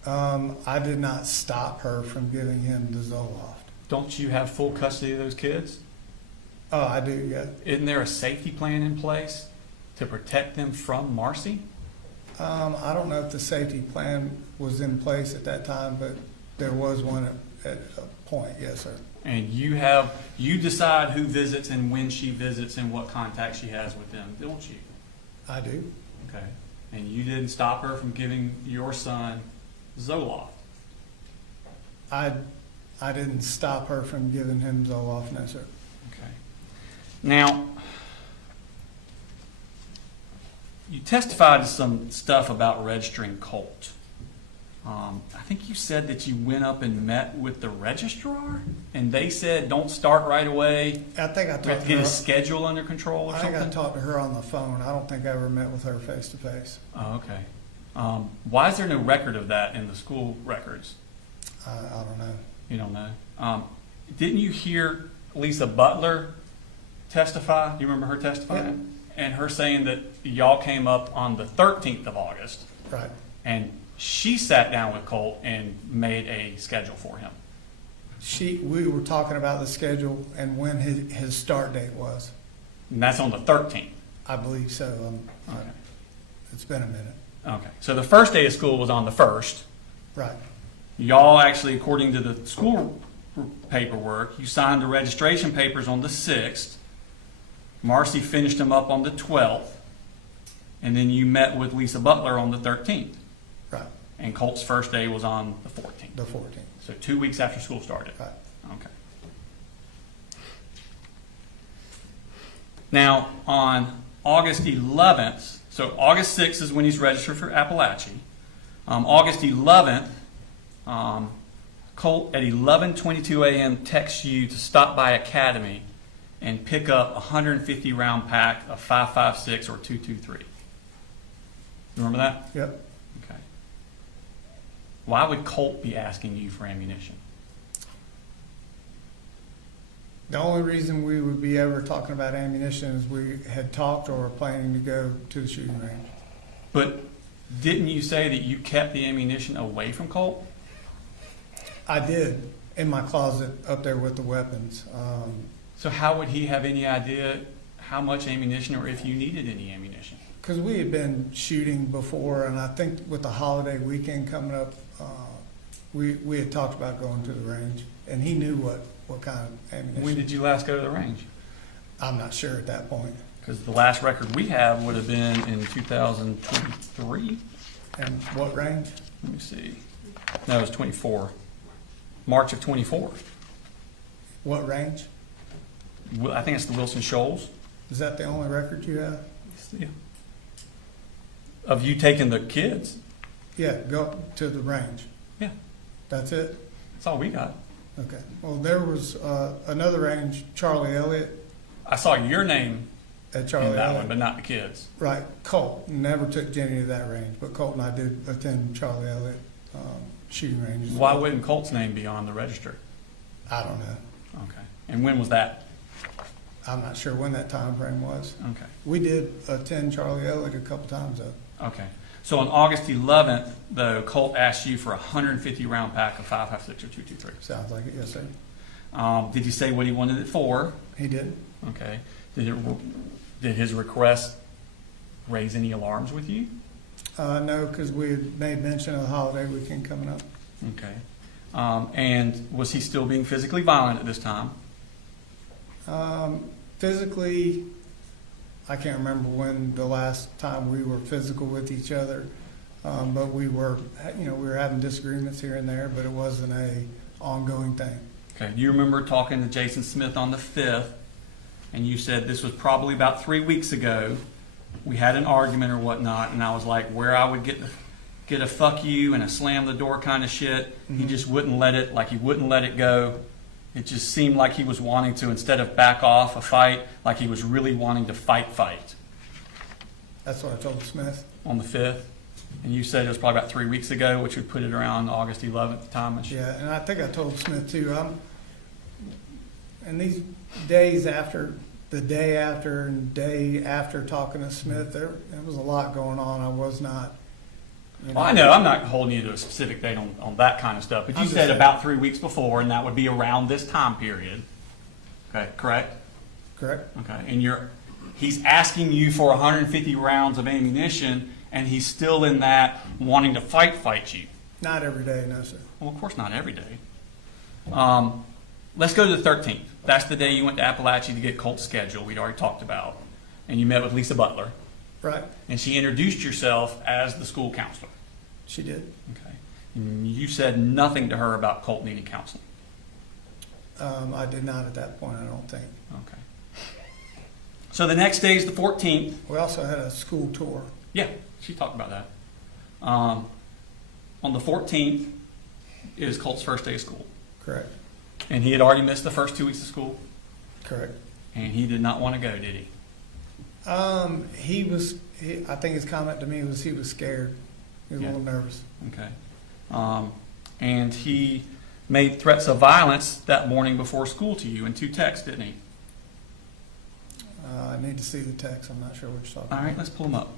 I did not stop her from giving him the Zoloft. Don't you have full custody of those kids? Oh, I do, yeah. Isn't there a safety plan in place to protect them from Marcy? I don't know if the safety plan was in place at that time, but there was one at a point, yes, sir. And you decide who visits and when she visits and what contact she has with them, don't you? I do. Okay. And you didn't stop her from giving your son Zoloft. I didn't stop her from giving him Zoloft, no, sir. Okay. Now, you testified to some stuff about registering Colt. I think you said that you went up and met with the registrar, and they said don't start right away. I think I We have talked to to get her. his schedule under control or I think I something. talked to her on the phone. I don't think I ever met with her face to face. Oh, okay. Why is there no record of that in the school records? I don't know. You don't know. Didn't you hear Lisa Butler testify? Do you remember her testifying? And her saying that y'all came up on the 13th of August, Right. and she sat down with Colt and made a schedule for him. We were talking about the schedule and when his start date was. And that's on the 13th. I believe so. Okay. It's been a minute. Okay. So the first day of school was on the 1st. Right. Y'all actually, according to the school paperwork, you signed the registration papers on the 6th. Marcy finished them up on the 12th. And then you met with Lisa Butler on the 13th. Right. And Colt's first day was on the 14th. The 14th. So 2 weeks after school started. Right. Okay. Now, on August 11th, so August 6th is when he's registered for Apalachee. August 11th, Colt at 11:22 a.m. texts you to stop by Academy and pick up a 150 round pack of 5.56 or 223. Remember that? Yep. Okay. Why would Colt be asking you for ammunition? The only reason we would be ever talking about ammunition is we had talked or were planning to go to the shooting range. But didn't you say that you kept the ammunition away from Colt? I did, in my closet up there with the weapons. So how would he have any idea how much ammunition or if you needed any ammunition? Because we had been shooting before, and I think with the holiday weekend coming up, we had talked about going to the range, and he knew what kind of ammunition. When did you last go to the range? I'm not sure at that point. Because the last record we have would have been in 2023. And what range? Let me see. No, it was 24. March of 24. What range? I think it's the Wilson Shoals. Is that the only record you have? Yeah. Of you taking the kids. Yeah, go to the range. Yeah. That's it? That's all we got. Okay. Well, there was another range, Charlie Elliott. I saw your name At Charlie in that Elliott. one, but not the kids. Right, Colt. Never took Jenny to that range, but Colt and I did attend Charlie Elliott shooting range. Why wouldn't Colt's name be on the register? I don't know. Okay. And when was that? I'm not sure when that time frame was. Okay. We did attend Charlie Elliott a couple times though. Okay. So on August 11th, though, Colt asked you for a 150 round pack of 5.56 or 223. Sounds like it, yes, sir. Did he say what he wanted it for? He did. Okay. Did his request raise any alarms with you? No, because we had made mention of the holiday weekend coming up. Okay. And was he still being physically violent at this time? Physically, I can't remember when the last time we were physical with each other, but we were having disagreements here and there, but it wasn't a ongoing thing. Okay. Do you remember talking to Jason Smith on the 5th, and you said this was probably about 3 weeks ago. We had an argument or whatnot, and I was like, where I would get a fuck you and a slam the door kind of shit. He just wouldn't let it, like he wouldn't let it go. It just seemed like he was wanting to, instead of back off a fight, like he was really wanting to fight. That's what I told Smith. On the 5th. And you said it was probably about 3 weeks ago, which would put it around August 11th time. Yeah, and I think I told Smith too. And these days after, the day after and day after talking to Smith, there was a lot going on. I was not. Well, I know, I'm not holding you to a specific date on that kind of stuff, but you said about 3 weeks before, and that would be around this time period. Okay, correct? Correct. Okay, and he's asking you for 150 rounds of ammunition, and he's still in that wanting to fight you. Not every day, no, sir. Well, of course not every day. let's go to the 13th. That's the day you went to Apalachee to get Colt's schedule we'd already talked about. And you met with Lisa Butler. Right, And she introduced yourself as the school counselor. she did. Okay. And you said nothing to her about Colt needing counseling. I did not at that point, I don't think. Okay. So the next day is the 14th. We also had a school tour. Yeah, she talked about that. On the 14th is Colt's first day of school. Correct, And he had already missed the first 2 weeks of school. correct. And he did not want to go, did he? I think his comment to me was he was scared. He was Yeah. a little nervous. Okay. And he made threats of violence that morning before school to you in 2 texts, didn't he? I need to see the text. I'm not sure what you're talking All about. right, let's pull them up.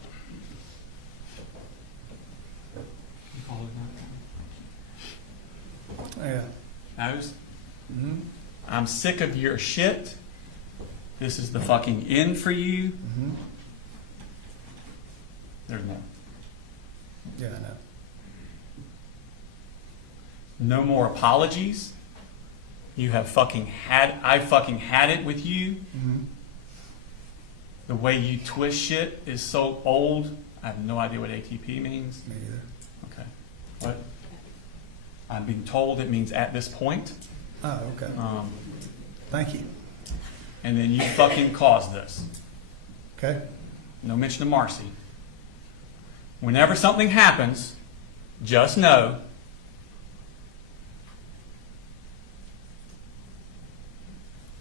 Yeah. Those? Mm-hmm. I'm sick of your shit. This is the fucking end for you. Mm-hmm. There's more. Yeah, I know. No more apologies. You have fucking had, I fucking had it with you. Mm-hmm. The way you twist shit is so old. I have no idea what ATP means. Me either. Okay. What? I'm being told it means at this point. Oh, okay. Thank you. And then you fucking caused this. Okay. No mention of Marcy. Whenever something happens, just know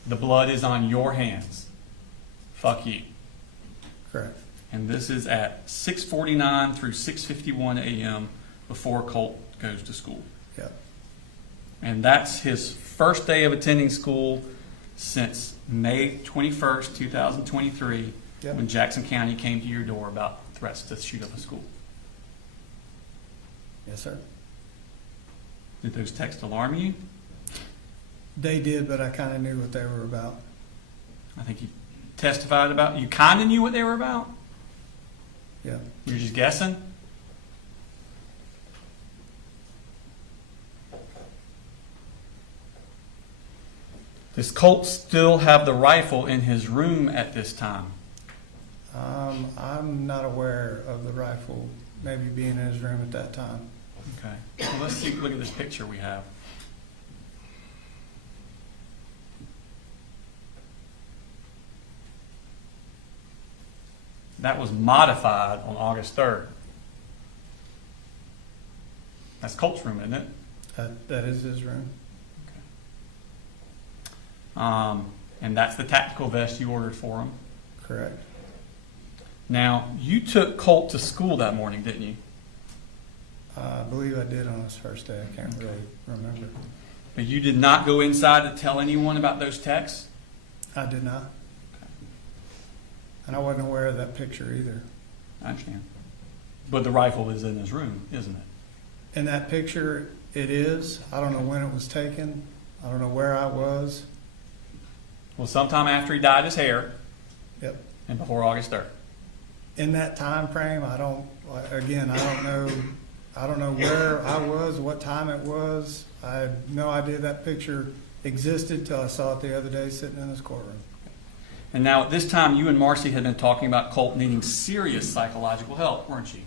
the blood is on your hands. Fuck you. Correct. And this is at 6:49 through 6:51 a.m. before Colt goes to school. Yeah. And that's his first day of attending school since May 21st, 2023, Yep. when Jackson County came to your door about threats to shoot up a school. Yes, sir. Did those texts alarm you? They did, but I kind of knew what they were about. I think you testified about, you kind of knew what they were about? Yeah. You're just guessing? Does Colt still have the rifle in his room at this time? I'm not aware of the rifle maybe being in his room at that time. Okay. Well, let's see, look at this picture we have. That was modified on August 3rd. That's Colt's room, isn't it? That is his room. And that's the tactical vest you ordered for him. Correct. Now, you took Colt to school that morning, didn't you? I believe I did on his first day. I can't really remember. But you did not go inside to tell anyone about those texts? I did not. And I wasn't aware of that picture either. I understand. But the rifle is in his room, isn't it? In that picture, it is. I don't know when it was taken. I don't know where I was. Well, sometime after he dyed his hair Yep. and before August 3rd. In that time frame, I don't know where I was, what time it was. I had no idea that picture existed till I saw it the other day sitting in his courtroom. And now at this time, you and Marcy had been talking about Colt needing serious psychological help, weren't you?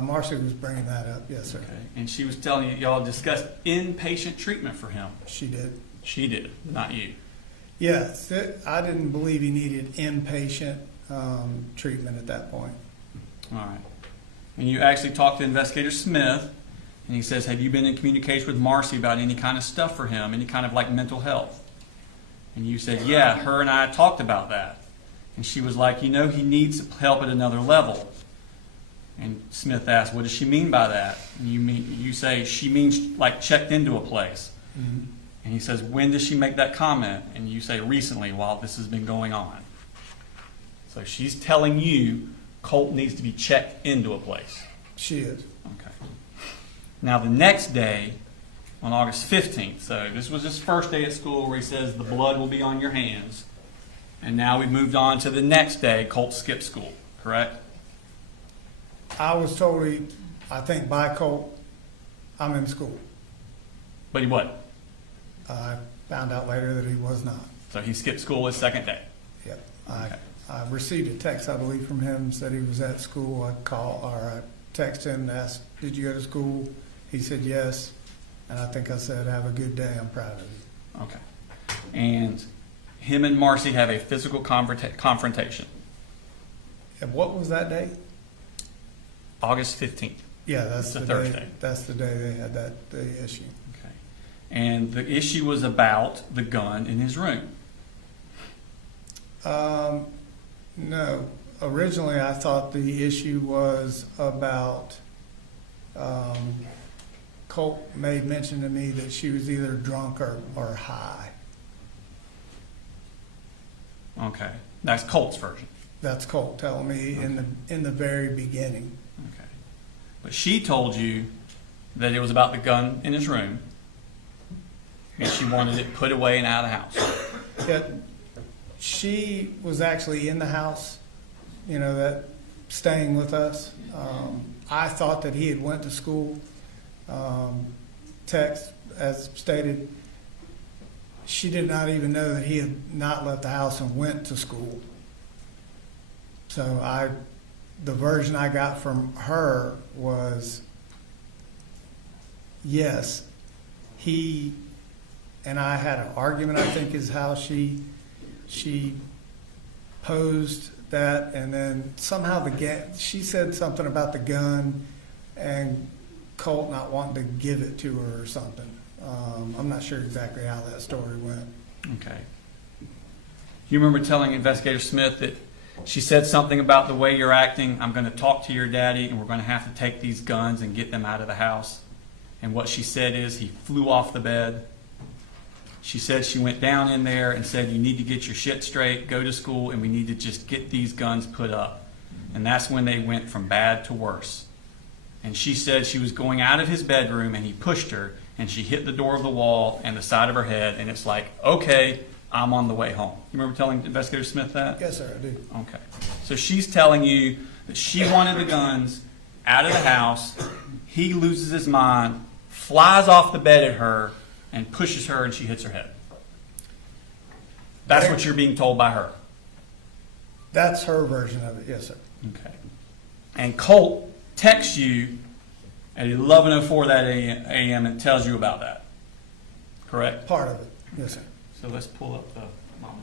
Marcy was bringing that up, yes, sir. Okay. And she was telling you y'all discussed inpatient treatment for him. She did. She did, not you. Yes, I didn't believe he needed inpatient treatment at that point. All right. And you actually talked to Investigator Smith, and he says, have you been in communication with Marcy about any kind of stuff for him, any kind of like mental health? And you said, yeah, her and I talked about that. And she was like, he needs help at another level. And Smith asked, what does she mean by that? And you say, she means like checked into a place. Mm-hmm. And he says, when does she make that comment? And you say, recently, while this has been going on. So she's telling you Colt needs to be checked into a place. She is. Okay. Now the next day, on August 15th, so this was his first day at school where he says the blood will be on your hands. And now we've moved on to the next day, Colt skipped school, correct? I was told I think by Colt, I'm in school. But he what? I Found out later that he was not. So he skipped school his second day. Yep. Okay. I received a text, I believe, from him, said he was at school. I texted him and asked, did you go to school? He said yes. And I think I said, have a good day, I'm proud of you. Okay. And him and Marcy have a physical confrontation. And what was that date? August 15th. Yeah, that's It's a the Thursday. day. That's the day they had the issue. Okay. And the issue was about the gun in his room. No. Originally, I thought the issue was about Colt made mention to me that she was either drunk or high. Okay. That's Colt's version. That's Colt telling me in the very beginning. Okay. But she told you that it was about the gun in his room, and she wanted it put away and out of the house. Yeah, she was actually in the house, that staying with us. I thought that he had went to school. Text, as stated, she did not even know that he had not left the house and went to school. So the version I got from her was, yes, he and I had an argument, I think is how she posed that, and then somehow she said something about the gun and Colt not wanting to give it to her or something. I'm not sure exactly how that story went. Okay. You remember telling Investigator Smith that she said something about the way you're acting, I'm going to talk to your daddy and we're going to have to take these guns and get them out of the house. And what she said is he flew off the bed. She said she went down in there and said, you need to get your shit straight, go to school, and we need to just get these guns put up. And that's when they went from bad to worse. And she said she was going out of his bedroom and he pushed her and she hit the door of the wall and the side of her head, and it's like, okay, I'm on the way home. You remember telling Investigator Smith that? Yes, sir, I do. Okay. So she's telling you that she wanted the guns out of the house. He loses his mind, flies off the bed at her, and pushes her, and she hits her head. That's what you're being told by her. That's her version of it, yes, sir. Okay. And Colt texts you at 11:04 that a.m. and tells you about that. Correct? Part of it, yes, sir. So let's pull up the mama.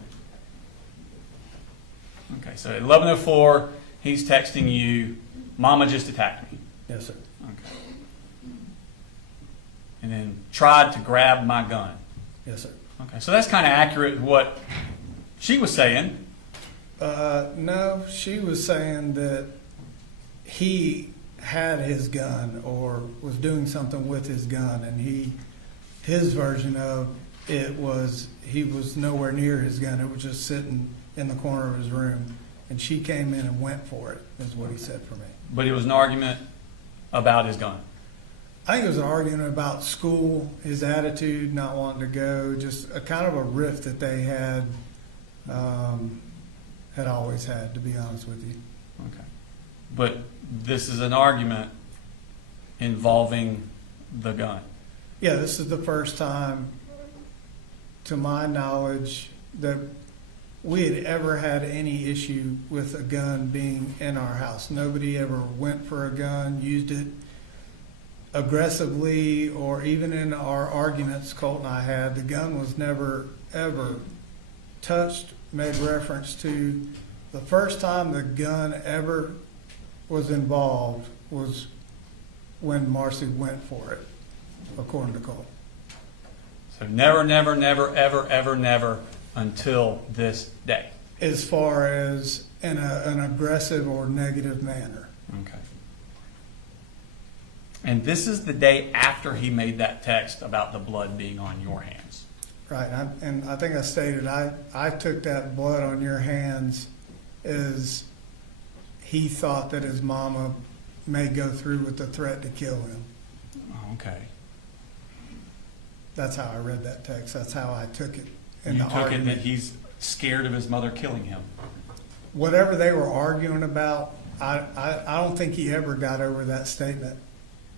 Okay, so at 11:04, he's texting you, Mama just attacked me. Yes, sir. Okay. And then tried to grab my gun. Yes, sir. Okay, so that's kind of accurate with what she was saying. No, she was saying that he had his gun or was doing something with his gun, and his version of it was he was nowhere near his gun. It was just sitting in the corner of his room, and she came in and went for it, is what he said for me. But it was an argument about his gun. I think it was an argument about school, his attitude, not wanting to go, just a kind of a rift that they had always had, to be honest with you. Okay. But this is an argument involving the gun. Yeah, this is the first time, to my knowledge, that we had ever had any issue with a gun being in our house. Nobody ever went for a gun, used it aggressively, or even in our arguments Colt and I had, the gun was never ever touched, made reference to. The first time the gun ever was involved was when Marcy went for it, according to Colt. So never, never, never, ever, ever, never until this day. As far as in an aggressive or negative manner. Okay. And this is the day after he made that text about the blood being on your hands. Right, and I think I stated I took that blood on your hands as he thought that his mama may go through with the threat to kill him. Okay. That's how I read that text. That's how I took it. You took it that he's scared of his mother killing him. Whatever they were arguing about, I don't think he ever got over that statement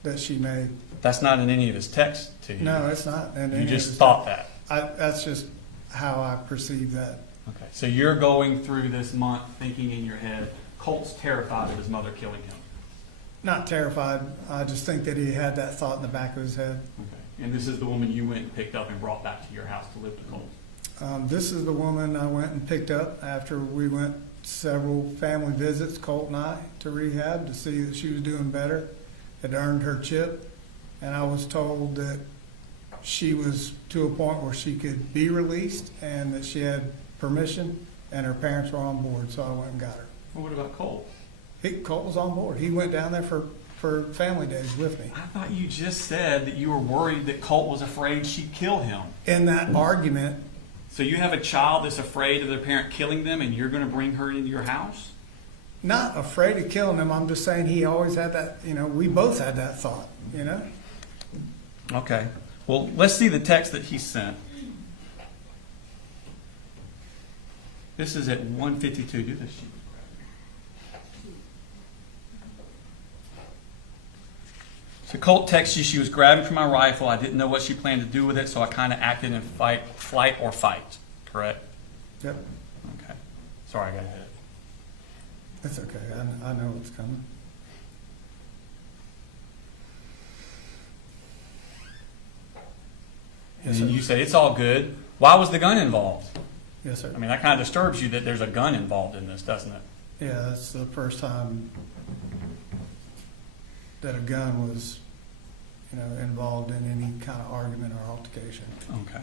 that she made. That's not in any of his texts to you. No, it's not. You just thought that. That's just how I perceive that. Okay, so you're going through this month thinking in your head, Colt's terrified of his mother killing him. Not terrified. I just think that he had that thought in the back of his head. Okay, and this is the woman you went and picked up and brought back to your house to live with Colt. This is the woman I went and picked up after we went several family visits, Colt and I, to rehab to see that she was doing better, had earned her chip, and I was told that she was to a point where she could be released and that she had permission and her parents were on board, so I went and got her. Well, what about Colt? Colt was on board. He went down there for family days with me. I thought you just said that you were worried that Colt was afraid she'd kill him. In that argument. So you have a child that's afraid of their parent killing them and you're going to bring her into your house? Not afraid of killing him. I'm just saying he always had that, we both had that thought, Okay. Well, let's see the text that he sent. This is at 1:52. Do this sheet. So Colt texts you, she was grabbing for my rifle. I didn't know what she planned to do with it, so I kind of acted in flight or fight. Correct? Yep. Okay. Sorry, I got ahead. That's okay. I know what's coming. And then you say, it's all good. Why was the gun involved? Yes, sir. I mean, that kind of disturbs you that there's a gun involved in this, doesn't it? Yeah, that's the first time that a gun was, involved in any kind of argument or altercation. Okay.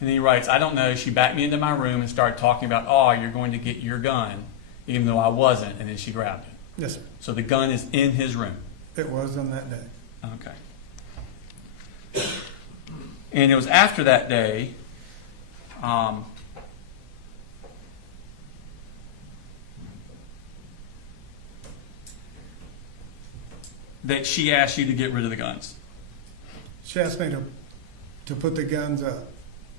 And then he writes, I don't know, she backed me into my room and started talking about, oh, you're going to get your gun, even though I wasn't, and then she grabbed it. Yes, sir. So the gun is in his room. It was on that day. Okay. And it was after that day, that she asked you to get rid of the guns. She asked me to put the guns up.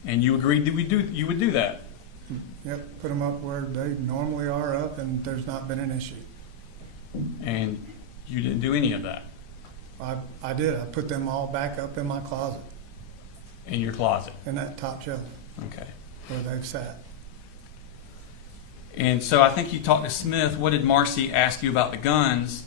And you agreed that you would do that. Yep, put them up where they normally are up, and there's not been an issue. And you didn't do any of that. I did. I put them all back up in my closet. In your closet. In that top shelf. Okay. Where they've sat. And so I think you talked to Smith. What did Marcy ask you about the guns?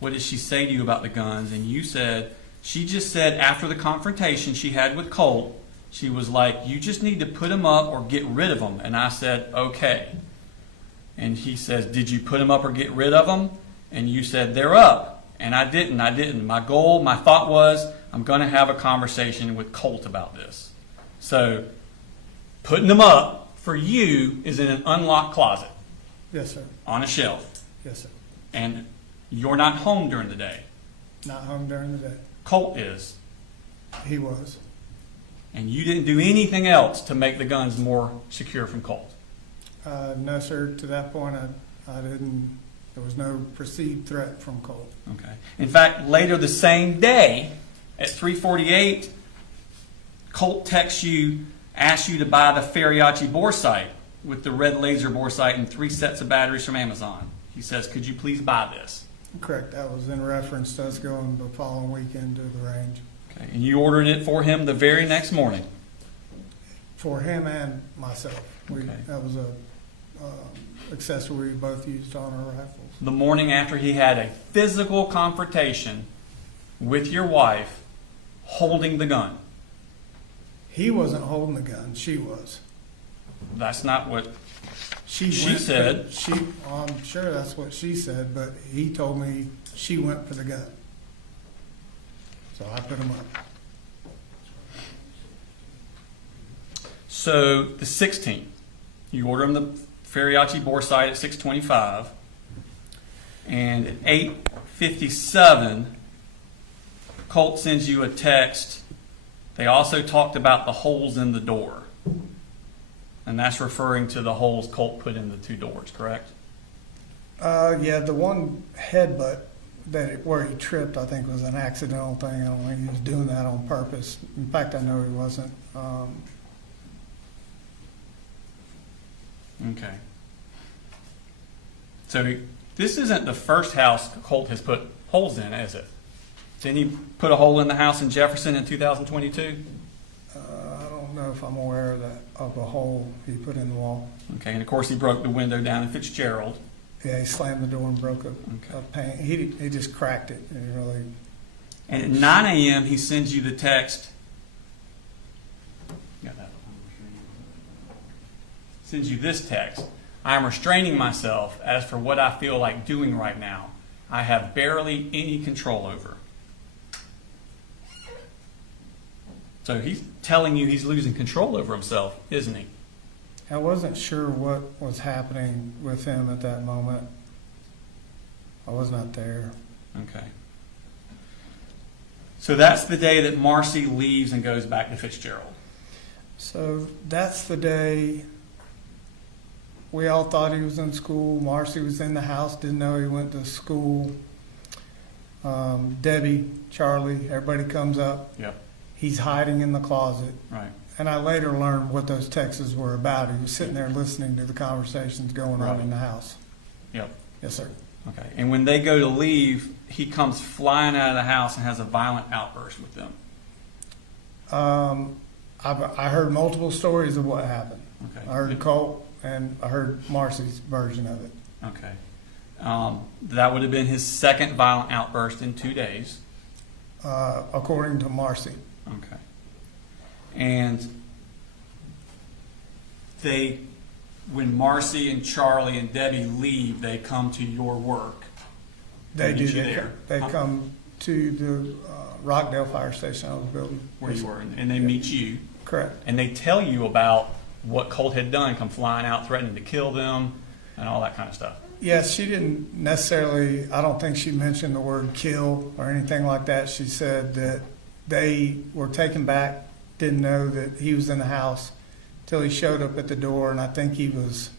What did she say to you about the guns? And you said, she just said after the confrontation she had with Colt, she was like, you just need to put them up or get rid of them. And I said, okay. And he says, did you put them up or get rid of them? And you said, they're up. And I didn't. My thought was, I'm going to have a conversation with Colt about this. So putting them up for you is in an unlocked closet. Yes, sir. On a shelf. Yes, sir. And you're not home during the day. Not home during the day. Colt is. He was. And you didn't do anything else to make the guns more secure from Colt? No, sir. To that point, I didn't. There was no perceived threat from Colt. Okay. In fact, later the same day, at 3:48, Colt texts you, asks you to buy the Apalachee bore sight with the red laser bore sight and 3 sets of batteries from Amazon. He says, could you please buy this? Correct. That was in reference to us going the following weekend to the range. Okay. And you ordered it for him the very next morning? For him and myself. Okay. That was a accessory we both used on our rifles. The morning after he had a physical confrontation with your wife holding the gun. He wasn't holding the gun. She was. That's not what she said. I'm sure that's what she said, but he told me she went for the gun. So I put him up. So the 16th, you order him the Apalachee bore sight at 6:25, and at 8:57, Colt sends you a text. They also talked about the holes in the door, and that's referring to the holes Colt put in the 2 doors, correct? Yeah, the one headbutt where he tripped, I think, was an accidental thing. I don't think he was doing that on purpose. In fact, I know he wasn't. Okay. So this isn't the first house Colt has put holes in, is it? Didn't he put a hole in the house in Jefferson in 2022? I don't know if I'm aware of that, of a hole he put in the wall. Okay, and of course he broke the window down in Fitzgerald. Yeah, he slammed the door and broke a Okay. pane. He just cracked it, and he really. And at 9 a.m. he sends you the text. Got that? Sends you this text. I am restraining myself as for what I feel like doing right now. I have barely any control over. So he's telling you he's losing control over himself, isn't he? I wasn't sure what was happening with him at that moment. I was not there. Okay. So that's the day that Marcy leaves and goes back to Fitzgerald. So that's the day we all thought he was in school. Marcy was in the house, didn't know he went to school. Debbie, Charlie, everybody comes up. Yep. He's hiding in the closet. Right. And I later learned what those texts were about. He was sitting there listening to the conversations going on in the house. Yep. Yes, sir. Okay. And when they go to leave, he comes flying out of the house and has a violent outburst with them. I heard multiple stories of what happened. Okay. I heard Colt and I heard Marcy's version of it. Okay. That would have been his second violent outburst in 2 days. According to Marcy. Okay. And when Marcy and Charlie and Debbie leave, they come to your work. They do. Meet you there. They come to the Rockdale Fire Station I was building. Where you were, and they meet you. Correct. And they tell you about what Colt had done, come flying out, threatening to kill them, and all that kind of stuff. Yes, she didn't necessarily, I don't think she mentioned the word kill or anything like that. She said that they were taken back, didn't know that he was in the house till he showed up at the door, and I think he was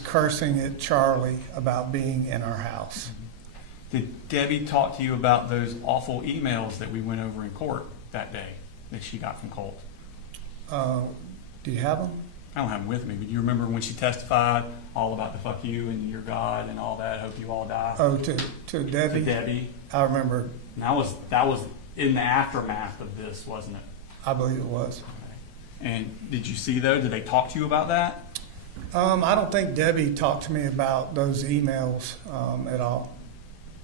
cursing at Charlie about being in our house. Did Debbie talk to you about those awful emails that we went over in court that day that she got from Colt? Do you have them? I don't have them with me, but you remember when she testified all about the fuck you and your God and all that, hope you all die? Oh, to Debbie? To Debbie. I remember. And that was in the aftermath of this, wasn't it? I believe it was. Okay. And did you see those? Did they talk to you about that? I don't think Debbie talked to me about those emails at all.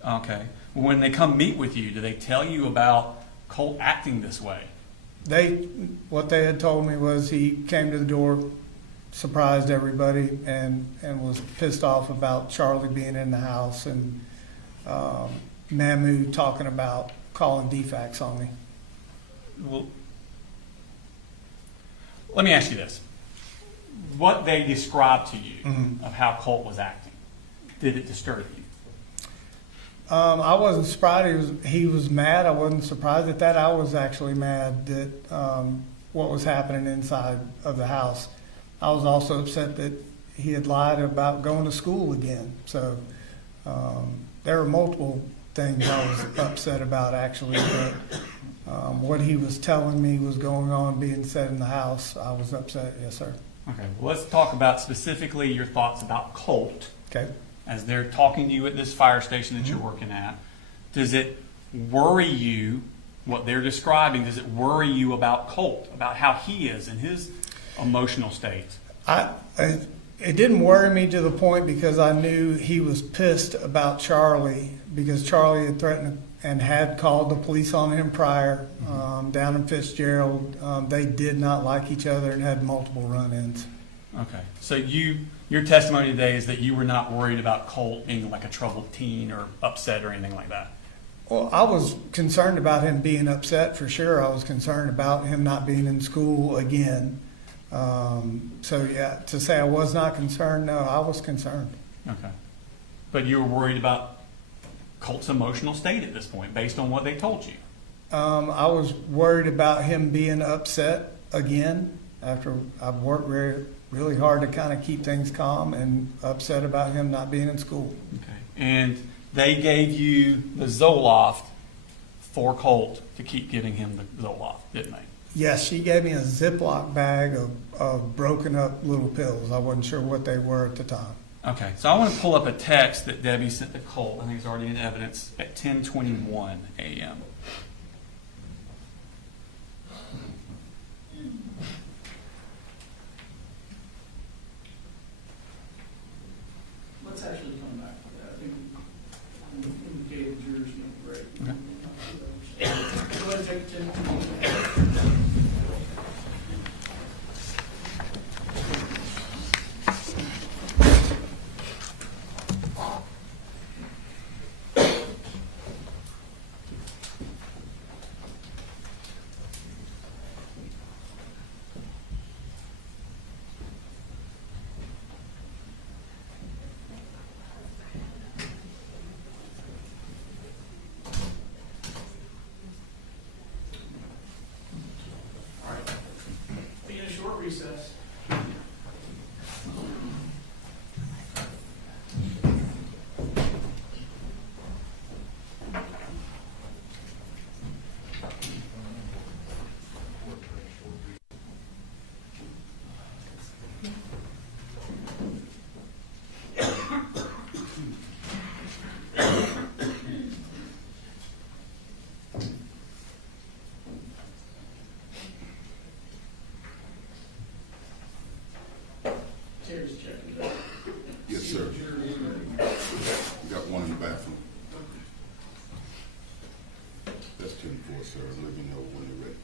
Okay. Well, when they come meet with you, do they tell you about Colt acting this way? What they had told me was he came to the door, surprised everybody, and was pissed off about Charlie being in the house, and Mamu talking about calling defects on me. Well, let me ask you this. What they described to you of how Colt was acting, did it disturb you? I wasn't surprised he was mad. I wasn't surprised at that. I was actually mad that what was happening inside of the house. I was also upset that he had lied about going to school again. So there were multiple things I was upset about, actually. But what he was telling me was going on, being said in the house, I was upset. Yes, sir. Okay. Well, let's talk about specifically your thoughts about Colt. Okay. As they're talking to you at this fire station that you're working at, does it worry you, what they're describing, does it worry you about Colt, about how he is in his emotional state? It didn't worry me to the point because I knew he was pissed about Charlie, because Charlie had threatened and had called the police on him prior down in Fitzgerald. They did not like each other and had multiple run-ins. Okay. So your testimony today is that you were not worried about Colt being like a troubled teen or upset or anything like that? Well, I was concerned about him being upset for sure. I was concerned about him not being in school again. So yeah, to say I was not concerned, no, I was concerned. Okay. But you were worried about Colt's emotional state at this point based on what they told you? I was worried about him being upset again after I've worked really hard to kind of keep things calm, and upset about him not being in school. Okay. And they gave you the Zoloft for Colt to keep giving him the Zoloft, didn't they? Yes, she gave me a Ziploc bag of broken up little pills. I wasn't sure what they were at the time. Okay, so I want to pull up a text that Debbie sent to Colt. I think it's already in evidence at 10:21 a.m. Let's actually come back to that. I think we indicated jurors need a break. Okay. Go ahead and take 10. All right. Being a short recess. Terry's checking that. Yes, sir. We got one in the bathroom. That's 10-4, sir. Let me know when you're ready.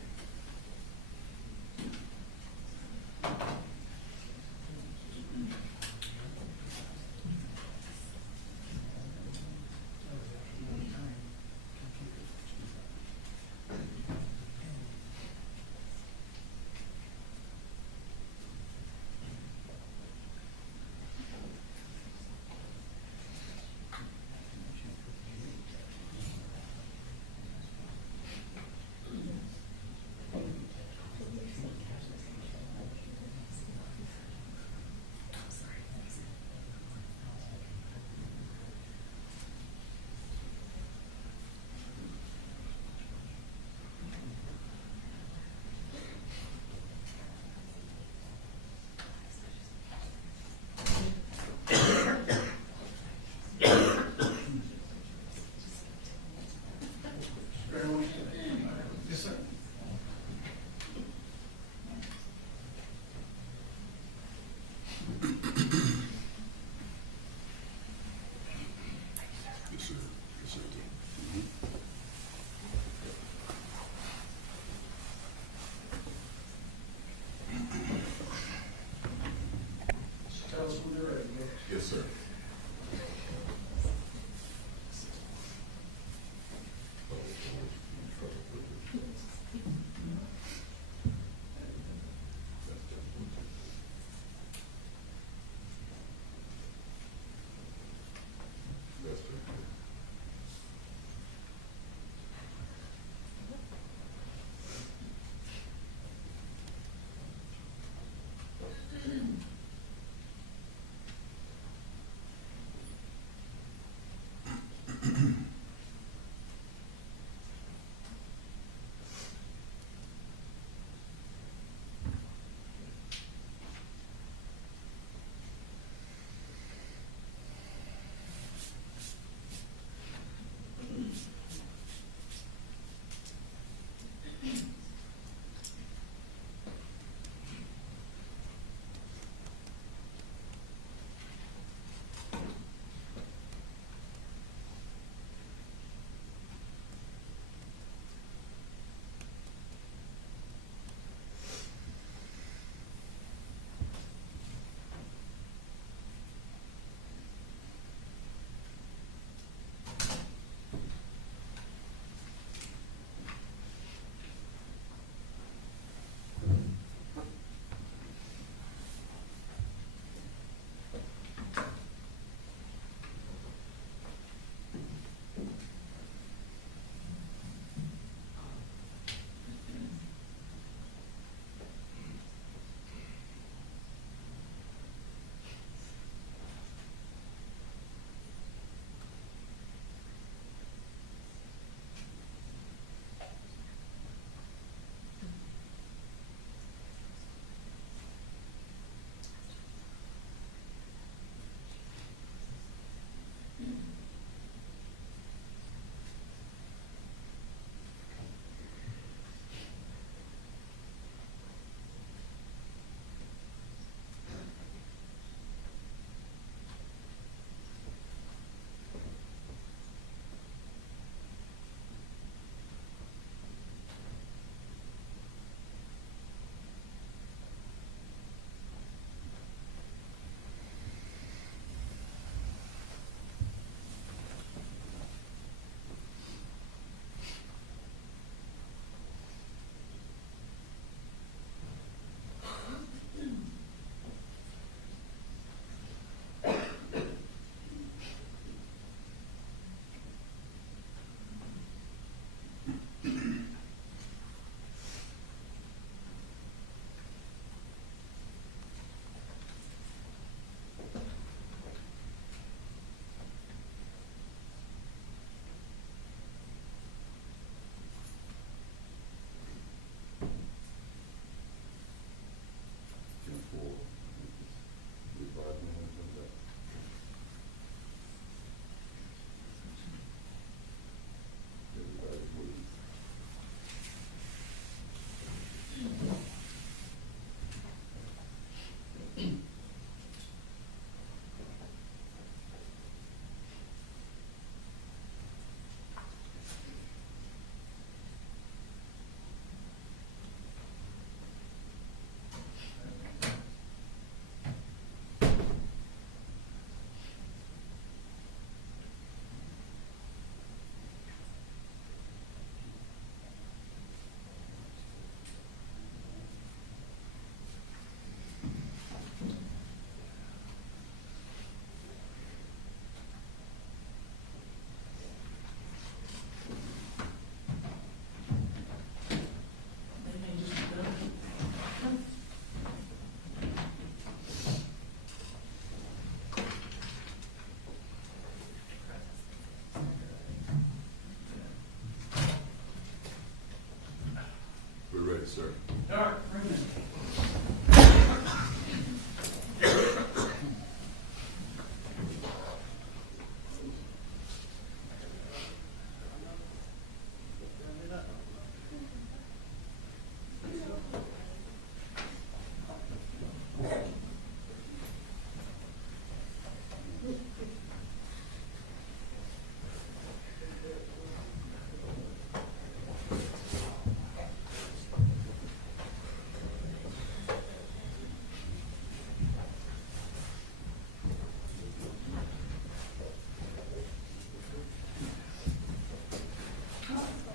sir. All right, bring it in.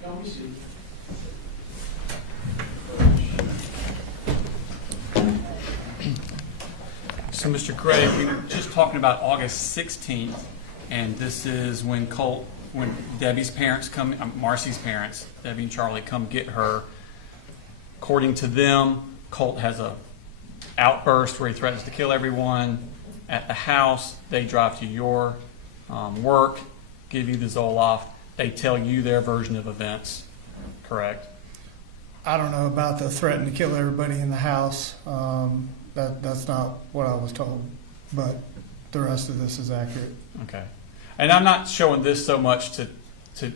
Y'all be seated. So, Mr. Gray, we were just talking about August 16th, and this is when Debbie's parents come, Marcy's parents, Debbie and Charlie, come get her. According to them, Colt has a outburst where he threatens to kill everyone. At the house, they drive to your work, give you the Zoloft. They tell you their version of events, correct? I don't know about the threat to kill everybody in the house. That's not what I was told, but the rest of this is accurate. Okay. And I'm not showing this so much to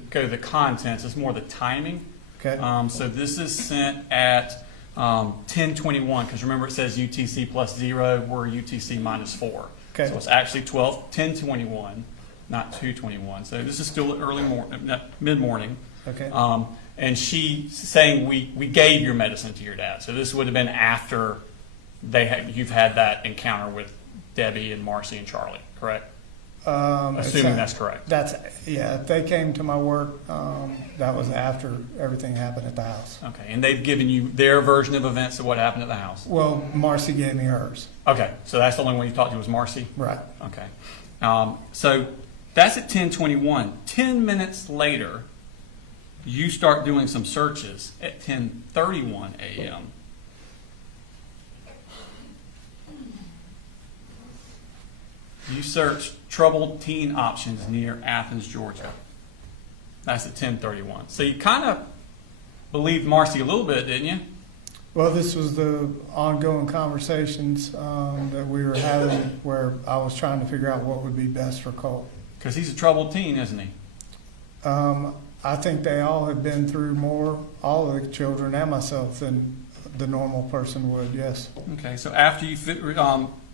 go to the contents, it's more the timing. Okay. So this is sent at 10:21, because remember it says UTC plus 0, we're UTC minus 4. Okay. So it's actually 10:21, not 2:21. So this is still mid-morning. Okay. And she's saying we gave your medicine to your dad. So this would have been after you've had that encounter with Debbie and Marcy and Charlie, correct? Assuming that's correct. If they came to my work, that was after everything happened at the house. Okay, and they've given you their version of events of what happened at the house? Well, Marcy gave me hers. Okay, so that's the only one you talked to was Marcy? Right. Okay. So that's at 10:21. 10 minutes later, you start doing some searches at 10:31 a.m. You search troubled teen options near Athens, Georgia. That's at 10:31. So you kind of believed Marcy a little bit, didn't you? Well, this was the ongoing conversations that we were having where I was trying to figure out what would be best for Colt. Because he's a troubled teen, isn't he? I think they all have been through more, all of the children and myself, than the normal person would, yes. Okay, so after you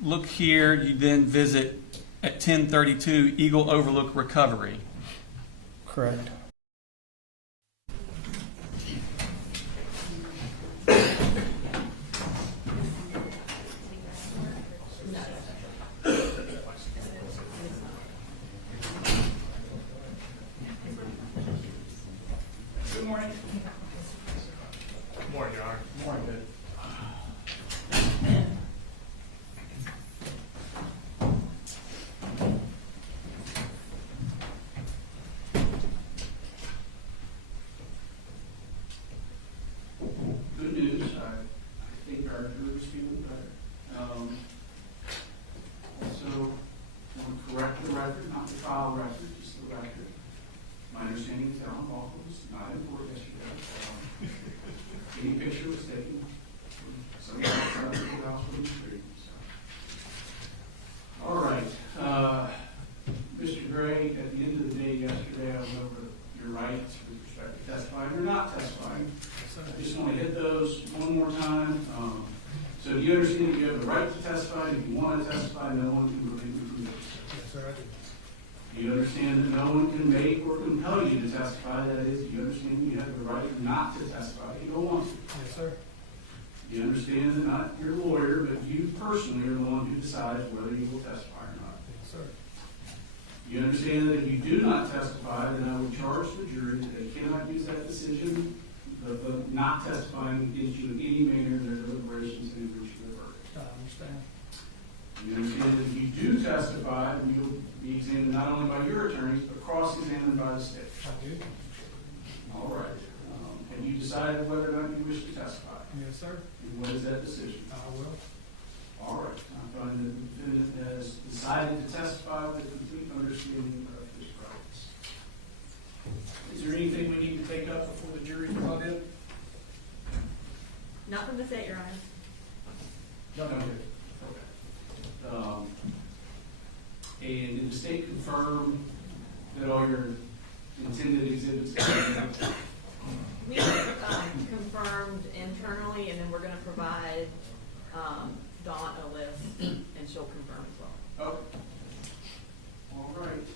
look here, you then visit at 10:32 Eagle Overlook Recovery. Correct. Good morning. Good morning, Your Honor. Good morning, good. Good news, I think our jury's feeling better. Also, I want to correct the record, not the trial record, just the record. My understanding is Alan Walker was not in court yesterday. Any picture was taken from somebody trying to get off from the street. So. All right. Mr. Gray, at the end of the day yesterday, I went over your rights with respect to testifying or not testifying. I just want to hit those one more time. So do you understand that you have the right to testify? If you want to testify, no one can prevent you from doing it. Yes, sir, I do. Do you understand that no one can make or compel you to testify? That is, do you understand you have the right not to testify if you don't want to? Yes, sir. Do you understand that not your lawyer, but you personally are the one who decides whether you will testify or not? Yes, sir. Do you understand that if you do not testify, then I would charge the jury that they cannot use that decision of not testifying against you in any manner in their deliberations and reach their verdict? I understand. You understand that if you do testify, you'll be examined not only by your attorneys, but cross-examined by the state. I do. All right. Have you decided whether or not you wish to testify? Yes, sir. And what is that decision? I will. All right. I find that the defendant has decided to testify with a complete understanding of his rights. Is there anything we need to take up before the jury's brought in? your intended exhibits? We confirmed internally, and then we're gonna provide, Dawn a list, and she'll confirm as well. Okay. All right.